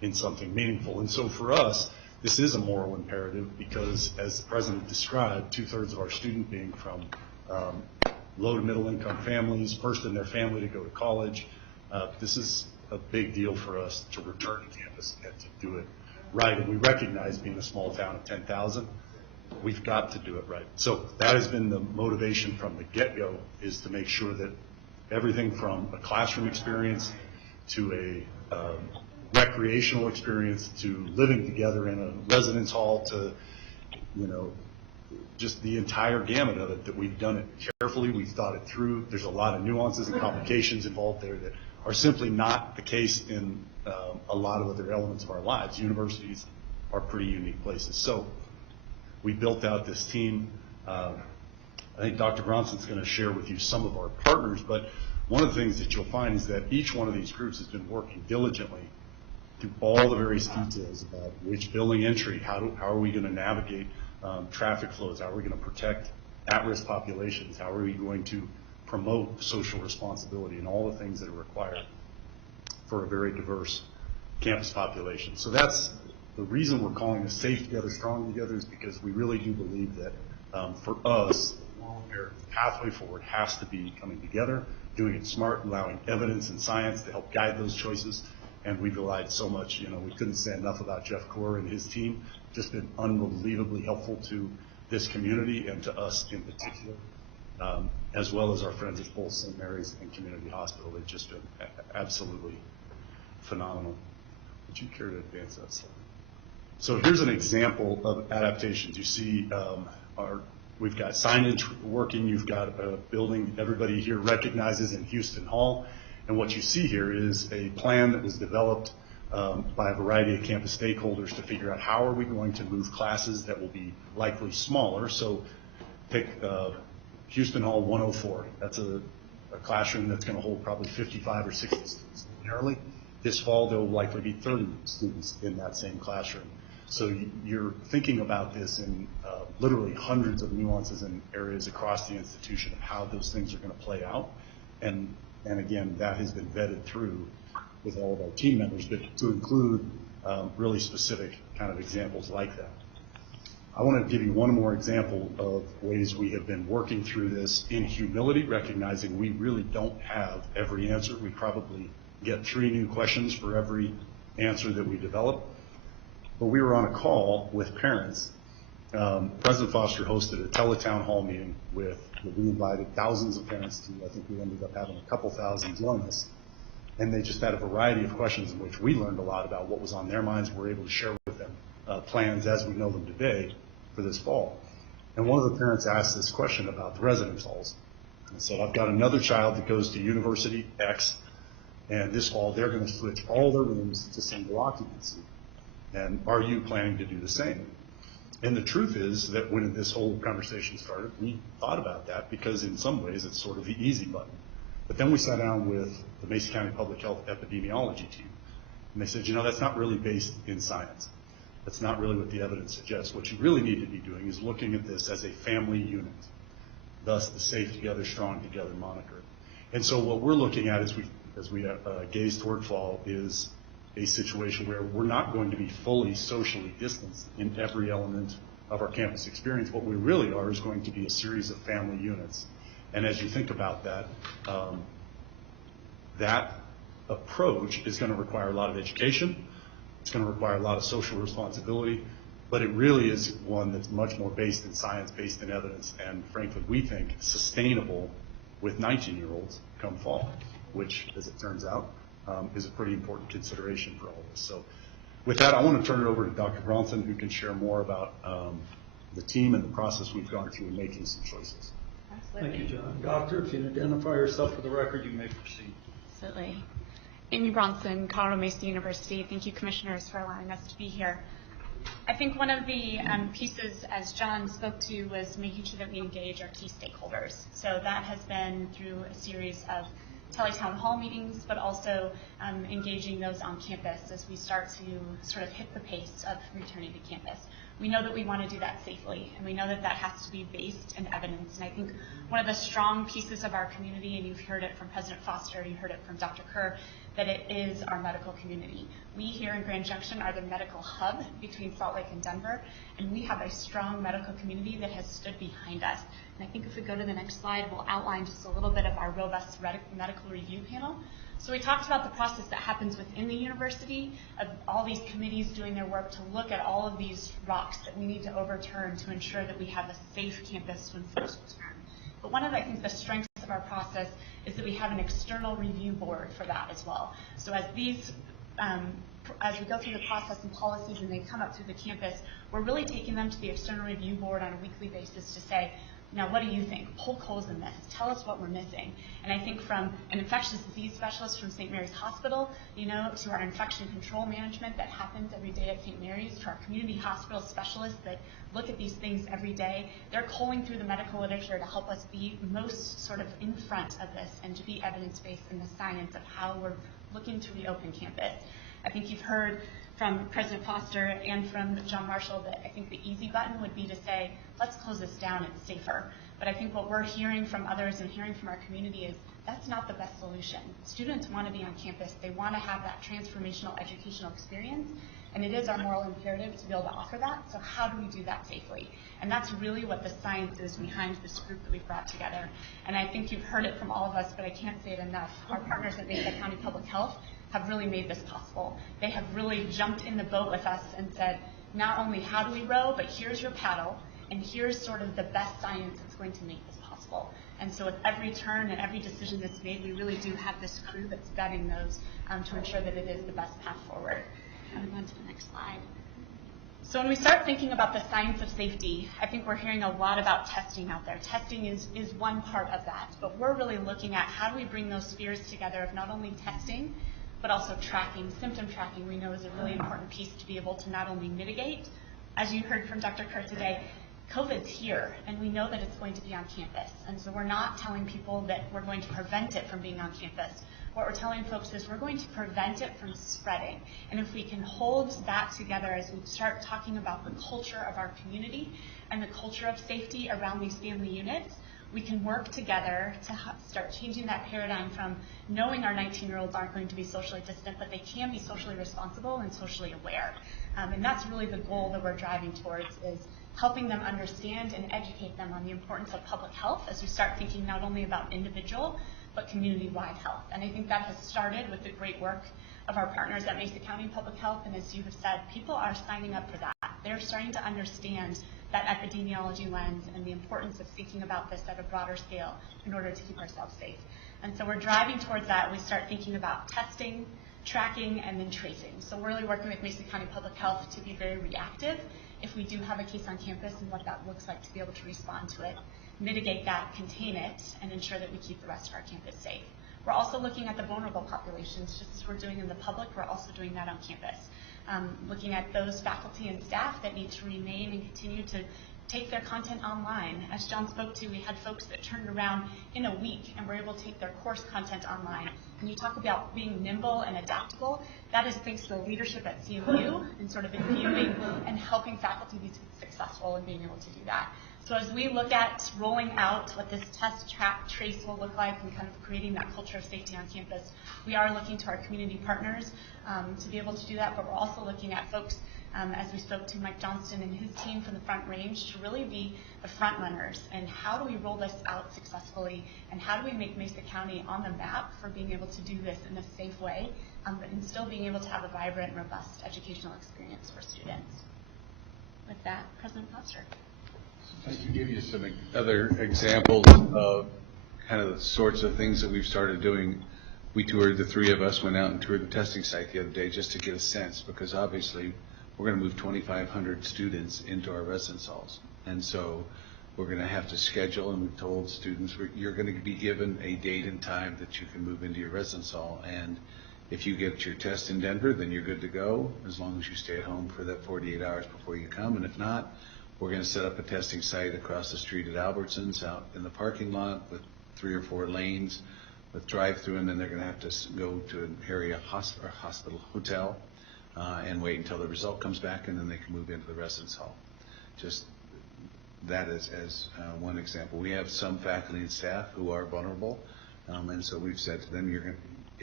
in something meaningful. And so for us, this is a moral imperative because, as the President described, 2/3 of our students being from low to middle income families, first in their family to go to college. This is a big deal for us to return to campus and to do it right. And we recognize, being a small town of 10,000, we've got to do it right. So that has been the motivation from the get-go, is to make sure that everything from a classroom experience to a recreational experience to living together in a residence hall to, just the entire gamut of it, that we've done it carefully, we've thought it through. There's a lot of nuances and complications involved there that are simply not the case in a lot of other elements of our lives. Universities are pretty unique places. So we built out this team. I think Dr. Bronson's going to share with you some of our partners, but one of the things that you'll find is that each one of these groups has been working diligently through all the various details about which building entry, how are we going to navigate traffic flows, how are we going to protect at-risk populations, how are we going to promote social responsibility, and all the things that are required for a very diverse campus population. So that's the reason we're calling this Safe Together, Strong Together, is because we really do believe that for us, the pathway forward has to be coming together, doing it smart, allowing evidence and science to help guide those choices. And we've relied so much, we couldn't say enough about Jeff Core and his team, just been unbelievably helpful to this community and to us in particular, as well as our friends at both St. Mary's and Community Hospital. They've just been absolutely phenomenal. Would you care to advance that slide? So here's an example of adaptations. You see we've got signage working. You've got a building everybody here recognizes in Houston Hall. And what you see here is a plan that was developed by a variety of campus stakeholders to figure out how are we going to move classes that will be likely smaller. So pick Houston Hall 104. That's a classroom that's going to hold probably 55 or 60 students ordinarily. This fall, there will likely be 30 students in that same classroom. So you're thinking about this in literally hundreds of nuances and areas across the institution of how those things are going to play out. And again, that has been vetted through with all of our team members, but to include really specific kind of examples like that. I want to give you one more example of ways we have been working through this in humility, recognizing we really don't have every answer. We probably get 3 new questions for every answer that we develop. But we were on a call with parents. President Foster hosted a teletown hall meeting with, we invited thousands of parents to, I think we ended up having a couple thousand join us. And they just had a variety of questions in which we learned a lot about what was on their minds. We're able to share with them plans as we know them today for this fall. And one of the parents asked this question about the residence halls. And said, I've got another child that goes to University X, and this fall they're going to switch all their rooms to single occupancy. And are you planning to do the same? And the truth is that when this whole conversation started, we thought about that because in some ways it's sort of the easy button. But then we sat down with the Mesa County Public Health epidemiology team, and they said, that's not really based in science. That's not really what the evidence suggests. What you really need to be doing is looking at this as a family unit, thus the Safe Together, Strong Together moniker. And so what we're looking at as we gaze toward fall is a situation where we're not going to be fully socially distanced in every element of our campus experience. What we really are is going to be a series of family units. And as you think about that, that approach is going to require a lot of education. It's going to require a lot of social responsibility, but it really is one that's much more based in science, based in evidence, and frankly, we think sustainable with 19-year-olds come fall, which, as it turns out, is a pretty important consideration for all of us. So with that, I want to turn it over to Dr. Bronson, who can share more about the team and the process we've gone through in making some choices. Thank you, John. Doctor, if you identify yourself for the record, you may proceed. Absolutely. Amy Bronson, Colorado Mesa University. Thank you, commissioners, for allowing us to be here. I think one of the pieces, as John spoke to, was making sure that we engage our key stakeholders. So that has been through a series of teletown hall meetings, but also engaging those on campus as we start to sort of hit the pace of returning to campus. We know that we want to do that safely, and we know that that has to be based in evidence. And I think one of the strong pieces of our community, and you've heard it from President Foster, you heard it from Dr. Kerr, that it is our medical community. We here in Grand Junction are the medical hub between Salt Lake and Denver, and we have a strong medical community that has stood behind us. And I think if we go to the next slide, we'll outline just a little bit of our robust medical review panel. So we talked about the process that happens within the university, of all these committees doing their work to look at all of these rocks that we need to overturn to ensure that we have a safe campus when folks return. But one of, I think, the strengths of our process is that we have an external review board for that as well. So as these, as we go through the process and policies and they come up through the campus, we're really taking them to the external review board on a weekly basis to say, now, what do you think? Poke holes in this. Tell us what we're missing. And I think from an infectious disease specialist from St. Mary's Hospital, to our infection control management that happens every day at St. Mary's, to our community hospital specialists that look at these things every day, they're culling through the medical literature to help us be most sort of in front of this and to be evidence-based in the science of how we're looking to reopen campus. I think you've heard from President Foster and from John Marshall that I think the easy button would be to say, let's close this down, it's safer. But I think what we're hearing from others and hearing from our community is that's not the best solution. Students want to be on campus. They want to have that transformational educational experience, and it is our moral imperative to be able to offer that. So how do we do that safely? And that's really what the science is behind this group that we've brought together. And I think you've heard it from all of us, but I can't say it enough. Our partners at Mesa County Public Health have really made this possible. They have really jumped in the boat with us and said, not only how do we row, but here's your paddle, and here's sort of the best science that's going to make this possible. And so with every turn and every decision that's made, we really do have this crew that's vetting those to ensure that it is the best path forward. Move on to the next slide. So when we start thinking about the science of safety, I think we're hearing a lot about testing out there. Testing is one part of that, but we're really looking at how do we bring those spheres together of not only testing, but also tracking. Symptom tracking we know is a really important piece to be able to not only mitigate, as you heard from Dr. Kerr today, COVID's here, and we know that it's going to be on campus. And so we're not telling people that we're going to prevent it from being on campus. What we're telling folks is we're going to prevent it from spreading. And if we can hold that together as we start talking about the culture of our community and the culture of safety around these family units, we can work together to start changing that paradigm from knowing our 19-year-olds aren't going to be socially distant, but they can be socially responsible and socially aware. And that's really the goal that we're driving towards, is helping them understand and educate them on the importance of public health as we start thinking not only about individual, but community-wide health. And I think that has started with the great work of our partners at Mesa County Public Health, and as you have said, people are signing up for that. They're starting to understand that epidemiology lens and the importance of thinking about this at a broader scale in order to keep ourselves safe. And so we're driving towards that. We start thinking about testing, tracking, and then tracing. So we're really working with Mesa County Public Health to be very reactive if we do have a case on campus and what that looks like to be able to respond to it, mitigate that, contain it, and ensure that we keep the rest of our campus safe. We're also looking at the vulnerable populations, just as we're doing in the public, we're also doing that on campus. Looking at those faculty and staff that need to remain and continue to take their content online. As John spoke to, we had folks that turned around in a week and were able to take their course content online. When you talk about being nimble and adaptable, that is thanks to the leadership at CMU and sort of imbuing and helping faculty be successful in being able to do that. So as we look at rolling out what this test, track, trace will look like and kind of creating that culture of safety on campus, we are looking to our community partners to be able to do that, but we're also looking at folks, as we spoke to Mike Johnston and his team from the Front Range, to really be the front runners. And how do we roll this out successfully? And how do we make Mesa County on the map for being able to do this in a safe way, but in still being able to have a vibrant, robust educational experience for students? With that, President Foster. I can give you some other examples of kind of the sorts of things that we've started doing. We toured, the three of us went out and toured the testing site the other day just to get a sense, because obviously we're going to move 2,500 students into our residence halls. And so we're going to have to schedule, and we've told students you're going to be given a date and time that you can move into your residence hall. And if you get your test in Denver, then you're good to go, as long as you stay at home for that 48 hours before you come. And if not, we're going to set up a testing site across the street at Albertsons out in the parking lot with 3 or 4 lanes with drive-through, and then they're going to have to go to an area hotel and wait until the result comes back, and then they can move into the residence hall. Just that is as one example. We have some faculty and staff who are vulnerable, and so we've said to them,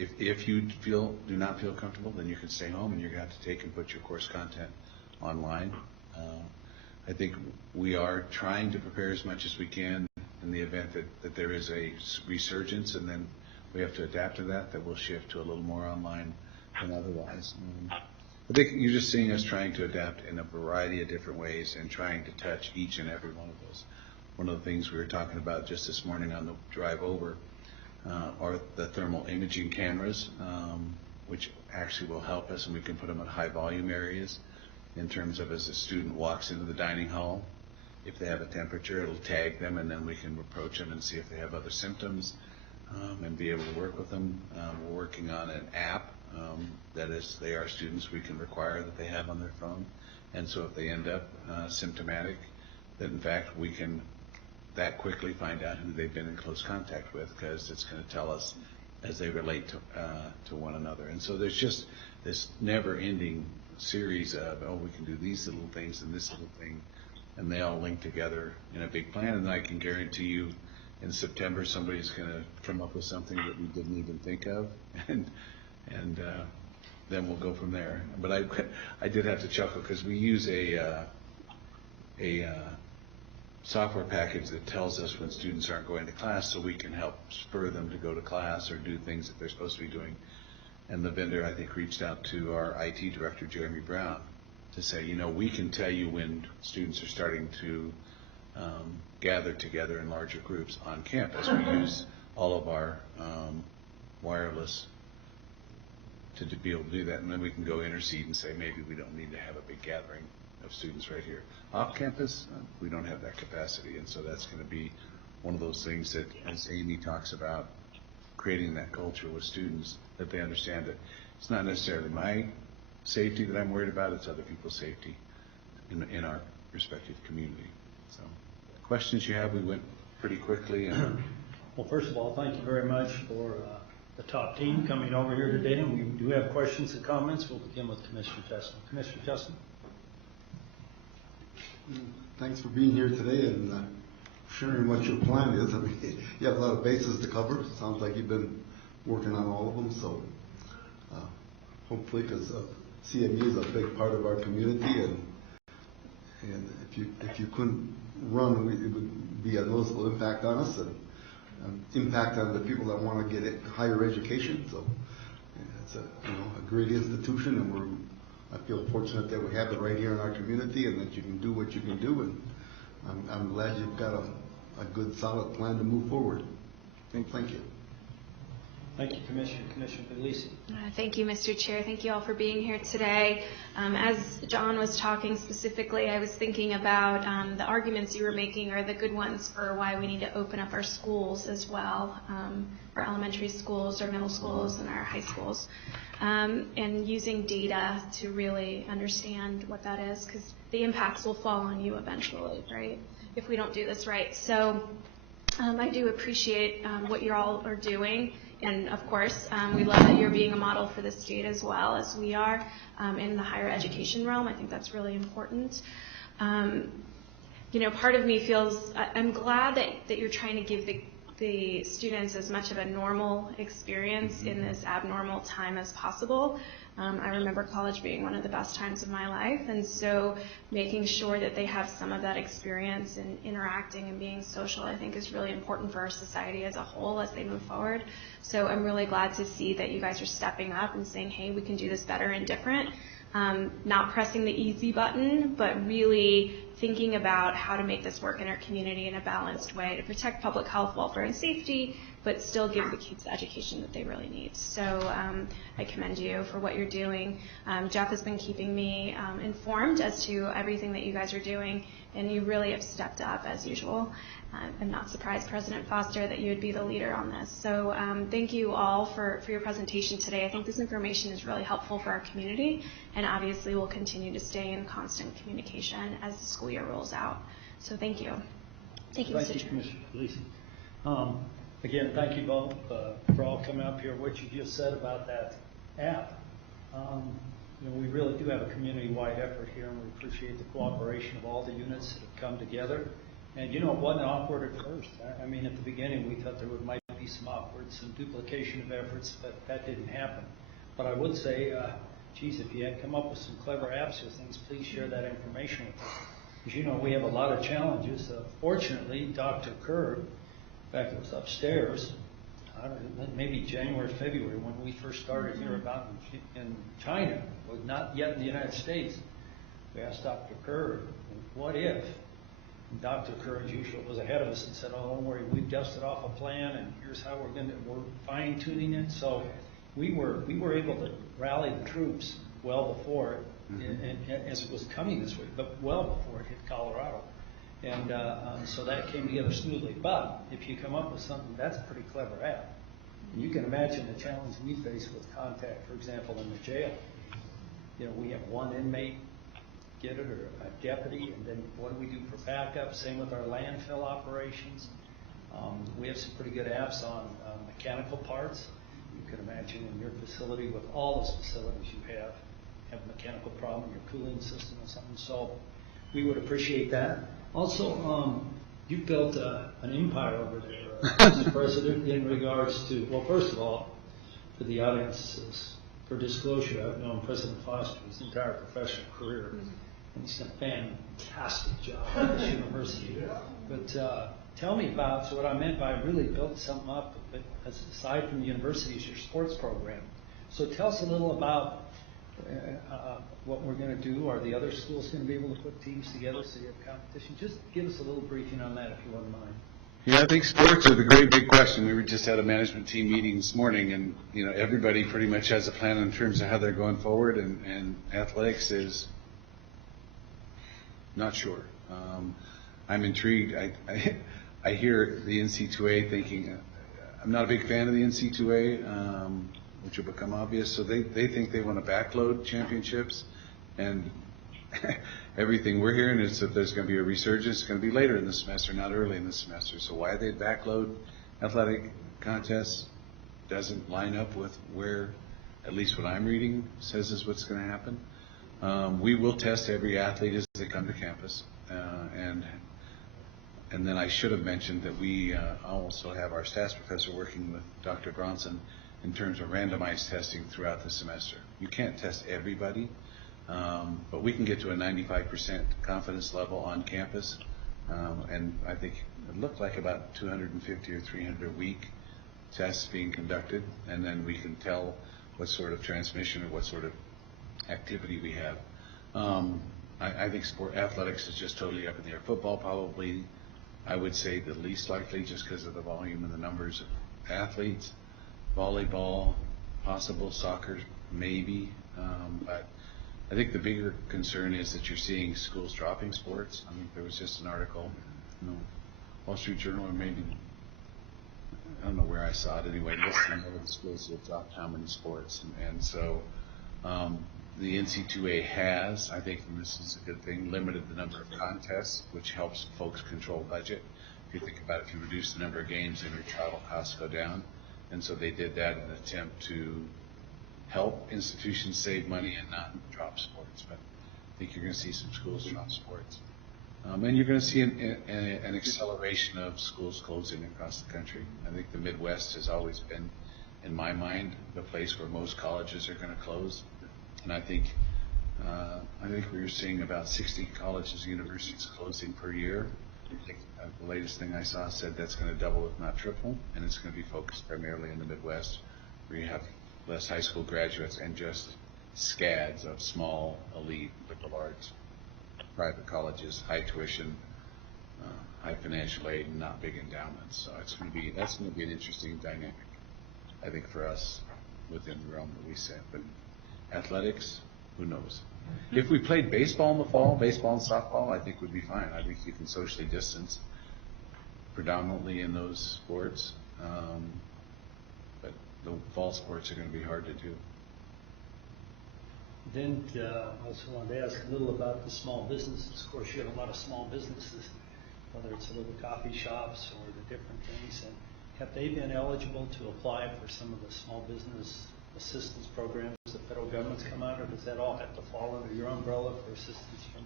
if you do not feel comfortable, then you can stay home and you're going to have to take and put your course content online. I think we are trying to prepare as much as we can in the event that there is a resurgence, and then we have to adapt to that we'll shift to a little more online than otherwise. I think you're just seeing us trying to adapt in a variety of different ways and trying to touch each and every one of those. One of the things we were talking about just this morning on the drive over are the thermal imaging cameras, which actually will help us, and we can put them in high volume areas in terms of as a student walks into the dining hall, if they have a temperature, it'll tag them, and then we can approach them and see if they have other symptoms and be able to work with them. We're working on an app that is, they are students, we can require that they have on their phone, and so if they end up symptomatic, that in fact we can that quickly find out who they've been in close contact with, because it's going to tell us as they relate to one another. And so there's just this never-ending series of, we can do these little things and this little thing, and they all link together in a big plan. And I can guarantee you in September somebody's going to come up with something that we didn't even think of, and then we'll go from there. But I did have to chuckle because we use a software package that tells us when students aren't going to class, so we can help spur them to go to class or do things that they're supposed to be doing. And the vendor, I think, reached out to our IT director, Jeremy Brown, to say, we can tell you when students are starting to gather together in larger groups on campus. We use all of our wireless to be able to do that, and then we can go intercede and say maybe we don't need to have a big gathering of students right here. Off campus, we don't have that capacity, and so that's going to be one of those things that, as Amy talks about, creating that culture with students, that they understand that it's not necessarily my safety that I'm worried about, it's other people's safety in our respective community. So, questions you have? We went pretty quickly. Well, first of all, thank you very much for the top team coming over here today, and we do have questions and comments. We'll begin with Commissioner Teston. Commissioner Teston. Thanks for being here today and sharing what your plan is. I mean, you have a lot of bases to cover. Sounds like you've been working on all of them. So hopefully, because CME is a big part of our community, and if you couldn't run, it would be a noticeable impact on us and impact on the people that want to get higher education. So it's a great institution, and I feel fortunate that we have it right here in our community and that you can do what you can do, and I'm glad you've got a good, solid plan to move forward. Thank you. Thank you, Commissioner. Commissioner Felici. Thank you, Mr. Chair. Thank you all for being here today. As John was talking specifically, I was thinking about the arguments you were making are the good ones for why we need to open up our schools as well, our elementary schools, our middle schools, and our high schools, and using data to really understand what that is, because the impacts will fall on you eventually, right, if we don't do this right. So I do appreciate what you all are doing. And of course, we love that you're being a model for the state as well as we are in the higher education realm. I think that's really important. Part of me feels, I'm glad that you're trying to give the students as much of a normal experience in this abnormal time as possible. I remember college being one of the best times of my life, and so making sure that they have some of that experience in interacting and being social, I think, is really important for our society as a whole as they move forward. So I'm really glad to see that you guys are stepping up and saying, hey, we can do this better and different. Not pressing the easy button, but really thinking about how to make this work in our community in a balanced way to protect public health, welfare, and safety, but still give the kids the education that they really need. So I commend you for what you're doing. Jeff has been keeping me informed as to everything that you guys are doing, and you really have stepped up as usual. I'm not surprised, President Foster, that you would be the leader on this. So thank you all for your presentation today. I think this information is really helpful for our community, and obviously we'll continue to stay in constant communication as the school year rolls out. So thank you. Thank you, Mr. Chair. Thank you, Commissioner Felici. Again, thank you both for all coming up here. What you just said about that app, we really do have a community-wide effort here, and we appreciate the cooperation of all the units that have come together. And it wasn't awkward at first. I mean, at the beginning, we thought there might be some duplication of efforts, but that didn't happen. But I would say, geez, if you had come up with some clever apps or things, please share that information with us. As you know, we have a lot of challenges. Fortunately, Dr. Kerr, in fact, it was upstairs, I don't know, maybe January, February, when we first started here about in China, was not yet in the United States. We asked Dr. Kerr, what if? And Dr. Kerr, as usual, was ahead of us and said, oh, don't worry, we've dusted off a plan, and here's how we're fine-tuning it. So we were able to rally the troops well before it, and as it was coming this way, but well before it hit Colorado. And so that came together smoothly. But if you come up with something, that's a pretty clever app. And you can imagine the challenge we face with contact, for example, in the jail. You know, we have one inmate get it, or a deputy, and then what do we do for backup? Same with our landfill operations. We have some pretty good apps on mechanical parts. You can imagine in your facility, with all those facilities you have a mechanical problem, your cooling system or something. So we would appreciate that. Also, you've built an empire over there, Mr. President, in regards to, well, first of all, for the audiences, for disclosure, I've known President Foster his entire professional career. And he's done a fantastic job at this university. But tell me about, so what I meant by really built something up, aside from the university, is your sports program. So tell us a little about what we're going to do. Are the other schools going to be able to put teams together so you have competition? Just give us a little briefing on that, if you wouldn't mind. Yeah, I think sports are the great big question. We just had a management team meeting this morning, and you know, everybody pretty much has a plan in terms of how they're going forward, and athletics is not sure. I'm intrigued. I hear the NC2A thinking, I'm not a big fan of the NC2A, which will become obvious. So they think they want to backload championships, and everything we're hearing is that there's going to be a resurgence. It's going to be later in the semester, not early in the semester. So why they backload athletic contests doesn't line up with where, at least what I'm reading, says is what's going to happen. We will test every athlete as they come to campus, and then I should have mentioned that we also have our stats professor working with Dr. Bronson in terms of randomized testing throughout the semester. You can't test everybody, but we can get to a 95% confidence level on campus, and I think it looked like about 250 or 300 a week tests being conducted, and then we can tell what sort of transmission or what sort of activity we have. I think athletics is just totally up in the air. Football probably, I would say, the least likely, just because of the volume and the numbers of athletes. Volleyball, possible. Soccer, maybe. But I think the bigger concern is that you're seeing schools dropping sports. I mean, there was just an article, Wall Street Journal, or maybe, I don't know where I saw it anyway, listing all of the schools that dropped how many sports. And so the NC2A has, I think, and this is a good thing, limited the number of contests, which helps folks control budget. If you think about it, if you reduce the number of games, then your travel costs go down. And so they did that in an attempt to help institutions save money and not drop sports. But I think you're going to see some schools drop sports. And you're going to see an acceleration of schools closing across the country. I think the Midwest has always been, in my mind, the place where most colleges are going to close. And I think we're seeing about 60 colleges and universities closing per year. I think the latest thing I saw said that's going to double, if not triple, and it's going to be focused primarily in the Midwest, where you have less high school graduates and just scads of small, elite, liberal arts, private colleges, high tuition, high financial aid, and not big endowments. So that's going to be an interesting dynamic, I think, for us within the realm that we set. But athletics, who knows? If we played baseball in the fall, baseball and softball, I think would be fine. I think you can socially distance predominantly in those sports, but the fall sports are going to be hard to do. Then I also wanted to ask a little about the small businesses. Of course, you have a lot of small businesses, whether it's the little coffee shops or the different things. And have they been eligible to apply for some of the small business assistance programs the federal government's come out, or does that all have to fall under your umbrella for assistance from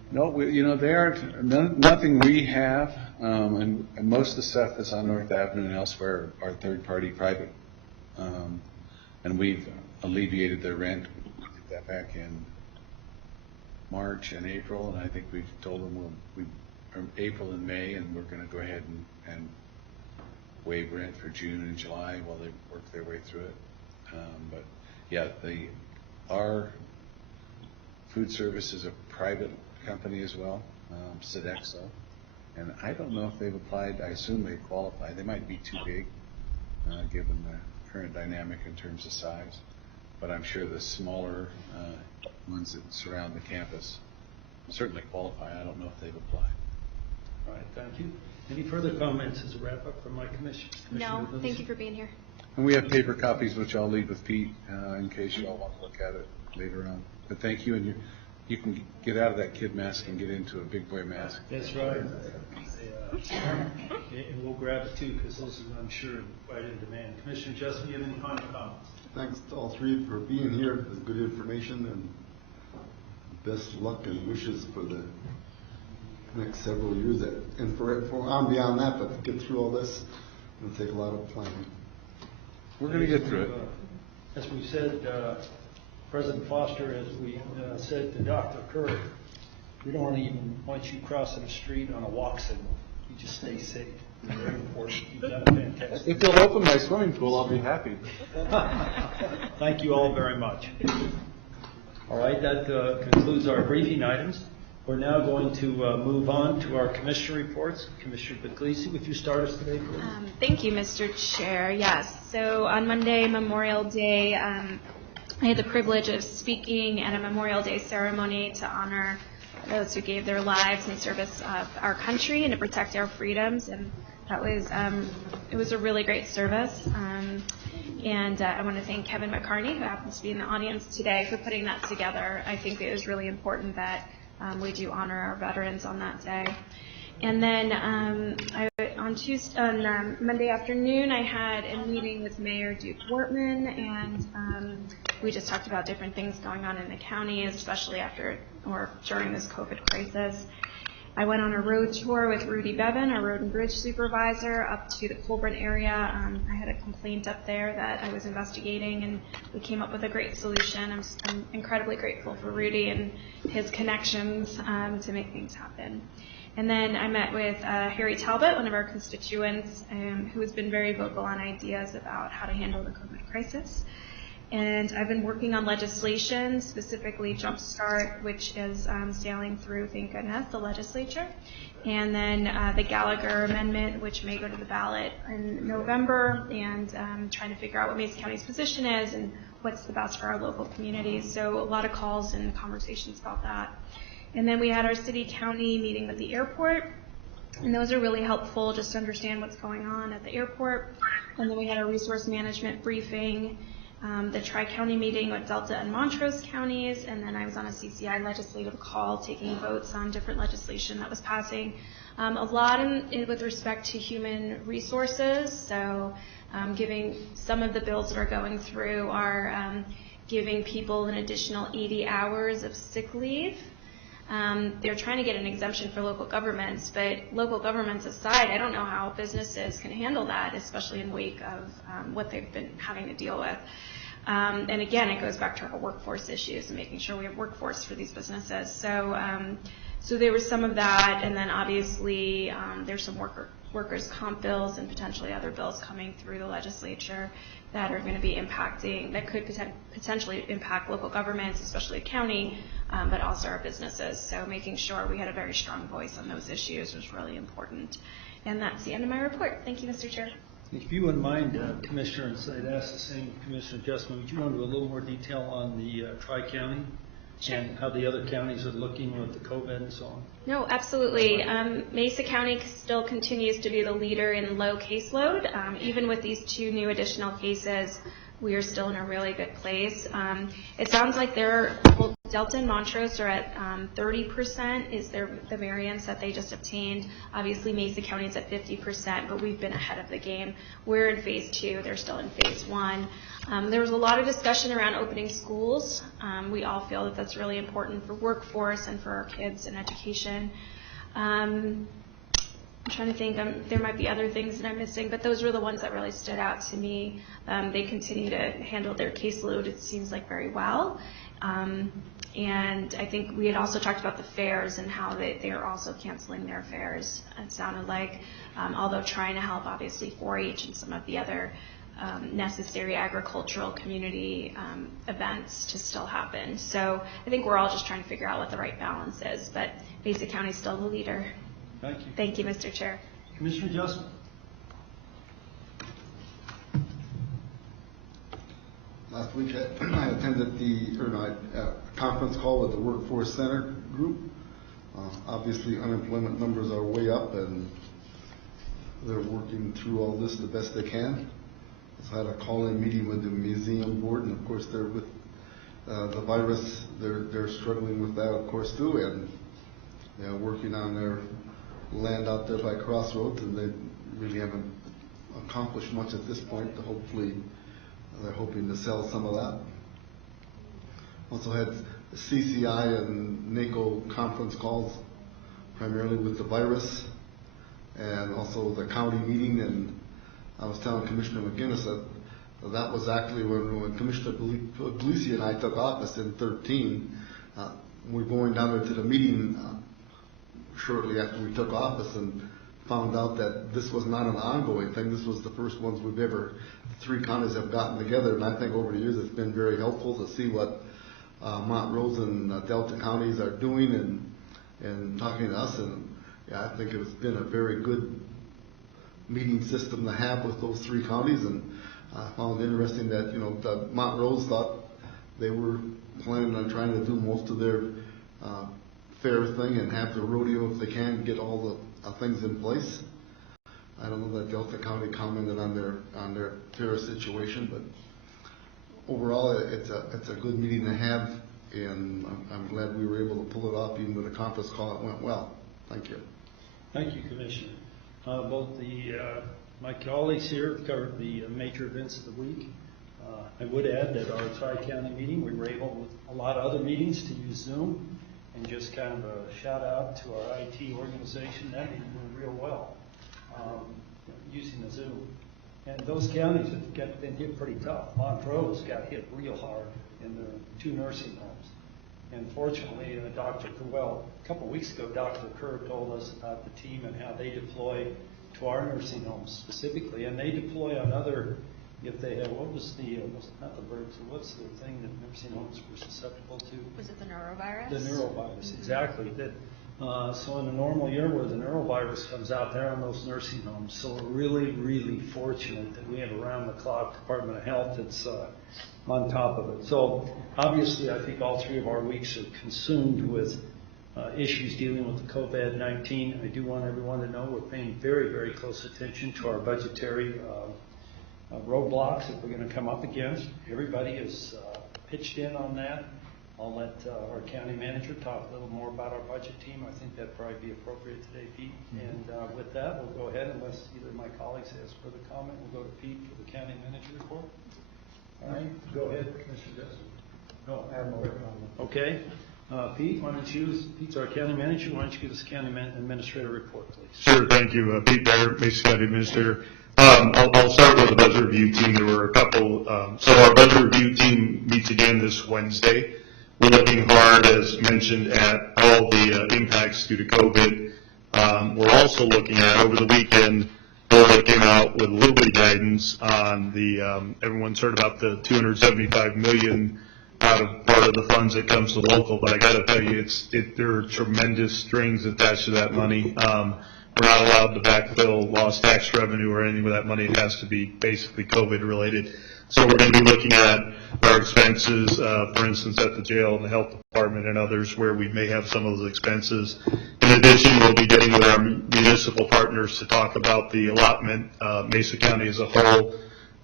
No, they aren't, nothing we have, and most of the stuff that's on North Avenue and elsewhere are third-party private. And we've alleviated their rent. We did that back in March and April, and I think we've told them April and May, and we're going to go ahead and waive rent for June and July while they work their way through it. But yeah, our food service is a private company as well, Sodexo, and I don't know if they've applied. I assume they qualify. They might be too big, given the current dynamic in terms of size, but I'm sure the smaller ones that surround the campus certainly qualify. I don't know if they've applied. All right, thank you. Any further comments as a wrap-up from my commission? No, thank you for being here. And we have paper copies, which I'll leave with Pete in case you all want to look at it later on. But thank you, and you can get out of that kid mask and get into a big boy mask. That's right. And we'll grab it too, because those are, I'm sure, quite in demand. Commissioner Jessamine, you have any final comments? Thanks to all three for being here. It's good information, and best luck and wishes for the next several years. And for on beyond that, but to get through all this, it'll take a lot of planning. We're going to get through it. As we said, President Foster, as we said to Dr. Kerr, we don't even want you crossing the street on a walk signal. You just stay safe. It's very important. You've done fantastic. If they'll open my swimming pool, I'll be happy. Thank you all very much. All right, that concludes our briefing items. We're now going to move on to our commissioner reports. Commissioner Puglisi, would you start us today, please? Thank you, Mr. Chair. Yes. So on Monday, Memorial Day, I had the privilege of speaking at a Memorial Day ceremony to honor those who gave their lives in service of our country and to protect our freedoms. And that was, it was a really great service. And I want to thank Kevin McCarney, who happens to be in the audience today, for putting that together. I think it was really important that we do honor our veterans on that day. And then on Monday afternoon, I had a meeting with Mayor Duke Wortman, and we just talked about different things going on in the county, especially after or during this COVID crisis. I went on a road tour with Rudy Bevan, our road and bridge supervisor, up to the Colburn area. I had a complaint up there that I was investigating, and we came up with a great solution. I'm incredibly grateful for Rudy and his connections to make things happen. And then I met with Harry Talbot, one of our constituents, who has been very vocal on ideas about how to handle the COVID crisis. And I've been working on legislation, specifically Jumpstart, which is sailing through, thank goodness, the legislature. And then the Gallagher Amendment, which may go to the ballot in November, and trying to figure out what Mesa County's position is and what's the best for our local communities. So a lot of calls and conversations about that. And then we had our city-county meeting with the airport, and those are really helpful just to understand what's going on at the airport. And then we had a resource management briefing, the Tri-County meeting with Delta and Montrose counties, and then I was on a CCI legislative call taking votes on different legislation that was passing. A lot with respect to human resources, so giving some of the bills that are going through are giving people an additional 80 hours of sick leave. They're trying to get an exemption for local governments, but local governments aside, I don't know how businesses can handle that, especially in wake of what they've been having to deal with. And again, it goes back to our workforce issues and making sure we have workforce for these businesses. So there was some of that, and then obviously there's some workers' comp bills and potentially other bills coming through the legislature that are going to be impacting, that could potentially impact local governments, especially the county, but also our businesses. So making sure we had a very strong voice on those issues was really important. And that's the end of my report. Thank you, Mr. Chair. If you wouldn't mind, Commissioner, and I'd ask the same Commissioner Jessamine, would you go into a little more detail on the Tri-County and how the other counties are looking with the COVID and so on? No, absolutely. Mesa County still continues to be the leader in low caseload. Even with these 2 new additional cases, we are still in a really good place. It sounds like Delta and Montrose are at 30% is the variance that they just obtained. Obviously, Mesa County is at 50%, but we've been ahead of the game. We're in phase 2. They're still in phase 1. There was a lot of discussion around opening schools. We all feel that that's really important for workforce and for our kids and education. I'm trying to think, there might be other things that I'm missing, but those were the ones that really stood out to me. They continue to handle their caseload, it seems like, very well. And I think we had also talked about the fairs and how they are also canceling their fairs, it sounded like, although trying to help, obviously, 4-H and some of the other necessary agricultural community events to still happen. So I think we're all just trying to figure out what the right balance is, but Mesa County is still the leader. Thank you. Thank you, Mr. Chair. Commissioner Justin. Last week I attended a conference call with the Workforce Center group. Obviously, unemployment numbers are way up, and they're working through all this the best they can. I had a call-in meeting with the museum board, and of course they're with the virus. They're struggling with that, of course, too, and they're working on their land out there by Crossroads, and they really haven't accomplished much at this point. Hopefully, they're hoping to sell some of that. Also had CCI and NACO conference calls, primarily with the virus, and also the county meeting. And I was telling Commissioner McGinnis that was actually when Commissioner Belusi and I took office in 2013. We're going down there to the meeting shortly after we took office and found out that this was not an ongoing thing. This was the first ones we've ever, 3 counties have gotten together, and I think over the years it's been very helpful to see what Montrose and Delta counties are doing and talking to us, and yeah, I think it's been a very good meeting system to have with those 3 counties, and I found it interesting that, the Montrose thought they were planning on trying to do most of their fair thing and have the rodeo if they can, get all the things in place. I don't know that Delta County commented on their fair situation, but overall it's a good meeting to have, and I'm glad we were able to pull it off. Even with a conference call, it went well. Thank you. Thank you, Commissioner. Both my colleagues here have covered the major events of the week. I would add that our Tri-County meeting, we were able, with a lot of other meetings, to use Zoom. And just kind of a shout out to our IT organization, that meeting went real well, using the Zoom. And those counties have been hit pretty tough. Montrose got hit real hard in the 2 nursing homes. And fortunately, a couple of weeks ago, Dr. Kerr told us about the team and how they deploy to our nursing homes specifically. And they deploy on other, if they have, not the birds, what's the thing that nursing homes were susceptible to? Was it the norovirus? The norovirus, exactly. So in a normal year where the norovirus comes out there on those nursing homes, so we're really, really fortunate that we have around-the-clock Department of Health that's on top of it. So obviously, I think all 3 of our weeks are consumed with issues dealing with the COVID-19. I do want everyone to know we're paying very, very close attention to our budgetary roadblocks that we're going to come up against. Everybody has pitched in on that. I'll let our county manager talk a little more about our budget team. I think that'd probably be appropriate today, Pete. And with that, we'll go ahead, unless either of my colleagues has further comment, we'll go to Pete for the county manager report. All right, go ahead, Commissioner Justin. No, I have no comment. Okay. Pete, Pete's our county manager. Why don't you give us a county administrator report, please? Sure, thank you. Pete Bear, Mesa County Administrator. I'll start with the budget review team. There were a couple. So our budget review team meets again this Wednesday. We're looking hard, as mentioned, at all the impacts due to COVID. We're also looking at, over the weekend, Florida came out with a little bit of guidance on the, everyone's heard about the $275 million out of part of the funds that comes to local, but I got to tell you, there are tremendous strings attached to that money. We're not allowed to backfill lost tax revenue or anything with that money. It has to be basically COVID related. So we're going to be looking at our expenses, for instance, at the jail and the health department and others where we may have some of those expenses. In addition, we'll be getting with our municipal partners to talk about the allotment. Mesa County as a whole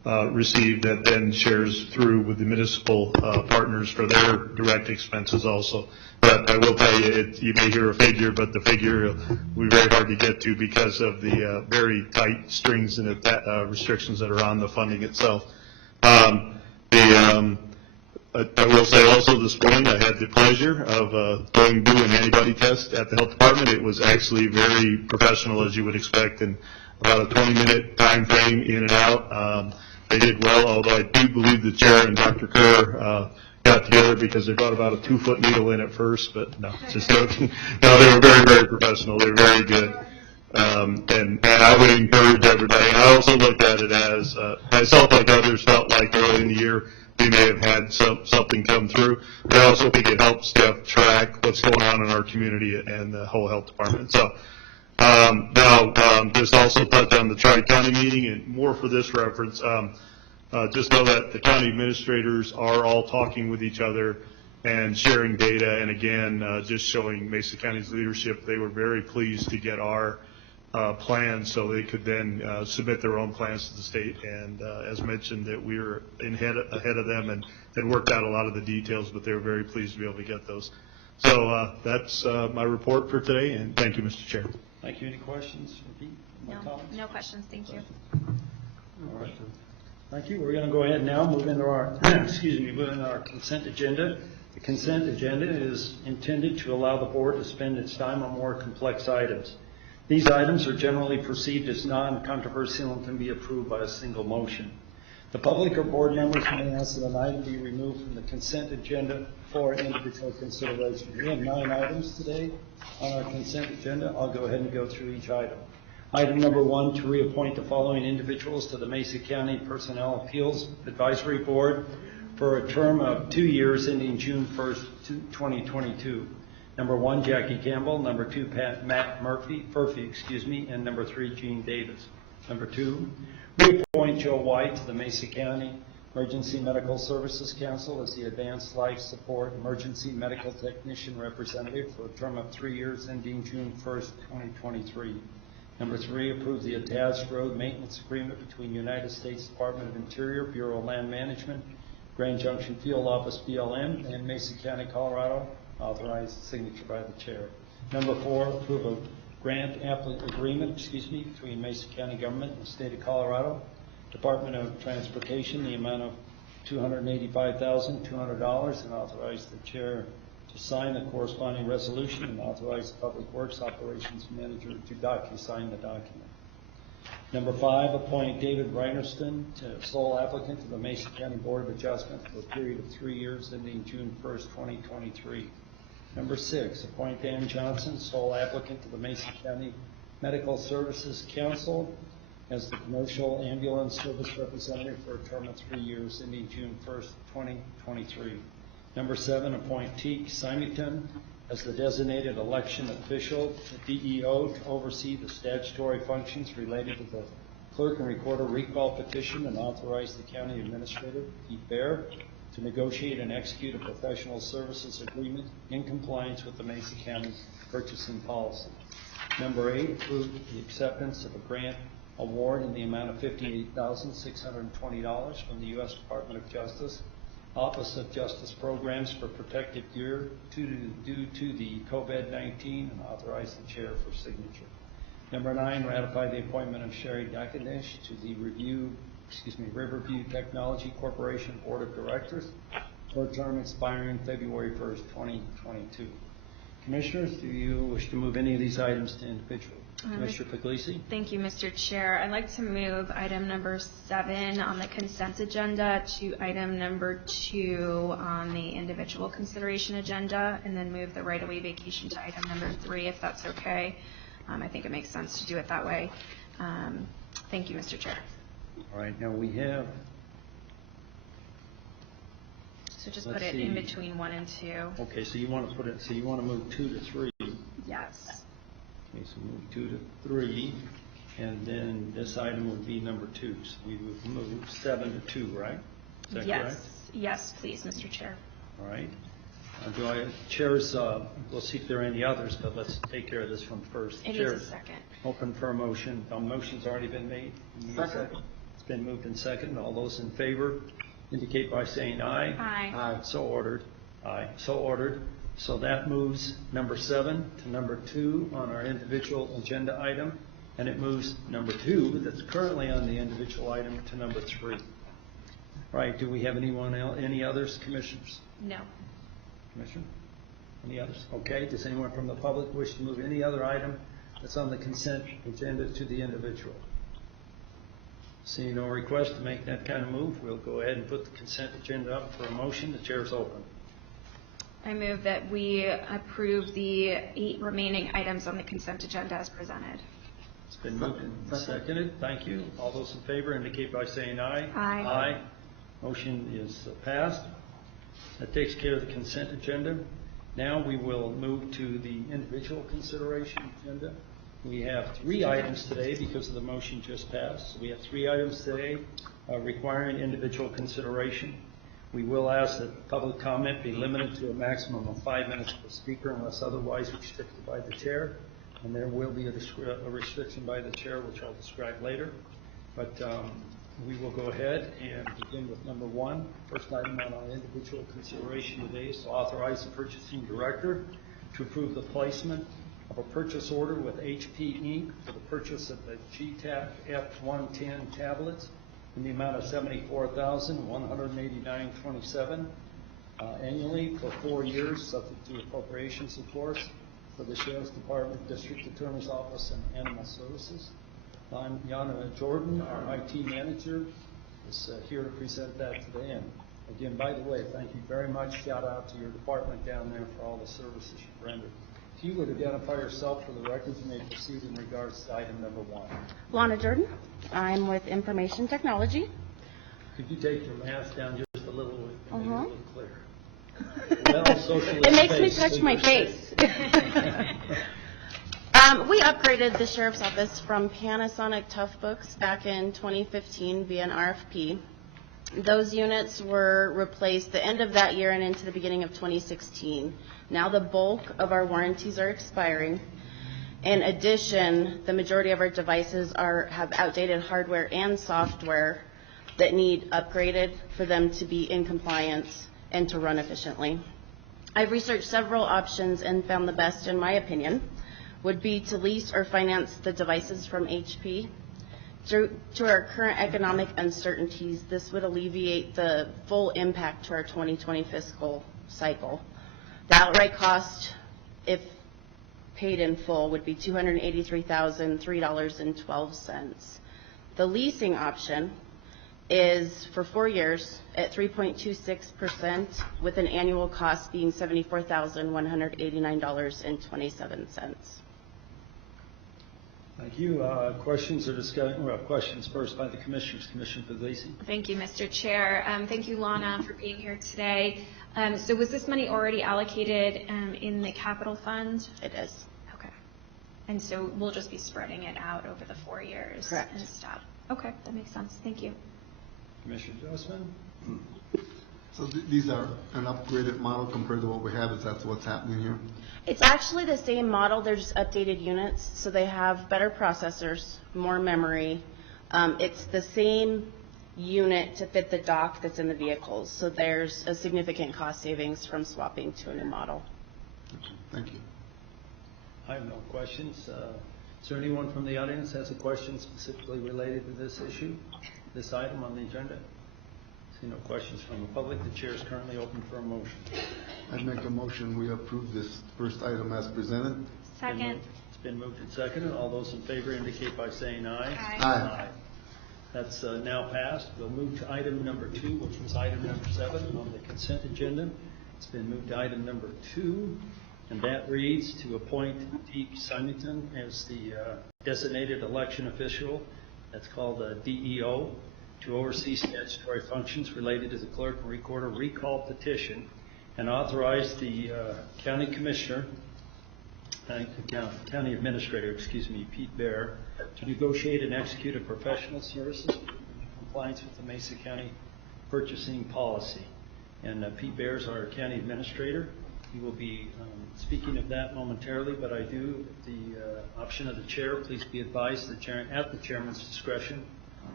received that then shares through with the municipal partners for their direct expenses also. But I will tell you, you may hear a figure, but the figure will be very hard to get to because of the very tight strings and restrictions that are on the funding itself. I will say also this morning I had the pleasure of going do an antibody test at the health department. It was actually very professional, as you would expect, and about a 20-minute time frame in and out. They did well, although I do believe the chair and Dr. Kerr got together because they brought about a 2-foot needle in at first, but no, just joking. No, they were very, very professional. They were very good. And I would encourage everybody, and I also looked at it as, myself like others felt like early in the year we may have had something come through, but I also think it helps Jeff track what's going on in our community and the whole health department. So now, just also touch on the Tri-County meeting, and more for this reference, just know that the county administrators are all talking with each other and sharing data, and again, just showing Mesa County's leadership. They were very pleased to get our plans so they could then submit their own plans to the state, and as mentioned, that we were ahead of them and had worked out a lot of the details, but they were very pleased to be able to get those. So that's my report for today, and thank you, Mr. Chair. Thank you. Any questions? No questions. Thank you. All right. Thank you. We're going to go ahead now, move into our, move into our consent agenda. The consent agenda is intended to allow the board to spend its time on more complex items. These items are generally perceived as non-controversial and can be approved by a single motion. The public or board members may ask that an item be removed from the consent agenda for individual consideration. We have 9 items today on our consent agenda. I'll go ahead and go through each item. Item number 1, to reappoint the following individuals to the Mesa County Personnel Appeals Advisory Board for a term of 2 years ending June 1st, 2022. Number 1, Jackie Campbell. Number 2, Matt Murphy, and number 3, Gene Davis. Number 2, reappoint Joe White to the Mesa County Emergency Medical Services Council as the Advanced Life Support Emergency Medical Technician Representative for a term of 3 years ending June 1st, 2023. Number 3, approve the attached road maintenance agreement between United States Department of Interior, Bureau of Land Management, Grand Junction Field Office, BLM, and Mesa County, Colorado. Authorized signature by the chair. Number 4, approve a grant agreement, between Mesa County government and the state of Colorado, Department of Transportation, the amount of $285,200, and authorize the chair to sign the corresponding resolution and authorize the Public Works Operations Manager to sign the document. Number 5, appoint David Reinerston to sole applicant to the Mesa County Board of Adjustment for a period of 3 years ending June 1st, 2023. Number 6, appoint Dan Johnson, sole applicant to the Mesa County Medical Services Council as the Commercial Ambulance Service Representative for a term of 3 years ending June 1st, 2023. Number 7, appoint Teague Symington as the designated election official, the DEO, to oversee the statutory functions related to the clerk and recorder recall petition and authorize the county administrator, Pete Bear, to negotiate and execute a professional services agreement in compliance with the Mesa County purchasing policy. Number 8, approve the acceptance of a grant award in the amount of $58,620 from the U.S. Department of Justice, Office of Justice Programs for Protective Gear due to the COVID-19, and authorize the chair for signature. Number 9, ratify the appointment of Sherry Dakendish to the Riverview Technology Corporation Board of Directors for a term expiring February 1st, 2022. Commissioners, do you wish to move any of these items to individual? Commissioner Puglisi? Thank you, Mr. Chair. I'd like to move item number 7 on the consent agenda to item number 2 on the individual consideration agenda, and then move the right-of-way vacation to item number 3, if that's okay. I think it makes sense to do it that way. Thank you, Mr. Chair. All right, now we have. So just put it in between 1 and 2. Okay, so you want to put it. So you want to move 2 to 3. Yes. Okay, so move 2 to 3, and then this item would be number 2. So we would move 7 to 2, right? Is that correct? Yes, please, Mr. Chair. All right. Chairs, we'll see if there are any others, but let's take care of this one first. It needs a second. Open for a motion. The motion's already been made. Second. It's been moved and seconded. All those in favor indicate by saying aye. Aye. So ordered. Aye. So ordered. So that moves number 7 to number 2 on our individual agenda item, and it moves number 2 that's currently on the individual item to number 3. Right, do we have anyone else, any others, commissioners? No. Commissioner? Any others? Okay, does anyone from the public wish to move any other item that's on the consent agenda to the individual? Seeing no request to make that kind of move, we'll go ahead and put the consent agenda up for a motion. The chair is open. I move that we approve the 8 remaining items on the consent agenda as presented. It's been moved and seconded. Thank you. All those in favor indicate by saying aye. Aye. Aye. Motion is passed. That takes care of the consent agenda. Now we will move to the individual consideration agenda. We have 3 items today because of the motion just passed. So we have 3 items today requiring individual consideration. We will ask that public comment be limited to a maximum of 5 minutes per speaker unless otherwise restricted by the chair. And there will be a restriction by the chair, which I'll describe later. But we will go ahead and begin with number 1. First item on our individual consideration today is to authorize the purchasing director to approve the placement of a purchase order with HP Inc. for the purchase of the GTAC F110 tablets in the amount of $74,189.27 annually for 4 years, subject to appropriations, of course, for the Sheriff's Department, District Attorney's Office, and Animal Services. Yana Jordan, our IT manager, is here to present that today. And again, by the way, thank you very much. Shout out to your department down there for all the services you've rendered. If you would identify yourself for the record, you may proceed in regards to item number 1. Lana Jordan. I'm with Information Technology. Could you take your mask down just a little bit and make it a little clearer? Well, socially It makes me spaced, touch so my you're face. safe. We upgraded the sheriff's office from Panasonic Tough Books back in 2015 via an RFP. Those units were replaced the end of that year and into the beginning of 2016. Now the bulk of our warranties are expiring. In addition, the majority of our devices have outdated hardware and software that need upgraded for them to be in compliance and to run efficiently. I've researched several options and found the best, in my opinion, would be to lease or finance the devices from HP. Due to our current economic uncertainties, this would alleviate the full impact to our 2020 fiscal cycle. The outright cost, if paid in full, would be $283,003.12. The leasing option is for 4 years at 3.26%, with an annual cost being $74,189.27. Thank you. Questions or discussion? Well, questions first by the commissioners. Commissioner Puglisi. Thank you, Mr. Chair. Thank you, Lana, for being here today. So was this money already allocated in the capital fund? It is. Okay. And so we'll just be spreading it out over the 4 years. Correct. And stuff. Okay, that makes sense. Thank you. Commissioner Josephson. So these are an upgraded model compared to what we have. Is that what's happening here? It's actually the same model. They're just updated units, so they have better processors, more memory. It's the same unit to fit the dock that's in the vehicles, so there's a significant cost savings from swapping to a new model. Thank you. I have no questions. Is there anyone from the audience has a question specifically related to this issue, this item on the agenda? See no questions from the public. The chair is currently open for a motion. I'd make a motion we approve this first item as presented. Second. It's been moved and seconded. All those in favor indicate by saying aye. Aye. Aye. That's now passed. We'll move to item number 2, which was item number 7 on the consent agenda. It's been moved to item number 2, and that reads to appoint Deke Symington as the designated election official. That's called a DEO, to oversee statutory functions related to the clerk and recorder recall petition, and authorize the county commissioner, county administrator, Pete Bear, to negotiate and execute a professional services in compliance with the Mesa County purchasing policy. And Pete Bear is our county administrator. He will be speaking of that momentarily, but I do, at the option of the chair, please be advised that at the chairman's discretion,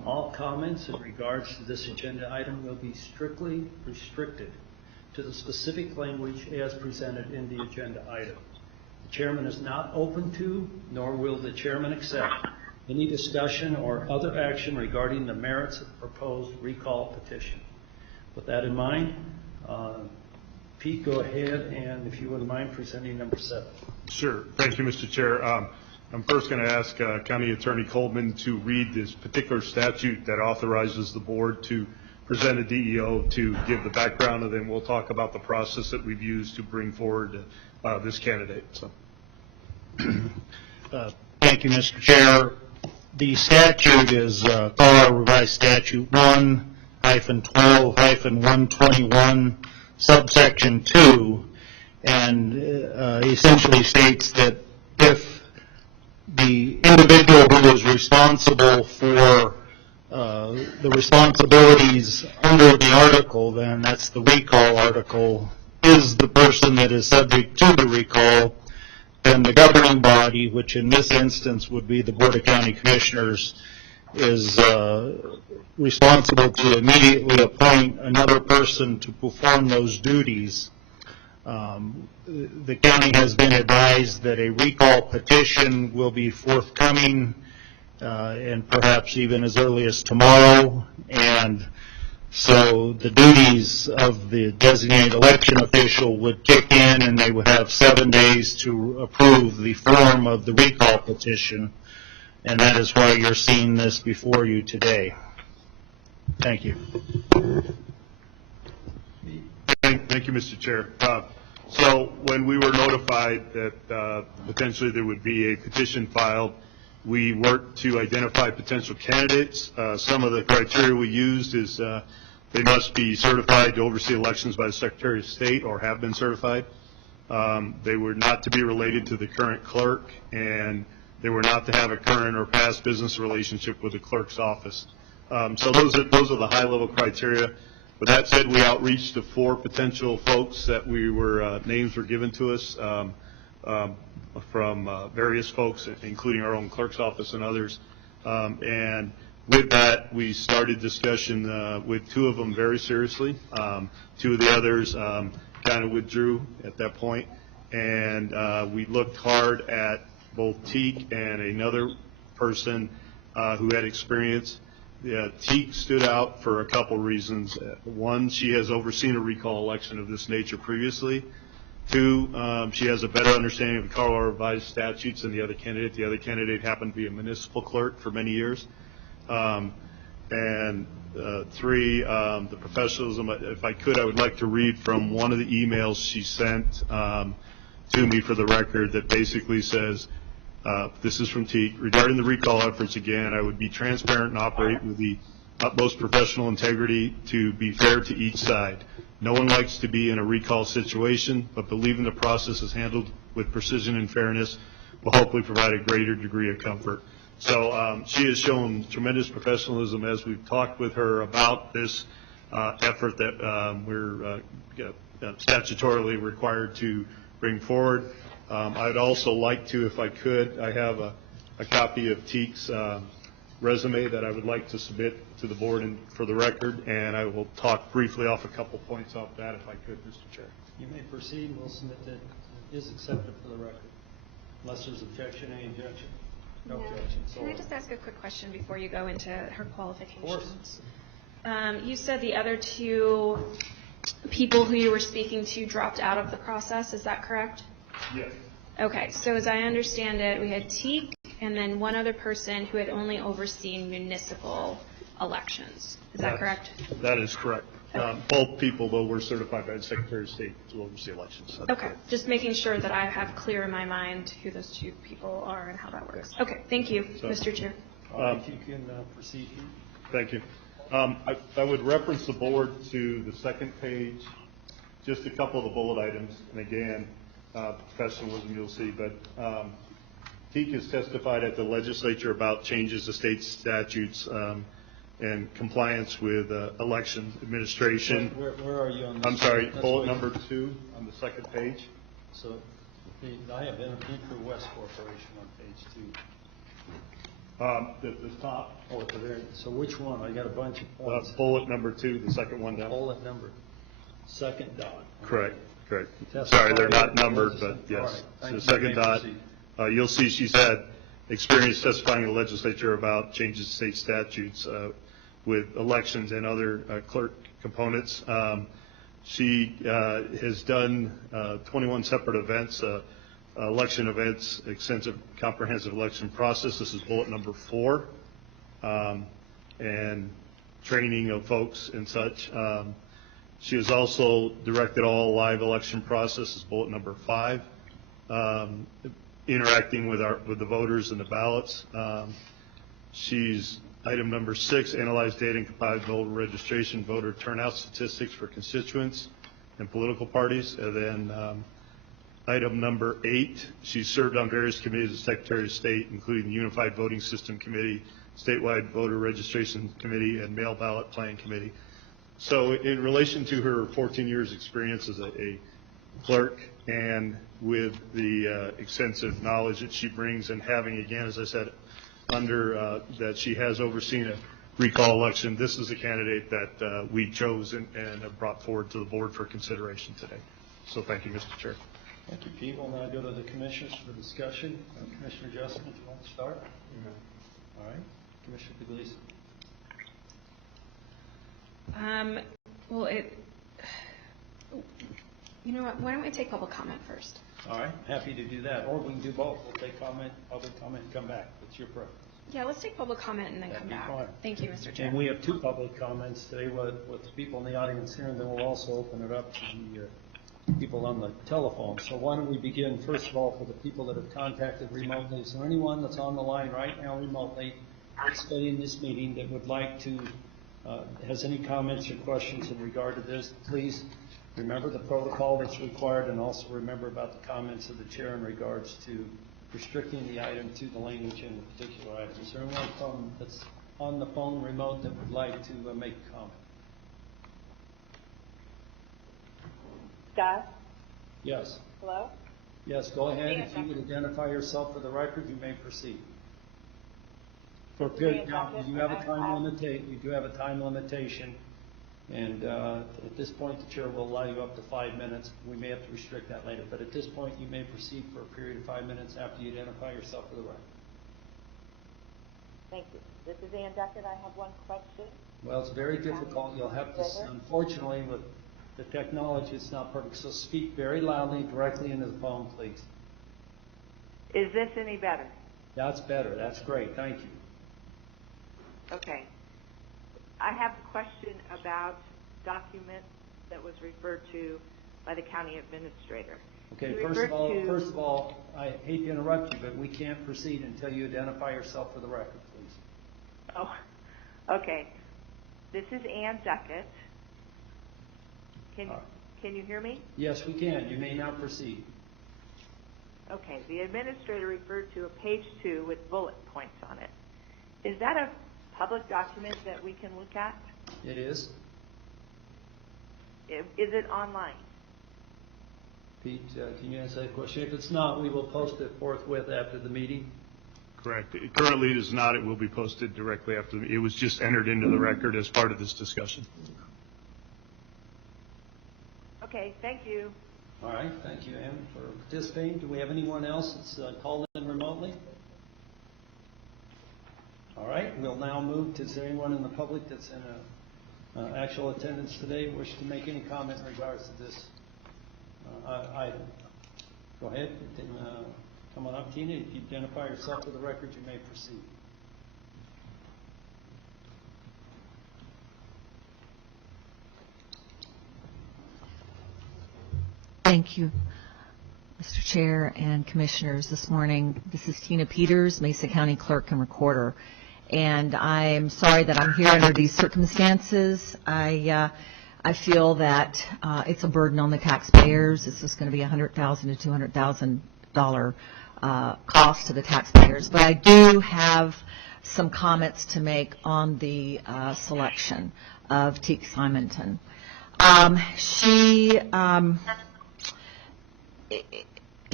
All comments in regards to this agenda item will be strictly restricted to the specific language as presented in the agenda item. The chairman is not open to, nor will the chairman accept, any discussion or other action regarding the merits of the proposed recall petition. With that in mind, Pete, go ahead, and if you wouldn't mind presenting number 7. Sure. Thank you, Mr. Chair. I'm first going to ask County Attorney Coleman to read this particular statute that authorizes the board to present a DEO to give the background, and then we'll talk about the process that we've used to bring forward this candidate. So. Thank you, Mr. Chair. The statute is Colorado Revised Statute 1-12-121, subsection 2, and essentially states that if the individual who is responsible for the responsibilities under the article, then that's the recall article, is the person that is subject to the recall, then the governing body, which in this instance would be the Board of County Commissioners, is responsible to immediately appoint another person to perform those duties. The county has been advised that a recall petition will be forthcoming and perhaps even as early as tomorrow, and so the duties of the designated election official would kick in, and they would have 7 days to approve the form of the recall petition, and that is why you're seeing this before you today. Thank you. Thank you, Mr. Chair. So when we were notified that potentially there would be a petition filed, we worked to identify potential candidates. Some of the criteria we used is they must be certified to oversee elections by the Secretary of State or have been certified. They were not to be related to the current clerk, and they were not to have a current or past business relationship with the clerk's office. So those are the high-level criteria. With that said, we outreached to 4 potential folks that names were given to us from various folks, including our own clerk's office and others. And with that, we started discussion with 2 of them very seriously. 2 of the others kind of withdrew at that point. And we looked hard at both Teak and another person who had experience. Teak stood out for a couple reasons. One, she has overseen a recall election of this nature previously. 2, she has a better understanding of the Colorado Revised statutes than the other candidate. The other candidate happened to be a municipal clerk for many years. And 3, the professionalism. If I could, I would like to read from one of the emails she sent to me for the record that basically says, this is from Teak, regarding the recall efforts again, I would be transparent and operate with the utmost professional integrity to be fair to each side. No one likes to be in a recall situation, but believing the process is handled with precision and fairness will hopefully provide a greater degree of comfort. So she has shown tremendous professionalism as we've talked with her about this effort that we're statutorily required to bring forward. I'd also like to, if I could, I have a copy of Teak's resume that I would like to submit to the board and for the record, and I will talk briefly off a couple points off that if I could, Mr. Chair. You may proceed. We'll submit that it is accepted for the record. Unless there's objection, any objection? No objection. Can I just ask a quick question before you go into her qualifications? Of course. You said the other 2 people who you were speaking to dropped out of the process. Is that correct? Yes. Okay. So as I understand it, we had Teak and then one other person who had only overseen municipal elections. Is that correct? That is correct. Both people, though, were certified by the Secretary of State to oversee elections. Okay. Just making sure that I have clear in my mind who those 2 people are and how that works. Okay. Thank you, Mr. Chair. If you can proceed. Thank you. I would reference the board to the second page, just a couple of the bullet items. And again, professionalism you'll see, but Teak has testified at the legislature about changes to state statutes and compliance with election administration. Where are you on this? I'm sorry, bullet number 2 on the second page. So I have Interventor West Corporation on page The top. Oh, it's there. So which one? I got a bunch of points. Bullet number 2, the second one down. Bullet number, second dot. Correct. Testify Sorry, they're not with the numbered, but legislature. All yes. right. So Thank the you. second You may dot, proceed. you'll see she's had experience testifying in the legislature about changes to state statutes with elections and other clerk components. She has done 21 separate events, election events, extensive comprehensive election process. This is bullet number 4, and training of folks and such. She has also directed all live election processes, bullet number 5, interacting with the voters and the ballots. She's item number 6, analyze data and compiled voter registration, voter turnout statistics for constituents and political parties. And then item number 8, she served on various committees as Secretary of State, including the Unified Voting System Committee, Statewide Voter Registration Committee, and Mail Ballot Plan Committee. So in relation to her 14 years experience as a clerk and with the extensive knowledge that she brings, and having, again, as I said, under that she has overseen a recall election, this is a candidate that we chose and have brought forward to the board for consideration today. So thank you, Mr. Chair. Thank you, Pete. We'll now go to the commissioners for discussion. Commissioner Jessamine, do you want to start? All right. Commissioner Puglisi. Well, you know what, why don't we take public comment first? All right, happy to do that. Or we can do both. We'll take public comment, and come back. What's your preference? Yeah, let's take public comment and then That'd come be back. fine. Thank you, Mr. Chair. And we have 2 public comments today with the people in the audience here, and then we'll also open it up to the people on the telephone. So why don't we begin, first of all, for the people that have contacted remotely. Is there anyone that's on the line right now remotely participating in this meeting that would like to, has any comments or questions in regard to this? Please remember the protocol that's required, and also remember about the comments of the chair in regards to restricting the item to the language in the particular item. Is there anyone that's on the phone remote that would like to make a comment? Scott? Yes. Hello? Yes, go ahead. If you would identify yourself for the record, you may proceed. For good, now, you have a time limitation. You do have a time limitation. And at this point, the chair will allow you up to 5 minutes. We may have to restrict that later. But at this point, you may proceed for a period of 5 minutes after you identify yourself for the record. Thank you. This is Ann Duckett. I have one question. Well, it's very difficult. You'll have to, unfortunately, with the technology, it's not perfect. So speak very loudly, directly into the phone, please. Is this any better? That's better. That's great. Thank you. Okay. I have a question about document that was referred to by the county administrator. Okay, first of all, I hate to interrupt you, but we can't proceed until you identify yourself for the record, please. Oh, okay. This is Ann Duckett. Can you hear me? Yes, we can. You may now proceed. Okay. The administrator referred to a page 2 with bullet points on it. Is that a public document that we can look at? It is. Is it online? Pete, can you answer that question? If it's not, we will post it forthwith after the meeting. Correct. Currently, it is not. It will be posted directly after. It was just entered into the record as part of this discussion. Okay, thank you. All right, thank you, Ann, for participating. Do we have anyone else that's called in remotely? All right, we'll now move to, is there anyone in the public that's in actual attendance today wish to make any comment in regards to this item? Go ahead, come on up, Tina. If you identify yourself for the record, you may proceed. Thank you, Mr. Chair and Commissioners. This morning, this is Tina Peters, Mesa County Clerk and Recorder. And I'm sorry that I'm here under these circumstances. I feel that it's a burden on the taxpayers. This is going to be $100,000 to $200,000 cost to the taxpayers. But I do have some comments to make on the selection of Teak Simonton. She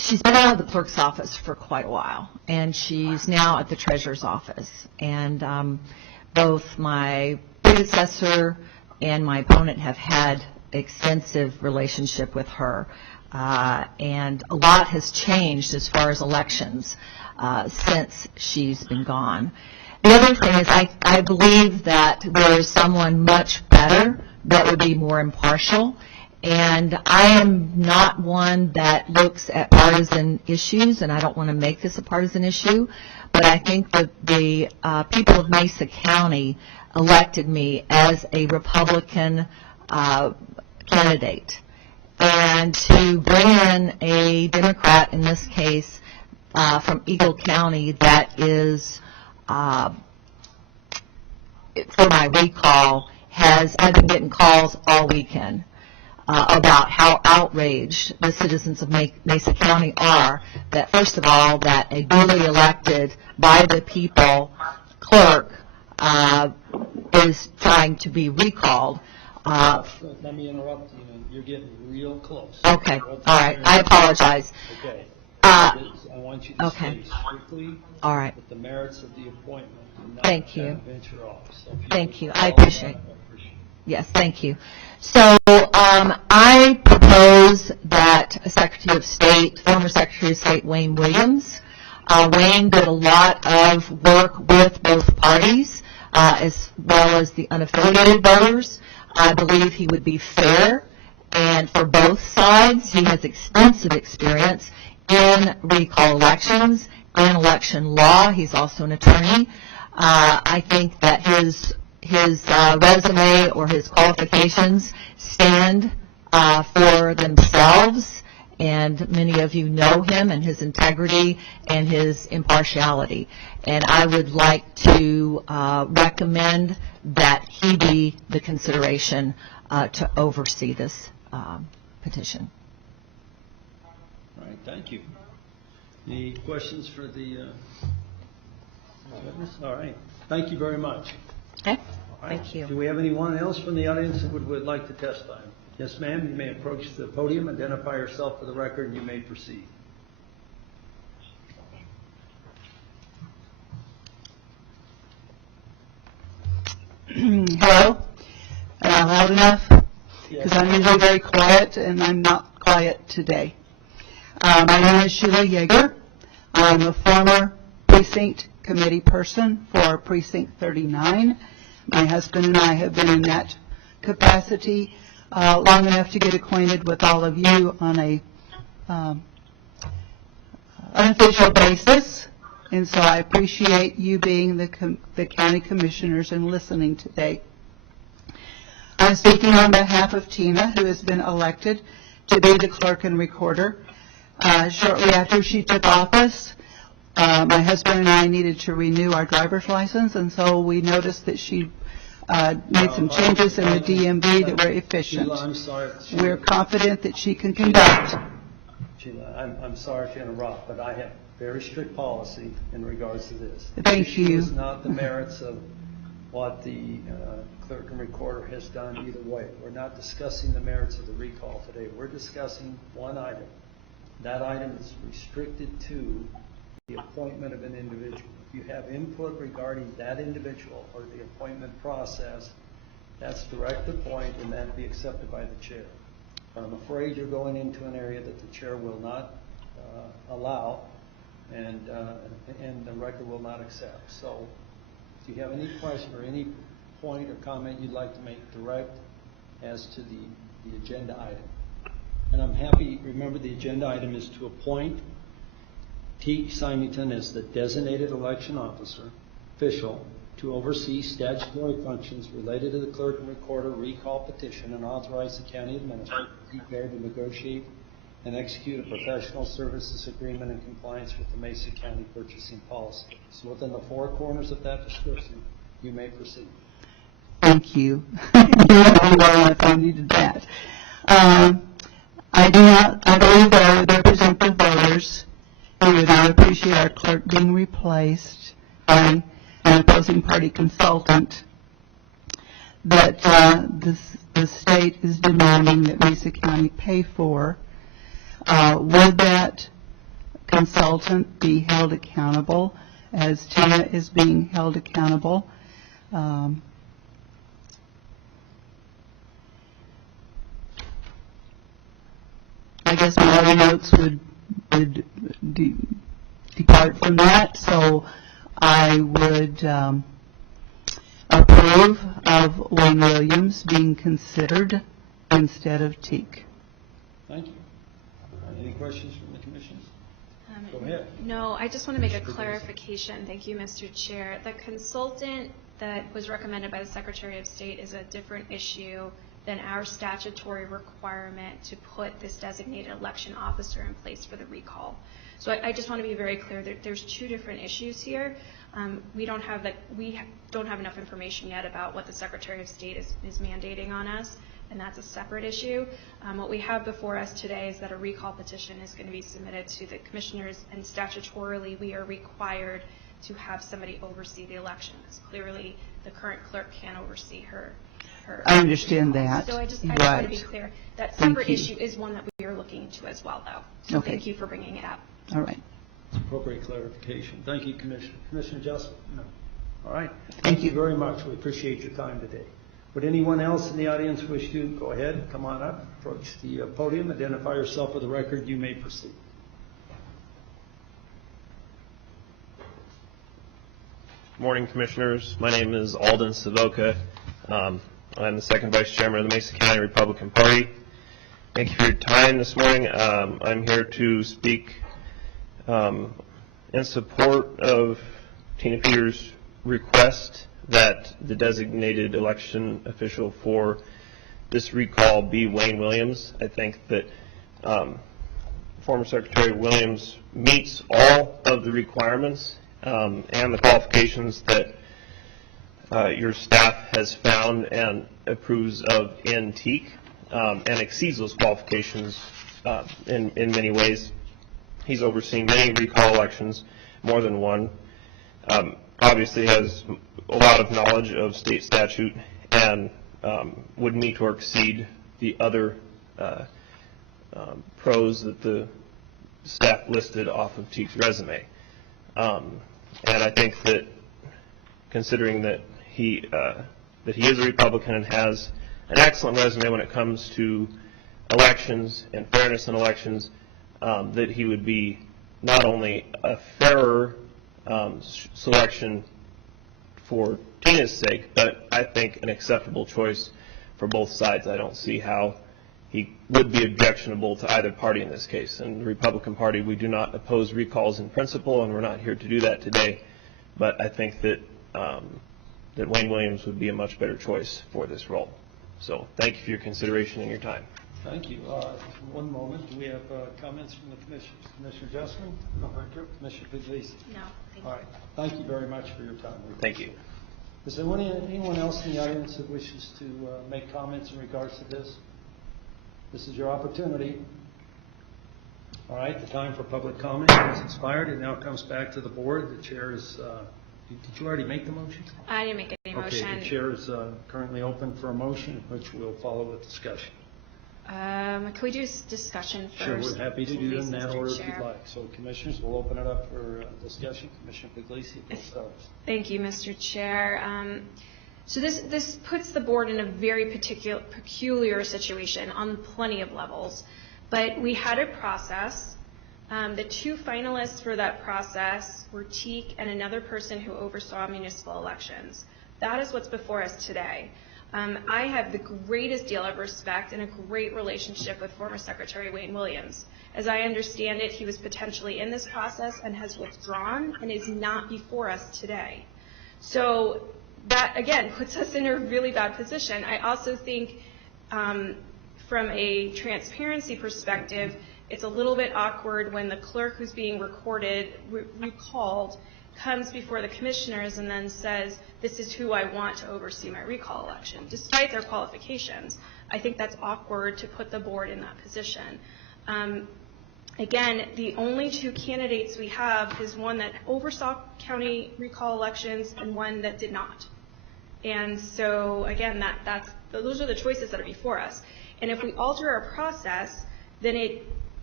she's been out of the clerk's office for quite a while, and she's now at the treasurer's office. And both my predecessor and my opponent have had extensive relationship with her. And a lot has changed as far as elections since she's been gone. The other thing is I believe that there is someone much better that would be more impartial. And I am not one that looks at partisan issues, and I don't want to make this a partisan issue, but I think that the people of Mesa County elected me as a Republican candidate. And to bring in a Democrat, in this case, from Eagle County, that is, for my recall, I've been getting calls all weekend about how outraged the citizens of Mesa County are that, first of all, that a duly elected by the people clerk is trying to be recalled. Let me interrupt you. You're getting real close. Okay. All right. I apologize. Okay. I want you to stay strictly with the merits of the appointment. And not Thank you. Venture off. So Thank you. I appreciate it. Yes, thank you. So I propose that Secretary of State, former Secretary of State Wayne Williams, Wayne did a lot of work with both parties as well as the unaffiliated voters. I believe he would be fair, and for both sides, he has extensive experience in recall elections and election law. He's also an attorney. I think that his resume or his qualifications stand for themselves, and many of you know him and his integrity and his impartiality. And I would like to recommend that he be the consideration to oversee this petition. All right, thank you. Any questions for the witness? All right, thank you very much. Okay, all right. Thank you. Do we have anyone else from the audience that would like to testify? Yes, ma'am, you may approach the podium, identify yourself for the record, and you may proceed. Hello? Am I loud enough? Because I'm usually very quiet, and I'm not quiet today. My name is Sheila Yeager. I'm a former precinct committee person for Precinct 39. My husband and I have been in that capacity long enough to get acquainted with all of you on a unofficial basis. And so I appreciate you being the county commissioners and listening today. I'm speaking on behalf of Tina, who has been elected to be the clerk and recorder. Shortly after she took office, my husband and I needed to renew our driver's license, and so we noticed that she made some changes in the DMV that were efficient. Sheila, I'm sorry. We're confident that she can conduct. Sheila, I'm sorry to interrupt, but I have very strict policy in regards to this. Thank you. The issue is not the merits of what the clerk and recorder has done either way. We're not discussing the merits of the recall today. We're discussing one item. That item is restricted to the appointment of an individual. If you have input regarding that individual or the appointment process, that's direct to point, and that be accepted by the chair. But I'm afraid you're going into an area that the chair will not allow, and the record will not accept. So if you have any question or any point or comment you'd like to make direct as to the agenda item. And I'm happy, remember the agenda item is to appoint T. Symington as the designated election official to oversee statutory functions related to the clerk and recorder recall petition and authorize the county administrator to prepare to negotiate and execute a professional services agreement in compliance with the Mesa County purchasing policy. So within the four corners of that description, you may proceed. Thank you. You know well enough I needed that. I believe that I would represent the voters. We would not appreciate our clerk being replaced by an opposing party consultant that the state is demanding that Mesa County pay for. Would that consultant be held accountable as Tina is being held accountable. I guess my other notes would depart from that, so I would approve of Wayne Williams being considered instead of Teague. Thank you. Any questions from the commissioners? Go ahead. No, I just want to make a clarification. Thank you, Mr. Chair. The consultant that was recommended by the Secretary of State is a different issue than our statutory requirement to put this designated election officer in place for the recall. So I just want to be very clear that there's two different issues here. We don't have enough information yet about what the Secretary of State is mandating on us, and that's a separate issue. What we have before us today is that a recall petition is going to be submitted to the commissioners, and statutorily we are required to have somebody oversee the election, because clearly the current clerk can't oversee her. I understand that. So I just right. want to be clear. That separate issue is one that we are looking into as well, though. So okay. Thank you for bringing it up. All right. It's appropriate clarification. Thank you, Commissioner. Commissioner Jessup? No. All right. Thank you very much. We appreciate your time today. Would anyone else in the audience wish to go ahead? Come on up, approach the podium, identify yourself for the record. You may proceed. Morning, Commissioners. My name is Alden Savoca. I'm the second Vice Chairman of the Mesa County Republican Party. Thank you for your time this morning. I'm here to speak in support of Tina Peters' request that the designated election official for this recall be Wayne Williams. I think that former Secretary Williams meets all of the requirements and the qualifications that your staff has found and approves of in TEAC, and exceeds those qualifications in many ways. He's overseen many recall elections, more than one. Obviously has a lot of knowledge of state statute and would meet or exceed the other pros that the staff listed off of TEAC's resume. And I think that considering that he is a Republican and has an excellent resume when it comes to elections and fairness in elections, that he would be not only a fairer selection for Tina's sake, but I think an acceptable choice for both sides. I don't see how he would be objectionable to either party in this case. In the Republican Party, we do not oppose recalls in principle, and we're not here to do that today. But I think that that Wayne Williams would be a much better choice for this role. So thank you for your consideration and your time. Thank you. One moment. Do we have comments from the commissioners? Commissioner Justman? No, thank you. Commissioner Puglisi? No, thank you. All right. Thank you very much for your time. Thank you. Is there anyone else in the audience that wishes to make comments in regards to this? This is your opportunity. All right. The time for public comment has expired. It now comes back to the board. The chair is... did you already make the motion? I didn't make any motion. Okay. The chair is currently open for a motion, which will follow with discussion. Can we do discussion first? Sure, we're happy to do it in that Mr. order if Chair. you'd like. So, commissioners, we'll open it up for discussion. Commissioner Puglisi, we'll start. Thank you, Mr. Chair. So this puts the board in a very peculiar situation on plenty of levels. But we had a process. The two finalists for that process were Teak and another person who oversaw municipal elections. That is what's before us today. I have the greatest deal of respect and a great relationship with former Secretary Wayne Williams. As I understand it, he was potentially in this process and has withdrawn and is not before us today. So that, again, puts us in a really bad position. I also think from a transparency perspective, it's a little bit awkward when the clerk who's being recalled comes before the commissioners and then says, this is who I want to oversee my recall election, despite their qualifications. I think that's awkward to put the board in that position. Again, the only two candidates we have is one that oversaw county recall elections and one that did not. And so, again, those are the choices that are before us. And if we alter our process, then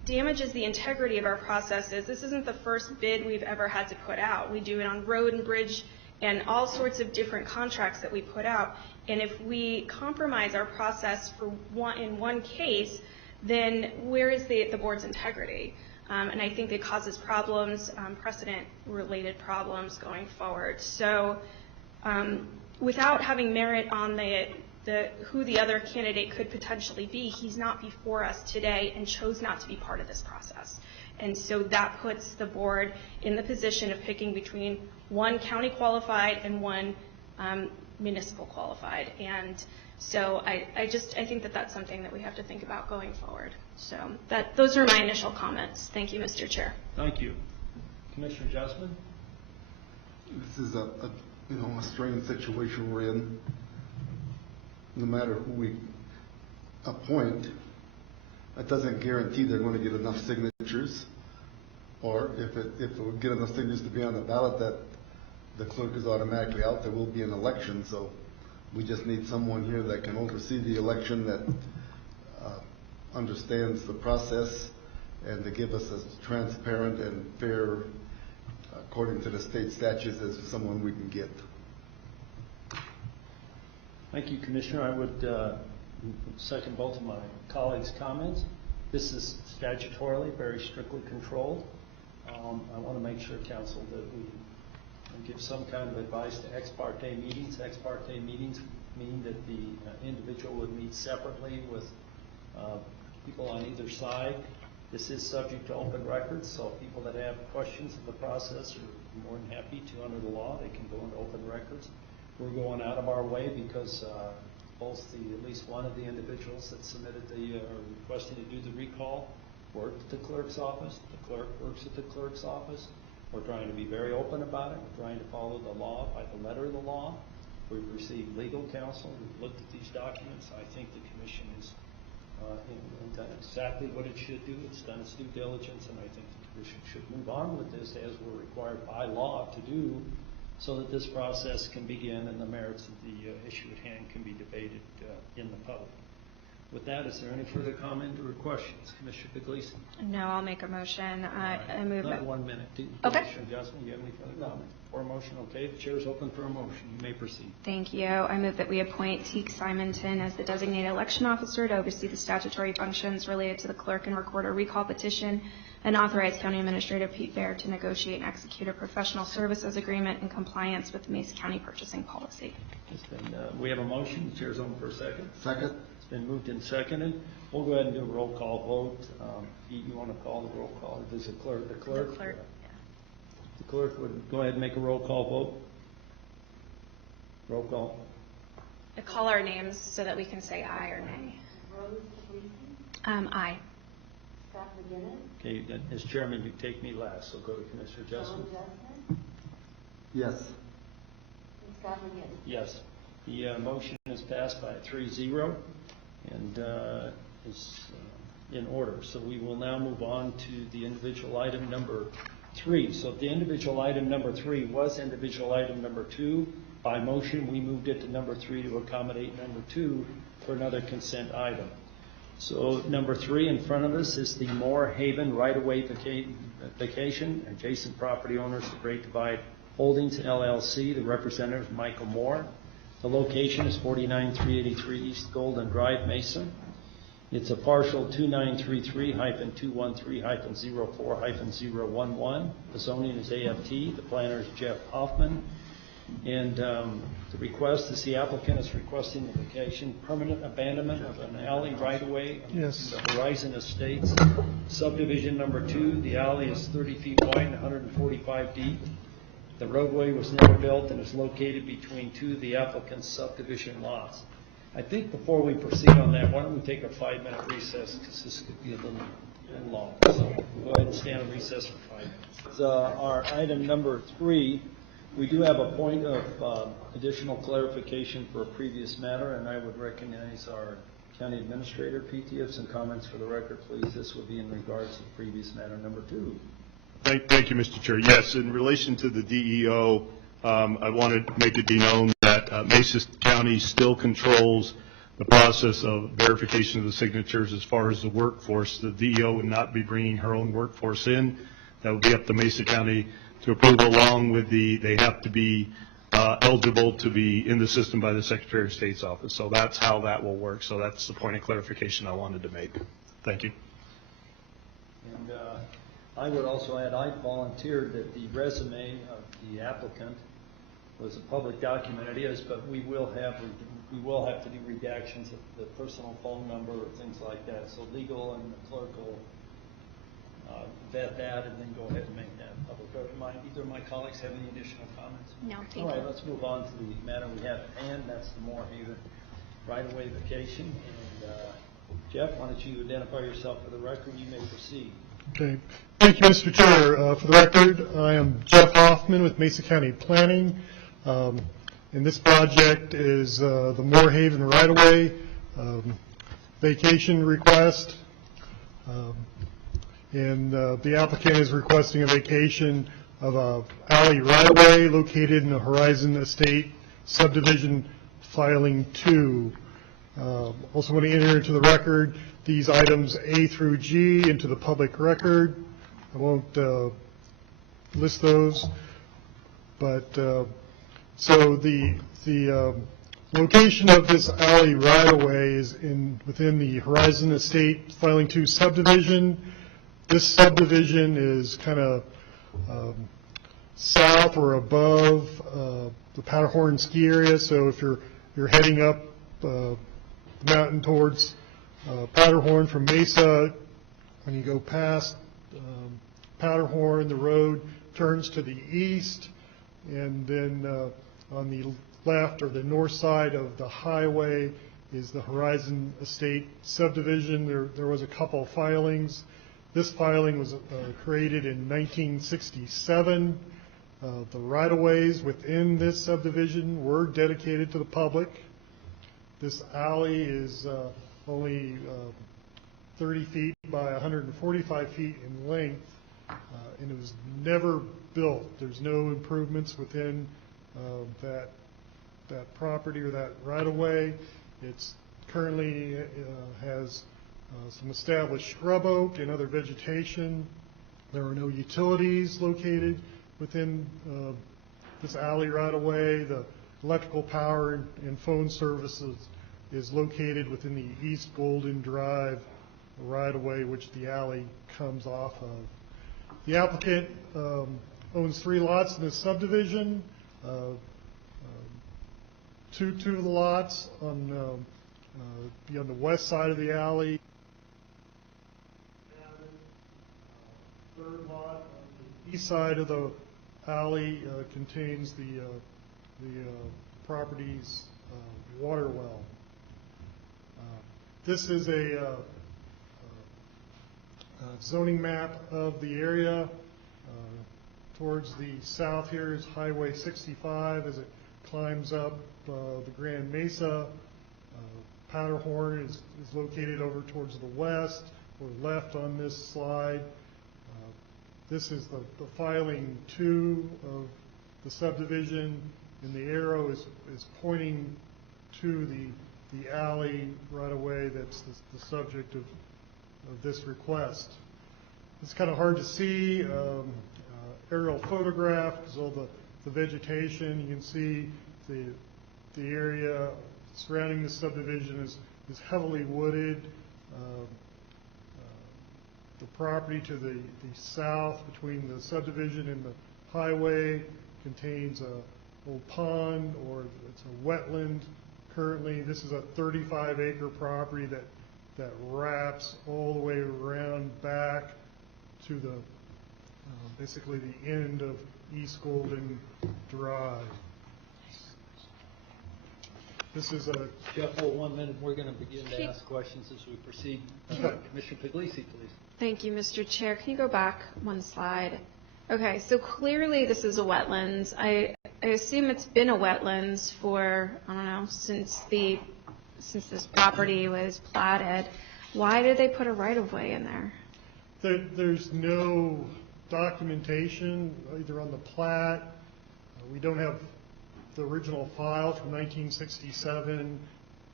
damages the integrity of our processes. This isn't the first bid we've ever had to put out. We do it on road and bridge and all sorts of different contracts that we put out. And if we compromise our process in one case, then where is the board's integrity? And I think it causes problems, precedent-related problems going forward. So without having merit on who the other candidate could potentially be, he's not before us today and chose not to be part of this process. And so that puts the board in the position of picking between one county qualified and one municipal qualified. And so I think that that's something that we have to think about going forward. So those are my initial comments. Thank you, Mr. Chair. Thank you. Commissioner Justman? This is a strange situation we're in. No matter who we appoint, that doesn't guarantee they're going to get enough signatures, or if it would get enough signatures to be on the ballot that the clerk is automatically out, there will be an election. So we just need someone here that can oversee the election, that understands the process, and to give us as transparent and fair, according to the state statutes, as someone we can get. Thank you, Commissioner. I would second both of my colleagues' comments. This is statutorily very strictly controlled. I want to make sure, Council, that we give some kind of advice to ex parte meetings. Ex parte meetings mean that the individual would meet separately with people on either side. This is subject to open records, so people that have questions of the process are more than happy to, under the law, they can go into open records. We're going out of our way because both at least one of the individuals that submitted requesting to do the recall worked at the clerk's office. The clerk works at the clerk's office. We're trying to be very open about it. We're trying to follow the law by the letter of the law. We've received legal counsel. We've looked at these documents. I think the commission has done exactly what it should do. It's done its due diligence, and I think the commission should move on with this as we're required by law to do, so that this process can begin and the merits of the issue at hand can be debated in the public. With that, is there any further comment or questions? Commissioner Puglisi? No, I'll make a motion. I move Not that. 1 minute. Okay. Commissioner Justman, do you have any further comment? Or a motion? Okay, the chair is open for a motion. You may proceed. Thank you. I move that we appoint Teek Simonton as the designated election officer to oversee the statutory functions related to the clerk and recorder recall petition, and authorize County Administrator Pete Fair to negotiate and execute a professional services agreement in compliance with the Mesa County purchasing policy. We have a motion. The chair is open for a second. Second. It's been moved and seconded. We'll go ahead and do a roll call vote. Pete, you want to call the roll call? Does the clerk? The clerk would go ahead and make a roll call vote. Roll call. Call our names so that we can say aye or nay. Aye. Okay, as chairman, you take me last, so go to Commissioner Justman. Yes. Yes. The motion is passed by 3-0 and is in order. So we will now move on to the individual item number 3. So if the individual item number 3 was individual item number 2, by motion we moved it to number 3 to accommodate number 2 for another consent item. So number 3 in front of us is the Moore Haven right-of-way vacation. Adjacent property owners, the Great Divide Holdings, LLC. The representative is Michael Moore. The location is 49383 East Golden Drive, Mesa. It's a partial 2933-213-04-011. The zoning is AFT. The planner is Jeff Hoffman. And the request is the applicant is requesting the vacation permanent abandonment of an alley right-of-way on the Horizon Estates. Subdivision number 2, the alley is 30 feet wide and 145 deep. The roadway was never built and is located between 2 of the applicant's subdivision lots. I think before we proceed on that, why don't we take a 5-minute recess, because this could be a little long. So we'll go ahead and stand on recess for 5 minutes. Our item number 3, we do have a point of additional clarification for a previous matter, and I would recognize our County Administrator. Pete, do you have some comments for the record, please? This would be in regards to the previous matter number 2. Thank you, Mr. Chair. Yes, in relation to the DEO, I want to make it be known that Mesa County still controls the process of verification of the signatures as far as the workforce. The DEO would not be bringing her own workforce in. That would be up to Mesa County to approve, along with they have to be eligible to be in the system by the Secretary of State's office. So that's how that will work. So that's the point of clarification I wanted to make. Thank you. And I would also add, I volunteered that the resume of the applicant was a public document. It is, but we will have to do redactions of the personal phone number or things like that. So legal and the clerk will vet that and then go ahead and make that public. Either of my colleagues have any additional comments? No, thank you. All right, let's move on to the matter we have at hand. That's the Moorhaven right-of-way vacation. And Jeff, why don't you identify yourself for the record? You may proceed. Okay. Thank you, Mr. Chair. For the record, I am Jeff Hoffman with Mesa County Planning. And this project is the Moorhaven right-of-way vacation request. And the applicant is requesting a vacation of a alley right-of-way located in the Horizon Estate Subdivision Filing 2. Also want to enter into the record these items A through G into the public record. I won't list those, but so the location of this alley right-of-way is within the Horizon Estate Filing 2 subdivision. This subdivision is kind of south or above the Powderhorn ski area. So if you're heading up the mountain towards Powderhorn from Mesa, when you go past Powderhorn, the road turns to the east, and then on the left or the north side of the highway is the Horizon Estate subdivision. There was a couple filings. This filing was created in 1967. The right-of-ways within this subdivision were dedicated to the public. This alley is only 30 feet by 145 feet in length, and it was never built. There's no improvements within that property or that right-of-way. It's currently has some established scrub oak and other vegetation. There are no utilities located within this alley right-of-way. The electrical power and phone services is located within the East Golden Drive right-of-way, which the alley comes off of. The applicant owns 3 lots in this subdivision. Two of the lots be on the west side of the alley. Third lot on the east side of the alley contains the property's water well. This is a zoning map of the area. Towards the south here is Highway 65 as it climbs up the Grand Mesa. Powderhorn is located over towards the west or left on this slide. This is the filing 2 of the subdivision, and the arrow is pointing to the alley right away that's the subject of this request. It's kind of hard to see aerial photograph because all the vegetation. You can see the area surrounding the subdivision is heavily wooded. The property to the south between the subdivision and the highway contains a old pond, or it's a wetland. Currently, this is a 35-acre property that wraps all the way around back to the basically the end of East Golden Drive. This is a... Jeff, hold 1 minute. We're going to begin to ask questions as we proceed. Commissioner Puglisi, please. Thank you, Mr. Chair. Can you go back 1 slide? Okay, so clearly this is a wetlands. I assume it's been a wetlands for, I don't know, since this property was platted. Why did they put a right-of-way in there? There's no documentation either on the plat. We don't have the original file from 1967.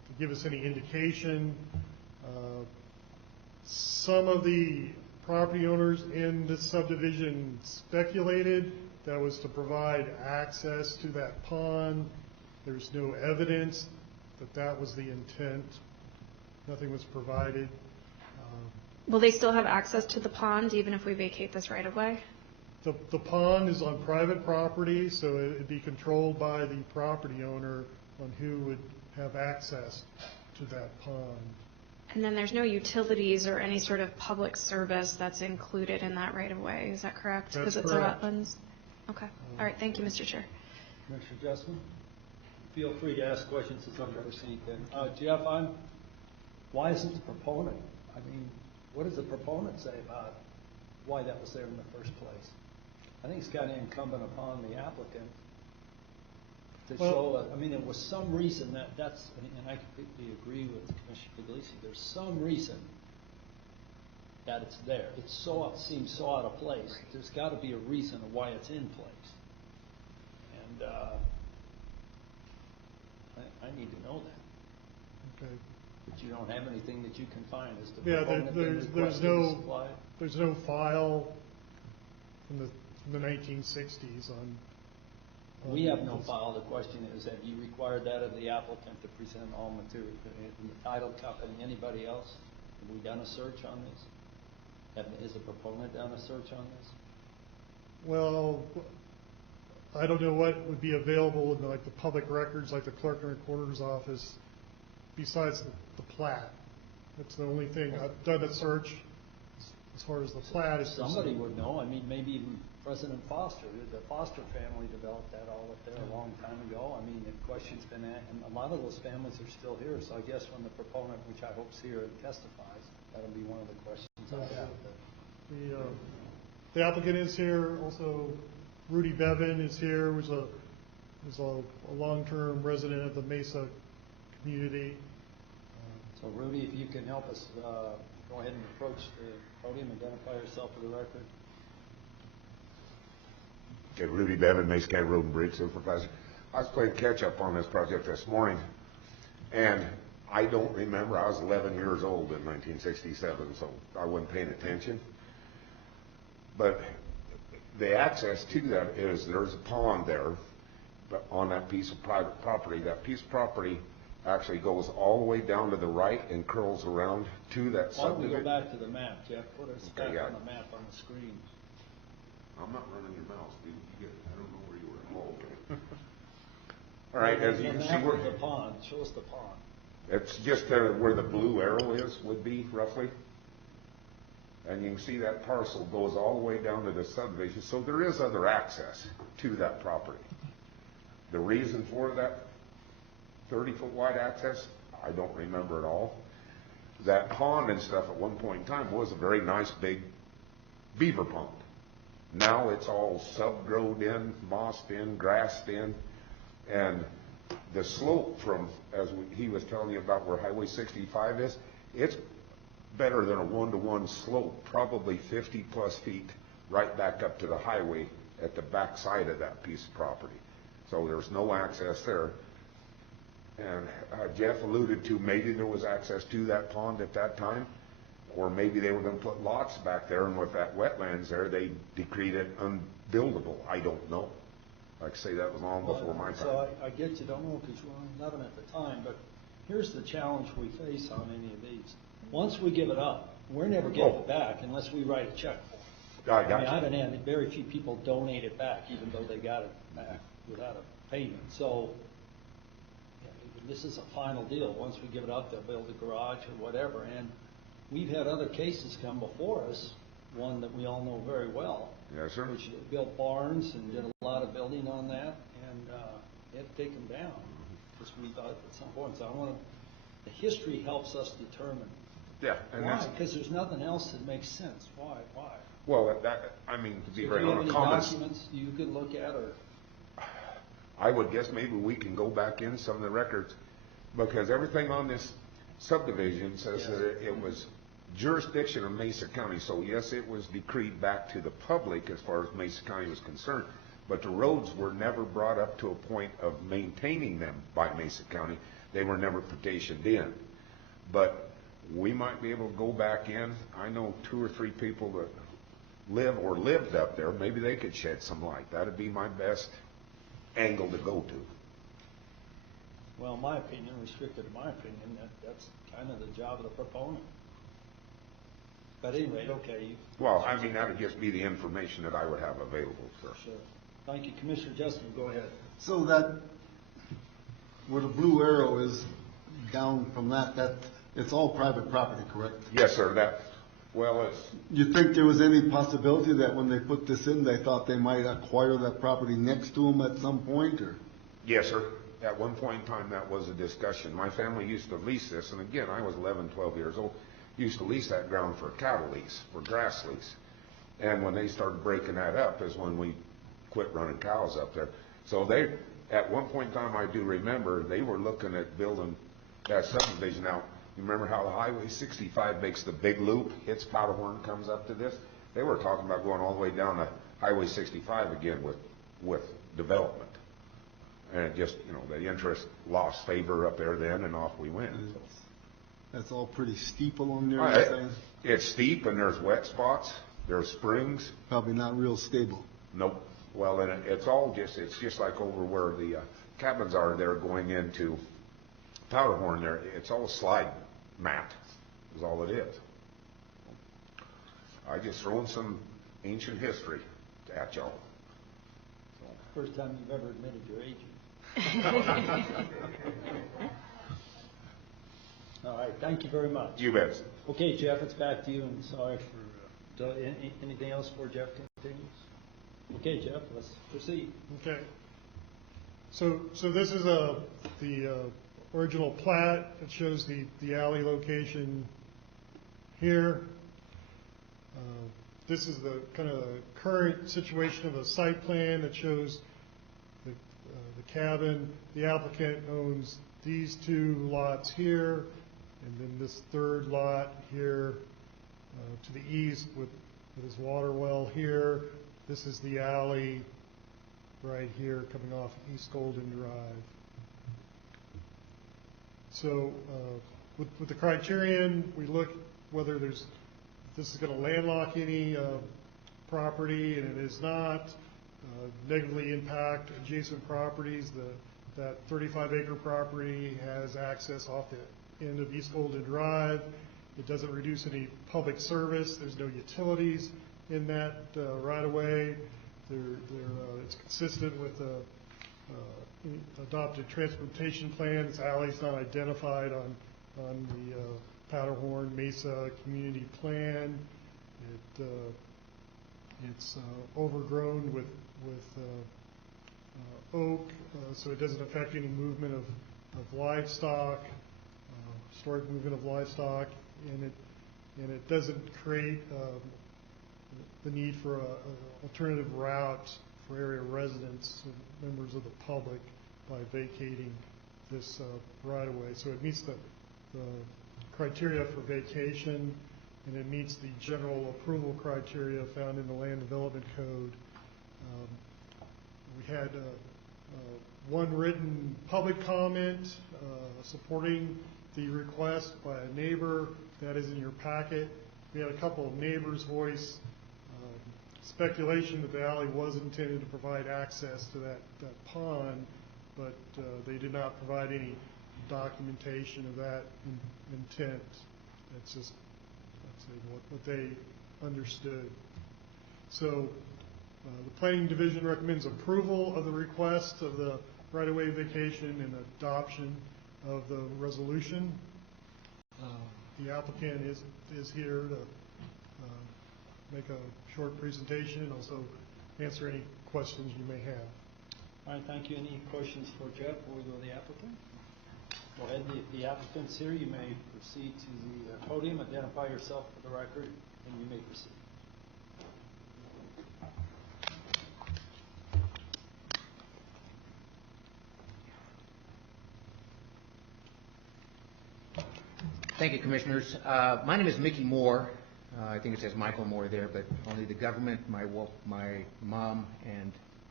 give us any indication. Some of the property owners in this subdivision speculated that was to provide access to that pond. There's no evidence that that was the intent. Nothing was provided. Will they still have access to the pond even if we vacate this right of way? The pond is on private property, so it'd be controlled by the property owner on who would have access to that pond. And then there's no utilities or any sort of public service that's included in that right of way. Is that correct? That's Because it's correct. a wetlands? Okay. All right. Thank you, Mr. Chair. Commissioner Justman, feel free to ask questions as I've never seen anything. Jeff, why isn't the proponent, what does the proponent say about why that was there in the first place? I think it's kind of incumbent upon the applicant to show, there was some reason that's, and I completely agree with Commissioner Puglisi, there's some reason that it's there. It seems so out of place. There's got to be a reason of why it's in place. And I need to know that. Okay. But you don't have anything that you can find as to there's no file from the 1960s on. We have no file. The question is, have you required that of the applicant to present all material, the title company, anybody else? Have we done a search on this? Has a proponent done a search on this? Well, I don't know what would be available in the public records, like the clerk and recorder's office, besides the plat. That's the only thing. I've done a search as far as the plat is concerned. Somebody would know. Maybe even President Foster, the Foster family developed that all up there a long time ago. The question's been asked, and a lot of those families are still here. So I guess when the proponent, which I hope is here and testifies, that'll be one of the questions I'll have. The applicant is here. Also, Rudy Bevan is here. Was a long-term resident of the Mesa community. So Rudy, if you can help us, go ahead and approach the podium, identify yourself for the record. Okay, Rudy Bevan, Mesa County Road and Bridge Supervisor. I was playing catch-up on this project this morning, and I don't remember. I was 11 years old in 1967, so I wasn't paying attention. But the access to that is there's a pond there on that piece of private property. That piece of property actually goes all the way down to the right and curls around to that subdivision. Why don't we go back to the map, Jeff? Put us back on the map on the screen. I'm not running your mouse, dude. I don't know where you were. Oh, okay. All right, as you can see, where the pond. Show us the pond. It's just where the blue arrow would be, roughly. And you can see that parcel goes all the way down to the subdivision. So there is other access to that property. The reason for that 30-foot wide access, I don't remember at all. That pond and stuff at one point in time was a very nice big beaver pond. Now it's all sub-growed in, mossed in, grassed in, and the slope from, as he was telling you about where Highway 65 is, it's better than a one-to-one slope, probably 50-plus feet right back up to the highway at the back side of that piece of property. So there's no access there. And Jeff alluded to maybe there was access to that pond at that time, or maybe they were going to put lots back there, and with that wetlands there, they decreed it unbuildable. I don't know. Like I say, that was long before my time. So I get you don't know because you were 11 at the time, but here's the challenge we face on any of these. Once we give it up, we're never getting it back unless we write a check for it. I haven't had very few people donate it back, even though they got it back without a payment. So this is a final deal. Once we give it up, they'll build a garage or whatever. And we've had other cases come before us, one that we all know very well. Yes, sir. Which built barns and did a lot of building on that, and it had to take them down because we thought at some point. So the history helps us determine. Yeah. And why? Because there's nothing else that makes sense. Why? Well, to be very honest, documents you could look at, or I would guess maybe we can go back in some of the records, because everything on this subdivision says that it was jurisdiction of Mesa County. So yes, it was decreed back to the public as far as Mesa County was concerned, but the roads were never brought up to a point of maintaining them by Mesa County. They were never petitioned in. But we might be able to go back in. I know 2 or 3 people that live or lived up there. Maybe they could shed some light. That'd be my best angle to go to. Well, in my opinion, restricted to my opinion, that's kind of the job of the proponent. But anyway, okay. Well, I mean, that would just be the information that I would have available, sir. Sure. Thank you. Commissioner Justin, go ahead. So that, where the blue arrow is down from that, it's all private property, correct? Yes, sir. It's... You think there was any possibility that when they put this in, they thought they might acquire that property next to them at some point, or? Yes, sir. At one point in time, that was a discussion. My family used to lease this, and again, I was 11, 12 years old, used to lease that ground for a cattle lease, for grass lease. And when they started breaking that up is when we quit running cows up there. So they, at one point in time, I do remember, they were looking at building that subdivision. Now, you remember how the Highway 65 makes the big loop, hits Powderhorn, comes up to this? They were talking about going all the way down to Highway 65 again with development. And it just, the interest lost favor up there then, and off we went. So. That's all pretty steep along there, you're saying? It's steep, and there's wet spots, there's springs. Probably not real stable. Nope. Well, and it's just like over where the cabins are there going into Powderhorn there. It's all slide mat is all it is. I just throwing some ancient history at y'all. First time you've ever admitted your age. All right, thank you very much. You bet. Okay, Jeff, it's back to you, and sorry for anything else before Jeff continues. Okay, Jeff, let's proceed. Okay. So this is the original plat. It shows the alley location here. This is the kind of current situation of a site plan that shows the cabin. The applicant owns these 2 lots here, and then this 3rd lot here to the east with his water well here. This is the alley right here coming off East Golden Drive. So with the criterion, we look whether this is going to landlock any property, and it is not. Negatively impact adjacent properties. That 35-acre property has access off the end of East Golden Drive. It doesn't reduce any public service. There's no utilities in that right-of-way. It's consistent with the adopted transportation plan. This alley's not identified on the Powderhorn Mesa community plan. It's overgrown with oak, so it doesn't affect any movement of livestock, historic movement of livestock, and it doesn't create the need for an alternative route for area residents and members of the public by vacating this right-of-way. So it meets the criteria for vacation, and it meets the general approval criteria found in the Land Development Code. We had one written public comment supporting the request by a neighbor. That is in your packet. We had a couple of neighbors voice speculation that the alley was intended to provide access to that pond, but they did not provide any documentation of that intent. That's just what they understood. So the Planning Division recommends approval of the request of the right-of-way vacation and adoption of the resolution. The applicant is here to make a short presentation and also answer any questions you may have. All right, thank you. Any questions for Jeff before we go to the applicant? Go ahead. If the applicant's here, you may proceed to the podium, identify yourself for the record, and you may proceed. Thank you, Commissioners. My name is Mickey Moore. I think it says Michael Moore there, but only the government, my mom, and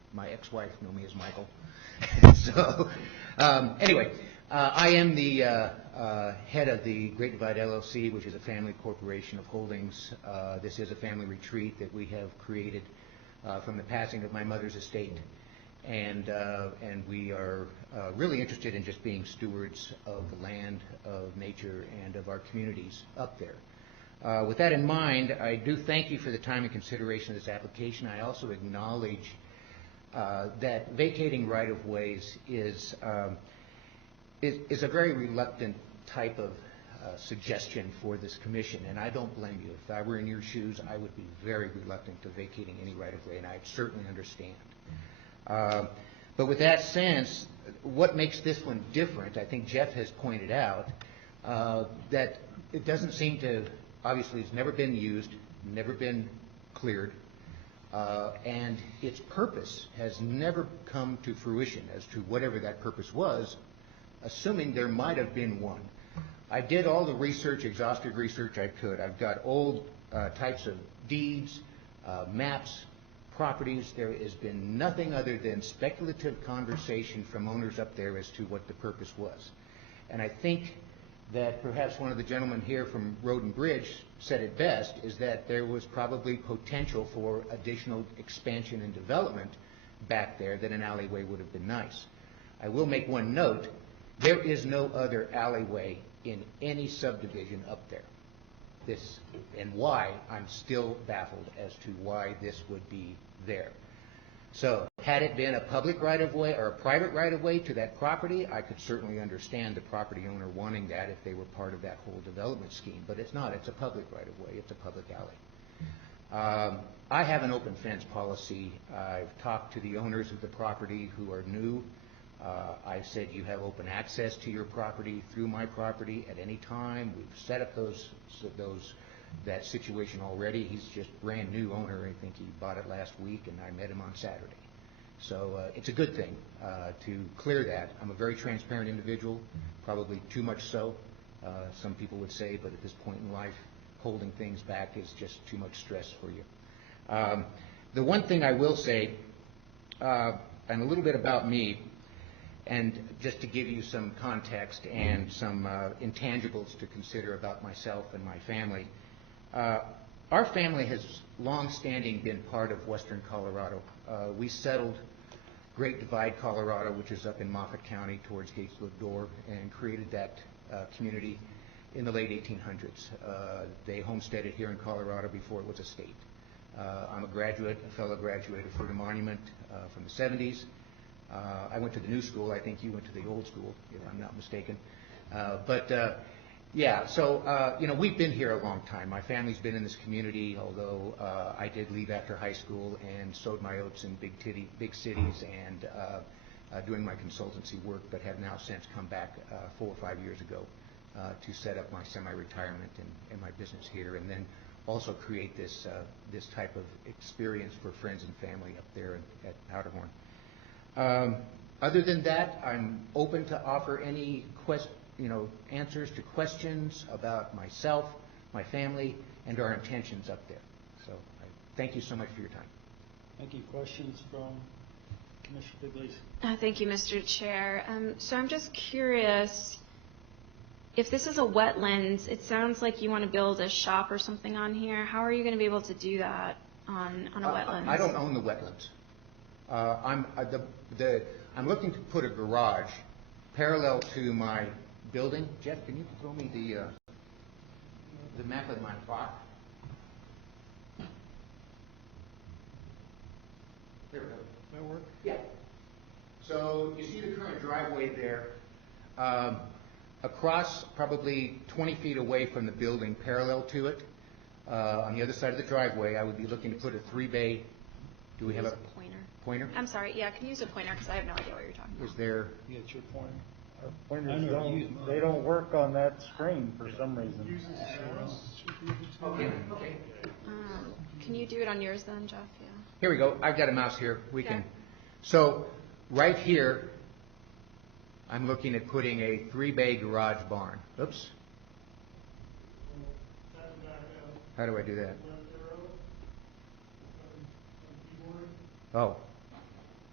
my ex-wife know me as Michael. So, anyway, I am the head of the Great Divide LLC, which is a family corporation of holdings. This is a family retreat that we have created from the passing of my mother's estate. And we are really interested in just being stewards of the land, of nature, and of our communities up there. With that in mind, I do thank you for the time and consideration of this application. I also acknowledge that vacating right-of-ways is a very reluctant type of suggestion for this commission, and I don't blame you. If I were in your shoes, I would be very reluctant to vacating any right-of-way, and I certainly understand. But with that sense, what makes this one different, I think Jeff has pointed out, that it doesn't seem to, obviously it's never been used, never been cleared, and its purpose has never come to fruition as to whatever that purpose was, assuming there might have been one. I did all the research, exhaustive research I could. I've got old types of deeds, maps, properties. There has been nothing other than speculative conversation from owners up there as to what the purpose was. And I think that perhaps one of the gentlemen here from Road and Bridge said it best, is that there was probably potential for additional expansion and development back there, that an alleyway would have been nice. I will make one note. There is no other alleyway in any subdivision up there. This, and why, I'm still baffled as to why this would be there. So, had it been a public right-of-way or a private right-of-way to that property, I could certainly understand the property owner wanting that if they were part of that whole development scheme. But it's not. It's a public right-of-way. It's a public alley. I have an open fence policy. I've talked to the owners of the property who are new. I've said you have open access to your property through my property at any time. We've set up that situation already. He's just brand new owner. I think he bought it last week, and I met him on Saturday. So it's a good thing to clear that. I'm a very transparent individual, probably too much so, some people would say, but at this point in life, holding things back is just too much stress for you. The one thing I will say, and a little bit about me, and just to give you some context and some intangibles to consider about myself and my family. Our family has long-standing been part of Western Colorado. We settled Great Divide, Colorado, which is up in Moffat County towards Gatesville Door, and created that community in the late 1800s. They homesteaded here in Colorado before it was a state. I'm a fellow graduate of Fruita Monument from the 70s. I went to the new school. I think you went to the old school, if I'm not mistaken. Yeah, so, we've been here a long time. My family's been in this community, although I did leave after high school and sowed my oats in big cities and doing my consultancy work, but have now since come back 4 or 5 years ago to set up my semi-retirement and my business here, and then also create this type of experience for friends and family up there at Powderhorn. Other than that, I'm open to offer any answers to questions about myself, my family, and our intentions up there. So I thank you so much for your time. Thank you. Questions from Commissioner Pugliese? Thank you, Mr. Chair. So I'm just curious, if this is a wetlands, it sounds like you want to build a shop or something on here. How are you going to be able to do that on a wetlands? I don't own the wetlands. I'm looking to put a garage parallel to my building. Jeff, can you throw me the map of my plot? There we go. That work? Yeah. So you see the current driveway there. Across, probably 20 feet away from the building, parallel to it, on the other side of the driveway, I would be looking to put a 3-bay. Do we have a pointer? I'm sorry, yeah, can you use a pointer because I have no idea what you're talking about. Is there? You get your pointer. Pointers they don't work on that screen for some reason. Okay. Can you do it on yours then, Jeff? Yeah. Here we go. I've got a mouse here. We can. So right here, I'm looking at putting a 3-bay garage barn. Oops. How do I do that? Oh.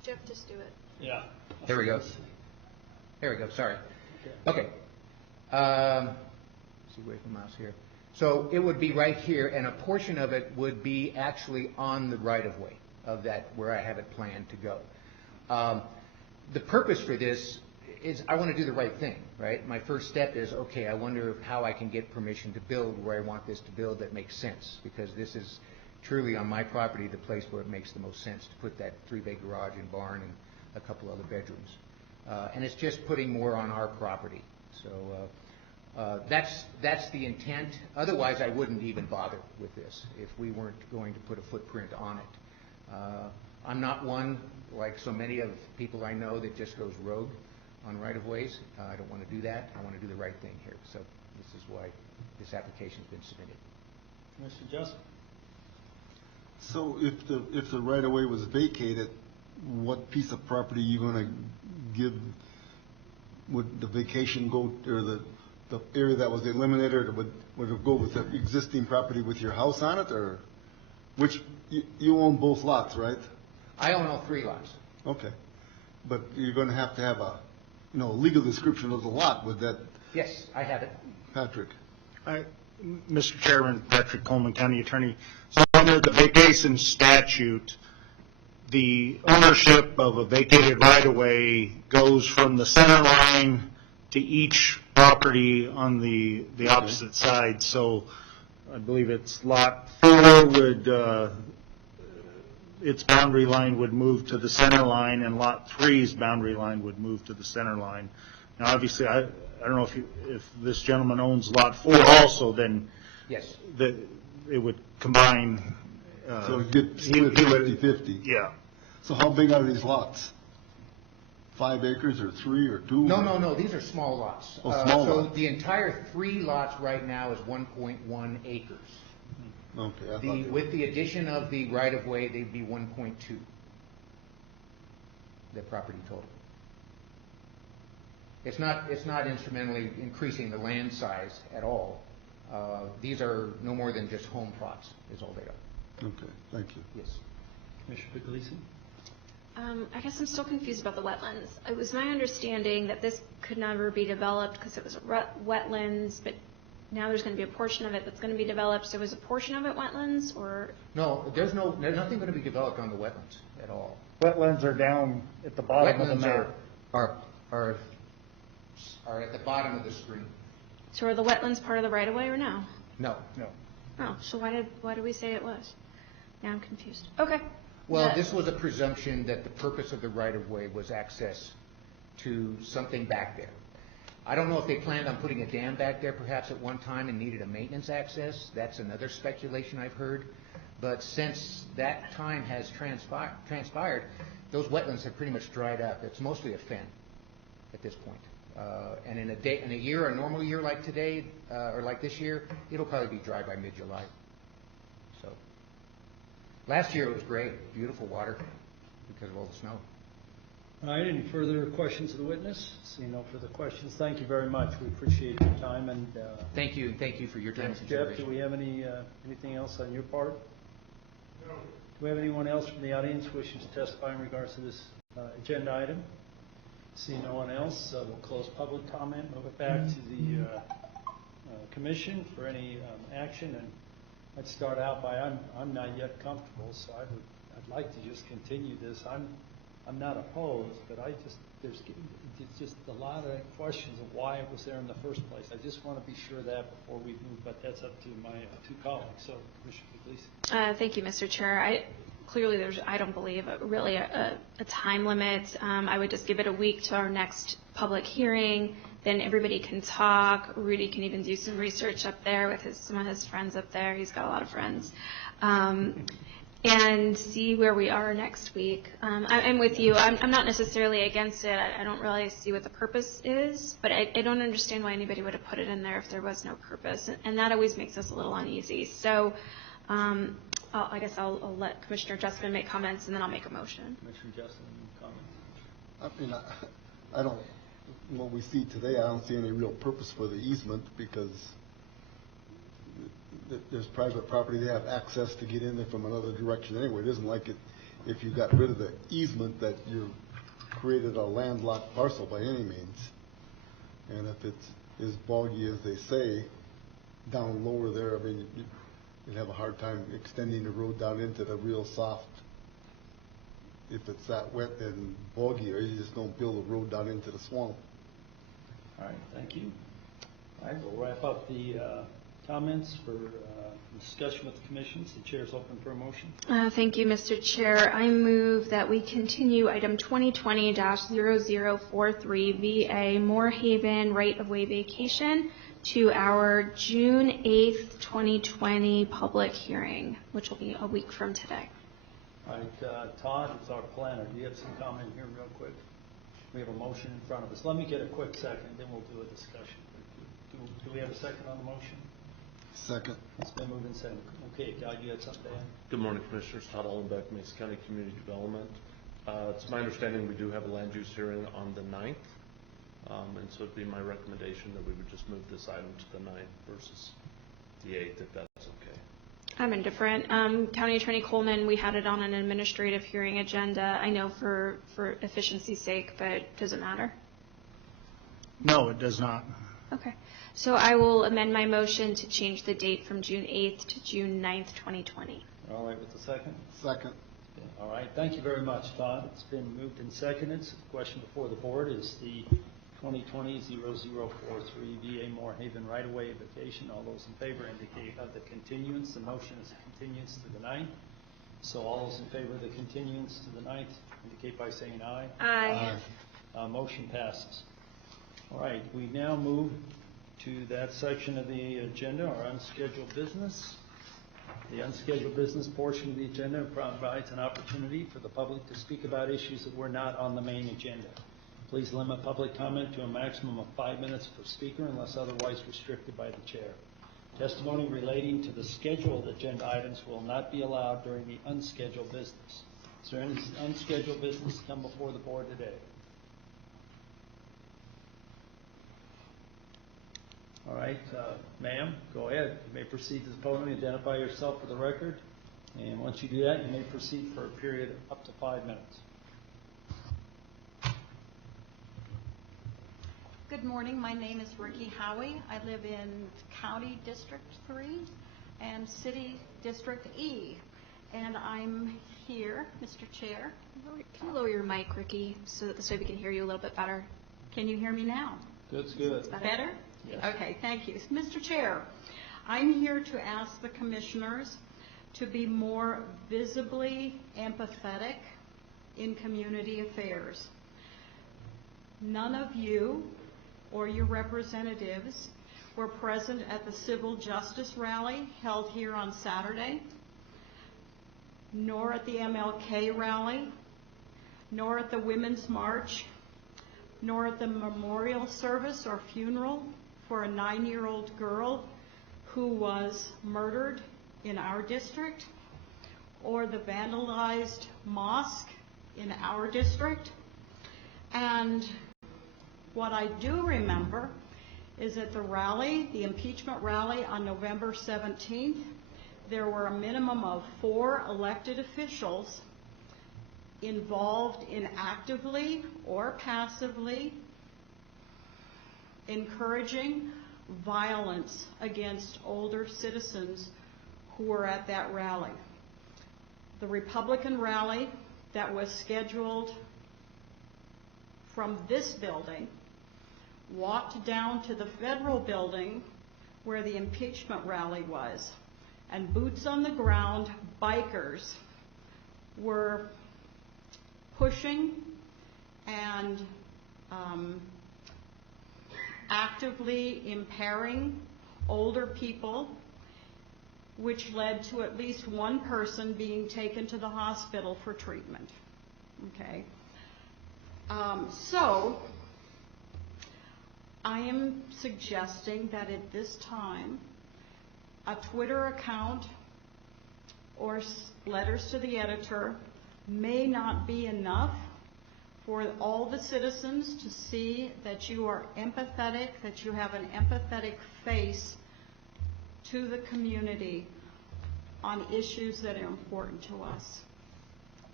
Jeff, just do it. Yeah. There we go. There we go, sorry. Okay. See, where's the mouse here? So it would be right here, and a portion of it would be actually on the right-of-way of that, where I have it planned to go. The purpose for this is I want to do the right thing, right? My first step is, okay, I wonder how I can get permission to build where I want this to build that makes sense, because this is truly on my property the place where it makes the most sense to put that 3-bay garage and barn and a couple other bedrooms. And it's just putting more on our property. So that's the intent. Otherwise, I wouldn't even bother with this if we weren't going to put a footprint on it. I'm not one, like so many of people I know, that just goes rogue on right-of-ways. I don't want to do that. I want to do the right thing here. So this is why this application's been submitted. Mr. Justin? So if the right-of-way was vacated, what piece of property are you going to give? Would the vacation go, or the area that was eliminated, or would it go with the existing property with your house on it, or which you own both lots, right? I own all 3 lots. Okay, but you're going to have a legal description of the lot. Would that? Yes, I have it. Patrick. Mr. Chairman, Patrick Coleman, County Attorney. So under the vacation statute, the ownership of a vacated right-of-way goes from the center line to each property on the opposite side. So I believe it's lot 4 would, its boundary line would move to the center line, and lot 3's boundary line would move to the center line. Now, obviously, I don't know if this gentleman owns lot 4 also, then yes, it would combine. So it would get 50-50. Yeah. So how big are these lots? 5 acres or 3 or 2? No. These are small lots. Oh, small so lots. The entire 3 lots right now is 1.1 acres. Okay. With the addition of the right-of-way, they'd be 1.2. The property total. It's not instrumentally increasing the land size at all. These are no more than just home plots, is all they are. Okay, thank you. Yes. Commissioner Gleason? I guess I'm still confused about the wetlands. It was my understanding that this could never be developed because it was wetlands, but now there's going to be a portion of it that's going to be developed. So was a portion of it wetlands, or? No, there's nothing going to be developed on the wetlands at all. Wetlands are down at the bottom of the map. Are at the bottom of the screen. So are the wetlands part of the right-of-way or no? No. Oh, so why did we say it was? Now I'm confused. Okay. Well, this was a presumption that the purpose of the right-of-way was access to something back there. I don't know if they planned on putting a dam back there perhaps at one time and needed a maintenance access. That's another speculation I've heard. But since that time has transpired, those wetlands have pretty much dried up. It's mostly a fen at this point. And in a year, a normal year like today, or like this year, it'll probably be dry by mid-July. So last year it was great, beautiful water because of all the snow. All right, any further questions of the witness? Seeing no further questions, thank you very much. We appreciate your time and. Thank you for your time. Jeff, do we have anything else on your part? No. Do we have anyone else from the audience wishes to testify in regards to this agenda item? Seeing no one else, we'll close public comment, move it back to the commission for any action. And I'd start out by I'm not yet comfortable, so I'd like to just continue this. I'm not opposed, but there's just a lot of questions of why it was there in the first place. I just want to be sure of that before we move, but that's up to my 2 colleagues. So, Commissioner Gleason. Thank you, Mr. Chair. Clearly, I don't believe really a time limit. I would just give it a week to our next public hearing. Then everybody can talk. Rudy can even do some research up there with some of his friends up there. He's got a lot of friends. And see where we are next week. I'm with you. I'm not necessarily against it. I don't really see what the purpose is, but I don't understand why anybody would have put it in there if there was no purpose, and that always makes us a little uneasy. So I guess I'll let Commissioner Justman make comments, and then I'll make a motion. Commissioner Justman, comments? I mean, I don't, what we see today, I don't see any real purpose for the easement because there's private property. They have access to get in there from another direction anyway. It isn't like if you got rid of the easement, that you created a landlocked parcel by any means. And if it's as boggy as they say, down lower there, I mean, you'd have a hard time extending the road down into the real soft. If it's that wet and boggy, or you just don't build a road down into the swamp. All right, thank you. All right, we'll wrap up the comments for discussion with the commissions. The chair is open for a motion. Thank you, Mr. Chair. I move that we continue item 2020-0043 VA Moorhaven right-of-way vacation to our June 8th, 2020 public hearing, which will be a week from today. All right, Todd, it's our planner. Do you have some comment here real quick? We have a motion in front of us. Let me get a quick second, then we'll do a discussion. Do we have a second on the motion? Second. It's been moved and seconded. Okay, Todd, you had something to add? Good morning, Commissioners. Todd Ollenbeck, Mesa County Community Development. It's my understanding we do have a land use hearing on the 9th, and so it'd be my recommendation that we would just move this item to the 9th versus the 8th, if that's okay. I'm indifferent. County Attorney Coleman, we had it on an administrative hearing agenda. I know for efficiency's sake, but does it matter? No, it does not. Okay. So I will amend my motion to change the date from June 8th to June 9th, 2020. All right, with the second? Second. All right, thank you very much, Todd. It's been moved and seconded. So the question before the board is the 2020-0043 VA Moorhaven right-of-way vacation. All those in favor indicate of the continuance. The motion is a continuance to the 9th. So all those in favor of the continuance to the 9th indicate by saying aye. Aye. Motion passes. All right, we now move to that section of the agenda, our unscheduled business. The unscheduled business portion of the agenda provides an opportunity for the public to speak about issues that were not on the main agenda. Please limit public comment to a maximum of 5 minutes per speaker unless otherwise restricted by the chair. Testimony relating to the scheduled agenda items will not be allowed during the unscheduled business. Is there any unscheduled business to come before the board today? All right, ma'am, go ahead. You may proceed to the podium, identify yourself for the record, and once you do that, you may proceed for a period of up to 5 minutes. Good morning. My name is Ricky Howie. I live in County District 3 and City District E. And I'm here, Mr. Chair. Can you lower your mic, Ricky, so that this way we can hear you a little bit better? Can you hear me now? That's good. Better? Yes. Okay, thank you. Mr. Chair, I'm here to ask the commissioners to be more visibly empathetic in community affairs. None of you or your representatives were present at the civil justice rally held here on Saturday, nor at the MLK rally, nor at the Women's March, nor at the memorial service or funeral for a 9-year-old girl who was murdered in our district, or the vandalized mosque in our district. And what I do remember is at the rally, the impeachment rally on November 17th, there were a minimum of 4 elected officials involved in actively or passively encouraging violence against older citizens who were at that rally. The Republican rally that was scheduled from this building walked down to the federal building where the impeachment rally was, and boots on the ground bikers were pushing and actively impairing older people, which led to at least one person being taken to the hospital for treatment. Okay. So I am suggesting that at this time, a Twitter account or letters to the editor may not be enough for all the citizens to see that you are empathetic, that you have an empathetic face to the community on issues that are important to us.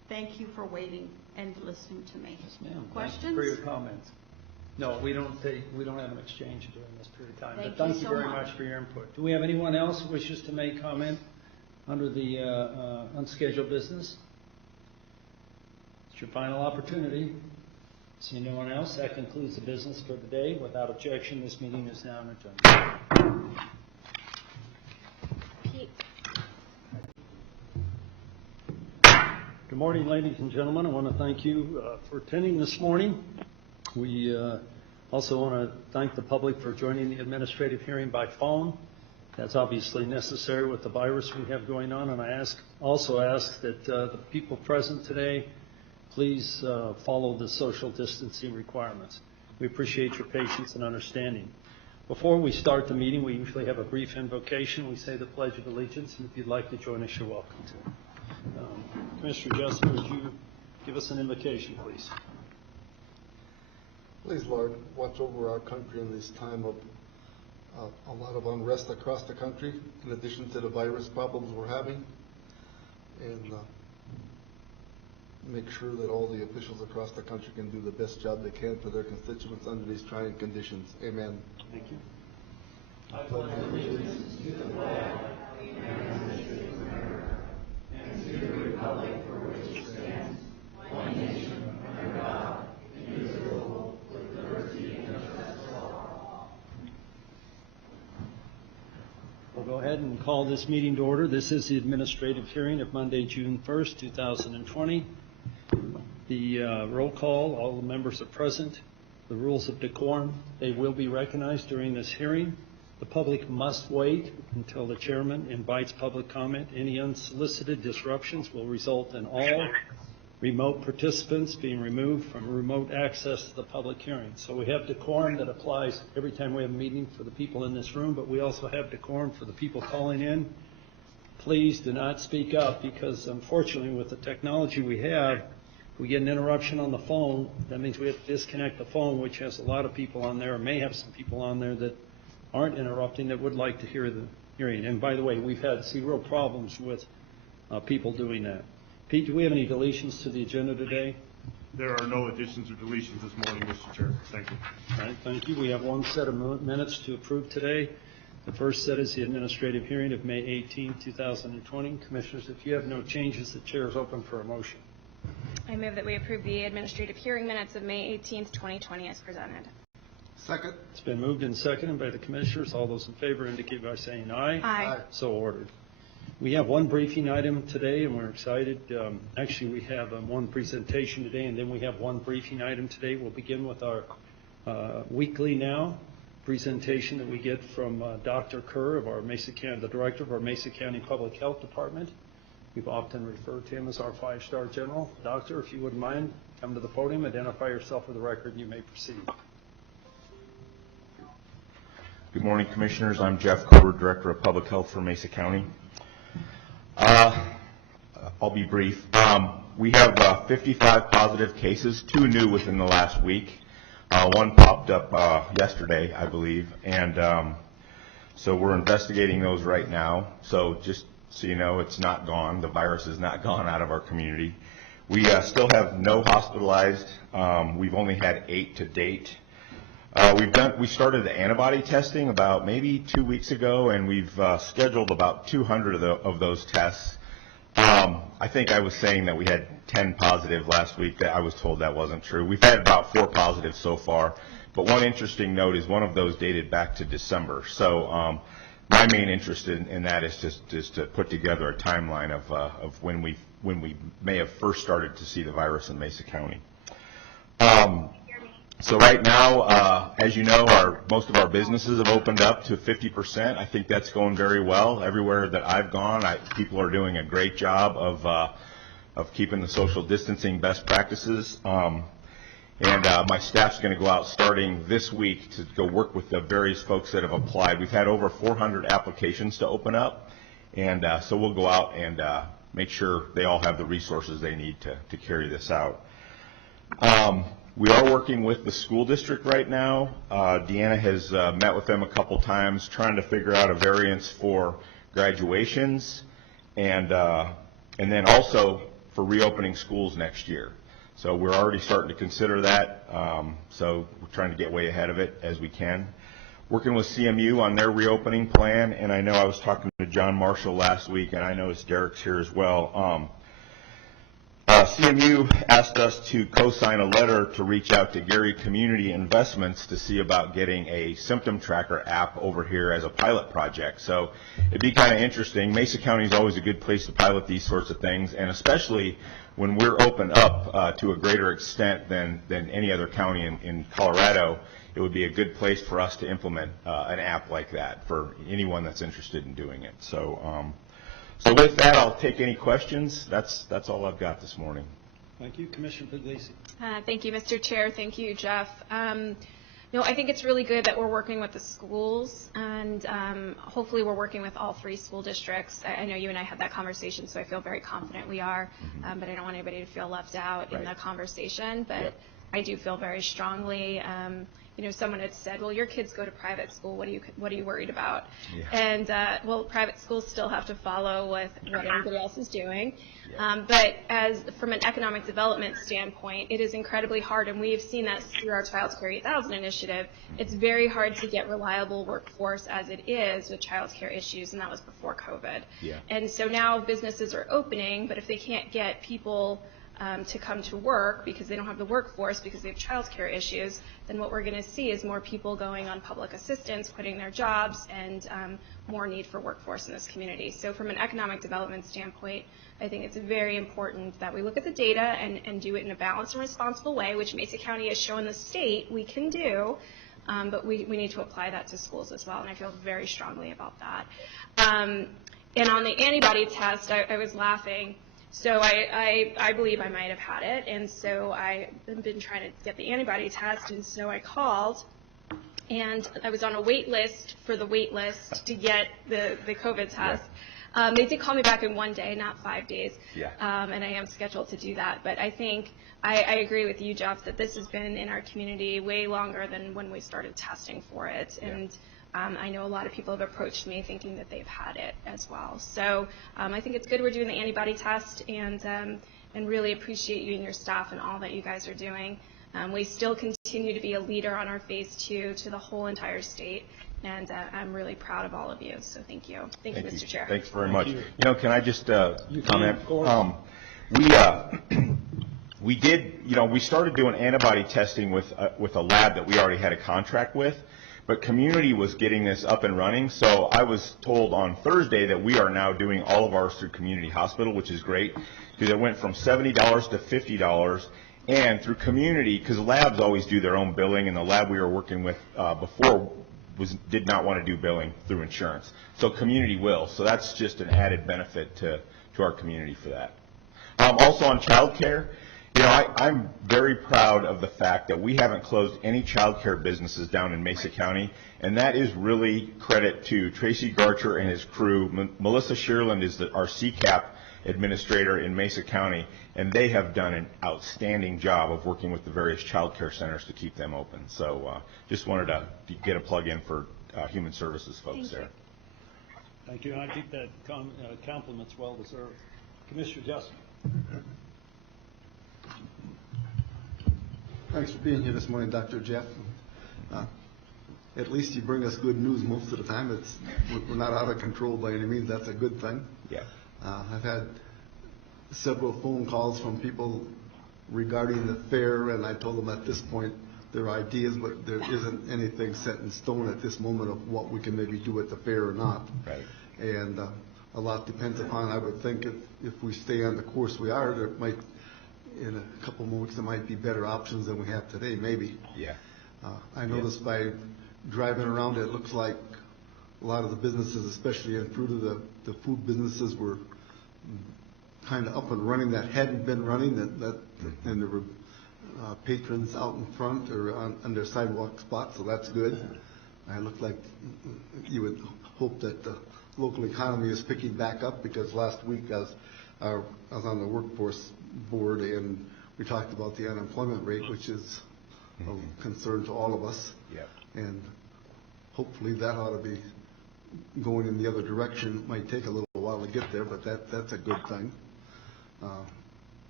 Thank you for waiting and listening to me. Yes, ma'am. Questions? Thank you for your comments. No, we don't have an exchange during this period of time. Thank But thank you you so very much. much for your input. Do we have anyone else who wishes to make comment under the unscheduled business? It's your final opportunity. See no one else. That concludes the business for the day. Without objection, this meeting is now adjourned. Pete. Good morning, ladies and gentlemen. I want to thank you for attending this morning. We also want to thank the public for joining the administrative hearing by phone. That's obviously necessary with the virus we have going on, and I also ask that the people present today please follow the social distancing requirements. We appreciate your patience and understanding. Before we start the meeting, we usually have a brief invocation. We say the Pledge of Allegiance, and if you'd like to join us, you're welcome to. Commissioner Jessup, would you give us an invocation, please? Please, Lord, watch over our country in this time of a lot of unrest across the country, in addition to the virus problems we're having, and make sure that all the officials across the country can do the best job they can for their constituents under these trying conditions. Amen. Thank you. I pledge allegiance to the flag of the United States of America and to the republic for which it stands, one nation, under God, indivisible, with liberty and justice for all. We'll go ahead and call this meeting to order. This is the administrative hearing of Monday, June 1st, 2020. The roll call, all the members are present. The rules of decorum, they will be recognized during this hearing. The public must wait until the chairman invites public comment. Any unsolicited disruptions will result in all remote participants being removed from remote access to the public hearing. So we have decorum that applies every time we have a meeting for the people in this room, but we also have decorum for the people calling in. Please do not speak up, because unfortunately with the technology we have, if we get an interruption on the phone, that means we have to disconnect the phone, which has a lot of people on there, or may have some people on there that aren't interrupting, that would like to hear the hearing. And by the way, we've had zero problems with people doing that. Pete, do we have any deletions to the agenda today? There are no additions or deletions this morning, Mr. Chair. Thank you. All right, thank you. We have one set of minutes to approve today. The first set is the administrative hearing of May 18, 2020. Commissioners, if you have no changes, the chair is open for a motion. I move that we approve the administrative hearing minutes of May 18th, 2020 as presented. Second. It's been moved and seconded by the commissioners. All those in favor indicate by saying aye. Aye. So ordered. We have one briefing item today, and we're excited. Actually, we have one presentation today, and then we have one briefing item today. We'll begin with our weekly now presentation that we get from Dr. Kerr of our Mesa County, the director of our Mesa County Public Health Department. We've often referred to him as our five-star general. Doctor, if you wouldn't mind, come to the podium, identify yourself for the record, and you may proceed. Good morning, Commissioners. I'm Jeff Kerr, Director of Public Health for Mesa County. I'll be brief. We have 55 positive cases, 2 new within the last week. One popped up yesterday, I believe, and so we're investigating those right now. So just so you know, it's not gone. The virus is not gone out of our community. We still have no hospitalized. We've only had 8 to date. We started the antibody testing about maybe 2 weeks ago, and we've scheduled about 200 of those tests. I think I was saying that we had 10 positive last week. I was told that wasn't true. We've had about 4 positives so far, but one interesting note is one of those dated back to December. So my main interest in that is just to put together a timeline of when we may have first started to see the virus in Mesa County. So right now, as you know, most of our businesses have opened up to 50%. I think that's going very well. Everywhere that I've gone, people are doing a great job of keeping the social distancing best practices. And my staff's going to go out starting this week to go work with the various folks that have applied. We've had over 400 applications to open up, and so we'll go out and make sure they all have the resources they need to carry this out. We are working with the school district right now. Deanna has met with them a couple times trying to figure out a variance for graduations and then also for reopening schools next year. So we're already starting to consider that. So we're trying to get way ahead of it as we can. Working with CMU on their reopening plan, and I know I was talking to John Marshall last week, and I know Derek's here as well. CMU asked us to co-sign a letter to reach out to Gary Community Investments to see about getting a symptom tracker app over here as a pilot project. So it'd be kind of interesting. Mesa County is always a good place to pilot these sorts of things, and especially when we're open up to a greater extent than any other county in Colorado, it would be a good place for us to implement an app like that for anyone that's interested in doing it. So with that, I'll take any questions. That's all I've got this morning. Thank you. Commissioner Puglisi. Thank you, Mr. Chair. Thank you, Jeff. I think it's really good that we're working with the schools, and hopefully we're working with all 3 school districts. I know you and I had that conversation, so I feel very confident we are, but I don't want anybody to feel left out in the conversation. But I do feel very strongly. Someone had said, well, your kids go to private school. What are you worried about? Yeah. And, well, private schools still have to follow with what everybody else is doing. Yeah. But from an economic development standpoint, it is incredibly hard, and we have seen that through our Child Care 8000 initiative. It's very hard to get reliable workforce as it is with child care issues, and that was before COVID. Yeah. And so now businesses are opening, but if they can't get people to come to work because they don't have the workforce because they have child care issues, then what we're going to see is more people going on public assistance, quitting their jobs, and more need for workforce in this community. So from an economic development standpoint, I think it's very important that we look at the data and do it in a balanced and responsible way, which Mesa County has shown the state we can do, but we need to apply that to schools as well, and I feel very strongly about that. And on the antibody test, I was laughing. So I believe I might have had it, and so I've been trying to get the antibody test, and so I called, and I was on a wait list for the wait list to get the COVID test. Yeah. They did call me back in 1 day, not 5 days, and I am scheduled to do that. But I think I agree with you, Jeff, that this has been in our community way longer than when we started testing for it, and I know a lot of people have approached me thinking that they've had it as well. So I think it's good we're doing the antibody test, and really appreciate you and your staff and all that you guys are doing. We still continue to be a leader on our phase 2 to the whole entire state, and I'm really proud of all of you. So thank you. Thank you, Mr. Chair. Thanks very much. Can I just comment? We did, we started doing antibody testing with a lab that we already had a contract with. But community was getting this up and running, so I was told on Thursday that we are now doing all of ours through Community Hospital, which is great, because it went from $70 to $50, and through community, because labs always do their own billing, and the lab we were working with before did not want to do billing through insurance. So community will, so that's just an added benefit to our community for that. Also on child care, I'm very proud of the fact that we haven't closed any child care businesses down in Mesa County, and that is really credit to Tracy Garcher and his crew. Melissa Shearland is our CCAP administrator in Mesa County, and they have done an outstanding job of working with the various child care centers to keep them open. So just wanted to get a plug in for Human Services folks there. Thank you. I think that compliment's well deserved. Commissioner Justin. Thanks for being here this morning, Dr. Jeff. At least you bring us good news most of the time. We're not out of control by any means. That's a good thing. Yeah. I've had several phone calls from people regarding the fair, and I told them at this point there are ideas, but there isn't anything set in stone at this moment of what we can maybe do at the fair or not. Right. And a lot depends upon, I would think, if we stay on the course we are, there might, in a couple more weeks, there might be better options than we have today, maybe. Yeah. I noticed by driving around, it looks like a lot of the businesses, especially in fruit of the food businesses, were kind of up and running that hadn't been running, and there were patrons out in front or on their sidewalk spots, so that's good. It looked like you would hope that the local economy is picking back up, because last week I was on the workforce board, and we talked about the unemployment rate, which is a concern to all of us. Yep. And hopefully that ought to be going in the other direction. It might take a little while to get there, but that's a good thing.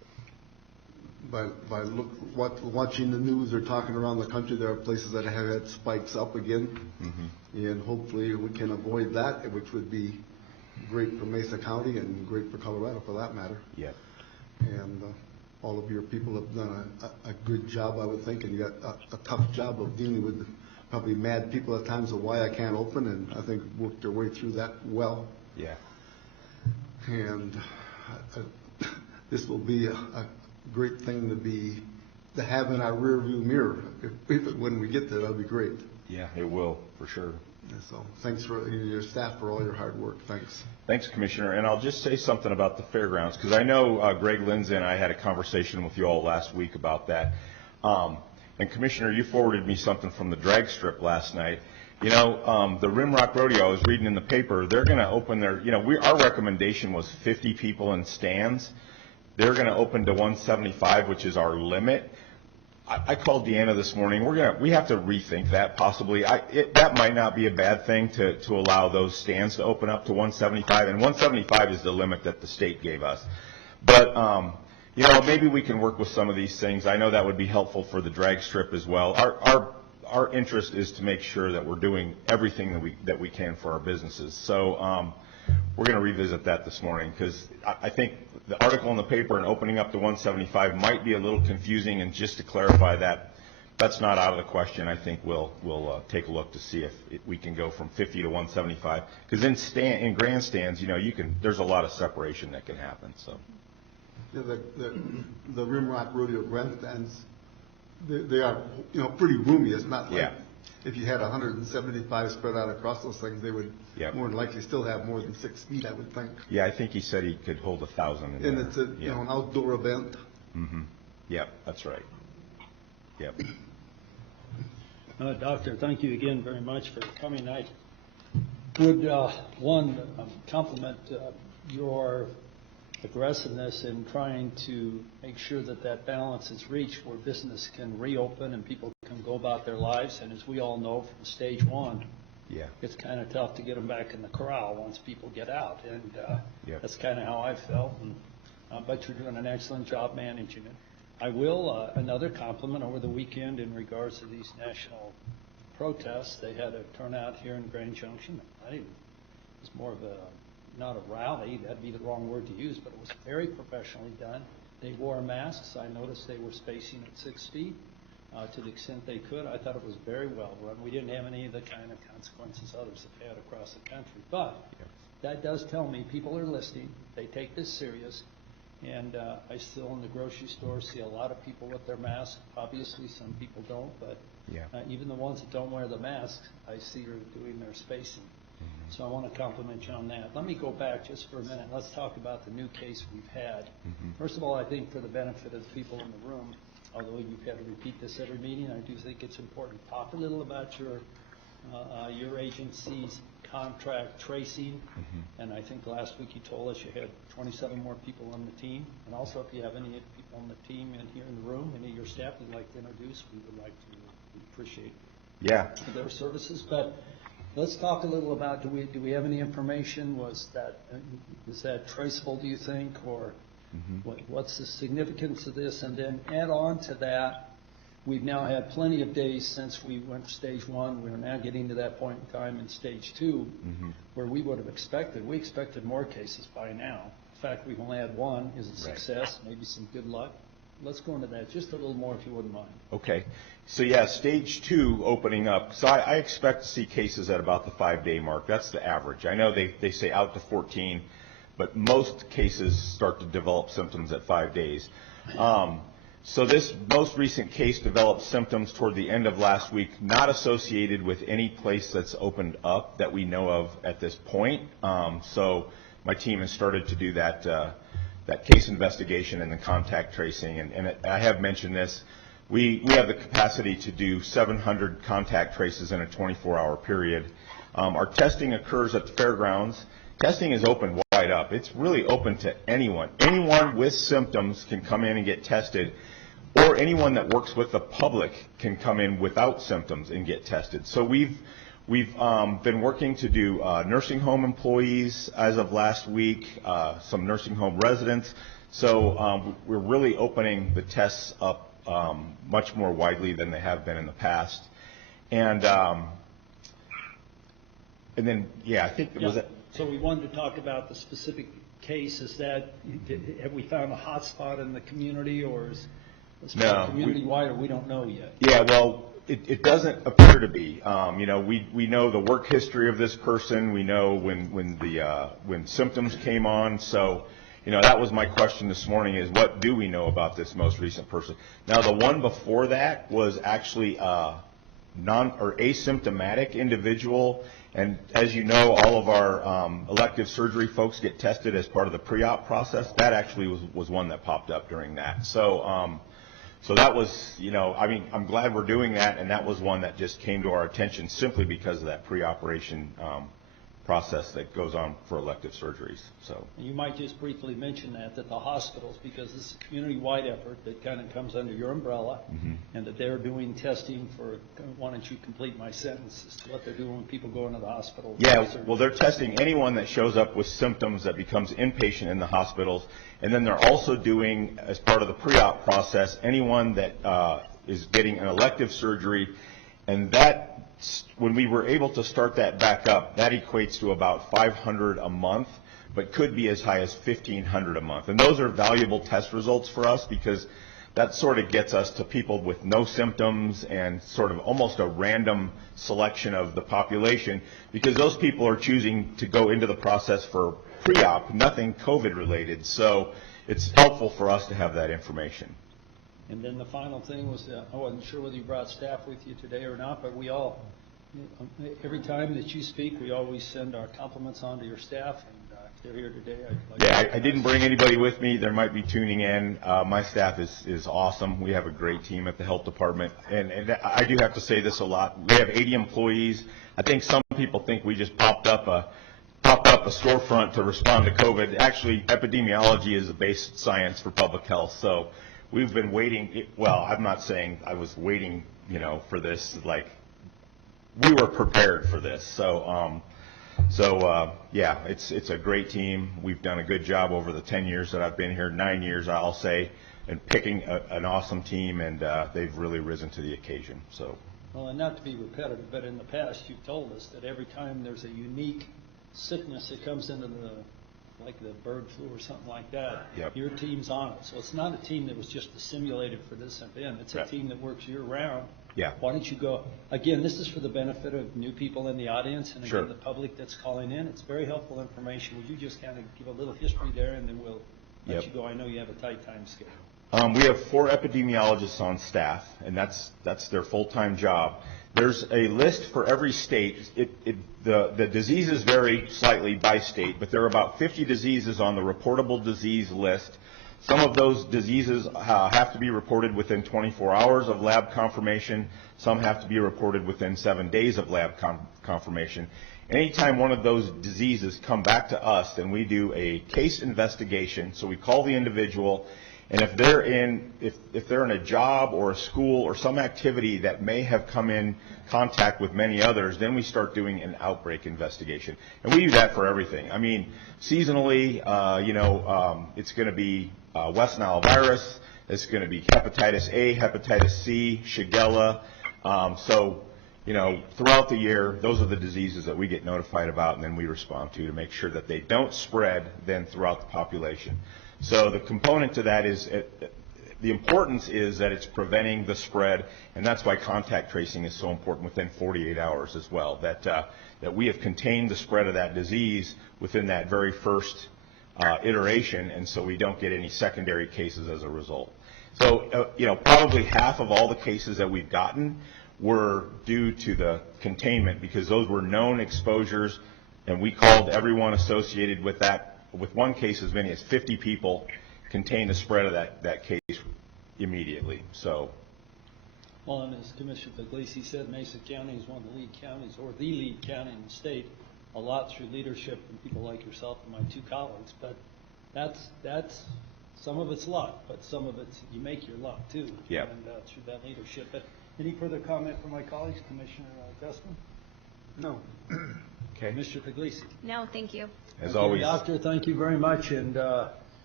watching the news or talking around the country, there are places that have had spikes up again. And hopefully we can avoid that, which would be great for Mesa County and great for Colorado for that matter. Yep. And all of your people have done a good job, I would think, and you got a tough job of dealing with probably mad people at times of why I can't open, and I think worked their way through that well. Yeah. And this will be a great thing to have in our rearview mirror. When we get there, that'll be great. Yeah, it will, for sure. And so thanks for your staff for all your hard work. Thanks. Thanks, Commissioner. And I'll just say something about the fairgrounds, because I know Greg Lindsay and I had a conversation with you all last week about that. And Commissioner, you forwarded me something from the drag strip last night. You know, the Rimrock Rodeo, I was reading in the paper, they're going to open their, our recommendation was 50 people in stands. They're going to open to 175, which is our limit. I called Deanna this morning. We have to rethink that possibly. That might not be a bad thing to allow those stands to open up to 175, and 175 is the limit that the state gave us. But maybe we can work with some of these things. I know that would be helpful for the drag strip as well. Our interest is to make sure that we're doing everything that we can for our businesses. So we're going to revisit that this morning, because I think the article in the paper and opening up to 175 might be a little confusing, and just to clarify that, that's not out of the question. I think we'll take a look to see if we can go from 50 to 175, because in grandstands, there's a lot of separation that can happen. So the Rimrock Rodeo grandstands, they are pretty roomy. It's not like if you had 175 spread out across those things, they would more than likely still have more than 6 feet, I would think. Yeah, I think he said he could hold 1,000 in and there. It's an outdoor event. Mm-hmm. Yep, that's right. Yep. Doctor, thank you again very much for coming. I would, compliment your aggressiveness in trying to make sure that balance is reached where business can reopen and people can go about their lives. And as we all know from stage one, it's kind of tough to get them back in the corral once people get out. And that's kind of how I felt. And I bet you're doing an excellent job managing it. I will, another compliment over the weekend in regards to these national protests. They had a turnout here in Grand Junction. It was more of not a rally, that'd be the wrong word to use, but it was very professionally done. They wore masks. I noticed they were spacing at 6 feet to the extent they could. I thought it was very well run. We didn't have any of the kind of consequences others have had across the country. But that does tell me people are listening. They take this serious. And I still in the grocery store see a lot of people with their masks. Obviously, some people don't, but even the ones that don't wear the masks, I see are doing their spacing. So I want to compliment you on that. Let me go back just for a minute. Let's talk about the new case we've had. First of all, I think for the benefit of the people in the room, although you've had to repeat this every meeting, I do think it's important. Talk a little about your agency's contract tracing. And I think last week you told us you had 27 more people on the team. And also, if you have any people on the team in here in the room, any of your staff you'd like to introduce, we would like to appreciate their services. But let's talk a little about, do we have any information? Is that traceable, do you think, or what's the significance of this? And then add on to that, we've now had plenty of days since we went to stage one. We're now getting to that point in time in stage two, where we expected more cases by now. In fact, we've only had one. Is it success? Maybe some good luck. Let's go into that just a little more, if you wouldn't mind. Okay. So, stage two opening up. So I expect to see cases at about the 5-day mark. That's the average. I know they say out to 14, but most cases start to develop symptoms at 5 days. So this most recent case developed symptoms toward the end of last week, not associated with any place that's opened up that we know of at this point. So my team has started to do that case investigation and the contact tracing. And I have mentioned this. We have the capacity to do 700 contact traces in a 24-hour period. Our testing occurs at the fairgrounds. Testing is open wide up. It's really open to anyone. Anyone with symptoms can come in and get tested, or anyone that works with the public can come in without symptoms and get tested. So we've been working to do nursing home employees as of last week, some nursing home residents, So we're really opening the tests up much more widely than they have been in the past. And then, yeah, I think, was it? So we wanted to talk about the specific case. Is that, have we found a hot spot in the community, or is this community-wide, or we don't know yet? Yeah, well, it doesn't appear to be. We know the work history of this person. We know when symptoms came on. So, that was my question this morning: is what do we know about this most recent person? Now, the one before that was actually a asymptomatic individual, and as you know, all of our elective surgery folks get tested as part of the pre-op process. That actually was one that popped up during that. So that was, I'm glad we're doing that, and that was one that just came to our attention simply because of that pre-operation process that goes on for elective surgeries. So you might just briefly mention that the hospitals, because this is a community-wide effort that kind of comes under your umbrella, and that they're doing testing for, why don't you complete my sentence as to what they're doing when people go into the hospital? Yeah, well, they're testing anyone that shows up with symptoms that becomes inpatient in the hospitals, and then they're also doing, as part of the pre-op process, anyone that is getting an elective surgery, and that, when we were able to start that back up, that equates to about $500 a month, but could be as high as $1,500 a month. And those are valuable test results for us, because that sort of gets us to people with no symptoms and sort of almost a random selection of the population, because those people are choosing to go into the process for pre-op, nothing COVID related. So it's helpful for us to have that information. And then the final thing was, I wasn't sure whether you brought staff with you today or not, but we all, every time that you speak, we always send our compliments on to your staff, and if they're here today, I'd like I didn't bring anybody with me. There might be tuning in. My staff is awesome. We have a great team at the health department, and I do have to say this a lot. We have 80 employees. I think some people think we just popped up a storefront to respond to COVID. Actually, epidemiology is the base science for public health. So we've been waiting. Well, I'm not saying I was waiting, for this. Like, we were prepared for this. So yeah, it's a great team. We've done a good job over the 10 years that I've been here, 9 years, I'll say, and picking an awesome team, and they've really risen to the occasion. So. Well, and not to be repetitive, but in the past, you've told us that every time there's a unique sickness that comes into like the bird flu or something like that, your team's on it. So it's not a team that was just simulated for this event. It's a team that works year-round. Yeah. Why don't you go, again, this is for the benefit of new people in the audience and again, the public that's calling in. It's very helpful information. Would you just kind of give a little history there, and then we'll let you go. I know you have a tight time schedule. We have 4 epidemiologists on staff, and that's their full-time job. There's a list for every state. The diseases vary slightly by state, but there are about 50 diseases on the reportable disease list. Some of those diseases have to be reported within 24 hours of lab confirmation. Some have to be reported within 7 days of lab confirmation. Anytime one of those diseases come back to us, then we do a case investigation. So we call the individual, and if they're in a job or a school or some activity that may have come in contact with many others, then we start doing an outbreak investigation. And we do that for everything. I mean, seasonally, it's going to be West Nile virus. It's going to be hepatitis A, hepatitis C, Shigella. Throughout the year, those are the diseases that we get notified about, and then we respond to make sure that they don't spread then throughout the population. So the component to that is, the importance is that it's preventing the spread, and that's why contact tracing is so important within 48 hours as well, that we have contained the spread of that disease within that very first iteration, and so we don't get any secondary cases as a result. So, probably half of all the cases that we've gotten were due to the containment, because those were known exposures, and we called everyone associated with that. With one case, as many as 50 people contained the spread of that case immediately. So, well, and as Commissioner Puglisi said, Mesa County is one of the lead counties, or the lead county in the state, a lot through leadership from people like yourself and my 2 colleagues. But that's some of it's luck, but some of it's you make your luck too. Yeah. And through that leadership. But any further comment from my colleagues, Commissioner Dustman? No. Okay. Mr. Puglisi? No, thank you. As always. Doctor, thank you very much. And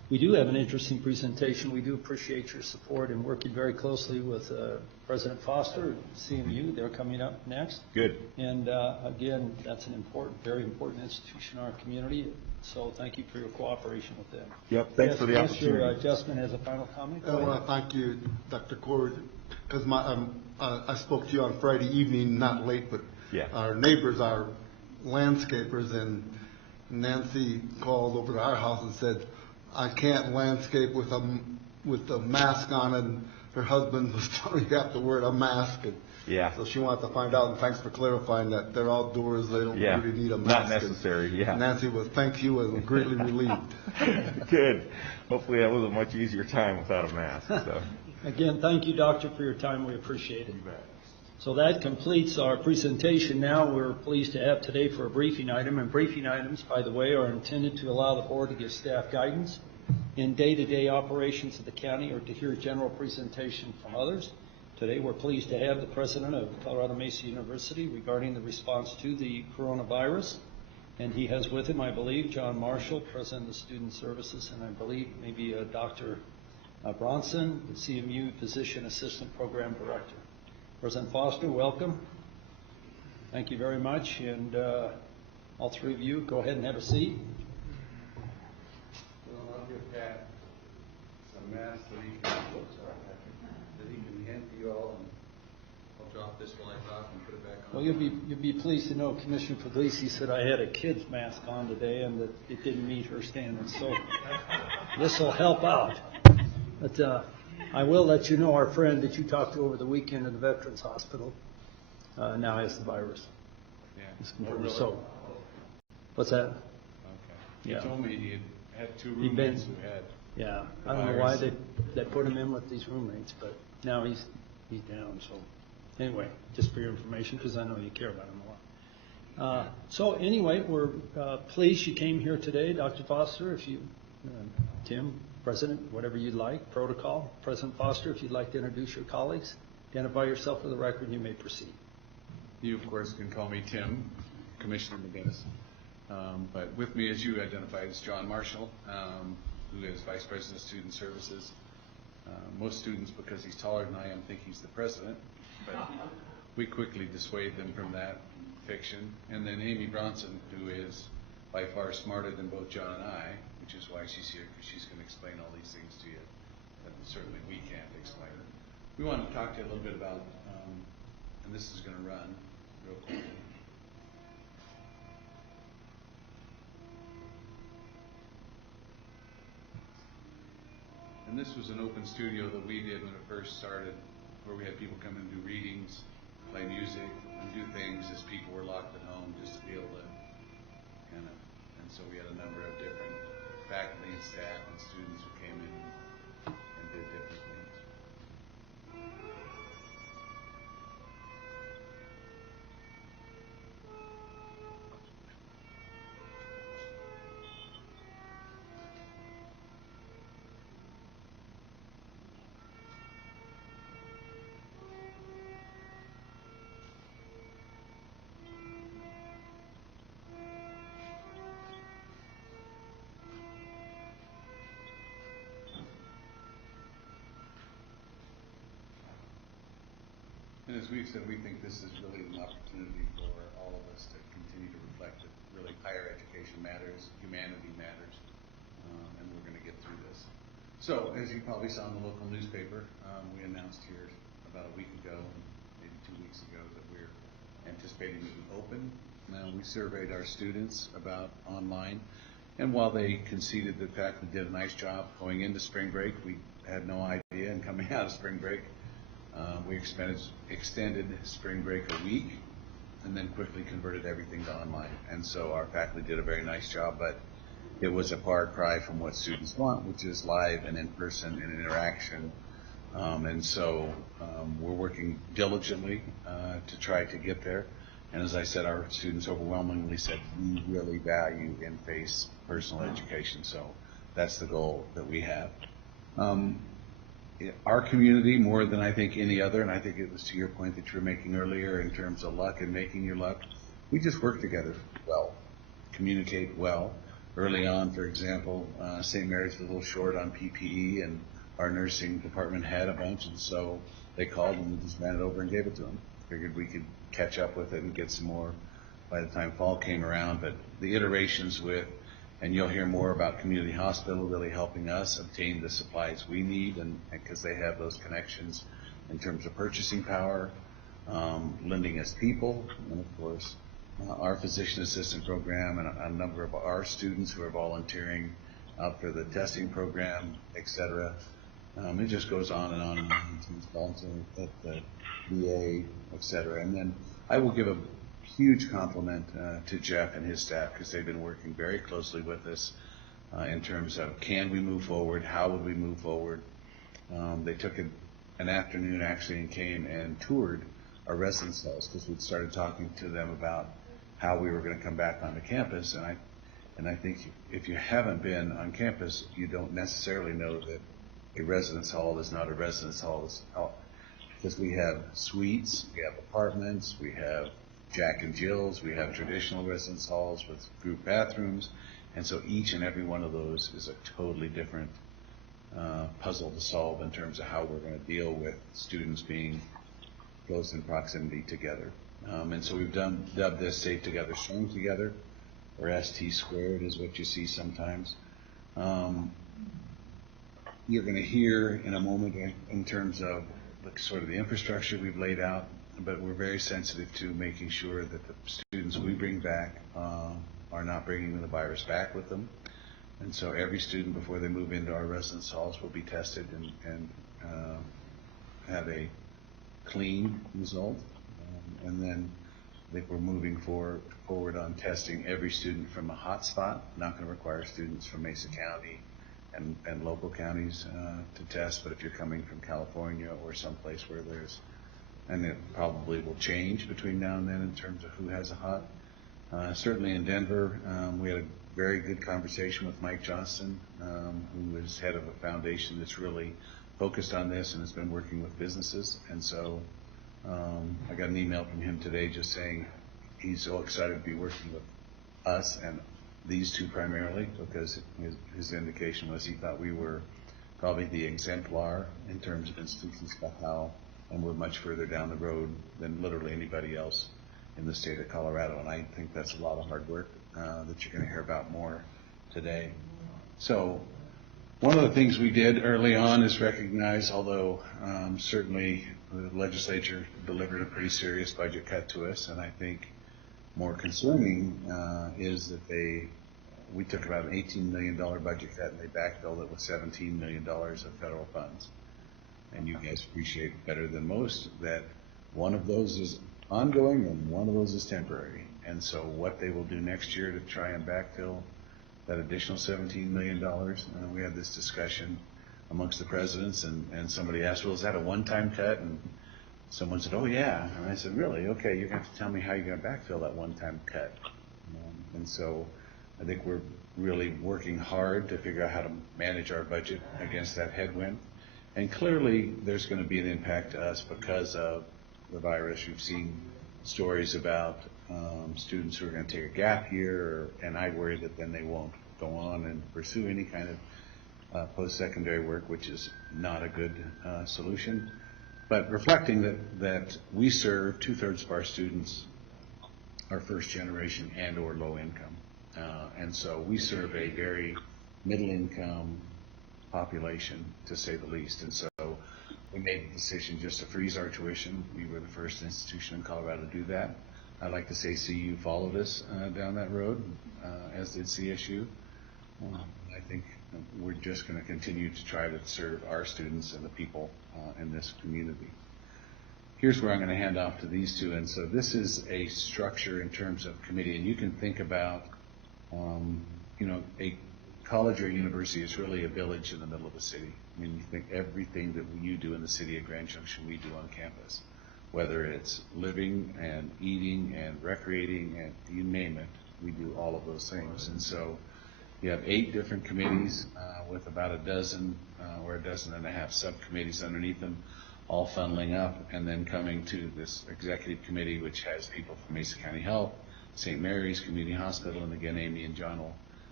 We do have an interesting presentation. We do appreciate your support and working very closely with President Foster, CMU. They're coming up next. Good. And again, that's an important, very important institution in our community. So thank you for your cooperation with them. Yep, thanks for the opportunity. Your Justman has a final comment. I want to thank you, Dr. Cord, because I spoke to you on Friday evening, not late, but our neighbors, our landscapers, and Nancy called over to our house and said, I can't landscape with a mask on, and her husband was telling you have to wear a mask. And so she wanted to find out, and thanks for clarifying that they're outdoors, they don't really need a mask. Not necessary, and Nancy was, thank you, and greatly relieved. Good. Hopefully that was a much easier time without a mask. So. Again, thank you, Doctor, for your time. We appreciate it. So that completes our presentation. Now we're pleased to have today for a briefing item. And briefing items, by the way, are intended to allow the board to give staff guidance in day-to-day operations of the county or to hear general presentation from others. Today we're pleased to have the president of Colorado Mesa University regarding the response to the coronavirus. And he has with him, I believe, John Marshall, president of Student Services, and I believe maybe Dr. Bronson, the CMU Physician Assistant Program Director. President Foster, welcome. Thank you very much. And all three of you, go ahead and have a seat. Well, I'll give Pat some masks that he can hand to you all, and I'll drop this one I dropped and put it back on. Well, you'll be pleased to know Commissioner Puglisi said I had a kid's mask on today and that it didn't meet her standards. So this will help out. But I will let you know our friend that you talked to over the weekend in the Veterans Hospital now has the virus. Yeah. Oh, really? So, what's that? Okay. Yeah. He told me he had two roommates who had. Yeah. I don't know why they put him in with these roommates, but now he's down. So anyway, just for your information, because I know you care about him a lot. So anyway, we're pleased you came here today, Dr. Foster. If you, Tim, President, whatever you'd like, protocol. President Foster, if you'd like to introduce your colleagues, identify yourself for the record, you may proceed. You, of course, can call me Tim, Commissioner McGinnis. But with me, as you identified, is John Marshall, who is Vice President of Student Services. Most students, because he's taller than I am, think he's the president, but we quickly dissuade them from that fiction. And then Amy Bronson, who is by far smarter than both John and I, which is why she's here, because she's going to explain all these things to you that certainly we can't explain. We want to talk to you a little bit about, and this is going to run real quickly. And this was an open studio that we did when it first started, where we had people come and do readings, play music, and do things as people were locked at home, just to be able to kind of, and so we had a number of different faculty and staff and students who came in and did different things. And as we've said, we think this is really an opportunity for all of us to continue to reflect that really higher education matters, humanity matters, and we're going to get through this. So, as you probably saw in the local newspaper, we announced here about a week ago, maybe 2 weeks ago, that we're anticipating to be open. Now, we surveyed our students about online, and while they conceded the fact that they did a nice job going into spring break, we had no idea, and coming out of spring break, we extended spring break a week and then quickly converted everything to online. And so our faculty did a very nice job, but it was a far cry from what students want, which is live and in person and interaction. And so we're working diligently to try to get there. And as I said, our students overwhelmingly said we really value in-face personal education. So that's the goal that we have. Our community, more than I think any other, and I think it was to your point that you were making earlier in terms of luck and making your luck, we just work together well, communicate well. Early on, for example, St. Mary's was a little short on PPE, and our nursing department had a bunch, and so they called and we just ran it over and gave it to them. Figured we could catch up with it and get some more by the time fall came around. But the iterations with, and you'll hear more about Community Hospital really helping us obtain the supplies we need, and because they have those connections in terms of purchasing power, lending us people, and of course our physician assistant program and a number of our students who are volunteering out for the testing program, et cetera. It just goes on and on and on. Teams volunteering at the VA, et cetera. And then I will give a huge compliment to Jeff and his staff, because they've been working very closely with us in terms of, can we move forward? How would we move forward? They took an afternoon actually and came and toured our residence halls, because we'd started talking to them about how we were going to come back onto campus. And I think if you haven't been on campus, you don't necessarily know that a residence hall is not a residence hall, because we have suites, we have apartments, we have Jack and Jill's, we have traditional residence halls with group bathrooms, and so each and every one of those is a totally different puzzle to solve in terms of how we're going to deal with students being close in proximity together. And so we've dubbed this Safe Together, Strong Together, or ST squared is what you see sometimes. You're going to hear in a moment in terms of sort of the infrastructure we've laid out, but we're very sensitive to making sure that the students we bring back are not bringing the virus back with them. And so every student before they move into our residence halls will be tested and have a clean result. And then I think we're moving forward on testing every student from a hot spot. Not going to require students from Mesa County and local counties to test, but if you're coming from California or someplace where there's, and it probably will change between now and then in terms of who has a hot. Certainly in Denver, we had a very good conversation with Mike Johnston, who is head of a foundation that's really focused on this and has been working with businesses. And so I got an email from him today just saying he's so excited to be working with us and these two primarily, because his indication was he thought we were probably the exemplar in terms of instances of how, and we're much further down the road than literally anybody else in the state of Colorado. And I think that's a lot of hard work that you're going to hear about more today. So one of the things we did early on is recognize, although certainly the legislature delivered a pretty serious budget cut to us, and I think more concerning is that we took about an $18 million budget cut and they backfilled it with $17 million of federal funds. And you guys appreciate better than most that one of those is ongoing and one of those is temporary. And so what they will do next year to try and backfill that additional $17 million, we had this discussion amongst the presidents, and somebody asked, well, is that a one-time cut? And someone said, oh, yeah. And I said, really? Okay, you're going to have to tell me how you're going to backfill that one-time cut. And so I think we're really working hard to figure out how to manage our budget against that headwind. And clearly there's going to be an impact to us because of the virus. You've seen stories about students who are going to take a gap year, and I worry that then they won't go on and pursue any kind of post-secondary work, which is not a good solution. But reflecting that we serve 2/3 of our students are first generation and or low income. And so we serve a very middle income population, to say the least. And so we made the decision just to freeze our tuition. We were the first institution in Colorado to do that. I'd like to say CU followed us down that road, as did CSU. I think we're just going to continue to try to serve our students and the people in this community. Here's where I'm going to hand off to these two. And so this is a structure in terms of committee, and you can think about, a college or university is really a village in the middle of a city. I mean, you think everything that you do in the city of Grand Junction, we do on campus, whether it's living and eating and recreating and you name it, we do all of those things. And so you have 8 different committees with about a dozen or a dozen and a half subcommittees underneath them, all funneling up and then coming to this executive committee, which has people from Mesa County Health, St. Mary's Community Hospital, and again, Amy and John will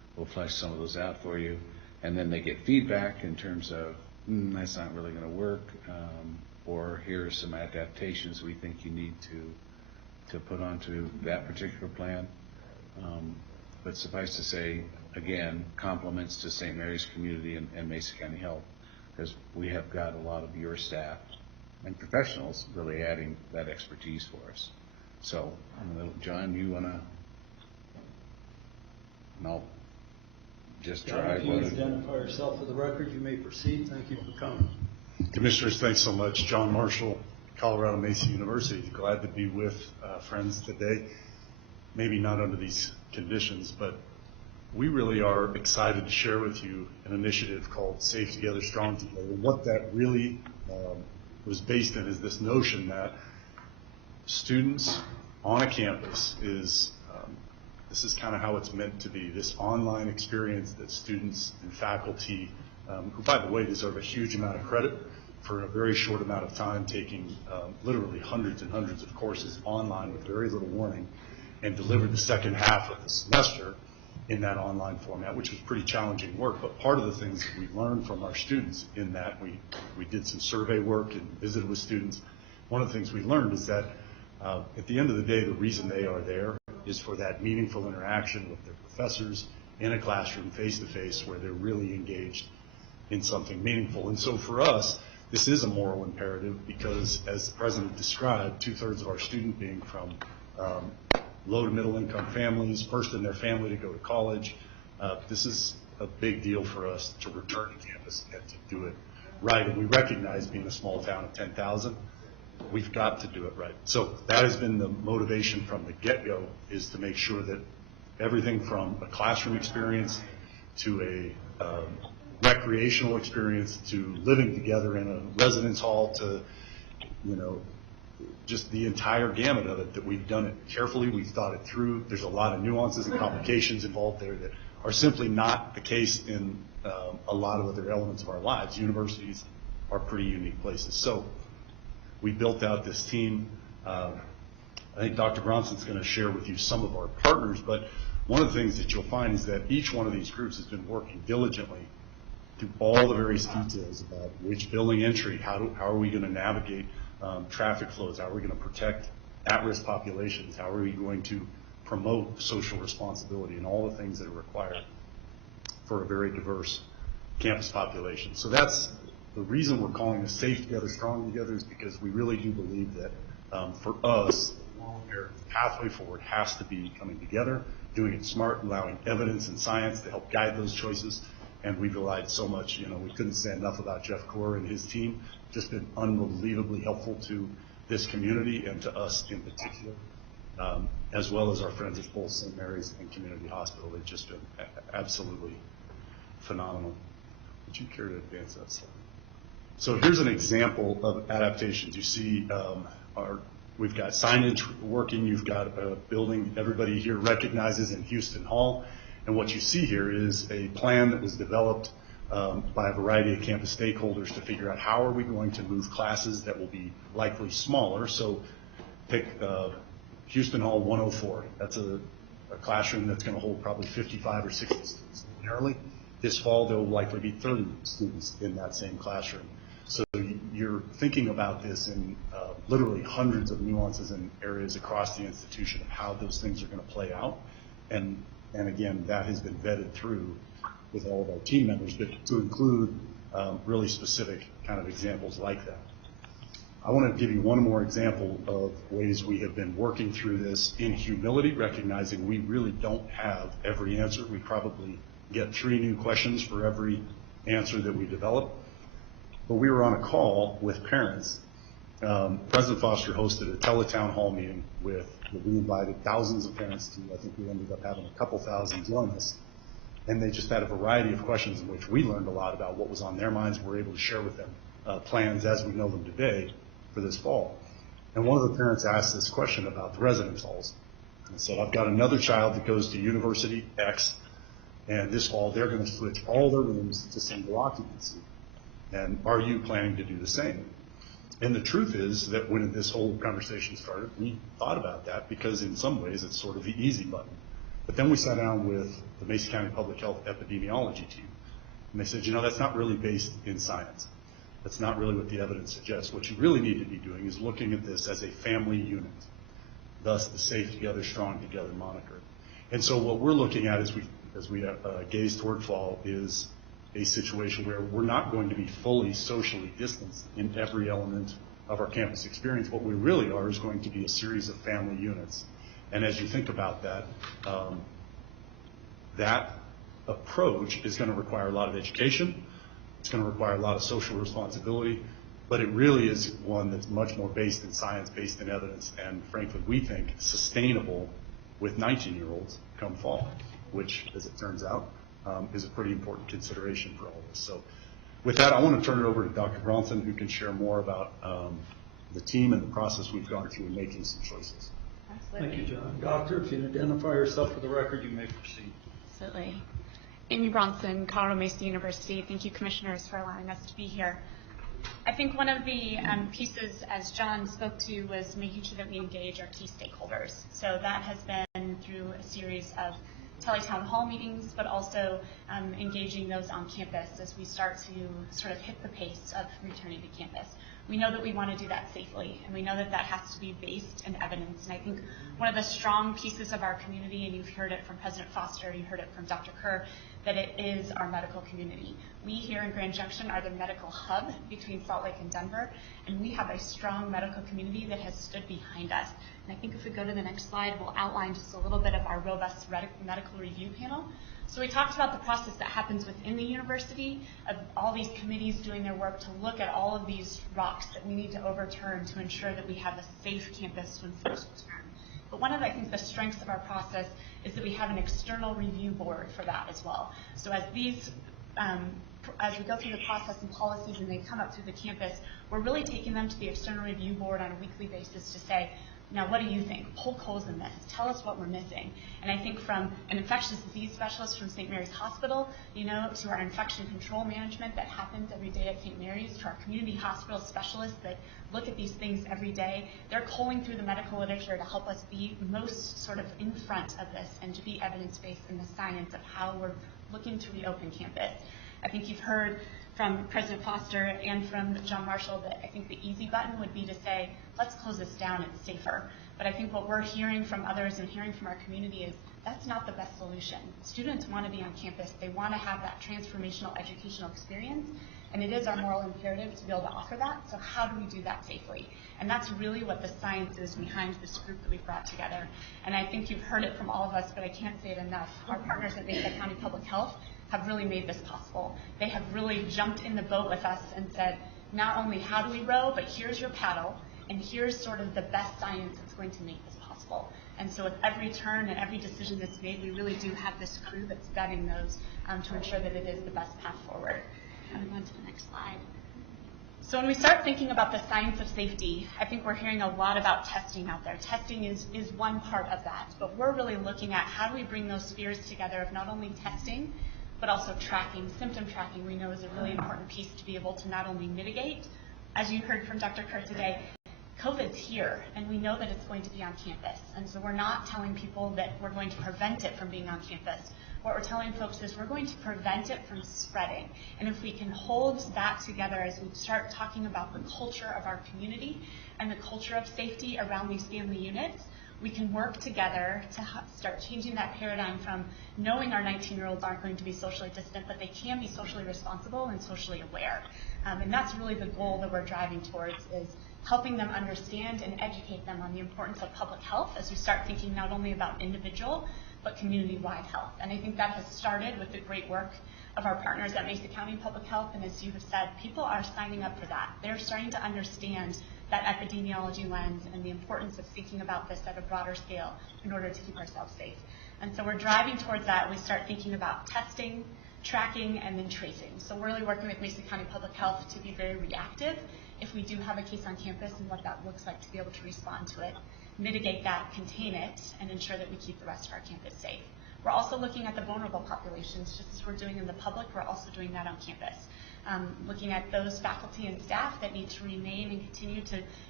we'll flesh some of those out for you. And then they get feedback in terms of, that's not really going to work, or here are some adaptations we think you need to put onto that particular plan. But suffice to say, again, compliments to St. Mary's Community and Mesa County Health, because we have got a lot of your staff and professionals really adding that expertise for us. So, John, you want to? No. Just John, try. if you identify yourself for the record, you may proceed. Thank you for coming. Commissioners, thanks so much. John Marshall, Colorado Mesa University. Glad to be with friends today. Maybe not under these conditions, but we really are excited to share with you an initiative called Safe Together, Strong Together. And what that really was based in is this notion that students on a campus is, this is kind of how it's meant to be, this online experience that students and faculty, who by the way deserve a huge amount of credit for a very short amount of time, taking literally hundreds and hundreds of courses online with very little warning, and delivered the second half of the semester in that online format, which was pretty challenging work. But part of the things that we learned from our students in that, we did some survey work and visited with students. One of the things we learned is that at the end of the day, the reason they are there is for that meaningful interaction with their professors in a classroom, face-to-face, where they're really engaged in something meaningful. And so for us, this is a moral imperative because, as the President described, 2/3 of our students being from low to middle income families, first in their family to go to college. This is a big deal for us to return to campus and to do it right. And we recognize, being a small town of 10,000, we've got to do it right. So that has been the motivation from the get-go, is to make sure that everything from a classroom experience to a recreational experience to living together in a residence hall to, just the entire gamut of it, that we've done it carefully, we've thought it through. There's a lot of nuances and complications involved there that are simply not the case in a lot of other elements of our lives. Universities are pretty unique places. So we built out this team. I think Dr. Bronson's going to share with you some of our partners, but one of the things that you'll find is that each one of these groups has been working diligently through all the various details about which building entry, how are we going to navigate traffic flows, how are we going to protect at-risk populations, how are we going to promote social responsibility, and all the things that are required for a very diverse campus population. So that's the reason we're calling this Safe Together, Strong Together, is because we really do believe that for us, the pathway forward has to be coming together, doing it smart, allowing evidence and science to help guide those choices. And we've relied so much, we couldn't say enough about Jeff Core and his team, just been unbelievably helpful to this community and to us in particular, as well as our friends at both St. Mary's and Community Hospital. They've just been absolutely phenomenal. Would you care to advance that slide? So here's an example of adaptations. You see we've got signage working. You've got a building everybody here recognizes in Houston Hall. And what you see here is a plan that was developed by a variety of campus stakeholders to figure out how are we going to move classes that will be likely smaller. So pick Houston Hall 104. That's a classroom that's going to hold probably 55 or 60 students ordinarily. This fall, there will likely be 30 students in that same classroom. So you're thinking about this in literally hundreds of nuances and areas across the institution of how those things are going to play out. And again, that has been vetted through with all of our team members, but to include really specific kind of examples like that. I want to give you one more example of ways we have been working through this in humility, recognizing we really don't have every answer. We probably get 3 new questions for every answer that we develop. But we were on a call with parents. President Foster hosted a teletown hall meeting we invited thousands of parents to. I think we ended up having a couple thousand join us. And they just had a variety of questions in which we learned a lot about what was on their minds. We're able to share with them plans as we know them today for this fall. And one of the parents asked this question about the residence halls. And said, I've got another child that goes to University X, and this fall they're going to switch all their rooms to single occupancy. And are you planning to do the same? And the truth is that when this whole conversation started, we thought about that because in some ways it's sort of the easy button. But then we sat down with the Mesa County Public Health epidemiology team, and they said, that's not really based in science. That's not really what the evidence suggests. What you really need to be doing is looking at this as a family unit, thus the Safe Together, Strong Together moniker. And so what we're looking at as we gaze toward fall is a situation where we're not going to be fully socially distanced in every element of our campus experience. What we really are is going to be a series of family units. And as you think about that, that approach is going to require a lot of education. It's going to require a lot of social responsibility, but it really is one that's much more based in science, based in evidence, and frankly, we think sustainable with 19-year-olds come fall, which, as it turns out, is a pretty important consideration for all of us. So with that, I want to turn it over to Dr. Bronson, who can share more about the team and the process we've gone through in making some choices. Thank you, John. Doctor, if you identify yourself for the record, you may proceed. Absolutely. Amy Bronson, Colorado Mesa University. Thank you, commissioners, for allowing us to be here. I think one of the pieces, as John spoke to, was making sure that we engage our key stakeholders. So that has been through a series of tele-town hall meetings, but also engaging those on campus as we start to sort of hit the pace of returning to campus. We know that we want to do that safely, and we know that that has to be based in evidence. And I think one of the strong pieces of our community, and you've heard it from President Foster, you heard it from Dr. Kerr, that it is our medical community. We here in Grand Junction are the medical hub between Salt Lake and Denver, and we have a strong medical community that has stood behind us. And I think if we go to the next slide, we'll outline just a little bit of our robust medical review panel. So we talked about the process that happens within the university of all these committees doing their work to look at all of these rocks that we need to overturn to ensure that we have a safe campus when folks return. But one of, I think, the strengths of our process is that we have an external review board for that as well. So as these, as we go through the process and policies and they come up through the campus, we're really taking them to the external review board on a weekly basis to say, now, what do you think? Poke holes in this. Tell us what we're missing. And I think from an infectious disease specialist from St. Mary's Hospital, to our infection control management that happens every day at St. Mary's, to our community hospital specialists that look at these things every day, they're culling through the medical literature to help us be most sort of in front of this and to be evidence-based in the science of how we're looking to reopen campus. I think you've heard from President Foster and from John Marshall that I think the easy button would be to say, let's close this down, it's safer. But I think what we're hearing from others and hearing from our community is that's not the best solution. Students want to be on campus. They want to have that transformational educational experience, and it is our moral imperative to be able to offer that. So how do we do that safely? And that's really what the science is behind this group that we've brought together. And I think you've heard it from all of us, but I can't say it enough. Our partners at Mesa County Public Health have really made this possible. They have really jumped in the boat with us and said, not only how do we row, but here's your paddle, and here's sort of the best science that's going to make this possible. And so with every turn and every decision that's made, we really do have this crew that's vetting those to ensure that it is the best path forward. Moving on to the next slide. So when we start thinking about the science of safety, I think we're hearing a lot about testing out there. Testing is one part of that, but we're really looking at how do we bring those spheres together of not only testing, but also tracking. Symptom tracking we know is a really important piece to be able to not only mitigate, as you heard from Dr. Kerr today, COVID's here, and we know that it's going to be on campus. And so we're not telling people that we're going to prevent it from being on campus. What we're telling folks is we're going to prevent it from spreading. And if we can hold that together as we start talking about the culture of our community and the culture of safety around these family units, we can work together to start changing that paradigm from knowing our 19-year-olds aren't going to be socially distant, but they can be socially responsible and socially aware. And that's really the goal that we're driving towards, is helping them understand and educate them on the importance of public health as we start thinking not only about individual, but community-wide health. And I think that has started with the great work of our partners at Mesa County Public Health, and as you have said, people are signing up for that. They're starting to understand that epidemiology lens and the importance of thinking about this at a broader scale in order to keep ourselves safe. And so we're driving towards that. We start thinking about testing, tracking, and then tracing. So we're really working with Mesa County Public Health to be very reactive if we do have a case on campus and what that looks like to be able to respond to it, mitigate that, contain it, and ensure that we keep the rest of our campus safe. We're also looking at the vulnerable populations. Just as we're doing in the public, we're also doing that on campus. Looking at those faculty and staff that need to remain and continue to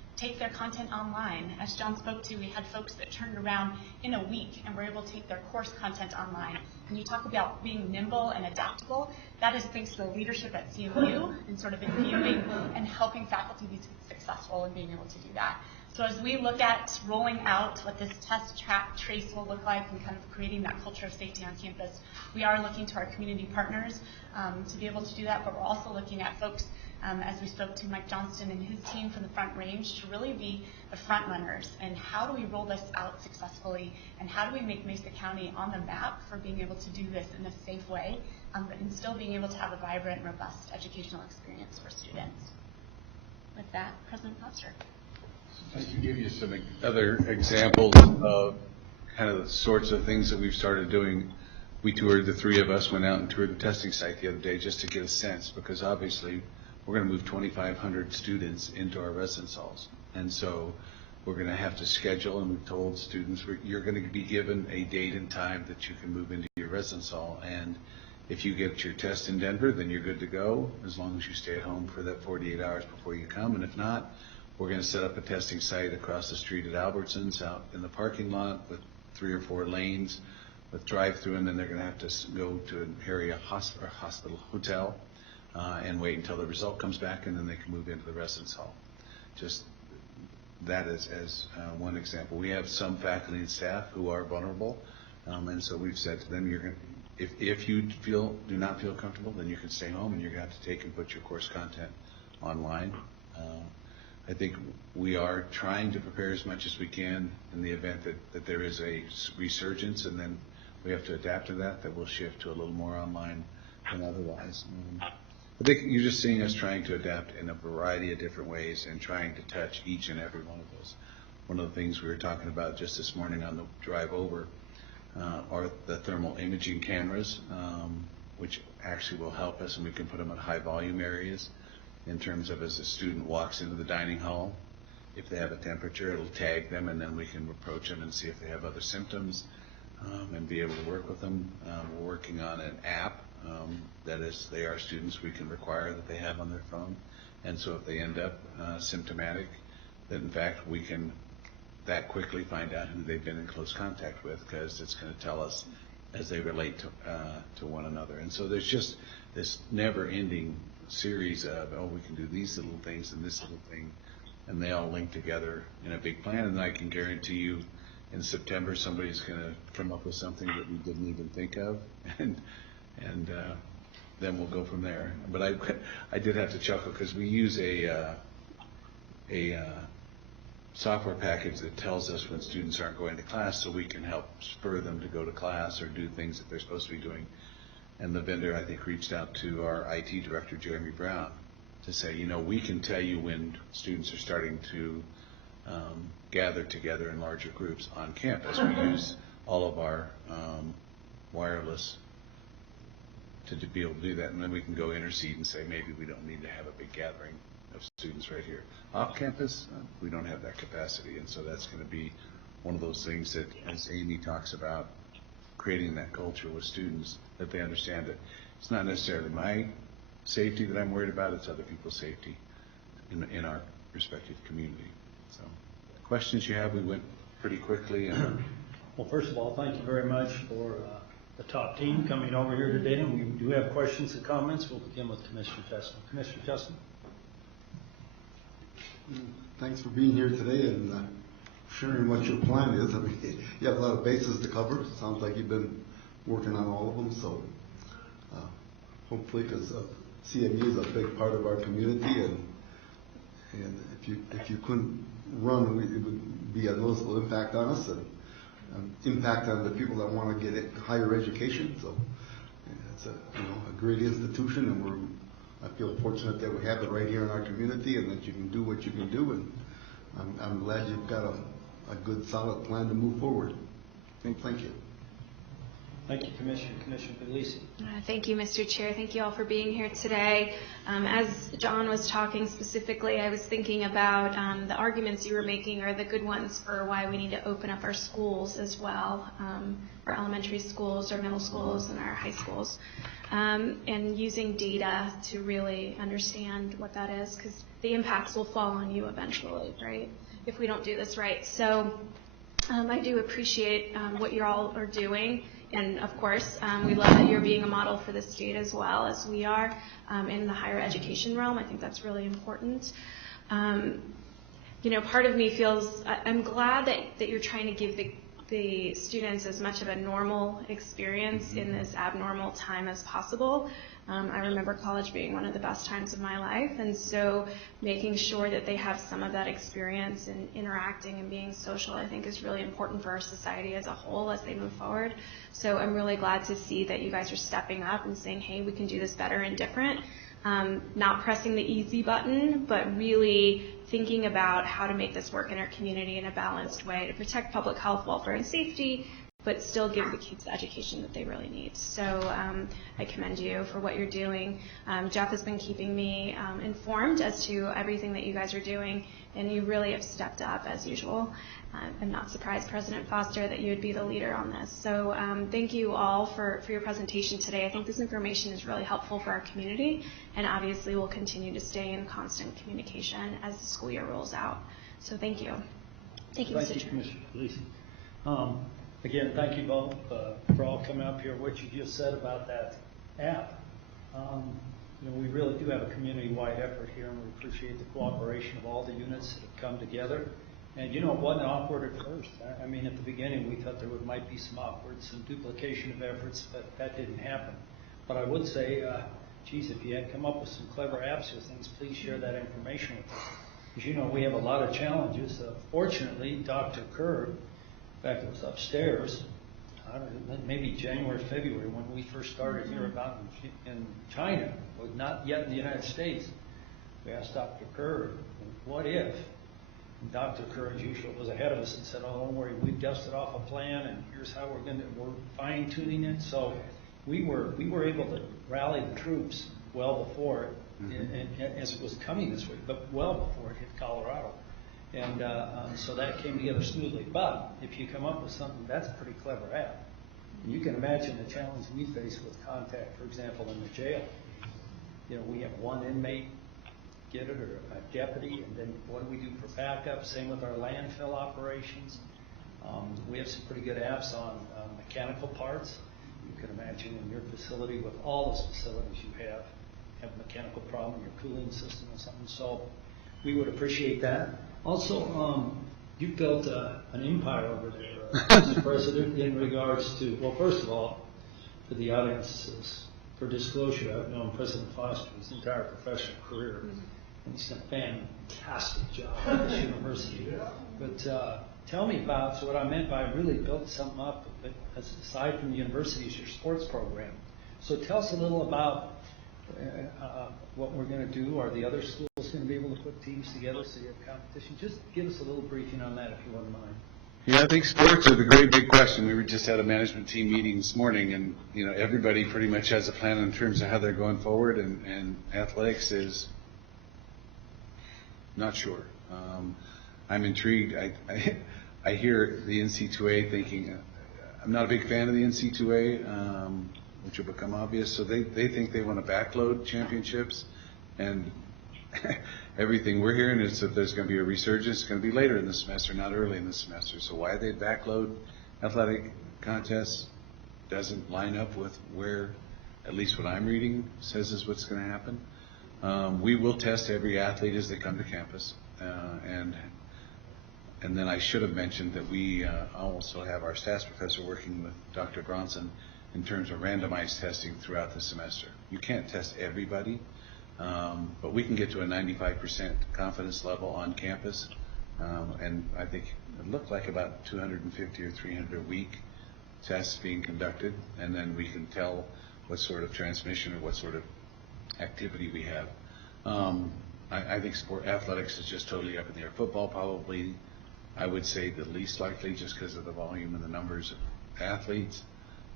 take their content online. As John spoke to, we had folks that turned around in a week and were able to take their course content online. And you talk about being nimble and adaptable, that is thanks to the leadership at CMU and sort of imbuing and helping faculty be successful in being able to do that. So as we look at rolling out what this test, track, trace will look like and kind of creating that culture of safety on campus, we are looking to our community partners to be able to do that, but we're also looking at folks, as we spoke to Mike Johnston and his team from the Front Range, to really be the front runners. And how do we roll this out successfully? And how do we make Mesa County on the map for being able to do this in a safe way, and still being able to have a vibrant, robust educational experience for students? With that, President Foster. I can give you some other examples of kind of the sorts of things that we've started doing. We toured, the three of us went out and toured the testing site the other day just to get a sense, because obviously we're going to move 2,500 students into our residence halls. And so we're going to have to schedule, and we've told students you're going to be given a date and time that you can move into your residence hall. And if you get your test in Denver, then you're good to go, as long as you stay at home for that 48 hours before you come. And if not, we're going to set up a testing site across the street at Albertsons out in the parking lot with 3 or 4 lanes with drive-through, and then they're going to have to go to an area hospital, hotel, and wait until the result comes back, and then they can move into the residence hall. Just that is as one example. We have some faculty and staff who are vulnerable, and so we've said to them, you're going to, if you do not feel comfortable, then you can stay home, and you're going to have to take and put your course content online. I think we are trying to prepare as much as we can in the event that there is a resurgence, and then we have to adapt to that we'll shift to a little more online than otherwise. I think you're just seeing us trying to adapt in a variety of different ways and trying to touch each and every one of those. One of the things we were talking about just this morning on the drive over are the thermal imaging cameras, which actually will help us, and we can put them in high volume areas. In terms of as a student walks into the dining hall, if they have a temperature, it'll tag them, and then we can approach them and see if they have other symptoms and be able to work with them. We're working on an app that is, they are students, we can require that they have on their phone. And so if they end up symptomatic, then in fact we can that quickly find out who they've been in close contact with, because it's going to tell us as they relate to one another. And so there's just this never-ending series of, we can do these little things and this little thing, and they all link together in a big plan. And I can guarantee you in September somebody's going to come up with something that we didn't even think of, and then we'll go from there. But I did have to chuckle because we use a software package that tells us when students aren't going to class, so we can help spur them to go to class or do things that they're supposed to be doing. And the vendor, I think, reached out to our IT director, Jeremy Brown, to say, we can tell you when students are starting to gather together in larger groups on campus. We use all of our wireless to be able to do that, and then we can go intercede and say, maybe we don't need to have a big gathering of students right here. Off campus, we don't have that capacity, and so that's going to be one of those things that, as Amy talks about, creating that culture with students, that they understand that it's not necessarily my safety that I'm worried about, it's other people's safety in our respective community. So, questions you have? We went pretty quickly. Well, first of all, thank you very much for the top team coming over here today. And we do have questions and comments. We'll begin with Commissioner Justin. Commissioner Justin. Thanks for being here today and sharing what your plan is. I mean, you have a lot of bases to cover. Sounds like you've been working on all of them. So hopefully, because CMU is a big part of our community, and if you couldn't run, it would be a noticeable impact on us and impact on the people that want to get higher education. So it's a great institution, and I feel fortunate that we have it right here in our community, and that you can do what you can do. And I'm glad you've got a good, solid plan to move forward. Thank you. Thank you, Commissioner. Commissioner Felici. Thank you, Mr. Chair. Thank you all for being here today. As John was talking specifically, I was thinking about the arguments you were making are the good ones for why we need to open up our schools as well, our elementary schools, our middle schools, and our high schools, and using data to really understand what that is, because the impacts will fall on you eventually, right, if we don't do this right. So I do appreciate what you all are doing. And of course, we love that you're being a model for the state as well as we are in the higher education realm. I think that's really important. Part of me feels, I'm glad that you're trying to give the students as much of a normal experience in this abnormal time as possible. I remember college being one of the best times of my life, and so making sure that they have some of that experience in interacting and being social, I think, is really important for our society as a whole as they move forward. So I'm really glad to see that you guys are stepping up and saying, hey, we can do this better and different. Not pressing the easy button, but really thinking about how to make this work in our community in a balanced way to protect public health, welfare, and safety, but still give the kids the education that they really need. So I commend you for what you're doing. Jeff has been keeping me informed as to everything that you guys are doing, and you really have stepped up as usual. I'm not surprised, President Foster, that you would be the leader on this. So thank you all for your presentation today. I think this information is really helpful for our community, and obviously we'll continue to stay in constant communication as the school year rolls out. So thank you. Thank you, Mr. Chair. Commissioner Felici. Again, thank you both for all coming up here. What you just said about that app, we really do have a community-wide effort here, and we appreciate the cooperation of all the units that have come together. And it wasn't awkward at first. I mean, at the beginning, we thought there might be some duplication of efforts, but that didn't happen. But I would say, if you had come up with some clever apps or things, please share that information with us. Because we have a lot of challenges. Fortunately, Dr. Kerr, in fact, it was upstairs, I don't know, maybe January, February, when we first started here about in China, was not yet in the United States. We asked Dr. Kerr, what if? And Dr. Kerr, as usual, was ahead of us and said, oh, don't worry, we've dusted off a plan, and here's how we're fine-tuning it. So we were able to rally the troops well before it, and as it was coming this way, but well before it hit Colorado. And so that came together smoothly. But if you come up with something, that's a pretty clever app. And you can imagine the challenge we face with contact, for example, in the jail. We have one inmate get it, or a deputy, and then what do we do for backup? Same with our landfill operations. We have some pretty good apps on mechanical parts. You can imagine in your facility, with all those facilities you have a mechanical problem, your cooling system or something. So we would appreciate that. Also, you built an empire over there, Mr. President, in regards to, well, first of all, for the audiences, for disclosure, I've known President Foster his entire professional career. And he's done a fantastic job at this university. But tell me about, so what I meant by really built something up, aside from the university, is your sports program. So tell us a little about what we're going to do. Are the other schools going to be able to put teams together so you have competition? Just give us a little briefing on that, if you wouldn't mind. Yeah, I think sports are the great big question. We just had a management team meeting this morning, and everybody pretty much has a plan in terms of how they're going forward, and athletics is not sure. I'm intrigued. I hear the NC2A thinking, I'm not a big fan of the NC2A, which will become obvious. So they think they want to backload championships, and everything we're hearing is that there's going to be a resurgence. It's going to be later in the semester, not early in the semester. So why they backload athletic contests doesn't line up with where, at least what I'm reading, says is what's going to happen. We will test every athlete as they come to campus, and then I should have mentioned that we also have our stats professor working with Dr. Bronson in terms of randomized testing throughout the semester. You can't test everybody, but we can get to a 95% confidence level on campus, and I think it looked like about 250 or 300 a week tests being conducted, and then we can tell what sort of transmission or what sort of activity we have. I think athletics is just totally up in the air. Football probably, I would say, the least likely, just because of the volume and the numbers of athletes.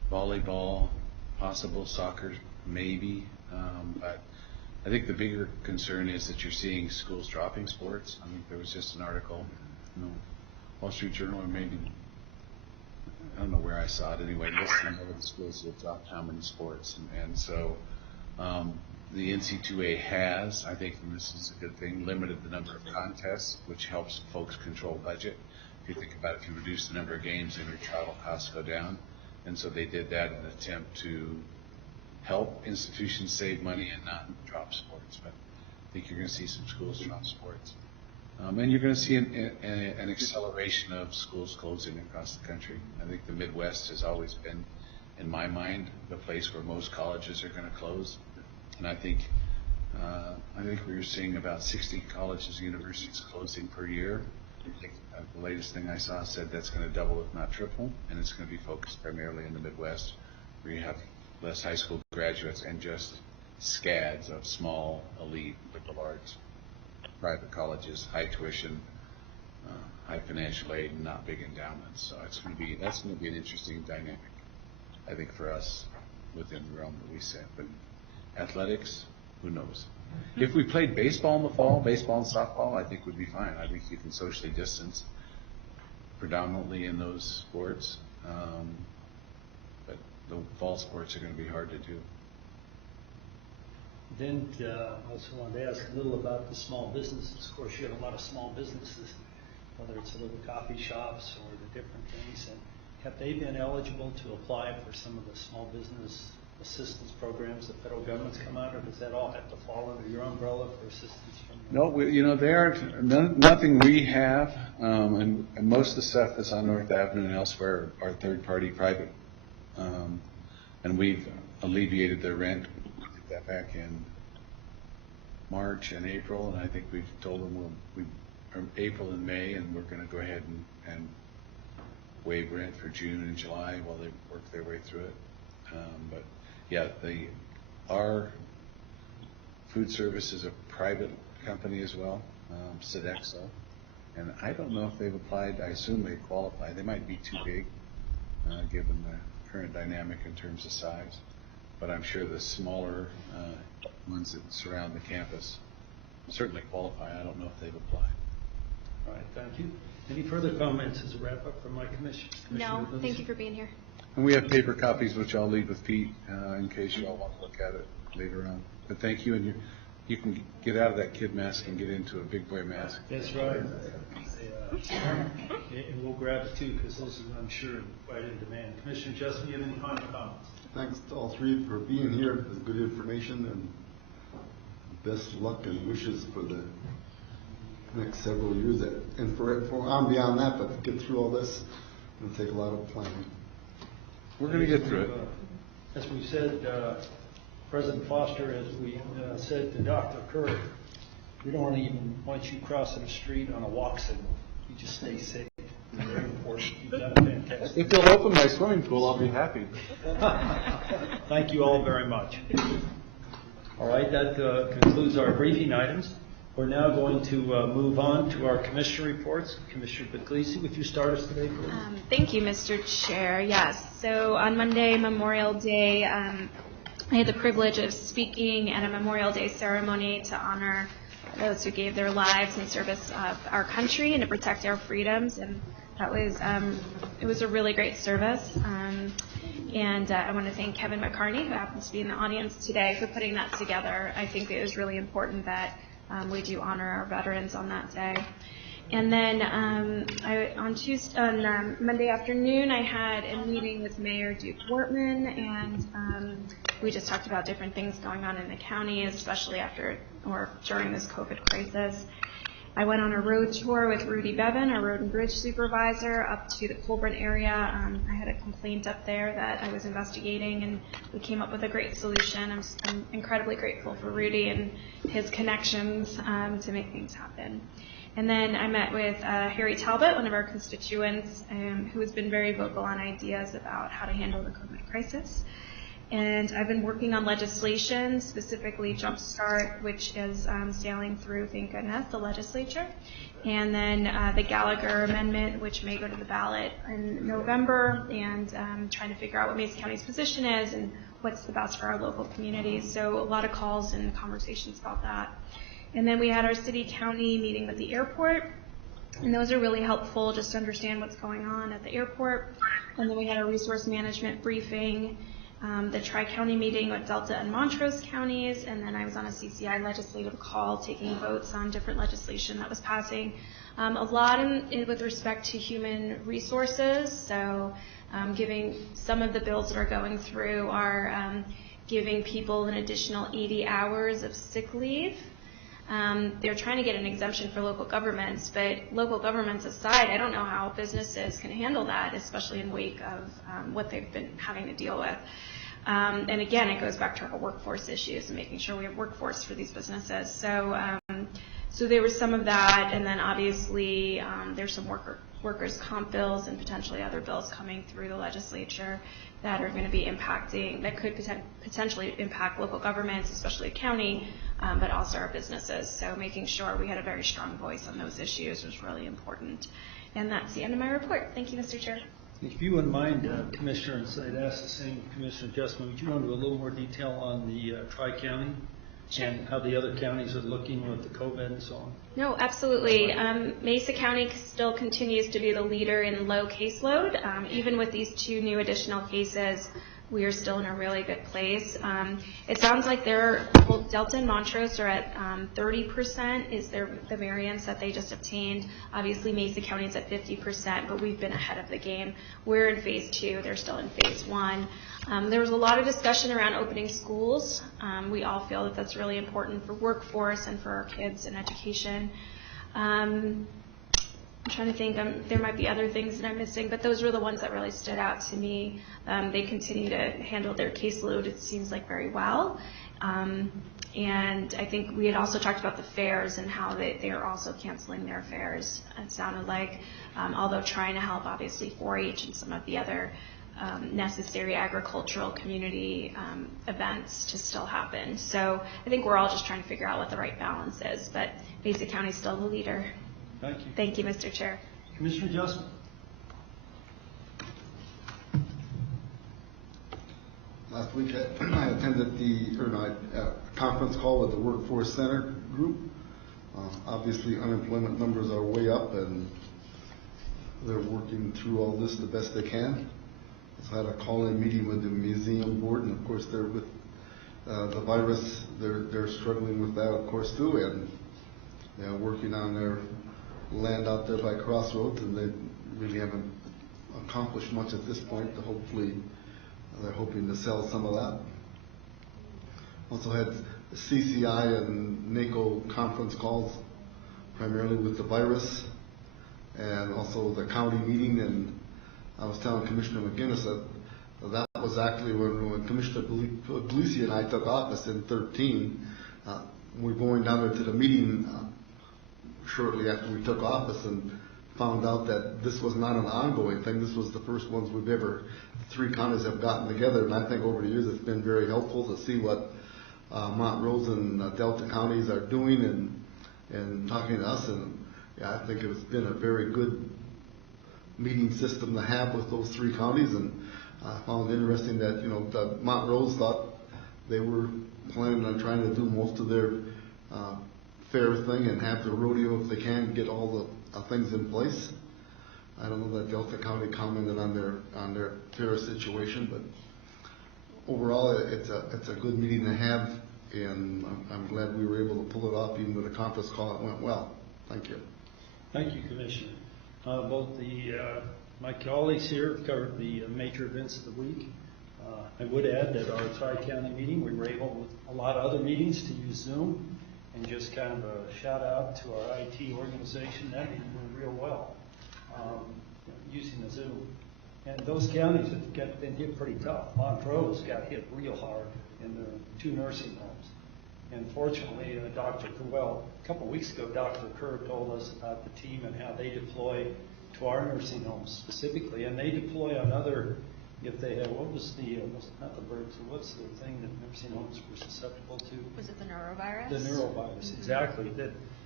volleyball, possible soccer, maybe. But I think the bigger concern is that you're seeing schools dropping sports. I think there was just an article, Wall Street Journal, or maybe, I don't know where I saw it anyway, listing all of the schools that have dropped how many sports. And so the NC2A has, I think, and this is a good thing, limited the number of contests, which helps folks control budget. If you think about it, if you reduce the number of games, then your travel costs go down. And so they did that in an attempt to help institutions save money and not drop sports. But I think you're going to see some schools drop sports. And you're going to see an acceleration of schools closing across the country. I think the Midwest has always been, in my mind, the place where most colleges are going to close. And I think we're seeing about 60 colleges and universities closing per year. I think the latest thing I saw said that's going to double, if not triple, and it's going to be focused primarily in the Midwest, where you have less high school graduates and just scads of small, elite, liberal arts, private colleges, high tuition, high financial aid, and not big endowments. So that's going to be an interesting dynamic, I think, for us within the realm that we set. But athletics, who knows? If we played baseball in the fall, baseball and softball, I think would be fine. I think you can socially distance predominantly in those sports. But the fall sports are going to be hard to do. Then I also wanted to ask a little about the small businesses. Of course, you have a lot of small businesses, whether it's the little coffee shops or the different things. And have they been eligible to apply for some of the small business assistance programs the federal government's come out, or does that all have to fall under your umbrella for assistance from you? No, there aren't nothing we have, and most of the stuff that's on North Avenue and elsewhere are third-party private, and we've alleviated their rent. We did that back in March and April, and I think we've told them April and May, and we're going to go ahead and waive rent for June and July while they work their way through it. But yeah, our food service is a private company as well, Sodexo, and I don't know if they've applied. I assume they qualify. They might be too big, given the current dynamic in terms of size, but I'm sure the smaller ones that surround the campus certainly qualify. I don't know if they've applied. All right, thank you. Any further comments as a wrap-up from my commission? No, thank you for being here. And we have paper copies, which I'll leave with Pete in case you all want to look at it later on. But thank you, and you can get out of that kid mask and get into a big boy mask. That's right. And we'll grab it too, because those are, I'm sure, quite in demand. Commissioner Justin, you have any final comments? Thanks to all three for being here. It's good information, and best luck and wishes for the next several years. And for on beyond that, but to get through all this, it'll take a lot of planning. We're going to get through it. As we said, President Foster, as we said to Dr. Curry, we don't want to even want you crossing the street on a walk signal. You just stay safe. It's very important. You've done fantastic. If they'll open my swimming pool, I'll be happy. Thank you all very much. All right, that concludes our briefing items. We're now going to move on to our commissioner reports. Commissioner Puglisi, would you start us today, please? Thank you, Mr. Chair. Yes. So on Monday, Memorial Day, I had the privilege of speaking at a Memorial Day ceremony to honor those who gave their lives in service of our country and to protect our freedoms. And that was it was a really great service. And I want to thank Kevin McCarney, who happens to be in the audience today, for putting that together. I think it was really important that we do honor our veterans on that day. And then on Monday afternoon, I had a meeting with Mayor Duke Wortman, and we just talked about different things going on in the county, especially after or during this COVID crisis. I went on a road tour with Rudy Bevan, our road and bridge supervisor, up to the Colburn area. I had a complaint up there that I was investigating, and we came up with a great solution. I'm incredibly grateful for Rudy and his connections to make things happen. And then I met with Harry Talbot, one of our constituents, who has been very vocal on ideas about how to handle the COVID crisis. And I've been working on legislation, specifically Jumpstart, which is sailing through, thank goodness, the legislature. and then the Gallagher Amendment, which may go to the ballot in November, and trying to figure out what Mesa County's position is and what's the best for our local communities. So a lot of calls and conversations about that. And then we had our city-county meeting with the airport, and those are really helpful just to understand what's going on at the airport. And then we had a resource management briefing, the Tri-County meeting with Delta and Montrose counties, and then I was on a CCI legislative call taking votes on different legislation that was passing. A lot with respect to human resources, so giving some of the bills that are going through are giving people an additional 80 hours of sick leave. They're trying to get an exemption for local governments, but local governments aside, I don't know how businesses can handle that, especially in wake of what they've been having to deal with. And again, it goes back to our workforce issues and making sure we have workforce for these businesses. So there was some of that, and then obviously there's some workers' comp bills and potentially other bills coming through the legislature that are going to be impacting, that could potentially impact local governments, especially the county, but also our businesses. So making sure we had a very strong voice on those issues was really important. And that's the end of my report. Thank you, Mr. Chair. If you wouldn't mind, Commissioner, and I'd ask the same Commissioner Justman, would you go into a little more detail on the Tri-County and how the other counties are looking with the COVID and so on? No, absolutely. Mesa County still continues to be the leader in low caseload. Even with these 2 new additional cases, we are still in a really good place. It sounds like Delta and Montrose are at 30% is the variance that they just obtained. Obviously, Mesa County is at 50%, but we've been ahead of the game. We're in phase 2. They're still in phase 1. There was a lot of discussion around opening schools. We all feel that that's really important for workforce and for our kids and education. I'm trying to think, there might be other things that I'm missing, but those were the ones that really stood out to me. They continue to handle their caseload, it seems like, very well. And I think we had also talked about the fairs and how they are also canceling their fairs. It sounded like, although trying to help, obviously, 4-H and some of the other necessary agricultural community events to still happen. So I think we're all just trying to figure out what the right balance is, but Mesa County is still the leader. Thank you. Thank you, Mr. Chair. Commissioner Justman. Last week I attended a conference call with the Workforce Center group. Obviously, unemployment numbers are way up, and they're working through all this the best they can. So I had a call-in meeting with the museum board, and of course they're with the virus. They're struggling with that, of course, too, and they're working on their land out there by Crossroads, and they really haven't accomplished much at this point. Hopefully, they're hoping to sell some of that. Also had CCI and NACO conference calls, primarily with the virus, and also the county meeting. And I was telling Commissioner McGinnis that was actually when Commissioner Gleason and I took office in 2013. We're going down there to the meeting shortly after we took office and found out that this was not an ongoing thing. This was the first ones we've ever, 3 counties have gotten together, and I think over the years it's been very helpful to see what Montrose and Delta counties are doing and talking to us, and yeah, I think it's been a very good meeting system to have with those 3 counties, and I found it interesting that, the Montrose thought they were planning on trying to do most of their fair thing and have the rodeo if they can, get all the things in place. I don't know that Delta County commented on their fair situation, but overall it's a good meeting to have, and I'm glad we were able to pull it off. Even with a conference call, it went well. Thank you. Thank you, Commissioner. Both my colleagues here have covered the major events of the week. I would add that our Tri-County meeting, we were able, with a lot of other meetings, to use Zoom. And just kind of a shout out to our IT organization, that meeting went real well, using the Zoom. And those counties have been hit pretty tough. Montrose got hit real hard in the 2 nursing homes. And fortunately, a couple of weeks ago, Dr. Kerr told us about the team and how they deploy to our nursing homes specifically. And they deploy on other, if they have, what was the, not the birds, what's the thing that nursing homes were susceptible to? Was it the norovirus? The norovirus, exactly. That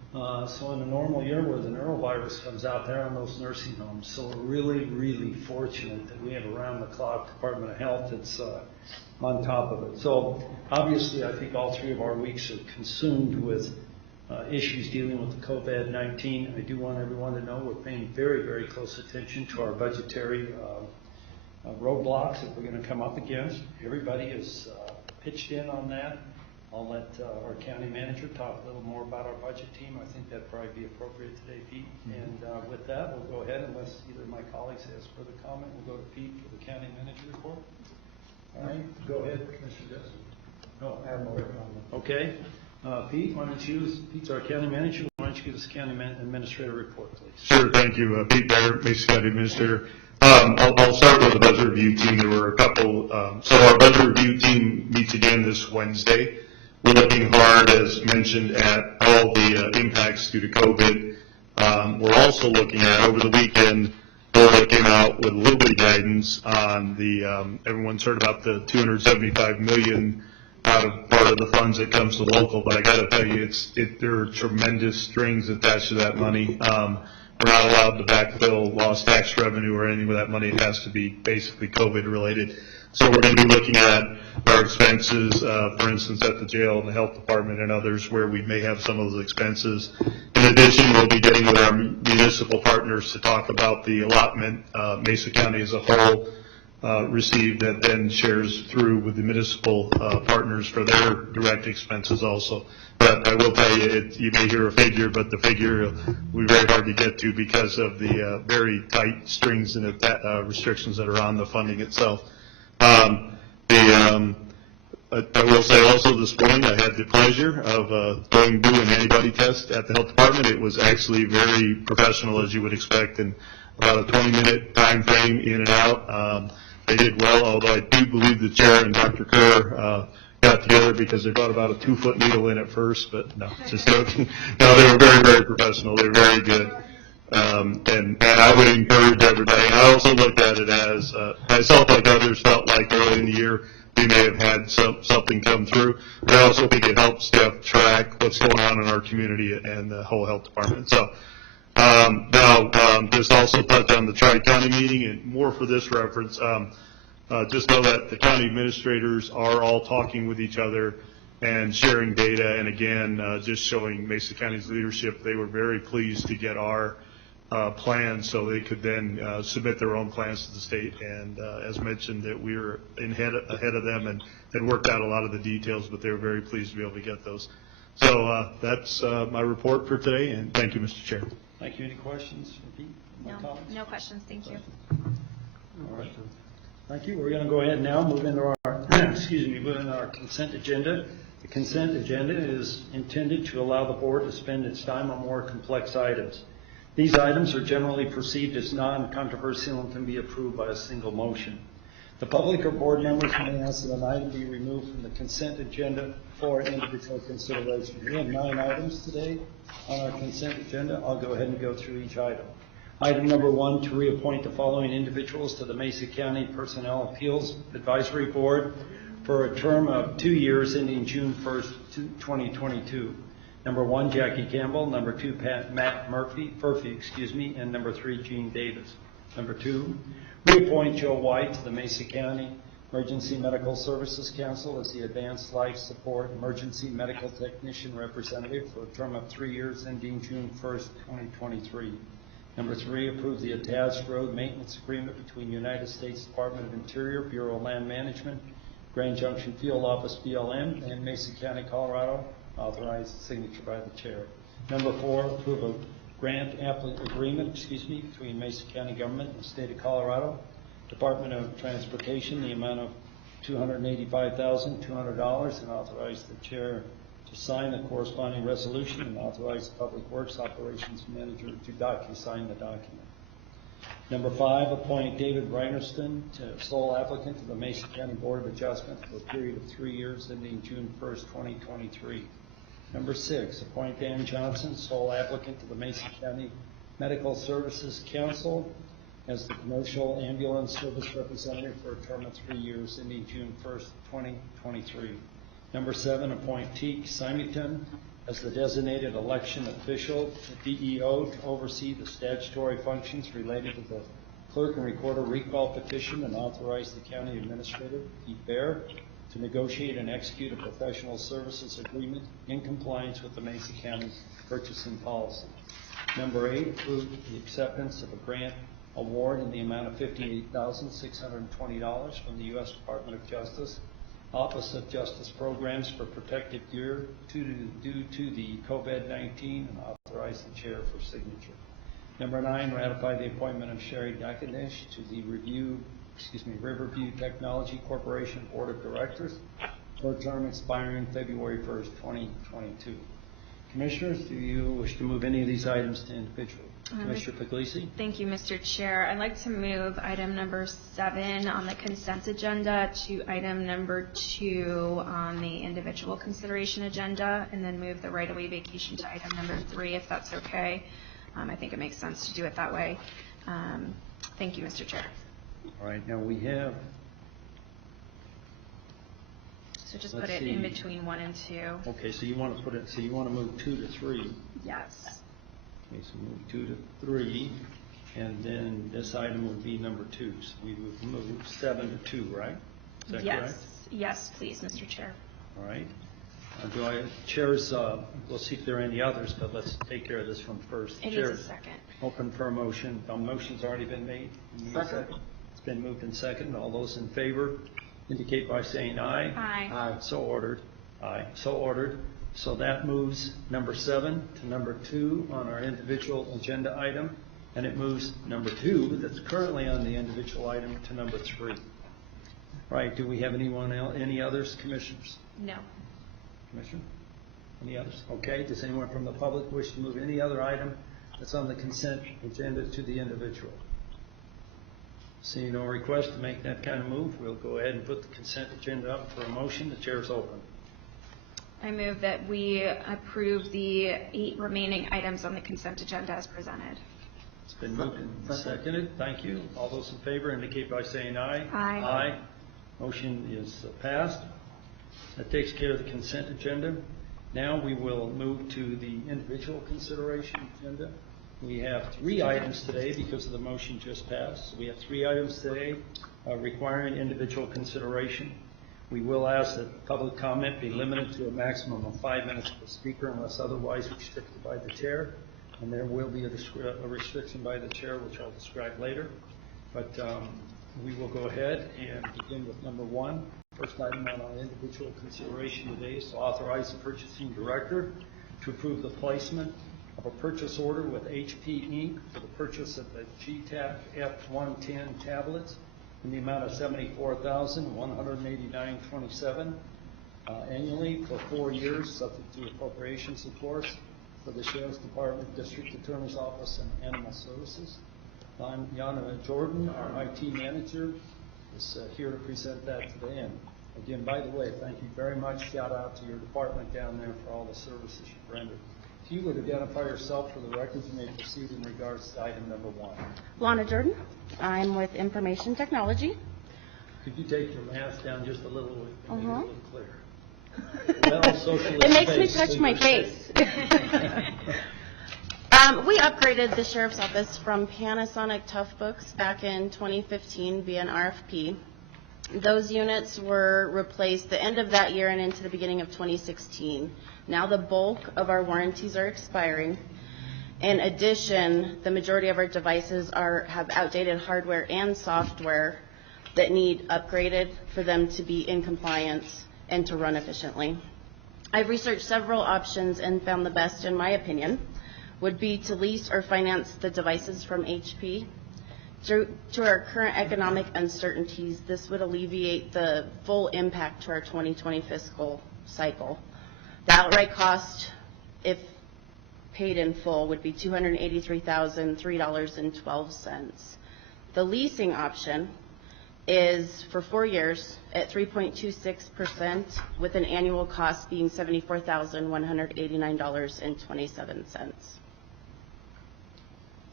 So in a normal year where the neurovirus comes out there on those nursing homes, so we're really, really fortunate that we have around-the-clock Department of Health that's on top of it. So obviously, I think all 3 of our weeks are consumed with issues dealing with the COVID-19. I do want everyone to know we're paying very, very close attention to our budgetary roadblocks that we're going to come up against. Everybody is pitched in on that. I'll let our county manager talk a little more about our budget team. I think that'd probably be appropriate today, Pete. And with that, we'll go ahead, unless either of my colleagues has further comment, we'll go to Pete for the county manager report. All right, go ahead, Commissioner Justin. No, I have no comment. Okay. Pete, why don't you, Pete's our county manager, why don't you give us a county administrator report, please? Sure, thank you. Pete Bear, Mesa County Administrator. I'll start with the budget review team. There were a couple, so our budget review team meets again this Wednesday. We're looking hard, as mentioned, at all the impacts due to COVID. We're also looking at, over the weekend, Florida came out with a little bit of guidance on the, everyone's heard about the $275 million out of part of the funds that comes to local, but I got to tell you, there are tremendous strings attached to that money. We're not allowed to backfill lost tax revenue or anything with that money. It has to be basically COVID related. So we're going to be looking at our expenses, for instance, at the jail and the health department and others where we may have some of those expenses. In addition, we'll be getting with our municipal partners to talk about the allotment Mesa County as a whole received that then shares through with the municipal partners for their direct expenses also. But I will tell you, you may hear a figure, but the figure will be very hard to get to because of the very tight strings and restrictions that are on the funding itself. I will say also this morning I had the pleasure of going to do an antibody test at the health department. It was actually very professional, as you would expect, and about a 20-minute time frame in and out. They did well, although I do believe the chair and Dr. Kerr got together because they brought about a 2-foot needle in at first, but no, just joking. No, they were very, very professional. They were very good. And I would encourage everybody. And I also looked at it as myself, like others, felt like early in the year we may have had something come through. But I also think it helps to track what's going on in our community and the whole health department. So now, just also touch on the Tri-County meeting, and more for this reference. Just know that the county administrators are all talking with each other and sharing data, and again, just showing Mesa County's leadership. They were very pleased to get our plans so they could then submit their own plans to the state. And as mentioned, that we were ahead of them and had worked out a lot of the details, but they were very pleased to be able to get those. So that's my report for today, and thank you, Mr. Chair. Thank you. Any questions for Pete? No questions. Thank you. All right. Thank you. We're going to go ahead now, move into our move into our consent agenda. The consent agenda is intended to allow the board to spend its time on more complex items. These items are generally perceived as non-controversial and can be approved by a single motion. The public or board members may ask that an item be removed from the consent agenda for individual consideration. We have 9 items today on our consent agenda. I'll go ahead and go through each item. Item number 1, to reappoint the following individuals to the Mesa County Personnel Appeals Advisory Board for a term of 2 years ending June 1st, 2022. Number 1, Jackie Campbell. Number 2, Matt Murphy, and number 3, Gene Davis. Number 2, reappoint Joe White to the Mesa County Emergency Medical Services Council as the Advanced Life Support Emergency Medical Technician Representative for a term of 3 years ending June 1st, 2023. Number 3, approve the attached road maintenance agreement between United States Department of Interior, Bureau of Land Management, Grand Junction Field Office BLM, and Mesa County, Colorado. Authorized signature by the chair. Number 4, approve a grant agreement between Mesa County government and the state of Colorado, Department of Transportation, the amount of $285,200, and authorize the chair to sign the corresponding resolution and authorize the Public Works Operations Manager to sign the document. Number 5, appoint David Reinerston to sole applicant to the Mesa County Board of Adjustment for a period of 3 years ending June 1st, 2023. Number 6, appoint Dan Johnson, sole applicant to the Mesa County Medical Services Council as the Commercial Ambulance Service Representative for a term of 3 years ending June 1st, 2023. Number 7, appoint Teek Symington, as the designated election official, the DEO, to oversee the statutory functions related to the clerk and recorder recall petition, and authorize the county administrator, Keith Bear, to negotiate and execute a professional services agreement in compliance with the Mesa County purchasing policy. Number 8, approve the acceptance of a grant award in the amount of $58,620 from the U.S. Department of Justice, Office of Justice Programs for protective gear due to the COVID-19, and authorize the chair for signature. Number 9, ratify the appointment of Sherry Dackenish to the Riverview Technology Corporation Board of Directors for a term expiring February 1st, 2022. Commissioners, do you wish to move any of these items to individual? Commissioner Puglisi? Thank you, Mr. Chair. I'd like to move item number 7 on the consent agenda to item number 2 on the individual consideration agenda, and then move the right-of-way vacation to item number 3, if that's okay. I think it makes sense to do it that way. Thank you, Mr. Chair. All right, now we have. So just put it in between 1 and 2. Okay, so you want to put it. So you want to move 2 to 3. Yes. Okay, so move 2 to 3, and then this item would be number 2. So we would move 7 to 2, right? Is that correct? Yes, please, Mr. Chair. All right. We'll see if there are any others, but let's take care of this one first. It needs a second. Open for a motion. The motion's already been made. Second. It's been moved and seconded. All those in favor indicate by saying aye. Aye. Aye. So ordered. Aye. So ordered. So that moves number 7 to number 2 on our individual agenda item, and it moves number 2 that's currently on the individual item to number 3. Right. Do we have anyone else? Any others, commissioners? No. Commissioner? Any others? Okay. Does anyone from the public wish to move any other item that's on the consent agenda to the individual? Seeing no request to make that kind of move, we'll go ahead and put the consent agenda up for a motion. The chair is open. I move that we approve the 8 remaining items on the consent agenda as presented. It's been moved and seconded. Thank you. All those in favor indicate by saying aye. Aye. Aye. Motion is passed. That takes care of the consent agenda. Now we will move to the individual consideration agenda. We have 3 items today because of the motion just passed. We have 3 items today requiring individual consideration. We will ask that public comment be limited to a maximum of 5 minutes per speaker unless otherwise restricted by the chair. And there will be a restriction by the chair, which I'll describe later. But we will go ahead and begin with number 1. First item on our individual consideration today is to authorize the purchasing director to approve the placement of a purchase order with HP Inc. for the purchase of the GTAC F110 tablets in the amount of $74,189.27 annually for 4 years, subject to appropriations, of course, for the Sheriff's Department, District Attorney's Office, and Animal Services. Yana Jordan, our IT manager, is here to present that today. And again, by the way, thank you very much. Shout out to your department down there for all the services you've rendered. If you would identify yourself for the record, you may proceed in regards to item number 1. Lana Jordan. I'm with Information Technology. Could you take your mask down just a little bit, make it a little clearer? Well, socialist It makes me face, touch so my you're face. safe. We upgraded the sheriff's office from Panasonic Toughbooks back in 2015 via an RFP. Those units were replaced the end of that year and into the beginning of 2016. Now the bulk of our warranties are expiring. In addition, the majority of our devices have outdated hardware and software that need upgraded for them to be in compliance and to run efficiently. I've researched several options and found the best, in my opinion, would be to lease or finance the devices from HP. Due to our current economic uncertainties, this would alleviate the full impact to our 2020 fiscal cycle. The outright cost, if paid in full, would be $283,003.12. The leasing option is for 4 years at 3.26%, with an annual cost being $74,189.27.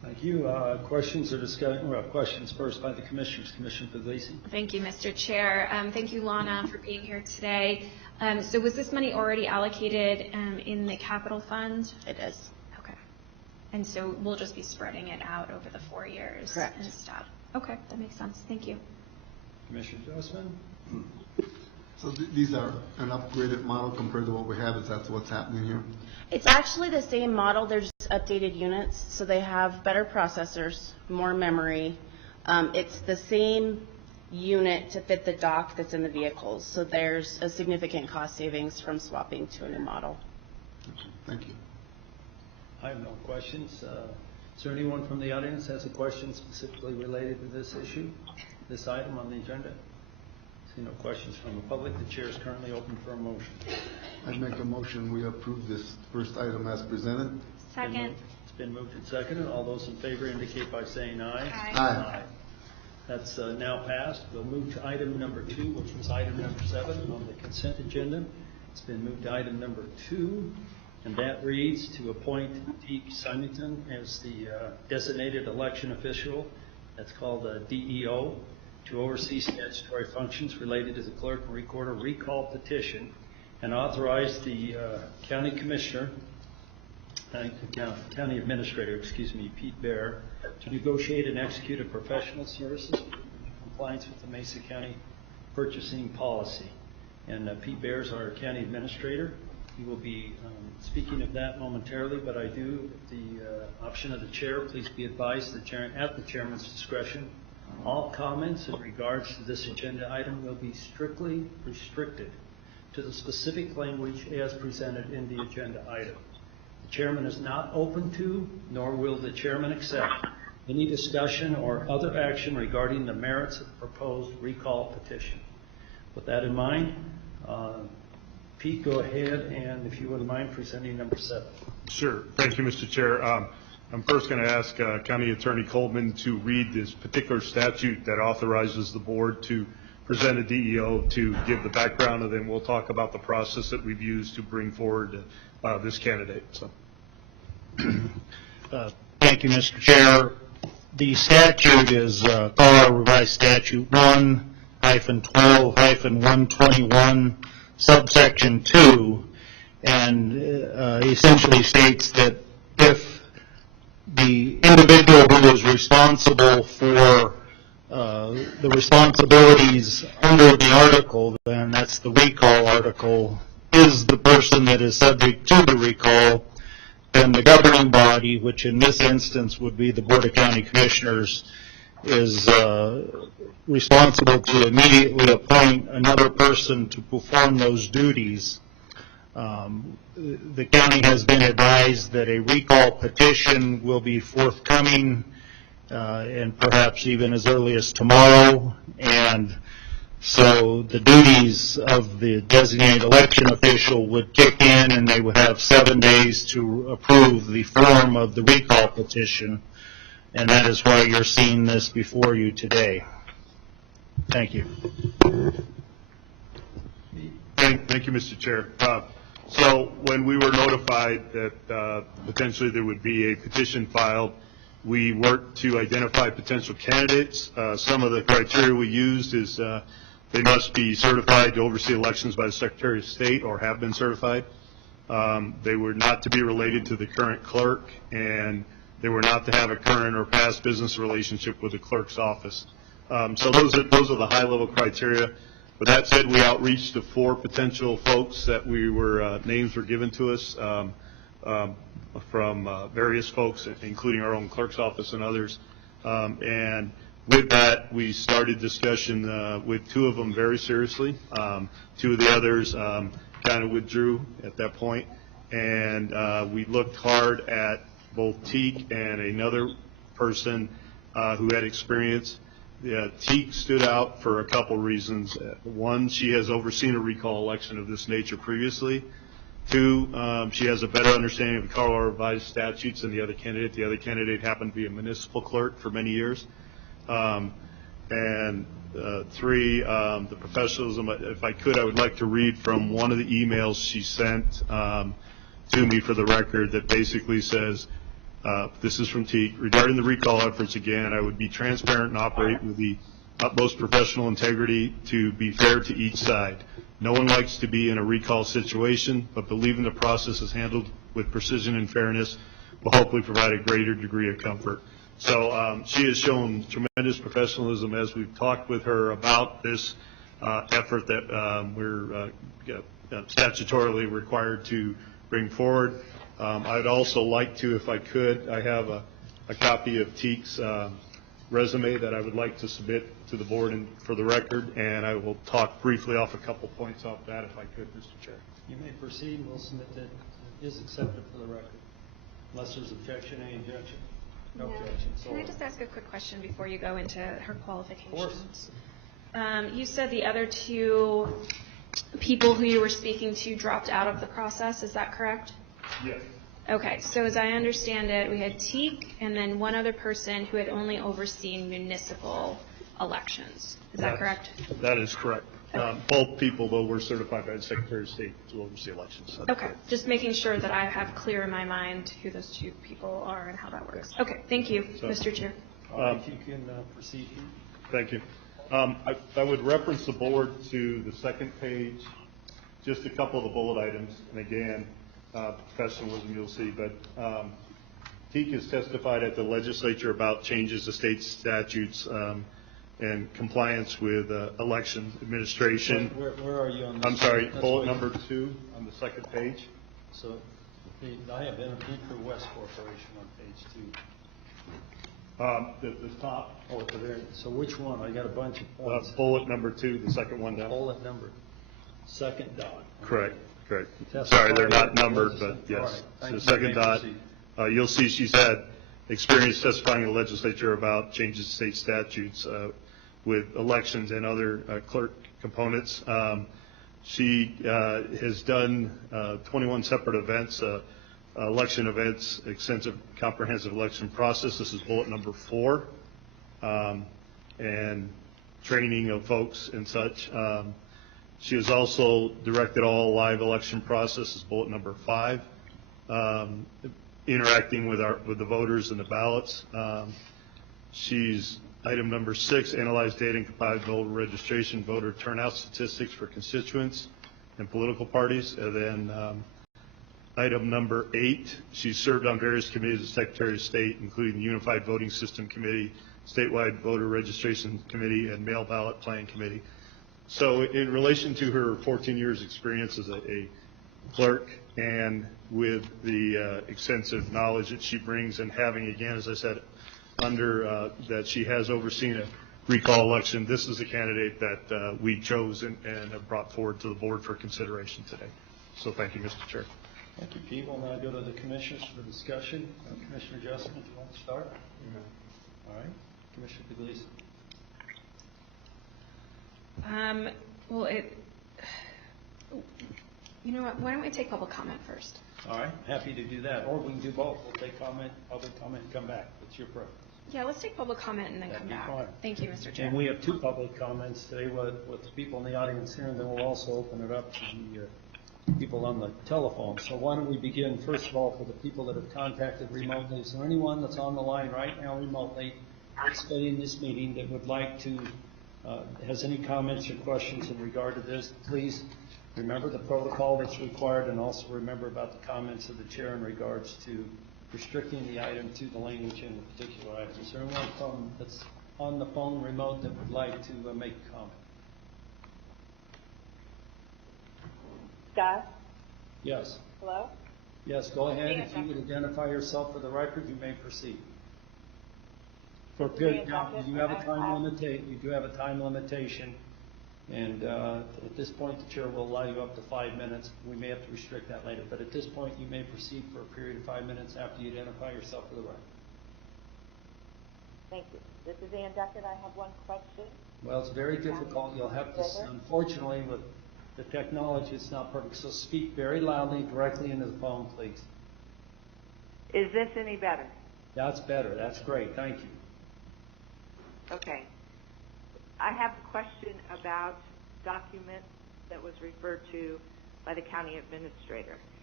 Thank you. Questions or discussion? Well, questions first by the commissioners. Commissioner Puglisi. Thank you, Mr. Chair. Thank you, Lana, for being here today. So was this money already allocated in the capital fund? It is. Okay. And so we'll just be spreading it out over the 4 years. Correct. Instead. Okay, that makes sense. Thank you. Commissioner Josephson. So these are an upgraded model compared to what we have. Is that what's happening here? It's actually the same model. They're just updated units, so they have better processors, more memory. It's the same unit to fit the dock that's in the vehicles, so there's a significant cost savings from swapping to a new model. Thank you. I have no questions. Is there anyone from the audience has a question specifically related to this issue, this item on the agenda? See no questions from the public. The chair is currently open for a motion. I'd make a motion we approve this first item as presented. Second. It's been moved and seconded. All those in favor indicate by saying aye. Aye. Aye. That's now passed. We'll move to item number 2, which was item number 7 on the consent agenda. It's been moved to item number 2, and that reads to appoint Teague Symington as the designated election official. That's called a DEO, to oversee statutory functions related to the clerk and recorder recall petition, and authorize the county commissioner, county administrator, Pete Bear, to negotiate and execute a professional services in compliance with the Mesa County purchasing policy. And Pete Bear is our county administrator. He will be speaking of that momentarily, but I do, at the option of the chair, please be advised that at the chairman's discretion, all comments in regards to this agenda item will be strictly restricted to the specific language as presented in the agenda item. The chairman is not open to, nor will the chairman accept, any discussion or other action regarding the merits of the proposed recall petition. With that in mind, Pete, go ahead, and if you wouldn't mind presenting number 7. Sure. Thank you, Mr. Chair. I'm first going to ask County Attorney Coleman to read this particular statute that authorizes the board to present a DEO to give the background, and then we'll talk about the process that we've used to bring forward this candidate. So. Thank you, Mr. Chair. The statute is Colorado Revised Statute 1-12-121, subsection 2, and essentially states that if the individual who is responsible for the responsibilities under the article, and that's the recall article, is the person that is subject to the recall, then the governing body, which in this instance would be the Board of County Commissioners, is responsible to immediately appoint another person to perform those duties. The county has been advised that a recall petition will be forthcoming and perhaps even as early as tomorrow, and so the duties of the designated election official would kick in, and they would have 7 days to approve the form of the recall petition, and that is why you're seeing this before you today. Thank you. Thank you, Mr. Chair. So when we were notified that potentially there would be a petition filed, we worked to identify potential candidates. Some of the criteria we used is they must be certified to oversee elections by the Secretary of State or have been certified. They were not to be related to the current clerk, and they were not to have a current or past business relationship with the clerk's office. So those are the high-level criteria. With that said, we outreached to 4 potential folks that names were given to us from various folks, including our own clerk's office and others. And with that, we started discussion with 2 of them very seriously. 2 of the others kind of withdrew at that point. And we looked hard at both Teague and another person who had experience. Teague stood out for a couple reasons. 1, she has overseen a recall election of this nature previously. 2, she has a better understanding of the Colorado Revised Statutes than the other candidate. The other candidate happened to be a municipal clerk for many years. And 3, the professionalism. If I could, I would like to read from one of the emails she sent to me for the record that basically says, This is from Teak. Regarding the recall efforts, again, I would be transparent and operate with the utmost professional integrity to be fair to each side. No one likes to be in a recall situation, but believing the process is handled with precision and fairness will hopefully provide a greater degree of comfort. So she has shown tremendous professionalism as we've talked with her about this effort that we're statutorily required to bring forward. I'd also like to, if I could, I have a copy of Teak's resume that I would like to submit to the board and for the record, and I will talk briefly off a couple points off that if I could, Mr. Chair. You may proceed. We'll submit that it is accepted for the record. Unless there's objection, any objection? No objection. Can I just ask a quick question before you go into her qualifications? Of course. You said the other two people who you were speaking to dropped out of the process. Is that correct? Yes. Okay. So as I understand it, we had Teak and then one other person who had only overseen municipal elections. Is that correct? That is correct. Both people, though, were certified by the Secretary of State to oversee elections. Okay. Just making sure that I have clear in my mind who those two people are and how that works. Okay. Thank you, Mr. Chair. If you can proceed. Thank you. I would reference the board to the second page, just a couple of the bullet items. And again, professionalism you'll see, but Teak has testified at the legislature about changes to state statutes and compliance with election administration. Where are you on this? I'm sorry, bullet number 2 on the second page. So I have interviewed for West Corporation on page 2. The top. Oh, there. So which one? I got a bunch of points. Bullet number 2, the second one down. Bullet number, second dot. Correct. Sorry, they're not numbered, but yes. Right. So the second dot, you'll see she's had experience testifying in the legislature about changes to state statutes with elections and other clerk components. She has done 21 separate events, election events, extensive comprehensive election process. This is bullet number 4, and training of folks and such. She has also directed all live election processes, bullet number 5, interacting with the voters and the ballots. She's item number 6, analyzed data and compiled voter registration, voter turnout statistics for constituents and political parties. And then item number 8, she served on various committees as Secretary of State, including the Unified Voting System Committee, Statewide Voter Registration Committee, and Mail Ballot Plan Committee. So in relation to her 14 years experience as a clerk and with the extensive knowledge that she brings and having, again, as I said, under that she has overseen a recall election, this is a candidate that we chose and have brought forward to the board for consideration today. So thank you, Mr. Chair. Thank you, Pete. We'll now go to the commissioners for discussion. Commissioner Justin, if you want to start. All right. Commissioner Puglisi. Well, you know what? Why don't we take public comment first? All right. Happy to do that. Or we can do both. We'll take public comment, and come back. It's your preference. Yeah, let's take public comment and then come back. Fine. Thank you, Mr. Chair. And we have 2 public comments today with the people in the audience here, and then we'll also open it up to the people on the telephone. So why don't we begin, first of all, for the people that have contacted remotely. Is there anyone that's on the line right now remotely participating in this meeting that would like to, has any comments or questions in regard to this? Please remember the protocol that's required, and also remember about the comments of the chair in regards to restricting the item to the language in a particular item. Is there anyone that's on the phone remote that would like to make a comment? Scott? Yes. Hello? Yes, go ahead. If you would identify yourself for the record, you may proceed. For period, now, you do have a time limitation, and at this point, the chair will allow you up to 5 minutes. We may have to restrict that later, but at this point, you may proceed for a period of 5 minutes after you identify yourself for the record. Thank you. This is Ann Duckett. I have one question. Well, it's very difficult. You'll have to, unfortunately, with the technology, it's not perfect. So speak very loudly, directly into the phone, please. Is this any better? That's better. That's great. Thank you. Okay. I have a question about documents that was referred to by the county administrator.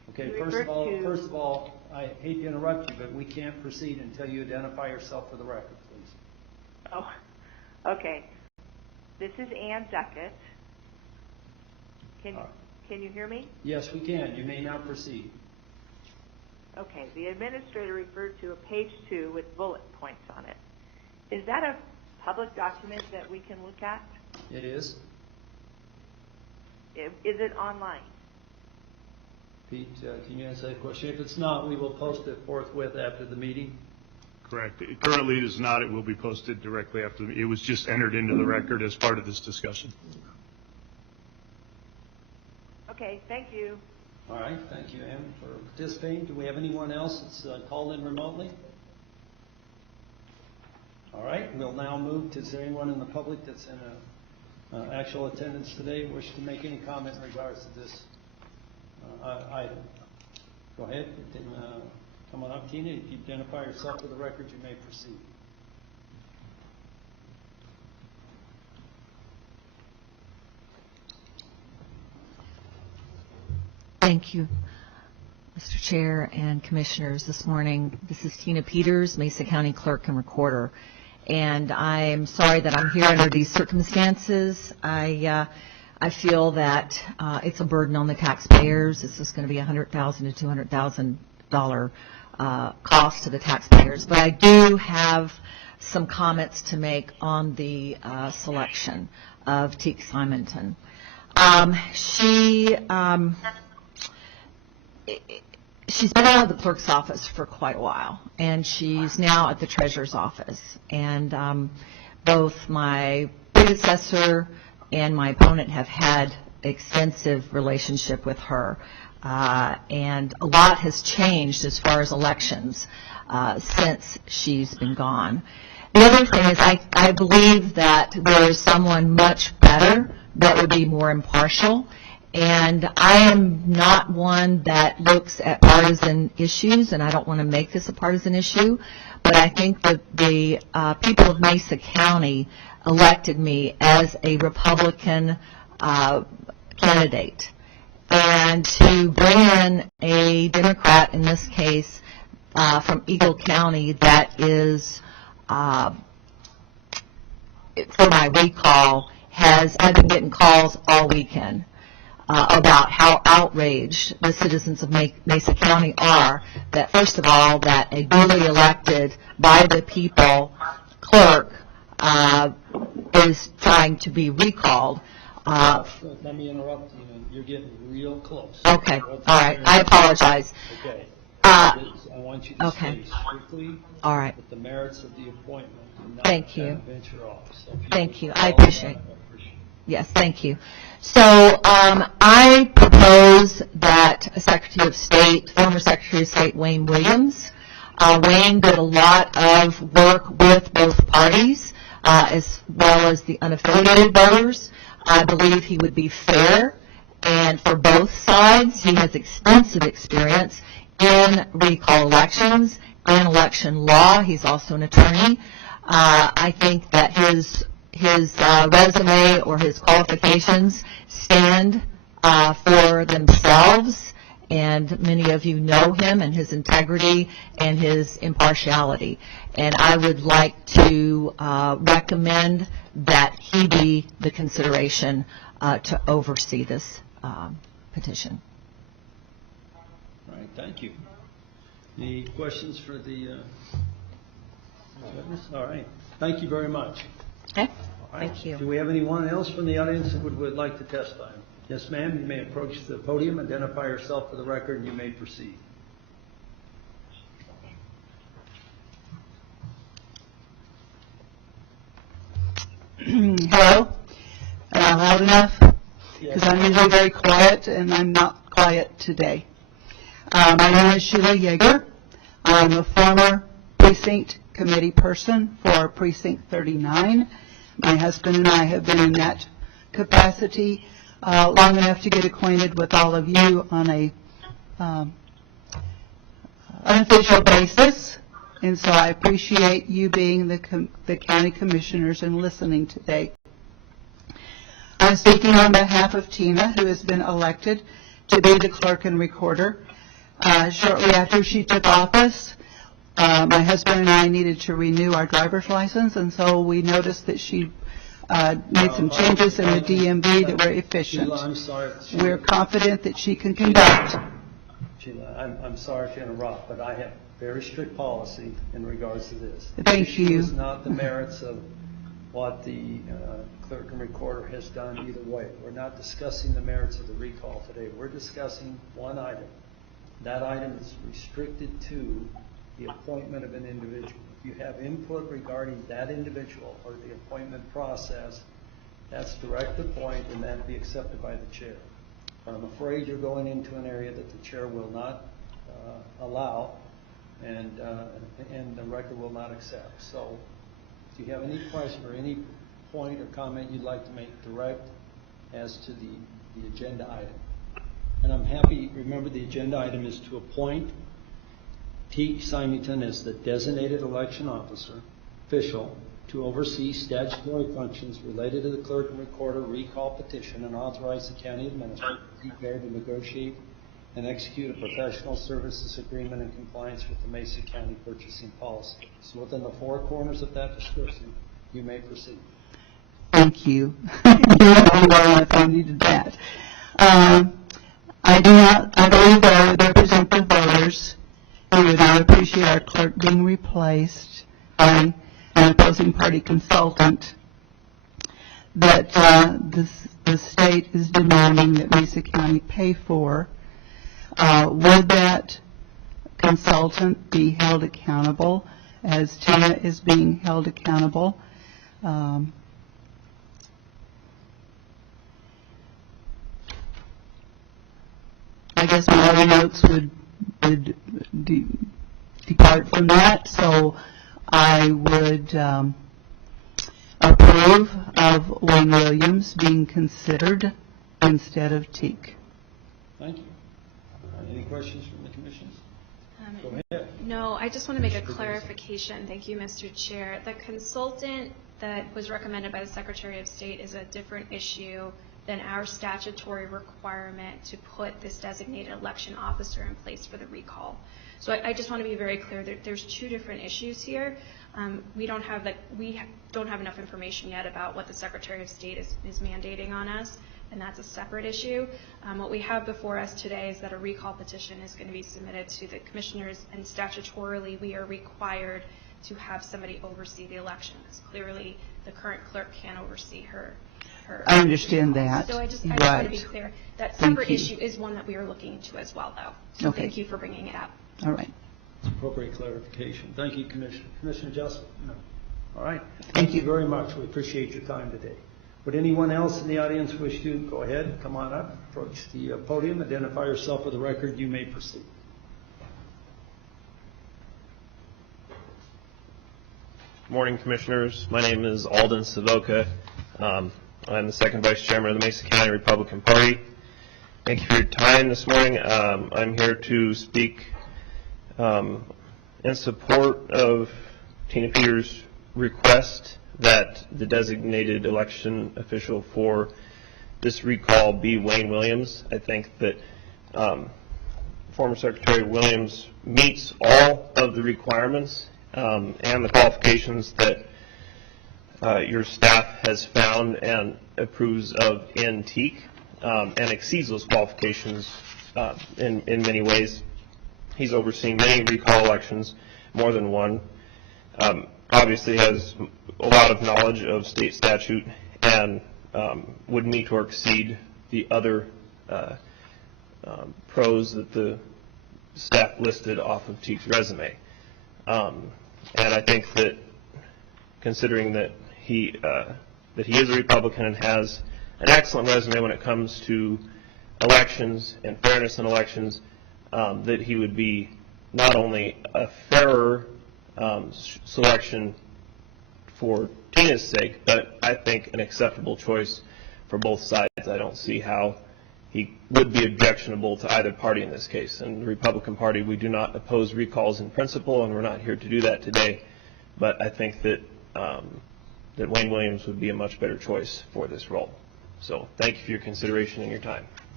Okay, You first referred of all, I hate to interrupt you, but we can't proceed until you identify yourself for the record, please. Oh, okay. This is Ann Duckett. Can you hear me? Yes, we can. You may now proceed. Okay. The administrator referred to a page 2 with bullet points on it. Is that a public document that we can look at? It is. Is it online? Pete, can you answer that question? If it's not, we will post it forthwith after the meeting. Correct. Currently, it is not. It will be posted directly after. It was just entered into the record as part of this discussion. Okay, thank you. All right, thank you, Ann, for participating. Do we have anyone else that's called in remotely? All right, we'll now move to, is there anyone in the public that's in actual attendance today wish to make any comment in regards to this item? Go ahead. Come on up, Tina. If you identify yourself for the record, you may proceed. Thank you, Mr. Chair and Commissioners. This morning, this is Tina Peters, Mesa County Clerk and Recorder. And I'm sorry that I'm here under these circumstances. I feel that it's a burden on the taxpayers. This is going to be $100,000 to $200,000 cost to the taxpayers. But I do have some comments to make on the selection of Teek Simonton. She's been out of the clerk's office for quite a while, and she's now at the treasurer's office. And both my predecessor and my opponent have had extensive relationship with her. And a lot has changed as far as elections since she's been gone. The other thing is I believe that there is someone much better that would be more impartial. And I am not one that looks at partisan issues, and I don't want to make this a partisan issue, but I think that the people of Mesa County elected me as a Republican candidate. And to bring in a Democrat, in this case, from Eagle County, that is, for my recall, I've been getting calls all weekend about how outraged the citizens of Mesa County are that, first of all, that a duly elected by the people clerk is trying to be recalled. Let me interrupt you. You're getting real close. Okay. All right. I apologize. Okay. I want you to stay strictly all right. with the merits of the appointment. Not Thank you. Venture off. So thank you. I appreciate it. Yes, thank you. So I propose that Secretary of State, former Secretary of State Wayne Williams, Wayne did a lot of work with both parties as well as the unaffiliated voters. I believe he would be fair, and for both sides, he has extensive experience in recall elections and election law. He's also an attorney. I think that his resume or his qualifications stand for themselves, and many of you know him and his integrity and his impartiality. And I would like to recommend that he be the consideration to oversee this petition. All right, thank you. Any questions for the witness? All right, thank you very much. Okay, all right. Thank you. Do we have anyone else from the audience that would like to testify? Yes, ma'am, you may approach the podium, identify yourself for the record, and you may proceed. Hello? Loud enough? Because I'm usually very quiet, and I'm not quiet today. My name is Sheila Yeager. I'm a former precinct committee person for Precinct 39. My husband and I have been in that capacity long enough to get acquainted with all of you on a unofficial basis. And so I appreciate you being the county commissioners and listening today. I'm speaking on behalf of Tina, who has been elected to be the clerk and recorder. Shortly after she took office, my husband and I needed to renew our driver's license, and so we noticed that she made some changes in the DMV that were efficient. Sheila, I'm sorry. Sheila, We're confident that she can conduct. Sheila, I'm sorry to interrupt, but I have very strict policy in regards to this. Thank you. The issue is not the merits of what the clerk and recorder has done either way. We're not discussing the merits of the recall today. We're discussing one item. That item is restricted to the appointment of an individual. If you have input regarding that individual or the appointment process, that's direct to point, and that be accepted by the chair. But I'm afraid you're going into an area that the chair will not allow, and the record will not accept. So, if you have any question or any point or comment you'd like to make direct as to the agenda item. And I'm happy, remember the agenda item is to appoint Teague Symington as the designated election official to oversee statutory functions related to the clerk and recorder recall petition and authorize the county administrator to prepare to negotiate and execute a professional services agreement in compliance with the Mesa County purchasing policy. So within the four corners of that description, you may proceed. Thank you. You know well enough I needed that. I believe that I would represent the voters. We would not appreciate our clerk being replaced by an opposing party consultant that the state is demanding that Mesa County pay for. Would that consultant be held accountable as Tina is being held accountable? I guess my other notes would depart from that, so I would approve of Wayne Williams being considered instead of Teague. Thank you. Any questions from the commissioners? Go ahead. No, I just want to make a clarification. Thank you, Mr. Chair. The consultant that was recommended by the Secretary of State is a different issue than our statutory requirement to put this designated election officer in place for the recall. So I just want to be very clear that there's two different issues here. We don't have enough information yet about what the Secretary of State is mandating on us, and that's a separate issue. What we have before us today is that a recall petition is going to be submitted to the commissioners, and statutorily we are required to have somebody oversee the election, because clearly the current clerk can't oversee her. I understand that. So I just want to be clear. That separate issue is one that we are looking into as well, though. So okay. Thank you for bringing it up. All right. It's appropriate clarification. Thank you, Commissioner. Commissioner Jessup? No. All right. Thank you very much. We appreciate your time today. Would anyone else in the audience wish to go ahead? Come on up, approach the podium, identify yourself for the record. You may proceed. Good morning, Commissioners. My name is Alden Savoca. I'm the second Vice Chairman of the Mesa County Republican Party. Thank you for your time this morning. I'm here to speak in support of Tina Peters' request that the designated election official for this recall be Wayne Williams. I think that former Secretary Williams meets all of the requirements and the qualifications that your staff has found and approves of in TEAC, and exceeds those qualifications in many ways. He's overseen many recall elections, more than one. Obviously has a lot of knowledge of state statute and would meet or exceed the other pros that the staff listed off of TEAC's resume. And I think that considering that he is a Republican and has an excellent resume when it comes to elections and fairness in elections, that he would be not only a fairer selection for Tina's sake, but I think an acceptable choice for both sides. I don't see how he would be objectionable to either party in this case. In the Republican Party, we do not oppose recalls in principle, and we're not here to do that today. But I think that that Wayne Williams would be a much better choice for this role. So thank you for your consideration and your time.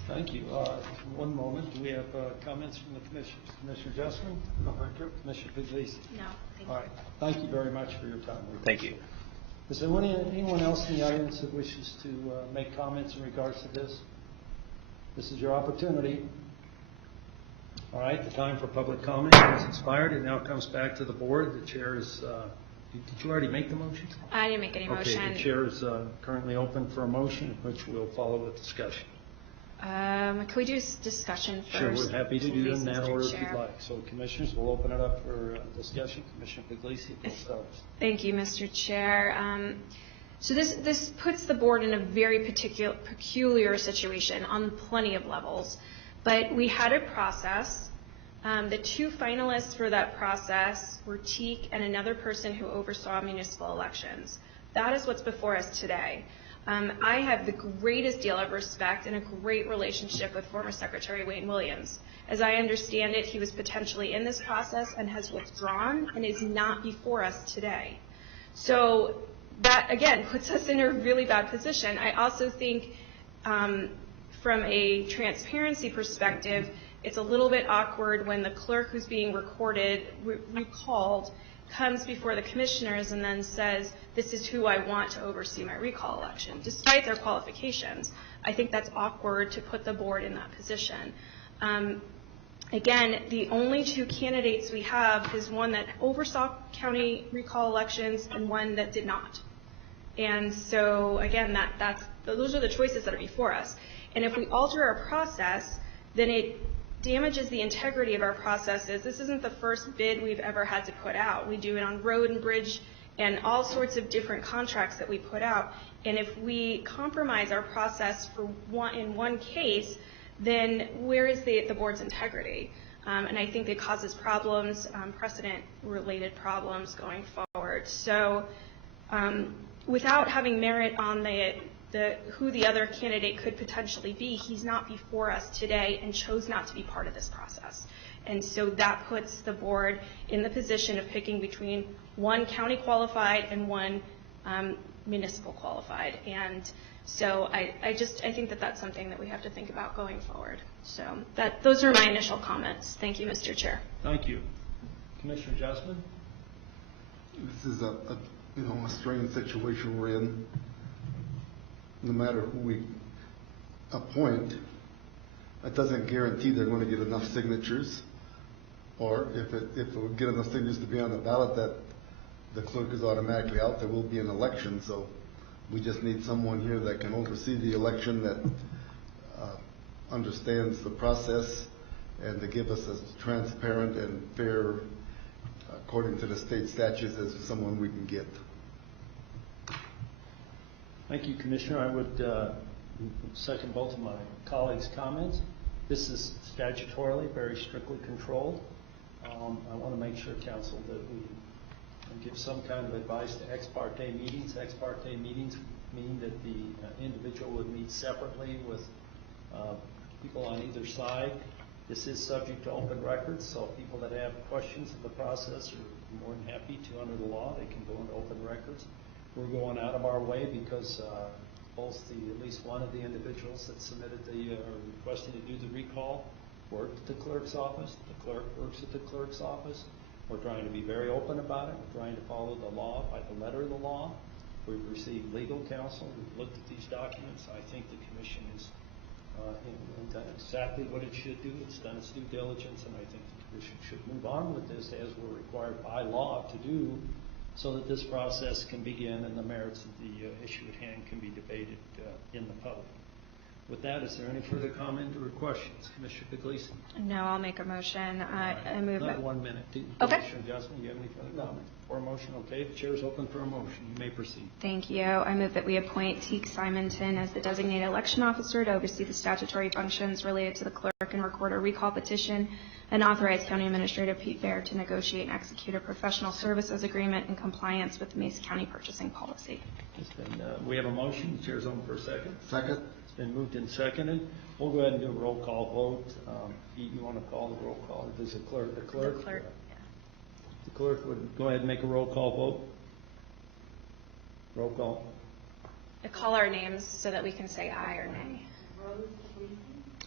Thank you. One moment. Do we have comments from the commissioners? Commissioner Justman? No, thank you. Commissioner Puglisi? No, thank All right. Thank you very much for your time. Thank you. Is there anyone else in the audience that wishes to make comments in regards to this? This is your opportunity. All right. The time for public comment has expired. It now comes back to the board. The chair is... did you already make the motion? I didn't make any motion. Okay. The chair is currently open for a motion, which we'll follow with discussion. Can we do discussion first? Sure, we're happy to do Please, in that Mr. order if Chair. you'd like. So, commissioners, we'll open it up for discussion. Commissioner Puglisi, we'll start. Thank you, Mr. Chair. So this puts the board in a very peculiar situation on plenty of levels. But we had a process. The two finalists for that process were Teak and another person who oversaw municipal elections. That is what's before us today. I have the greatest deal of respect and a great relationship with former Secretary Wayne Williams. As I understand it, he was potentially in this process and has withdrawn and is not before us today. So that, again, puts us in a really bad position. I also think from a transparency perspective, it's a little bit awkward when the clerk who's being recalled comes before the commissioners and then says, this is who I want to oversee my recall election, despite their qualifications. I think that's awkward to put the board in that position. Again, the only two candidates we have is one that oversaw county recall elections and one that did not. And so, again, those are the choices that are before us. And if we alter our process, then it damages the integrity of our processes. This isn't the first bid we've ever had to put out. We do it on road and bridge and all sorts of different contracts that we put out. And if we compromise our process in one case, then where is the board's integrity? And I think it causes problems, precedent-related problems going forward. So without having merit on who the other candidate could potentially be, he's not before us today and chose not to be part of this process. And so that puts the board in the position of picking between one county qualified and one municipal qualified. And so I think that that's something that we have to think about going forward. So those are my initial comments. Thank you, Mr. Chair. Thank you. Commissioner Justman? This is a strange situation we're in. No matter who we appoint, that doesn't guarantee they're going to get enough signatures, or if it will get enough signatures to be on the ballot that the clerk is automatically out, there will be an election. So we just need someone here that can oversee the election, that understands the process, and to give us as transparent and fair, according to the state statutes, as someone we can get. Thank you, Commissioner. I would second both of my colleagues' comments. This is statutorily very strictly controlled. I want to make sure, Council, that we give some kind of advice to ex parte meetings. Ex parte meetings mean that the individual would meet separately with people on either side. This is subject to open records, so people that have questions of the process are more than happy to, under the law, they can go into open records. We're going out of our way because both at least one of the individuals that submitted requesting to do the recall worked at the clerk's office. The clerk works at the clerk's office. We're trying to be very open about it. We're trying to follow the law by the letter of the law. We've received legal counsel. We've looked at these documents. I think the commission has done exactly what it should do. It's done its due diligence, and I think the commission should move on with this as we're required by law to do, so that this process can begin and the merits of the issue at hand can be debated in the public. With that, is there any further comment or questions? Commissioner Puglisi? No, I'll make a motion. I move Not that. 1 minute. Okay. Commissioner Justman, do you have any further comment or a motion? Okay, the chair is open for a motion. You may proceed. Thank you. I move that we appoint Teak Simonton as the designated election officer to oversee the statutory functions related to the clerk and recorder recall petition, and authorize County Administrator Pete Fair to negotiate and execute a professional services agreement in compliance with the Mesa County purchasing policy. We have a motion. The chair is open for a second. Second. It's been moved and seconded. We'll go ahead and do a roll call vote. Pete, you want to call the roll call? Does the clerk? The clerk, yeah. The clerk would go ahead and make a roll call vote. Roll call. Call our names so that we can say aye or nay.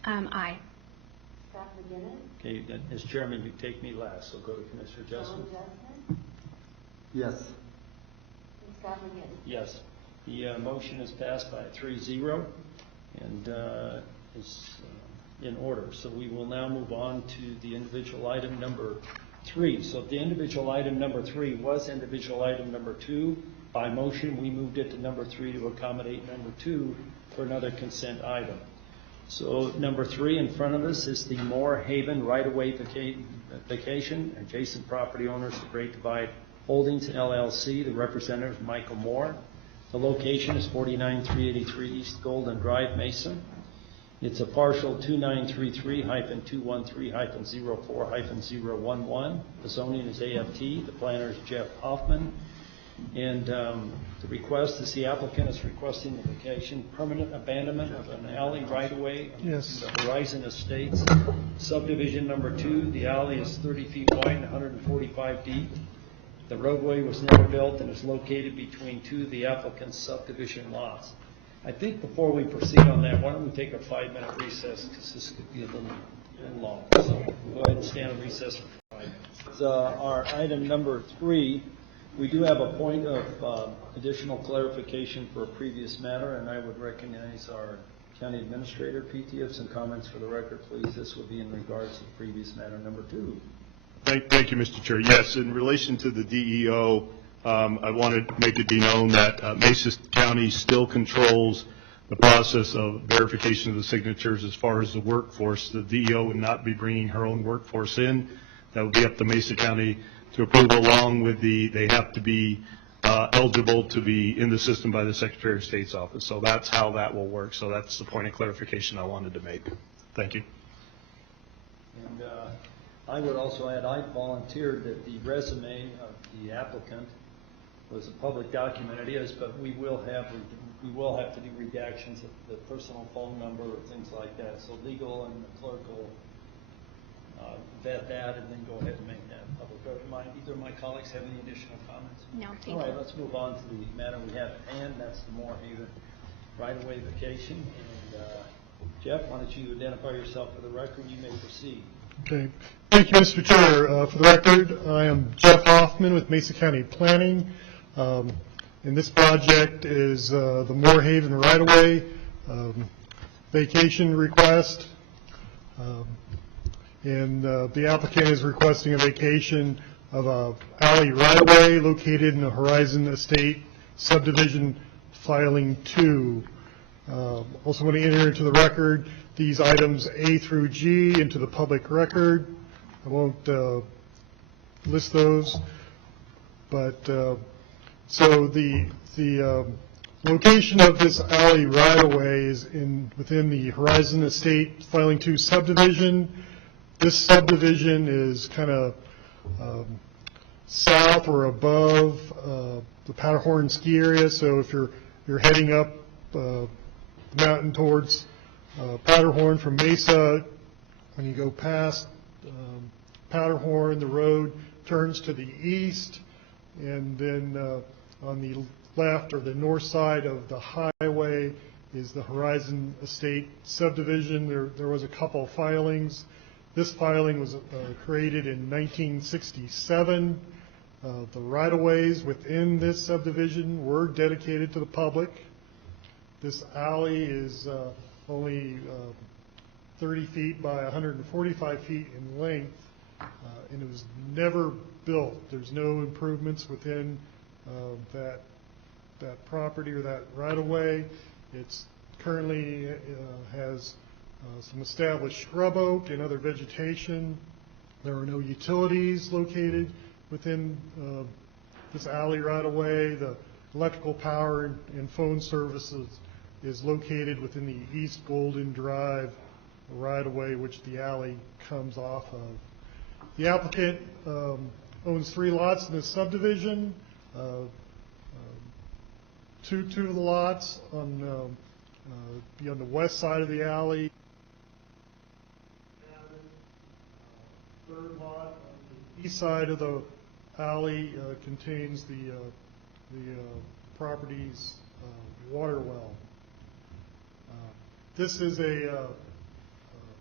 Aye. Scott McGinnis? Okay, then, as chairman, you take me last, so go to Commissioner Jessamine. John Jessamine? Yes. And Scott McGinnis? Yes. The motion is passed by 3-0 and is in order. So we will now move on to the individual item number 3. So if the individual item number 3 was individual item number 2, by motion we moved it to number 3 to accommodate number 2 for another consent item. So number 3 in front of us is the Moore Haven right-of-way vacation. Adjacent property owners of Great Divide Holdings LLC, the representative Michael Moore. The location is 49383 East Golden Drive, Mesa. It's a partial 2933-213-04-011. The zoning is AFT. The planner is Jeff Hoffman. And the request is the applicant is requesting the vacation, permanent abandonment of an alley right-of-way Yes. in the Horizon Estates. Subdivision number 2, the alley is 30 feet wide and 145 deep. The roadway was never built and is located between 2 of the applicant's subdivision lots. I think before we proceed on that, why don't we take a 5-minute recess, because this could be a little long. So we'll go ahead and stand on recess for 5 minutes. Our item number 3, we do have a point of additional clarification for a previous matter, and I would recognize our county administrator. Pete, you have some comments for the record, please. This would be in regards to previous matter number 2. Thank you, Mr. Chair. Yes, in relation to the DEO, I wanted to make it be known that Mesa County still controls the process of verification of the signatures as far as the workforce. The DEO would not be bringing her own workforce in. That would be up to Mesa County to approve, along with they have to be eligible to be in the system by the Secretary of State's office. So that's how that will work. So that's the point of clarification I wanted to make. Thank you. And I would also add, I volunteered that the resume of the applicant was a public document. It is, but we will have to do redactions of the personal phone number or things like that. So legal and the clerk will vet that and then go ahead and make that public. Either of my colleagues have any additional comments? No, thank you. All right, let's move on to the matter we have at hand. That's the Moore Haven right-of-way vacation. And Jeff, why don't you identify yourself for the record? You may proceed. Okay. Thank you, Mr. Chair. For the record, I am Jeff Hoffman with Mesa County Planning. And this project is the Moore Haven right-of-way vacation request. And the applicant is requesting a vacation of a alley right-of-way located in the Horizon Estate subdivision filing 2. Also want to enter into the record these items A through G into the public record. I won't list those, but so the location of this alley right-of-way is within the Horizon Estate filing 2 subdivision. This subdivision is kind of south or above the Powderhorn ski area. So if you're heading up the mountain towards Powderhorn from Mesa, when you go past Powderhorn, the road turns to the east, and then on the left or the north side of the highway is the Horizon Estate subdivision. There was a couple filings. This filing was created in 1967. The right-of-ways within this subdivision were dedicated to the public. This alley is only 30 feet by 145 feet in length, and it was never built. There's no improvements within that property or that right-of-way. It's currently has some established shrub oak and other vegetation. There are no utilities located within this alley right-of-way. The electrical power and phone services is located within the East Golden Drive right-of-way, which the alley comes off of. The applicant owns 3 lots in this subdivision. Two of the lots on the west side of the alley. Third lot on the east side of the alley contains the property's water well. This is a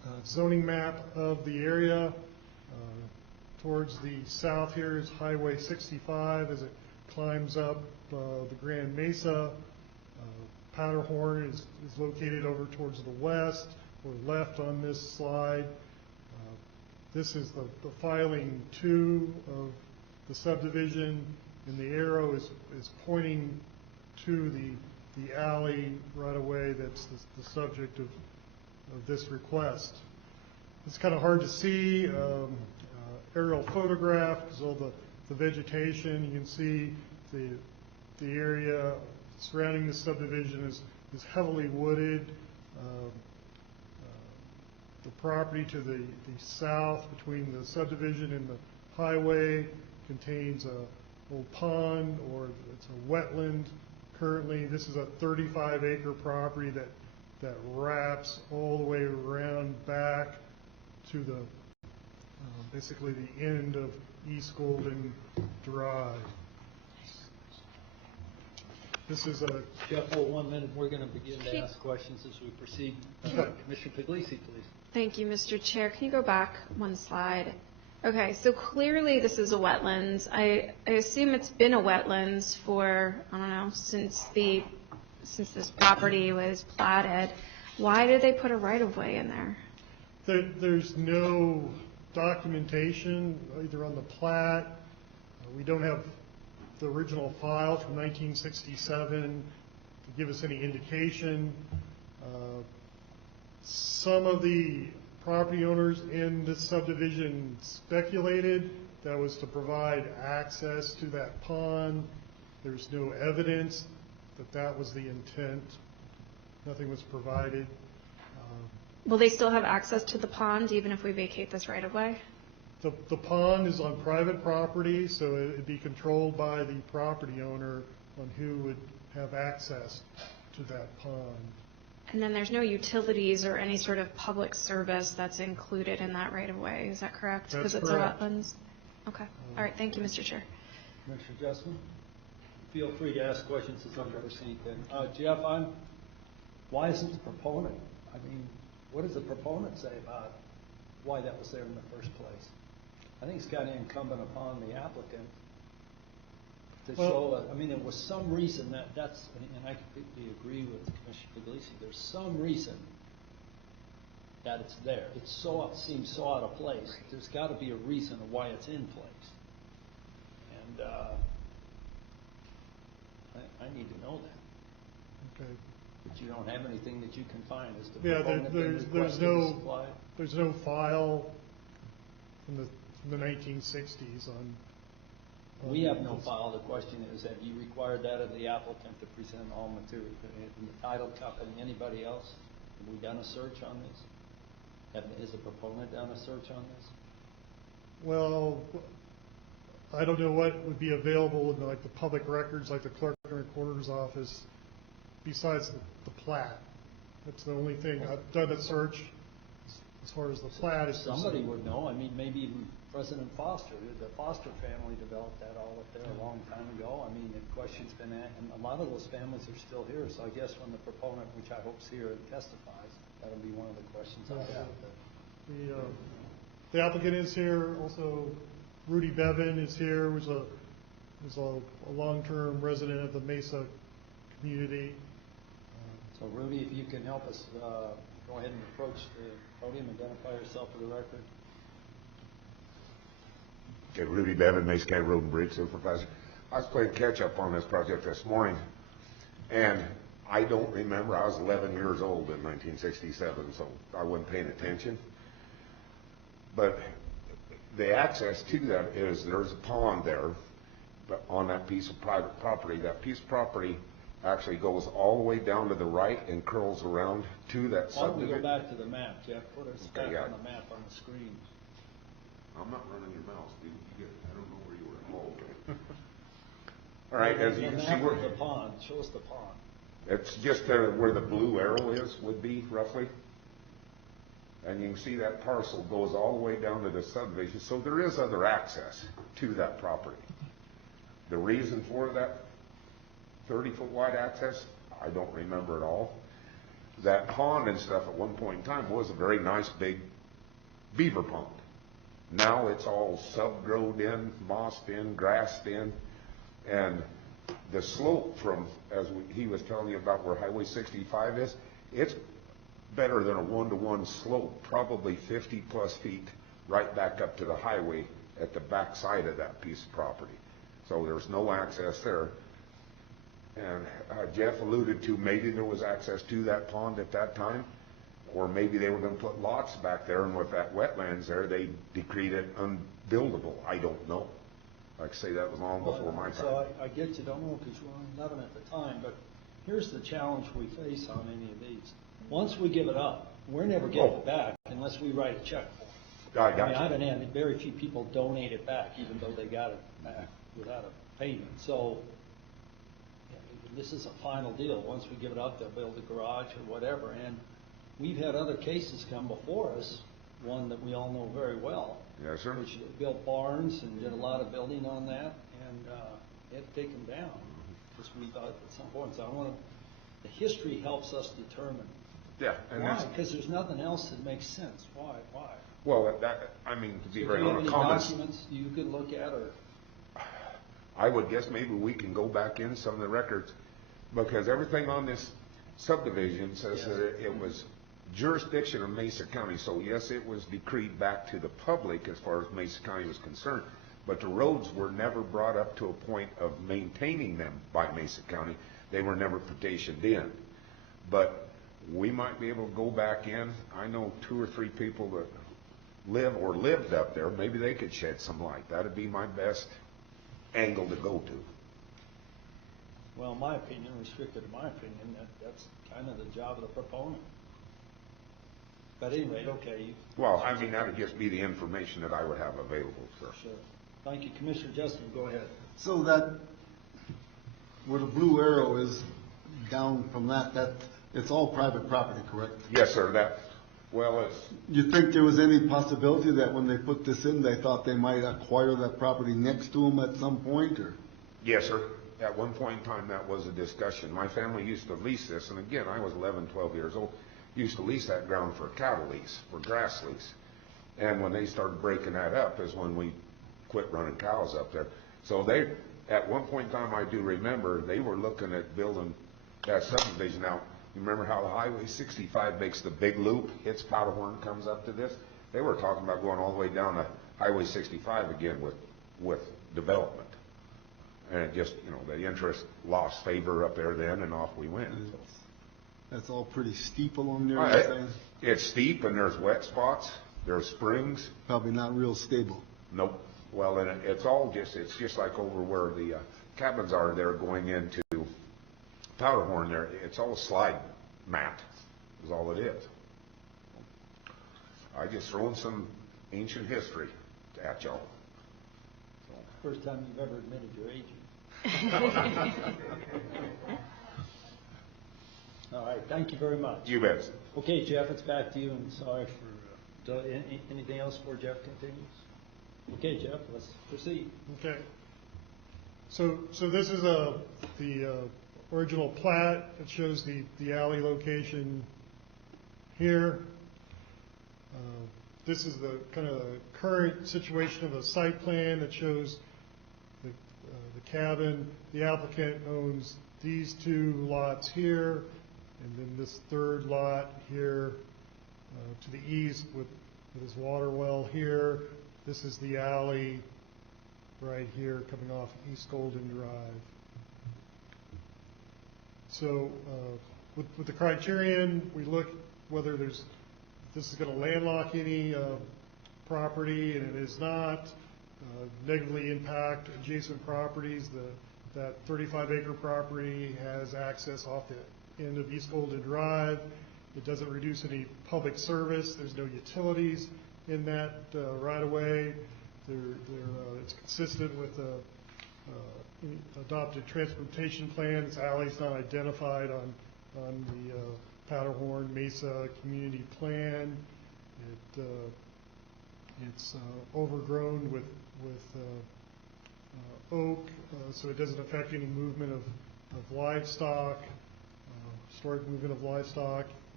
zoning map of the area. Towards the south here is Highway 65 as it climbs up the Grand Mesa. Powderhorn is located over towards the west or left on this slide. This is the filing 2 of the subdivision, and the arrow is pointing to the alley right away that's the subject of this request. It's kind of hard to see. Aerial photograph is all the vegetation. You can see the area surrounding the subdivision is heavily wooded. The property to the south between the subdivision and the highway contains a old pond, or it's a wetland. Currently, this is a 35-acre property that wraps all the way around back to the basically the end of East Golden Drive. This is a... Jeff, hold 1 minute. We're going to begin to ask questions as we proceed. Commissioner Puglisi, please. Thank you, Mr. Chair. Can you go back one slide? Okay, so clearly this is a wetlands. I assume it's been a wetlands for, I don't know, since this property was platted. Why did they put a right-of-way in there? There's no documentation either on the plat. We don't have the original file from 1967 to give us any indication. Some of the property owners in this subdivision speculated that was to provide access to that pond. There's no evidence that was the intent. Nothing was provided. Will they still have access to the pond even if we vacate this right-of-way? The pond is on private property, so it'd be controlled by the property owner on who would have access to that pond. And then there's no utilities or any sort of public service that's included in that right-of-way. Is that correct? That's because it's correct. a wetlands? Okay. All right. Thank you, Mr. Chair. Commissioner Justman, feel free to ask questions as we proceed then. Jeff, why isn't the proponent, what does the proponent say about why that was there in the first place? I think it's kind of incumbent upon the applicant to show, there was some reason that's, and I completely agree with Commissioner Puglisi, there's some reason that it's there. It seems so out of place. There's got to be a reason of why it's in place. And I need to know that. Okay. But you don't have anything that you can find as the Yeah, proponent there's no file from the 1960s on. We have no file. The question is, have you required that of the applicant to present all material? In the title company, anybody else? Have we done a search on this? Has the proponent done a search on this? Well, I don't know what would be available in like the public records, like the clerk and recorder's office, besides the plat. That's the only thing. I've done a search as far as the plat is concerned. Somebody would know. Maybe even President Foster. The Foster family developed that all up there a long time ago. The question's been asked, and a lot of those families are still here. So I guess when the proponent, which I hope is here and testifies, that'll be one of the questions I'll have. The applicant is here. Also, Rudy Bevan is here. Was a long-term resident of the Mesa community. So Rudy, if you can help us, go ahead and approach the podium, identify yourself for the record. Okay, Rudy Bevan, Mesa County Road and Bridge Supervisor. I was playing catch-up on this project this morning, and I don't remember. I was 11 years old in 1967, so I wasn't paying attention. But the access to that is there's a pond there but on that piece of private property. That piece of property actually goes all the way down to the right and curls around to that subdivision. Why don't we go back to the map, Jeff? Put us back on the map on the screen. I'm not running your mouse, dude. I don't know where you were. Oh, okay. All right, as you can see, the pond. Show us the pond. It's just where the blue arrow would be, roughly. And you can see that parcel goes all the way down to the subdivision. So there is other access to that property. The reason for that 30-foot wide access, I don't remember at all. that pond and stuff at one point in time was a very nice big beaver pond. Now it's all sub-growed in, mossed in, grassed in, and the slope from, he was telling you about where Highway 65 is, it's better than a one-to-one slope, probably 50 plus feet right back up to the highway at the back side of that piece of property. So there's no access there. And Jeff alluded to maybe there was access to that pond at that time, or maybe they were going to put lots back there, and with that wetlands there, they decreed it unbuildable. I don't know. Like I say, that was long before my time. So I get you don't know because you were 11 at the time, but here's the challenge we face on any of these. Once we give it up, we're never getting it back unless we write a check for it. I haven't had very few people donate it back, even though they got it back without a payment. So this is a final deal. Once we give it up, they'll build a garage or whatever. And we've had other cases come before us, one that we all know very well. Yes, sir. Which built barns and did a lot of building on that, and had to take them down because we thought at some point. So the history helps us determine. Yeah. And why? Because there's nothing else that makes sense. Why? Well, I mean, to be very honest, documents you could look at, or I would guess maybe we can go back in some of the records, because everything on this subdivision says that it was jurisdiction of Mesa County. So yes, it was decreed back to the public as far as Mesa County was concerned, but the roads were never brought up to a point of maintaining them by Mesa County. They were never petitioned in. But we might be able to go back in. I know 2 or 3 people that live or lived up there. Maybe they could shed some light. That'd be my best angle to go to. Well, my opinion, restricted to my opinion, that's kind of the job of the proponent. But anyway, okay. Well, I mean, that would just be the information that I would have available, sir. Sure. Thank you. Commissioner Justin, go ahead. So that, where the blue arrow is down from that it's all private property, correct? Yes, sir. It's... You think there was any possibility that when they put this in, they thought they might acquire that property next to them at some point, or? Yes, sir. At one point in time, that was a discussion. My family used to lease this, and again, I was 11, 12 years old. Used to lease that ground for cattle lease, for grass lease. And when they started breaking that up is when we quit running cows up there. So at one point in time, I do remember, they were looking at building that subdivision. Now, you remember how the Highway 65 makes the big loop, hits Powderhorn, comes up to this? They were talking about going all the way down to Highway 65 again with development. And it just, the interest lost favor up there then, and off we went. So. That's all pretty steep along there, you're saying? It's steep, and there's wet spots, there's springs. Probably not real stable. Nope. Well, and it's just like over where the cabins are there going into Powderhorn there. It's all slide mat is all it is. I just throwing some ancient history at y'all. First time you've ever admitted your age. All right, thank you very much. You bet. Okay, Jeff, it's back to you, and sorry for anything else before Jeff continues. Okay, Jeff, let's proceed. Okay. So this is the original plat. It shows the alley location here. This is the kind of the current situation of the site plan that shows the cabin. The applicant owns these 2 lots here, and then this 3rd lot here to the east with his water well here. This is the alley right here coming off East Golden Drive. So with the criterion, we look whether this is going to landlock any property, and it is not. Negatively impact adjacent properties. That 35-acre property has access off the end of East Golden Drive. It doesn't reduce any public service. There's no utilities in that right-of-way. It's consistent with the adopted transportation plan. This alley is not identified on the Powderhorn Mesa community plan. It's overgrown with oak, so it doesn't affect any movement of livestock, historic movement of livestock.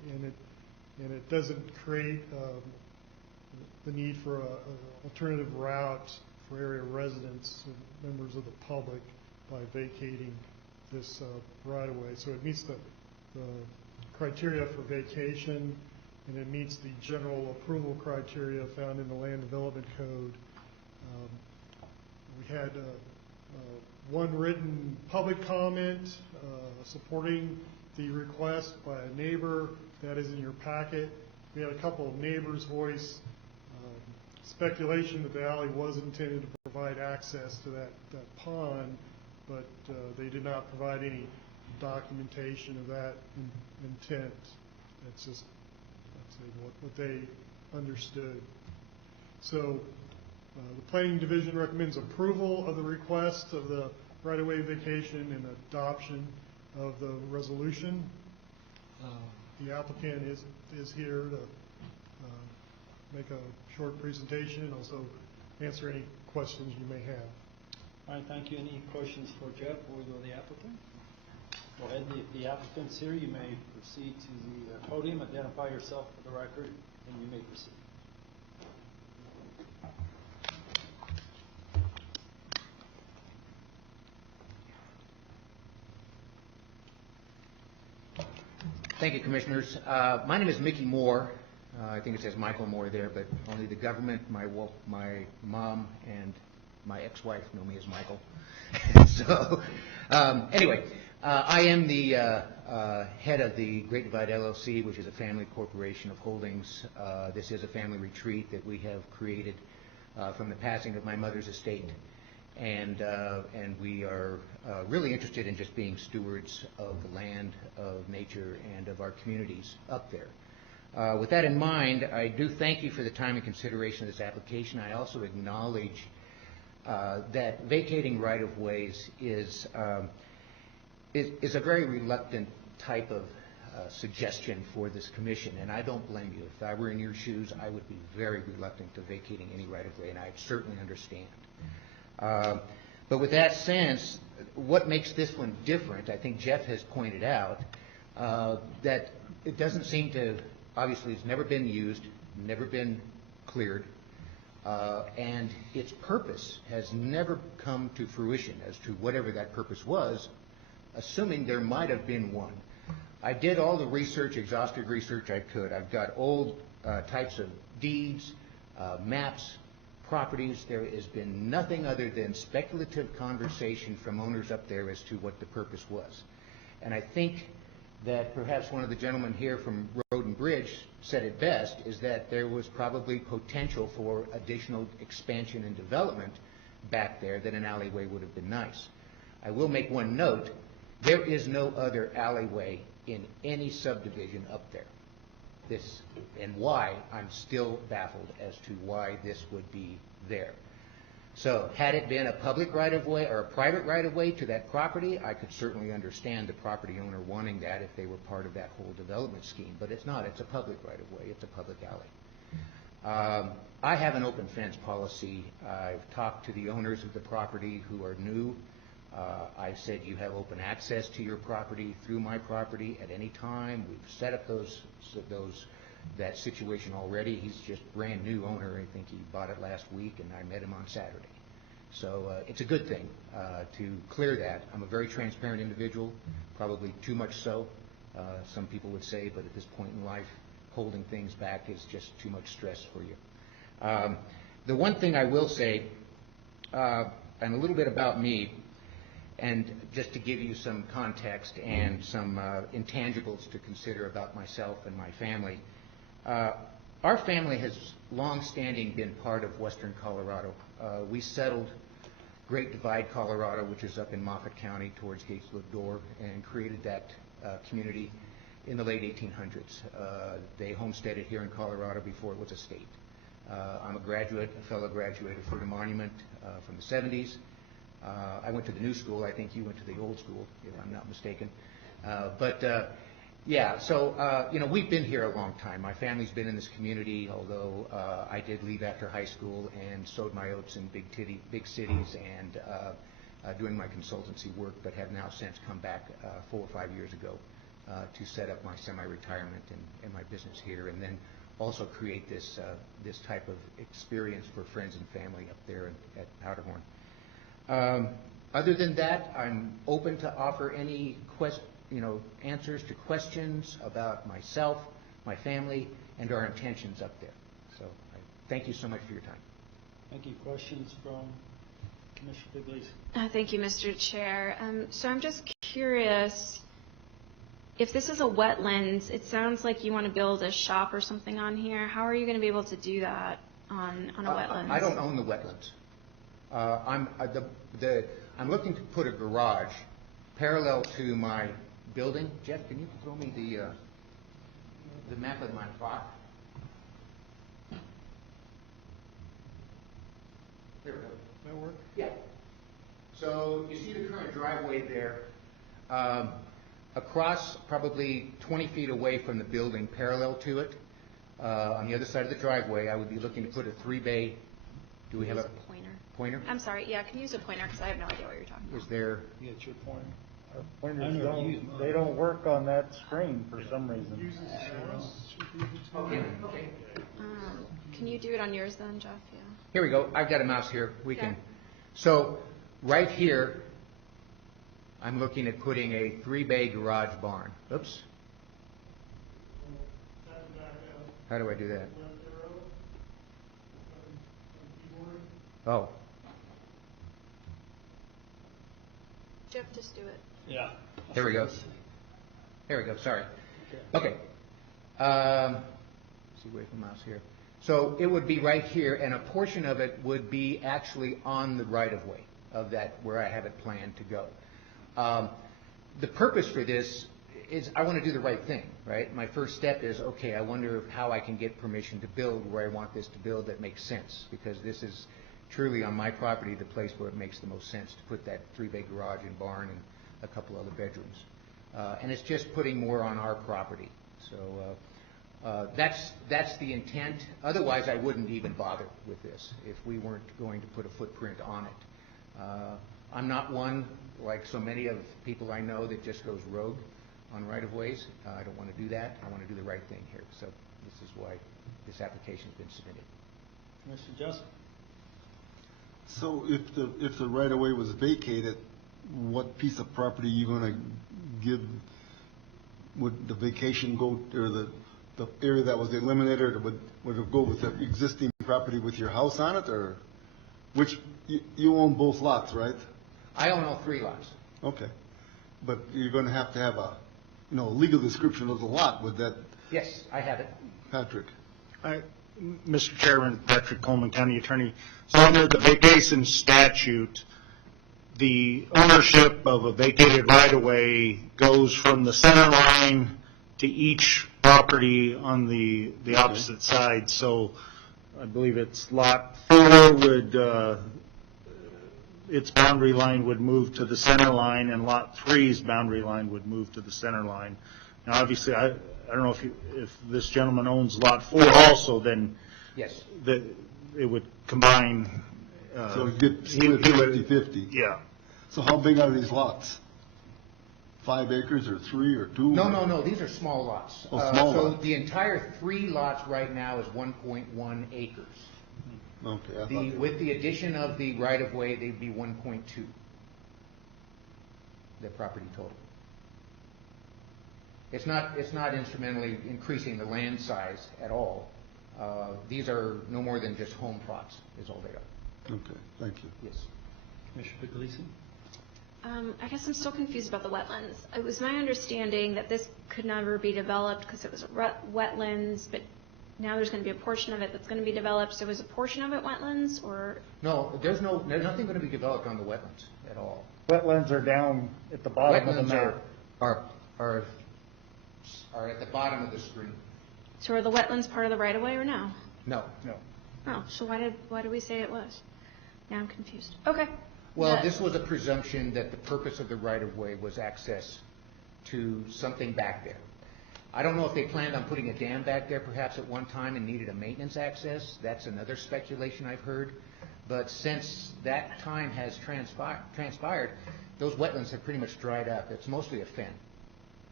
and it doesn't create the need for an alternative route for area residents and members of the public by vacating this right-of-way. So it meets the criteria for vacation, and it meets the general approval criteria found in the Land Development Code. We had one written public comment supporting the request by a neighbor. That is in your packet. We had a couple of neighbors voice speculation that the alley was intended to provide access to that pond, but they did not provide any documentation of that intent. That's just what they understood. So the Planning Division recommends approval of the request of the right-of-way vacation and adoption of the resolution. The applicant is here to make a short presentation and also answer any questions you may have. All right, thank you. Any questions for Jeff before we go to the applicant? Go ahead. If the applicant's here, you may proceed to the podium, identify yourself for the record, and you may proceed. Thank you, Commissioners. My name is Mickey Moore. I think it says Michael Moore there, but only the government, my mom, and my ex-wife know me as Michael. So, anyway, I am the head of the Great Divide LLC, which is a family corporation of holdings. This is a family retreat that we have created from the passing of my mother's estate. And we are really interested in just being stewards of the land, of nature, and of our communities up there. With that in mind, I do thank you for the time and consideration of this application. I also acknowledge that vacating right-of-ways is a very reluctant type of suggestion for this commission, and I don't blame you. If I were in your shoes, I would be very reluctant to vacating any right-of-way, and I certainly understand. But with that sense, what makes this one different, I think Jeff has pointed out, that it doesn't seem to, obviously it's never been used, never been cleared, and its purpose has never come to fruition as to whatever that purpose was, assuming there might have been one. I did all the research, exhaustive research I could. I've got old types of deeds, maps, properties. There has been nothing other than speculative conversation from owners up there as to what the purpose was. And I think that perhaps one of the gentlemen here from Road and Bridge said it best, is that there was probably potential for additional expansion and development back there, that an alleyway would have been nice. I will make one note. There is no other alleyway in any subdivision up there. This, and why, I'm still baffled as to why this would be there. So had it been a public right-of-way or a private right-of-way to that property, I could certainly understand the property owner wanting that if they were part of that whole development scheme. But it's not. It's a public right-of-way. It's a public alley. I have an open fence policy. I've talked to the owners of the property who are new. I've said you have open access to your property through my property at any time. We've set up that situation already. He's just brand new owner. I think he bought it last week, and I met him on Saturday. So it's a good thing to clear that. I'm a very transparent individual, probably too much so, some people would say, but at this point in life, holding things back is just too much stress for you. The one thing I will say, and a little bit about me, and just to give you some context and some intangibles to consider about myself and my family, our family has long-standing been part of western Colorado. We settled Great Divide, Colorado, which is up in Moffat County towards Gates-Lodore, and created that community in the late 1800s. They homesteaded here in Colorado before it was a state. I'm a fellow graduate of Fruita Monument from the 70s. I went to the new school. I think you went to the old school, if I'm not mistaken. Yeah, so, we've been here a long time. My family's been in this community, although I did leave after high school and sowed my oats in big cities and doing my consultancy work, but have now since come back 4 or 5 years ago to set up my semi-retirement and my business here, and then also create this type of experience for friends and family up there at Powderhorn. Other than that, I'm open to offer any answers to questions about myself, my family, and our intentions up there. So thank you so much for your time. Thank you. Questions from Commissioner Puglisi? Thank you, Mr. Chair. So I'm just curious, if this is a wetlands, it sounds like you want to build a shop or something on here. How are you going to be able to do that on a wetlands? I don't own the wetlands. I'm looking to put a garage parallel to my building. Jeff, can you throw me the map of my plot? There we go. That work? Yeah. So you see the current driveway there. Across, probably 20 feet away from the building, parallel to it, on the other side of the driveway, I would be looking to put a 3-bay. Do we have a pointer? I'm sorry. Yeah, can you use a pointer because I have no idea what you're talking about. Is there? You get your pointer. They don't work on that screen for some reason. Okay. Can you do it on yours then, Jeff? Yeah. Here we go. I've got a mouse here. We can. So right here, I'm looking at putting a 3-bay garage barn. Oops. How do I do that? Oh. Jeff, just do it. Yeah. There we go. There we go. Sorry. Okay. See, wait for the mouse here. So it would be right here, and a portion of it would be actually on the right-of-way of that where I have it planned to go. The purpose for this is I want to do the right thing, right? My first step is, okay, I wonder how I can get permission to build where I want this to build that makes sense, because this is truly on my property the place where it makes the most sense to put that 3-bay garage and barn and a couple other bedrooms. And it's just putting more on our property. So that's the intent. Otherwise, I wouldn't even bother with this if we weren't going to put a footprint on it. I'm not one, like so many of people I know, that just goes rogue on right-of-ways. I don't want to do that. I want to do the right thing here. So this is why this application has been submitted. Mr. Jessup? So if the right-of-way was vacated, what piece of property are you going to give? Would the vacation go, or the area that was eliminated, or would it go with the existing property with your house on it, or which, you own both lots, right? I own all 3 lots. Okay. But you're going to have a, legal description of the lot, would that? Yes, I have it. Patrick? Mr. Chairman, Patrick Coleman, County Attorney. So under the vacation statute, the ownership of a vacated right-of-way goes from the center line to each property on the opposite side. So I believe it's lot 4 would, its boundary line would move to the center line, and lot 3's boundary line would move to the center line. Now, obviously, I don't know if this gentleman owns lot 4 also, then yes, it would combine. So it gets split 50-50. Yeah. So how big are these lots? 5 acres or 3 or 2? No. These are small lots. Oh, small so lots. the entire 3 lots right now is 1.1 acres. Okay. With the addition of the right-of-way, they'd be 1.2. The property total. It's not instrumentally increasing the land size at all. These are no more than just home plots, is all they are. Okay, thank you. Yes. Commissioner Gleason? I guess I'm still confused about the wetlands. It was my understanding that this could never be developed because it was a wetlands, but now there's going to be a portion of it that's going to be developed. So is a portion of it wetlands, or? No, there's nothing going to be developed on the wetlands at all. Wetlands are down at the bottom of the map. Are at the bottom of the screen. So are the wetlands part of the right-of-way or no? No. Oh, so why did we say it was? Now I'm confused. Okay. Well, this was a presumption that the purpose of the right-of-way was access to something back there. I don't know if they planned on putting a dam back there perhaps at one time and needed a maintenance access. That's another speculation I've heard. But since that time has transpired, those wetlands have pretty much dried up. It's mostly a fen.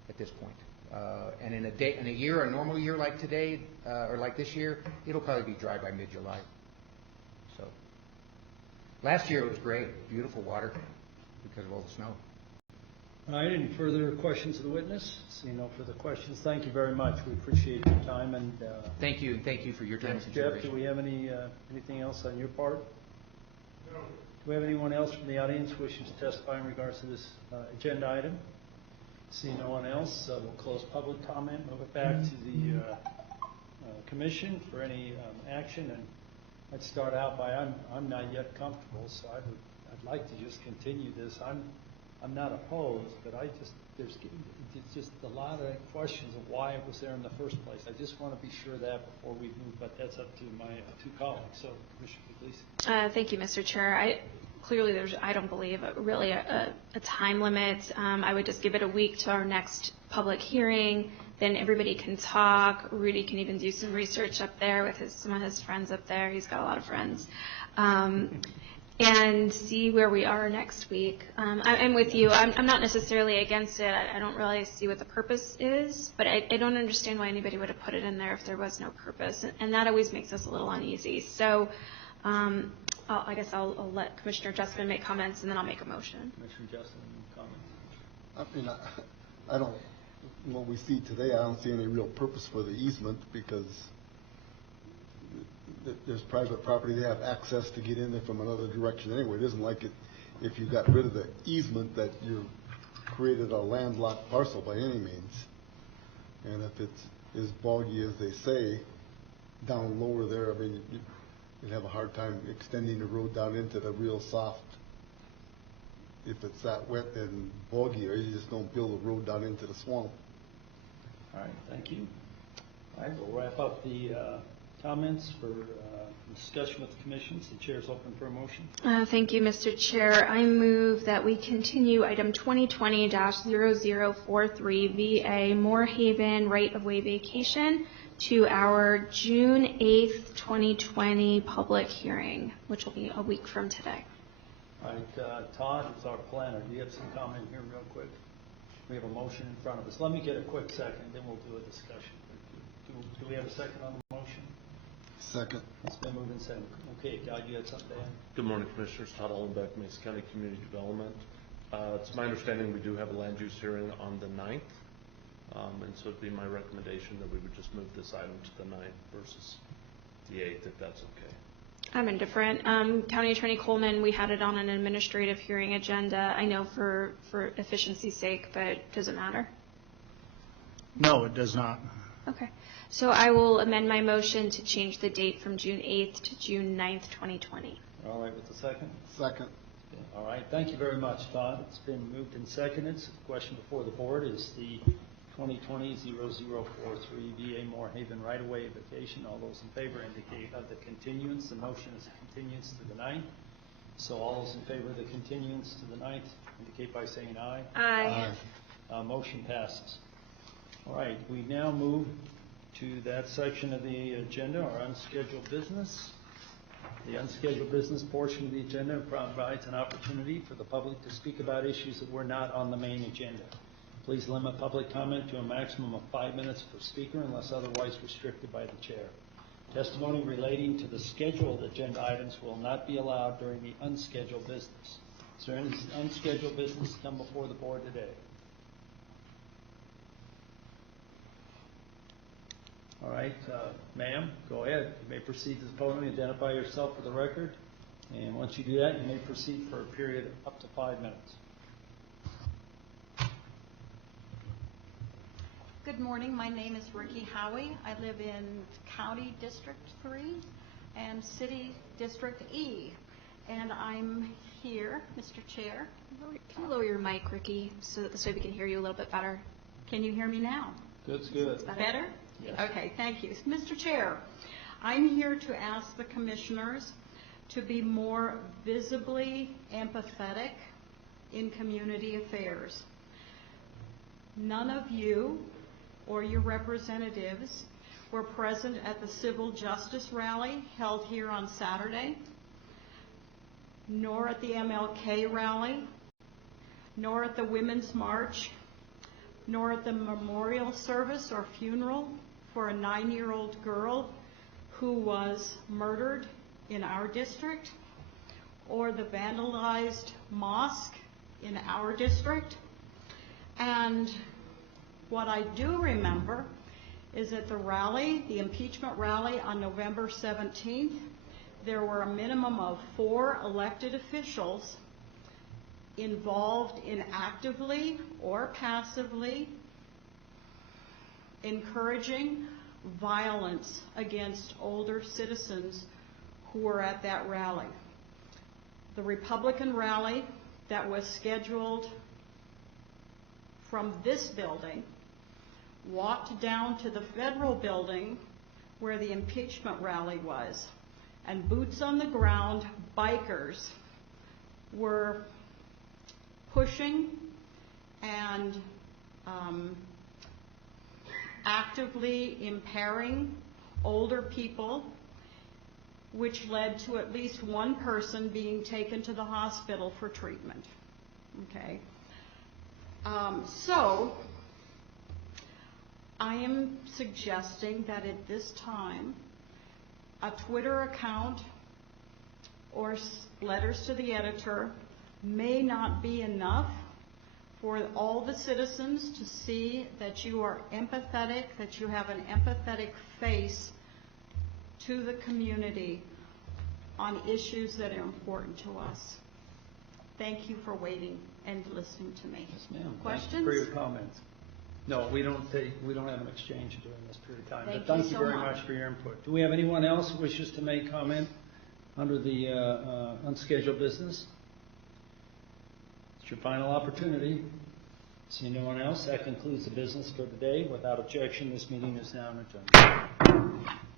at this point. And in a normal year like today, or like this year, it'll probably be dry by mid-July. So, last year it was great, beautiful water because of all the snow. All right, any further questions of the witness? Seeing no further questions, thank you very much. We appreciate your time and... Thank you for your time and Jeff, consideration. do we have anything else on your part? No. Do we have anyone else from the audience wishing to testify in regards to this agenda item? Seeing no one else, we'll close public comment, move it back to the commission for any action. And I'd start out by, I'm not yet comfortable, so I'd like to just continue this. I'm not opposed, but there's just a lot of questions of why it was there in the first place. I just want to be sure of that before we move, but that's up to my two colleagues. So, Commissioner Puglisi. Thank you, Mr. Chair. Clearly, I don't believe, really a time limit. I would just give it a week to our next public hearing. Then everybody can talk. Rudy can even do some research up there with some of his friends up there. He's got a lot of friends. And see where we are next week. I'm with you. I'm not necessarily against it. I don't really see what the purpose is, but I don't understand why anybody would have put it in there if there was no purpose, and that always makes us a little uneasy. So I guess I'll let Commissioner Justman make comments, and then I'll make a motion. Commissioner Justman, comments? I mean, I don't, what we see today, I don't see any real purpose for the easement because there's private property. They have access to get in there from another direction anyway. It isn't like if you got rid of the easement that you created a landlocked parcel by any means. And if it's as boggy as they say, down lower there, I mean, you'd have a hard time extending the road down into the real soft. If it's that wet and boggy, or you just don't build a road down into the swamp. All right, thank you. All right, we'll wrap up the comments for discussion with the commissions. The chair is open for a motion. Thank you, Mr. Chair. I move that we continue item 2020-0043 VA Moorhaven right-of-way vacation to our June 8th, 2020 public hearing, which will be a week from today. All right, Todd is our planner. Do you have some comment here real quick? We have a motion in front of us. Let me get a quick second, then we'll do a discussion. Do we have a second on the motion? Second. It's been moved and seconded. Okay, Todd, you had something to add? Good morning, Commissioners. Todd Ollenbeck, Mesa County Community Development. It's my understanding we do have a land use hearing on the 9th, and so it'd be my recommendation that we would just move this item to the 9th versus the 8th, if that's okay. I'm indifferent. County Attorney Coleman, we had it on an administrative hearing agenda. I know for efficiency's sake, but does it matter? No, it does not. Okay. So I will amend my motion to change the date from June 8th to June 9th, 2020. All right, with the second? Second. Okay. All right, thank you very much, Todd. It's been moved and seconded. So the question before the board is the 2020-0043 VA Moorhaven right-of-way vacation. All those in favor indicate of the continuance. The motion is a continuance to the 9th. So all those in favor of the continuance to the 9th indicate by saying aye. Aye. Motion passes. All right, we now move to that section of the agenda, our unscheduled business. The unscheduled business portion of the agenda provides an opportunity for the public to speak about issues that were not on the main agenda. Please limit public comment to a maximum of 5 minutes per speaker unless otherwise restricted by the chair. Testimony relating to the scheduled agenda items will not be allowed during the unscheduled business. Is there any unscheduled business to come before the board today? All right, ma'am, go ahead. You may proceed to the podium, identify yourself for the record, and once you do that, you may proceed for a period of up to 5 minutes. Good morning. My name is Ricky Howie. I live in County District 3 and City District E. And I'm here, Mr. Chair. Can you lower your mic, Ricky, so that we can hear you a little bit better? Can you hear me now? That's good. Better? Yes. Okay, thank you. Mr. Chair, I'm here to ask the commissioners to be more visibly empathetic in community affairs. None of you or your representatives were present at the civil justice rally held here on Saturday, nor at the MLK rally, nor at the Women's March, nor at the memorial service or funeral for a 9-year-old girl who was murdered in our district, or the vandalized mosque in our district. And what I do remember is at the rally, the impeachment rally on November 17th, there were a minimum of 4 elected officials involved in actively or passively encouraging violence against older citizens who were at that rally. The Republican rally that was scheduled from this building walked down to the federal building where the impeachment rally was, and boots on the ground bikers were pushing and actively impairing older people, which led to at least one person being taken to the hospital for treatment. Okay. So I am suggesting that at this time, a Twitter account or letters to the editor may not be enough for all the citizens to see that you are empathetic, that you have an empathetic face to the community on issues that are important to us. Thank you for waiting and listening to me. Yes, ma'am. Questions? Thank you for your comments. No, we don't have an exchange during this period of time. Thank But you thank you so very much. much for your input. Do we have anyone else who wishes to make comment under the unscheduled business? It's your final opportunity. See no one else. That concludes the business for today. Without objection, this meeting is now adjourned.